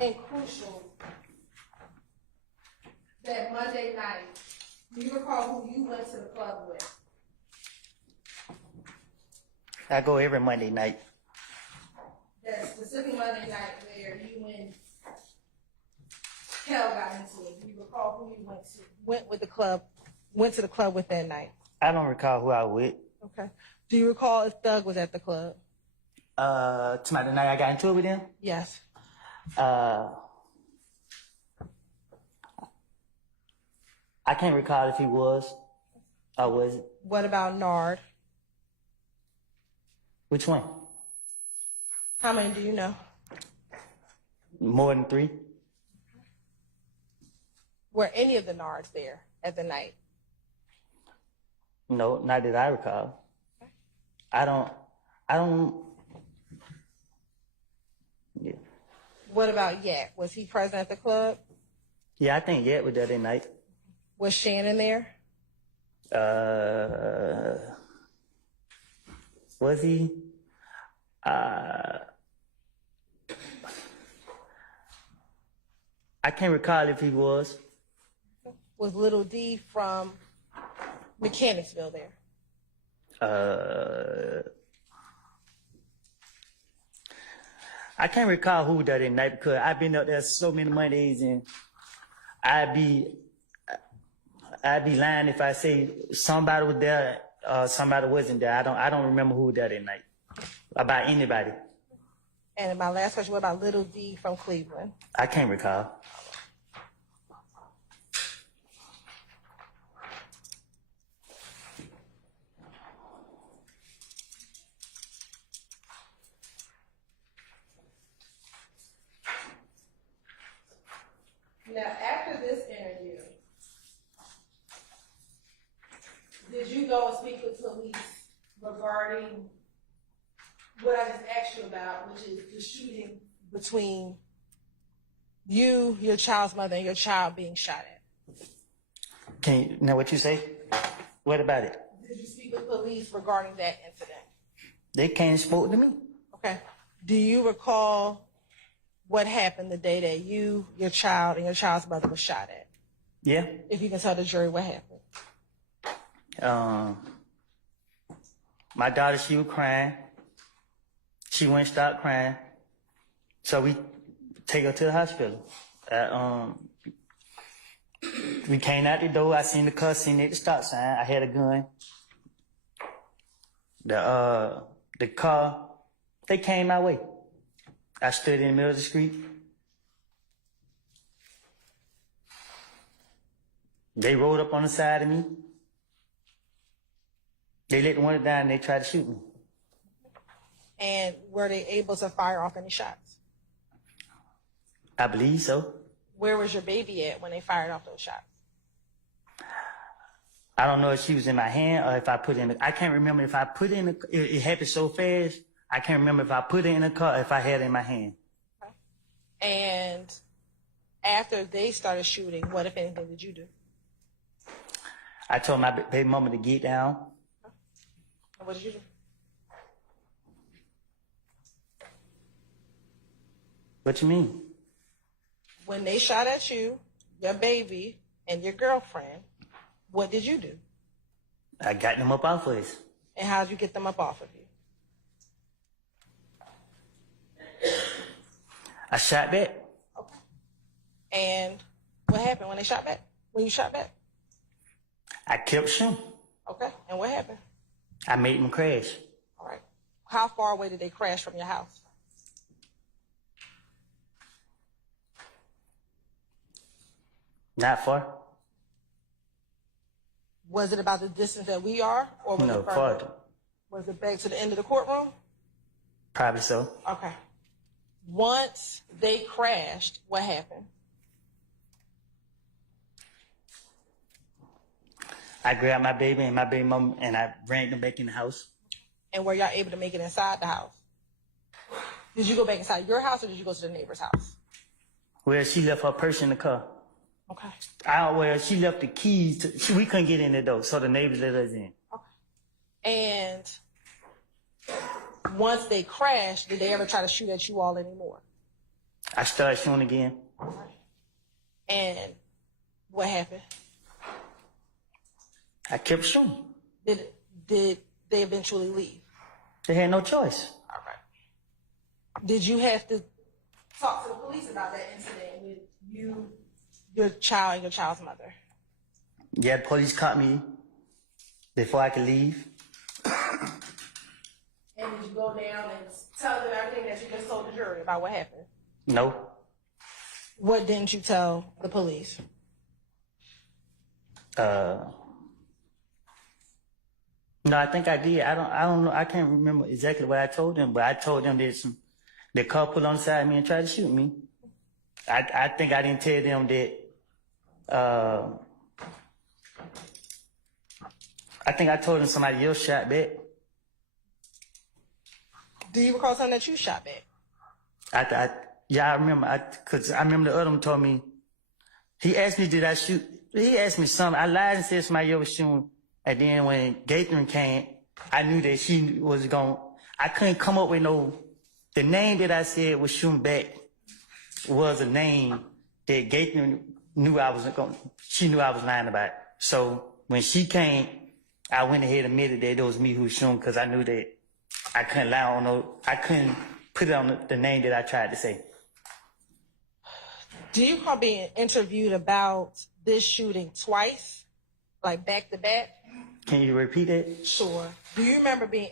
and Crucial, that Monday night, do you recall who you went to the club with? I go every Monday night. That specific Monday night where you and Kel got into it. Do you recall who you Went to the club with that night. I don't recall who I was with. Okay. Do you recall if Thug was at the club? Tonight the night I got into it with him? Yes. I can't recall if he was or wasn't. What about Nard? Which one? How many do you know? More than 3? Were any of the Nards there at the night? No, not that I recall. I don't, yeah. What about Yak? Was he present at the club? Yeah, I think Yet was there that night. Was Shannon there? Was he? I can't recall if he was. Was Little D from Mechanicsville there? I can't recall who that night because I've been up there so many Mondays, and I'd be lying if I say somebody was there, somebody wasn't there. I don't remember who was there that night about anybody. And my last question: what about Little D from Cleveland? I can't recall. Now, after this interview, did you go and speak with police regarding what I just asked you about, which is the shooting between you, your child's mother, and your child being shot at? Can you know what you say? What about it? Did you speak with police regarding that incident? They came and spoke to me. Okay. Do you recall what happened the day that you, your child, and your child's mother was shot at? Yeah. If you can tell the jury what happened. My daughter, she was crying. She wouldn't stop crying. So we take her to the hospital. We came out the door. I seen the car, seen it at the stop sign. I had a gun. The car, they came my way. I stood in the middle of the street. They rolled up on the side of me. They let the window down and they tried to shoot me. And were they able to fire off any shots? I believe so. Where was your baby at when they fired off those shots? I don't know if she was in my hand or if I put in. I can't remember if I put in. It happened so fast. I can't remember if I put it in a car or if I had it in my hand. Okay. And after they started shooting, what, if anything, did you do? I told my baby mama to get down. And what did you do? What you mean? When they shot at you, your baby, and your girlfriend, what did you do? I got them up off of us. And how did you get them up off of you? I shot back. Okay. And what happened when they shot back? When you shot back? I kept shooting. Okay. And what happened? I made them crash. All right. How far away did they crash from your house? Not far. Was it about the distance that we are? Or was No, it further? farther. Was it back to the end of the courtroom? Probably so. Okay. Once they crashed, what happened? I grabbed my baby and my baby mom and I ran them back in the house. And were y'all able to make it inside the house? Did you go back inside your house or did you go to the neighbor's house? Well, she left her purse in the car. Okay. She left the keys. We couldn't get in the door, so the neighbors let us in. Okay. And once they crashed, did they ever try to shoot at you all anymore? I started shooting again. Okay. And what happened? I kept shooting. Did they eventually leave? They had no choice. All right. Did you have to talk to the police about that incident with you, your child, and your child's mother? Yeah, the police caught me before I could leave. And did you go down and tell them everything that you just told the jury about what happened? No. What didn't you tell the police? No, I think I did. I don't know. I can't remember exactly what I told them, but I told them the car pulled on the side of me and tried to shoot me. I think I didn't tell them that, I think I told them somebody else shot back. Do you recall something that you shot back? Yeah, I remember. Cause I remember the other one told me, he asked me, did I shoot? He asked me something. I lied and said somebody else was shooting. And then when Gaither came, I knew that she was I couldn't come up with the name that I said was shooting back was a name that Gaither she knew I was lying about. So when she came, I went ahead and admitted that it was me who was shooting because I knew that I couldn't lie on I couldn't put it on the name that I tried to say. Do you recall being interviewed about this shooting twice, like back to back? Can you repeat it? Sure. Do you remember being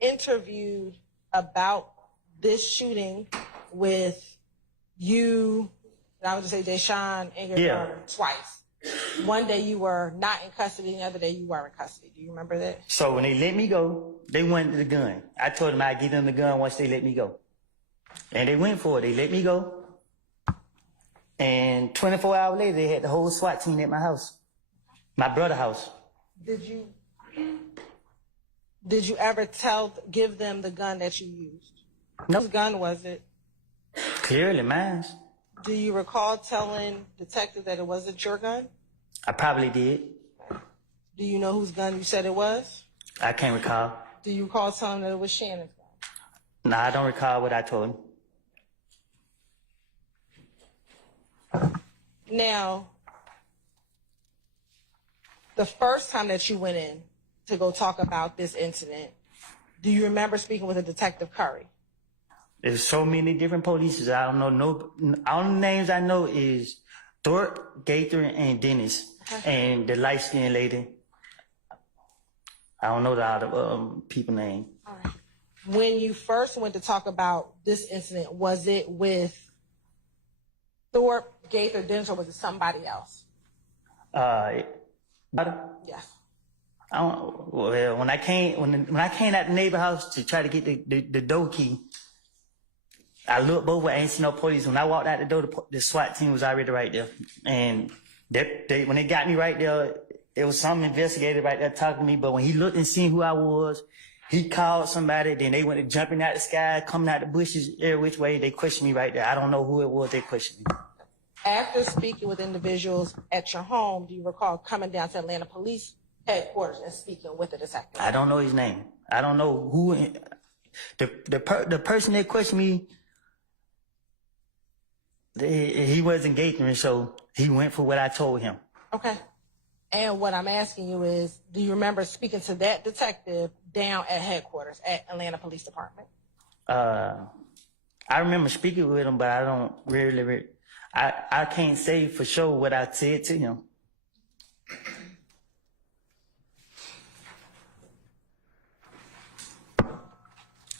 interviewed about this shooting with you, and I would just say Deshaun and your daughter twice? One day you were not in custody, the other day you were in custody. Do you remember that? So when they let me go, they wanted the gun. I told them I'd give them the gun once they let me go. And they went for it. They let me go. And 24 hours later, they had the whole SWAT team at my house, my brother's house. Did you ever give them the gun that you used? No. Whose gun was it? Clearly mine. Do you recall telling detectives that it wasn't your gun? I probably did. Do you know whose gun you said it was? I can't recall. Do you recall telling them that it was Shannon's gun? No, I don't recall what I told him. Now, the first time that you went in to go talk about this incident, do you remember speaking with a Detective Curry? There's so many different police. I don't know. All the names I know is Thorpe, Gaither, and Dennis, and the light-skinned lady. I don't know the other people name. All right. When you first went to talk about this incident, was it with Thorpe, Gaither, Dennis, or was it somebody else? Yes. Well, when I came out the neighbor house to try to get the door key, I looked over, I ain't seen no police. When I walked out the door, the SWAT team was already right there. And when they got me right there, there was some investigator right there talking to me. But when he looked and seen who I was, he called somebody. Then they went to jumping out the sky, coming out the bushes, every which way. They questioned me right there. I don't know who it was they questioned me. After speaking with individuals at your home, do you recall coming down to Atlanta Police Headquarters and speaking with the detective? I don't know his name. I don't know who. The person that questioned me, he wasn't Gaither, so he went for what I told him. Okay. And what I'm asking you is, do you remember speaking to that detective down at headquarters at Atlanta Police Department? I remember speaking with him, but I don't really I can't say for sure what I said to him.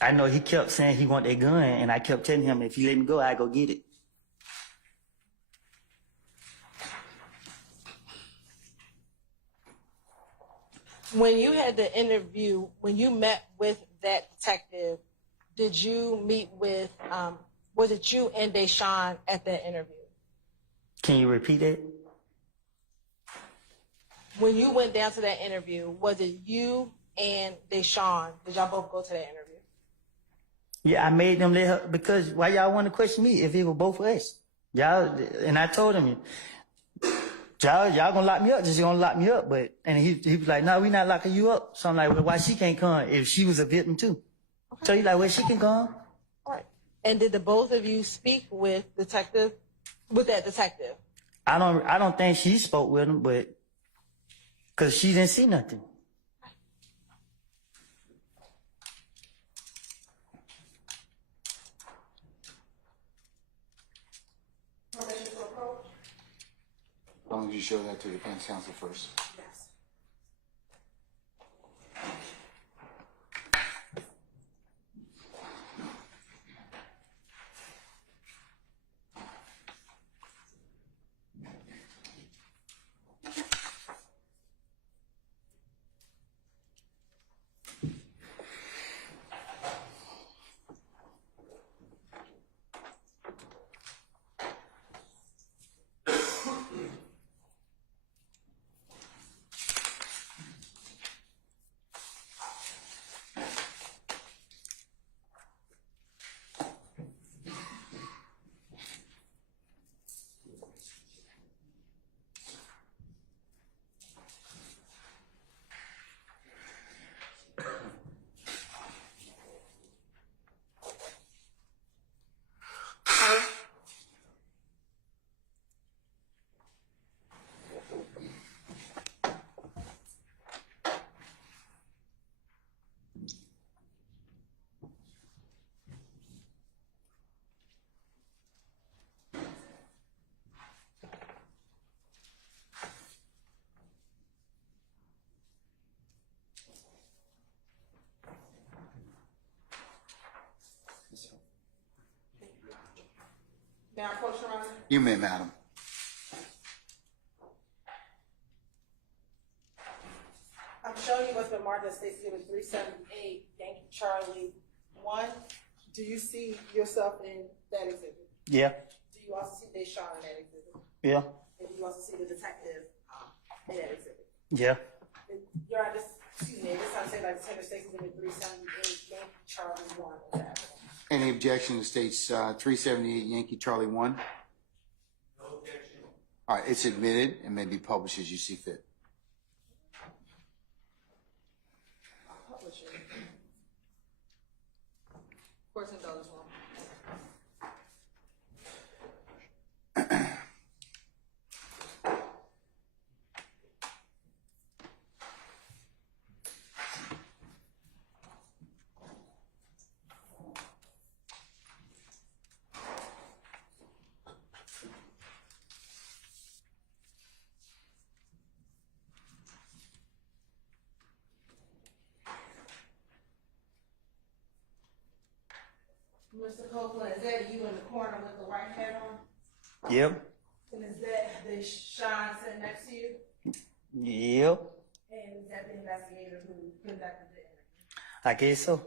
I know he kept saying he want that gun, and I kept telling him, if you let me go, I go get it. When you had the interview, when you met with that detective, did you meet with, was it you and Deshaun at that interview? Can you repeat it? When you went down to that interview, was it you and Deshaun? Did y'all both go to that interview? Yeah, I made them let her, because why y'all want to question me if it was both of us? Y'all, and I told him, y'all gonna lock me up, just gonna lock me up. And he was like, no, we not locking you up. So I'm like, well, why she can't come if she was a victim too? Okay. So he's like, well, she can come. All right. And did the both of you speak with that detective? I don't think she spoke with him, but because she didn't see nothing. As long as you show that to the defense counsel first. Yes. Can I approach, Your Honor? You may, madam. I'm showing you what's been marked as Stacey Gibbons 378 Yankee Charlie 1. Do you see yourself in that exhibit? Yeah. Do you also see Deshaun in that exhibit? Yeah. And do you also see the detective in that exhibit? Yeah. Your Honor, excuse me, this time say like Tender Stacey Gibbons 378 Yankee Charlie 1. Any objection to states 378 Yankee Charlie 1? No objection. All right, it's admitted and may be published as you see fit. Court's indulgence. Mr. Copeland, is that you in the corner with the white hat on? Yep. And is that the Sean sitting next to you? Yep. And is that the investigator who conducted the interview? I guess so.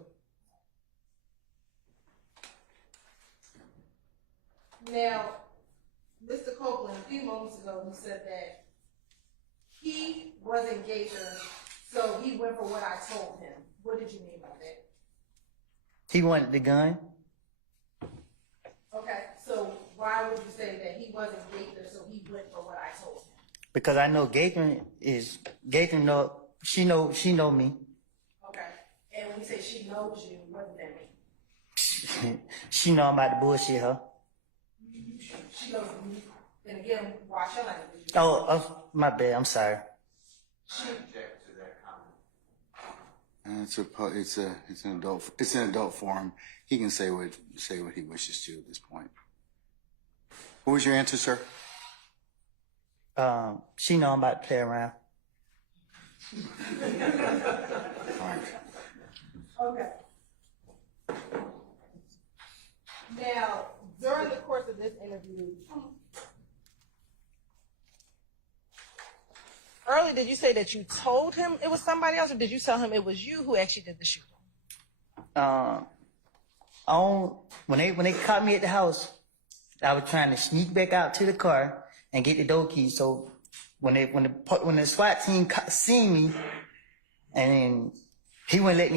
Now, Mr. Copeland, a few moments ago, he said that he wasn't Gator, so he went for what I told him. What did you mean by that? He wanted the gun. Okay, so why would you say that he wasn't Gator, so he went for what I told him? Because I know Gator know she know me. Okay, and when you say she knows you, what does that mean? She know I'm about to bullshit her. She knows me. And again, watch your language. Oh, my bad. I'm sorry. I object to that comment. It's an adult forum. He can say what he wishes to at this point. What was your answer, sir? She know I'm about to play around. All right. Okay. Now, during the course of this interview, earlier did you say that you told him it was somebody else, or did you tell him it was you who actually did the shooting? When they caught me at the house, I was trying to sneak back out to the car and get the door key. So when the SWAT team seen me, and then he wouldn't let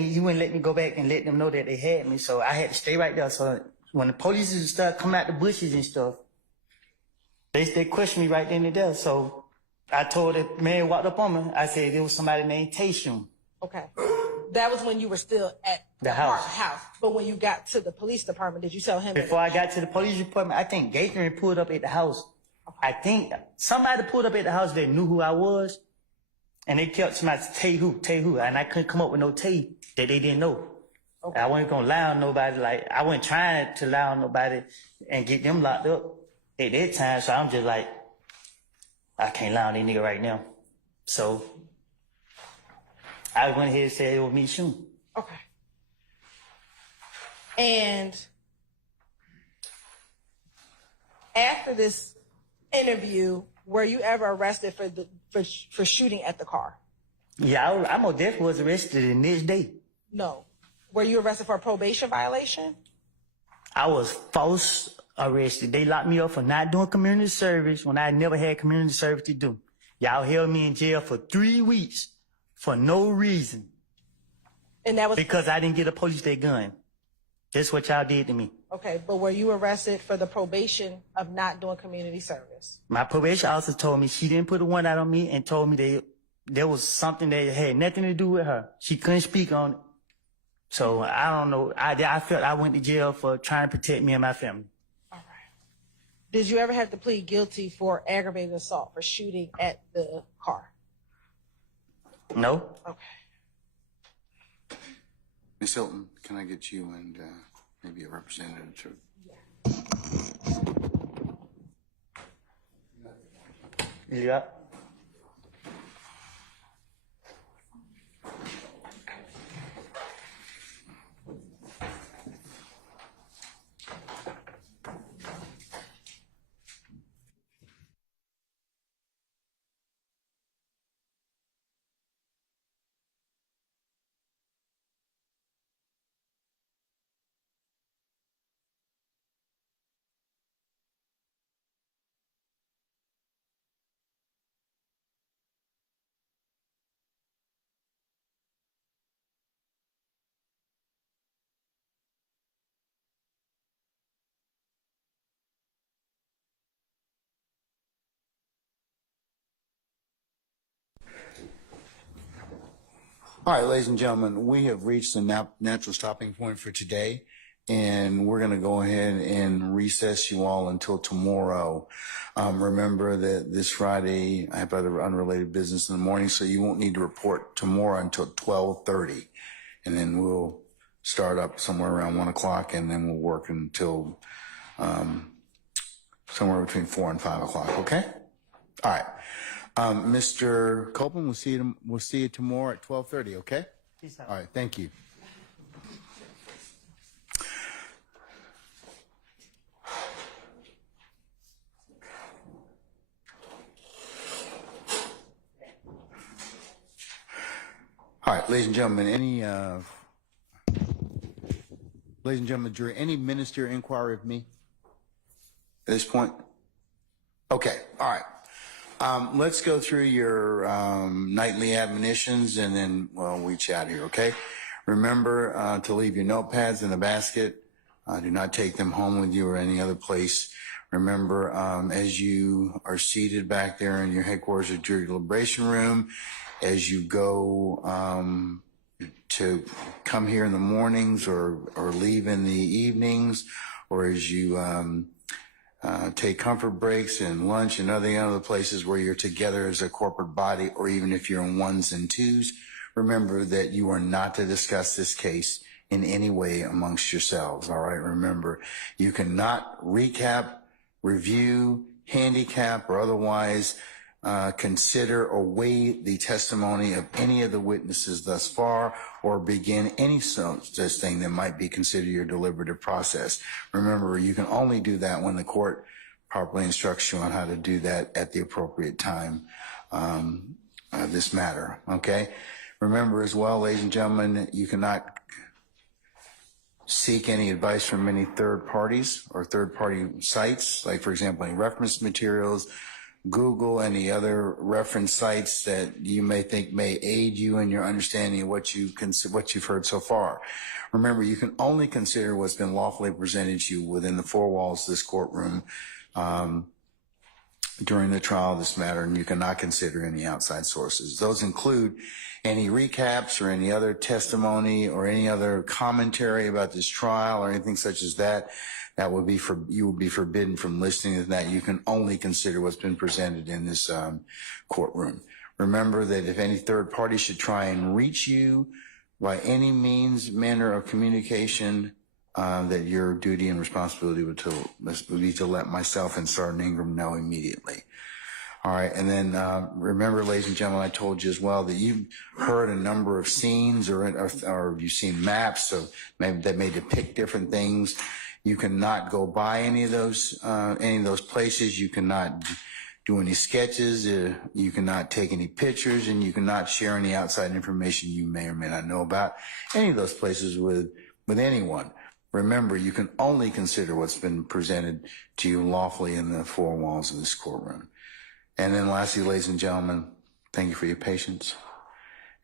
me go back and let them know that they had me. So I had to stay right there. So when the police started coming out the bushes and stuff, they questioned me right then and there. So I told the man walked up on me. I said it was somebody named Tayshun. Okay. That was when you were still at The house. But when you got to the police department, did you tell him? Before I got to the police department, I think Gator pulled up at the house. I think somebody pulled up at the house that knew who I was. And they kept somebody Tay who. And I couldn't come up with no Tay that they didn't know. Okay. I wasn't gonna lie on nobody. Like, I wasn't trying to lie on nobody and get them locked up at that time. So I'm just like, I can't lie on this nigga right now. So I went ahead and said it was me shooting. Okay. And after this interview, were you ever arrested for shooting at the car? Yeah, I most definitely was arrested the next day. No. Were you arrested for a probation violation? I was false arrested. They locked me up for not doing community service when I never had community service to do. Y'all held me in jail for 3 weeks for no reason. And that was because I didn't get a police that gun. That's what y'all did to me. Okay, but were you arrested for the probation of not doing community service? My probation officer told me she didn't put a warrant out on me and told me that there was something that had nothing to do with her. She couldn't speak on it. So I don't know. I felt I went to jail for trying to protect me and my family. All right. Did you ever have to plead guilty for aggravated assault for shooting at the car? No. Okay. Ms. Hilton, can I get you and maybe a representative too? Yeah. All right, ladies and gentlemen, we have reached the natural stopping point for today, and we're going to go ahead and recess you all until tomorrow. Remember that this Friday I have other unrelated business in the morning, so you won't need to report tomorrow until 12:30, and then we'll start up somewhere around 1 o'clock, and then we'll work until somewhere between 4 and 5 o'clock. Okay? All right. Mr. Copeland, we'll see you tomorrow at 12:30. Okay? Peace out. All right. Thank you. All right, ladies and gentlemen, jury, any ministerial inquiry of me at this point? Okay, all right. Let's go through your nightly admonitions, and then, well, we chat here, okay? Remember to leave your notepads in the basket. Do not take them home with you or any other place. Remember, as you are seated back there in your headquarters or jury deliberation room, as you go to come here in the mornings or leave in the evenings, or as you take comfort breaks and lunch and other places where you're together as a corporate body, or even if you're in ones and twos, remember that you are not to discuss this case in any way amongst yourselves, all right? Remember, you cannot recap, review, handicap, or otherwise consider or weigh the testimony of any of the witnesses thus far, or begin any such thing that might be considered your deliberative process. Remember, you can only do that when the court properly instructs you on how to do that at the appropriate time, this matter, okay? Remember as well, ladies and gentlemen, you cannot seek any advice from any third parties or third-party sites, like, for example, any reference materials, Google, any other reference sites that you may think may aid you in your understanding of what you've heard so far. Remember, you can only consider what's been lawfully presented to you within the four walls of this courtroom during the trial of this matter, and you cannot consider any outside sources. Those include any recaps or any other testimony or any other commentary about this trial or anything such as that. That would be you would be forbidden from listening to that. You can only consider what's been presented in this courtroom. Remember that if any third party should try and reach you by any means, manner of communication, that your duty and responsibility would be to let myself and Sergeant Ingram know immediately. All right, and then remember, ladies and gentlemen, I told you as well that you've heard a number of scenes or you've seen maps of that may depict different things. You cannot go by any of those places. You cannot do any sketches. You cannot take any pictures, and you cannot share any outside information you may or may not know about any of those places with anyone. Remember, you can only consider what's been presented to you lawfully in the four walls of this courtroom. And then lastly, ladies and gentlemen, thank you for your patience,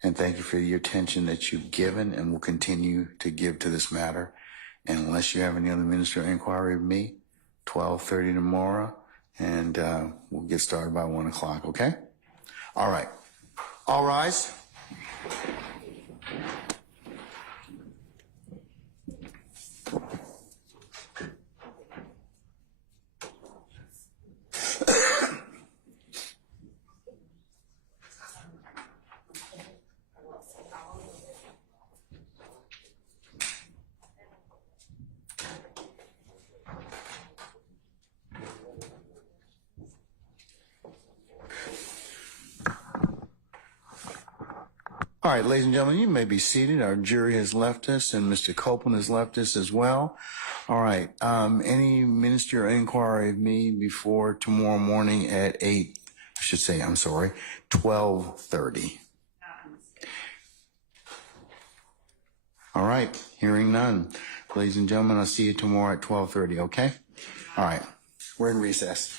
and thank you for your attention that you've given and will continue to give to this matter. And unless you have any other ministerial inquiry of me, 12:30 tomorrow, and we'll get started by 1 o'clock, okay? All right. All rise. All right, ladies and gentlemen, you may be seated. Our jury has left us, and Mr. Copeland has left us as well. All right, any ministerial inquiry of me before tomorrow morning at 12:30. All right, hearing none. Ladies and gentlemen, I'll see you tomorrow at 12:30, okay? All right, we're in recess.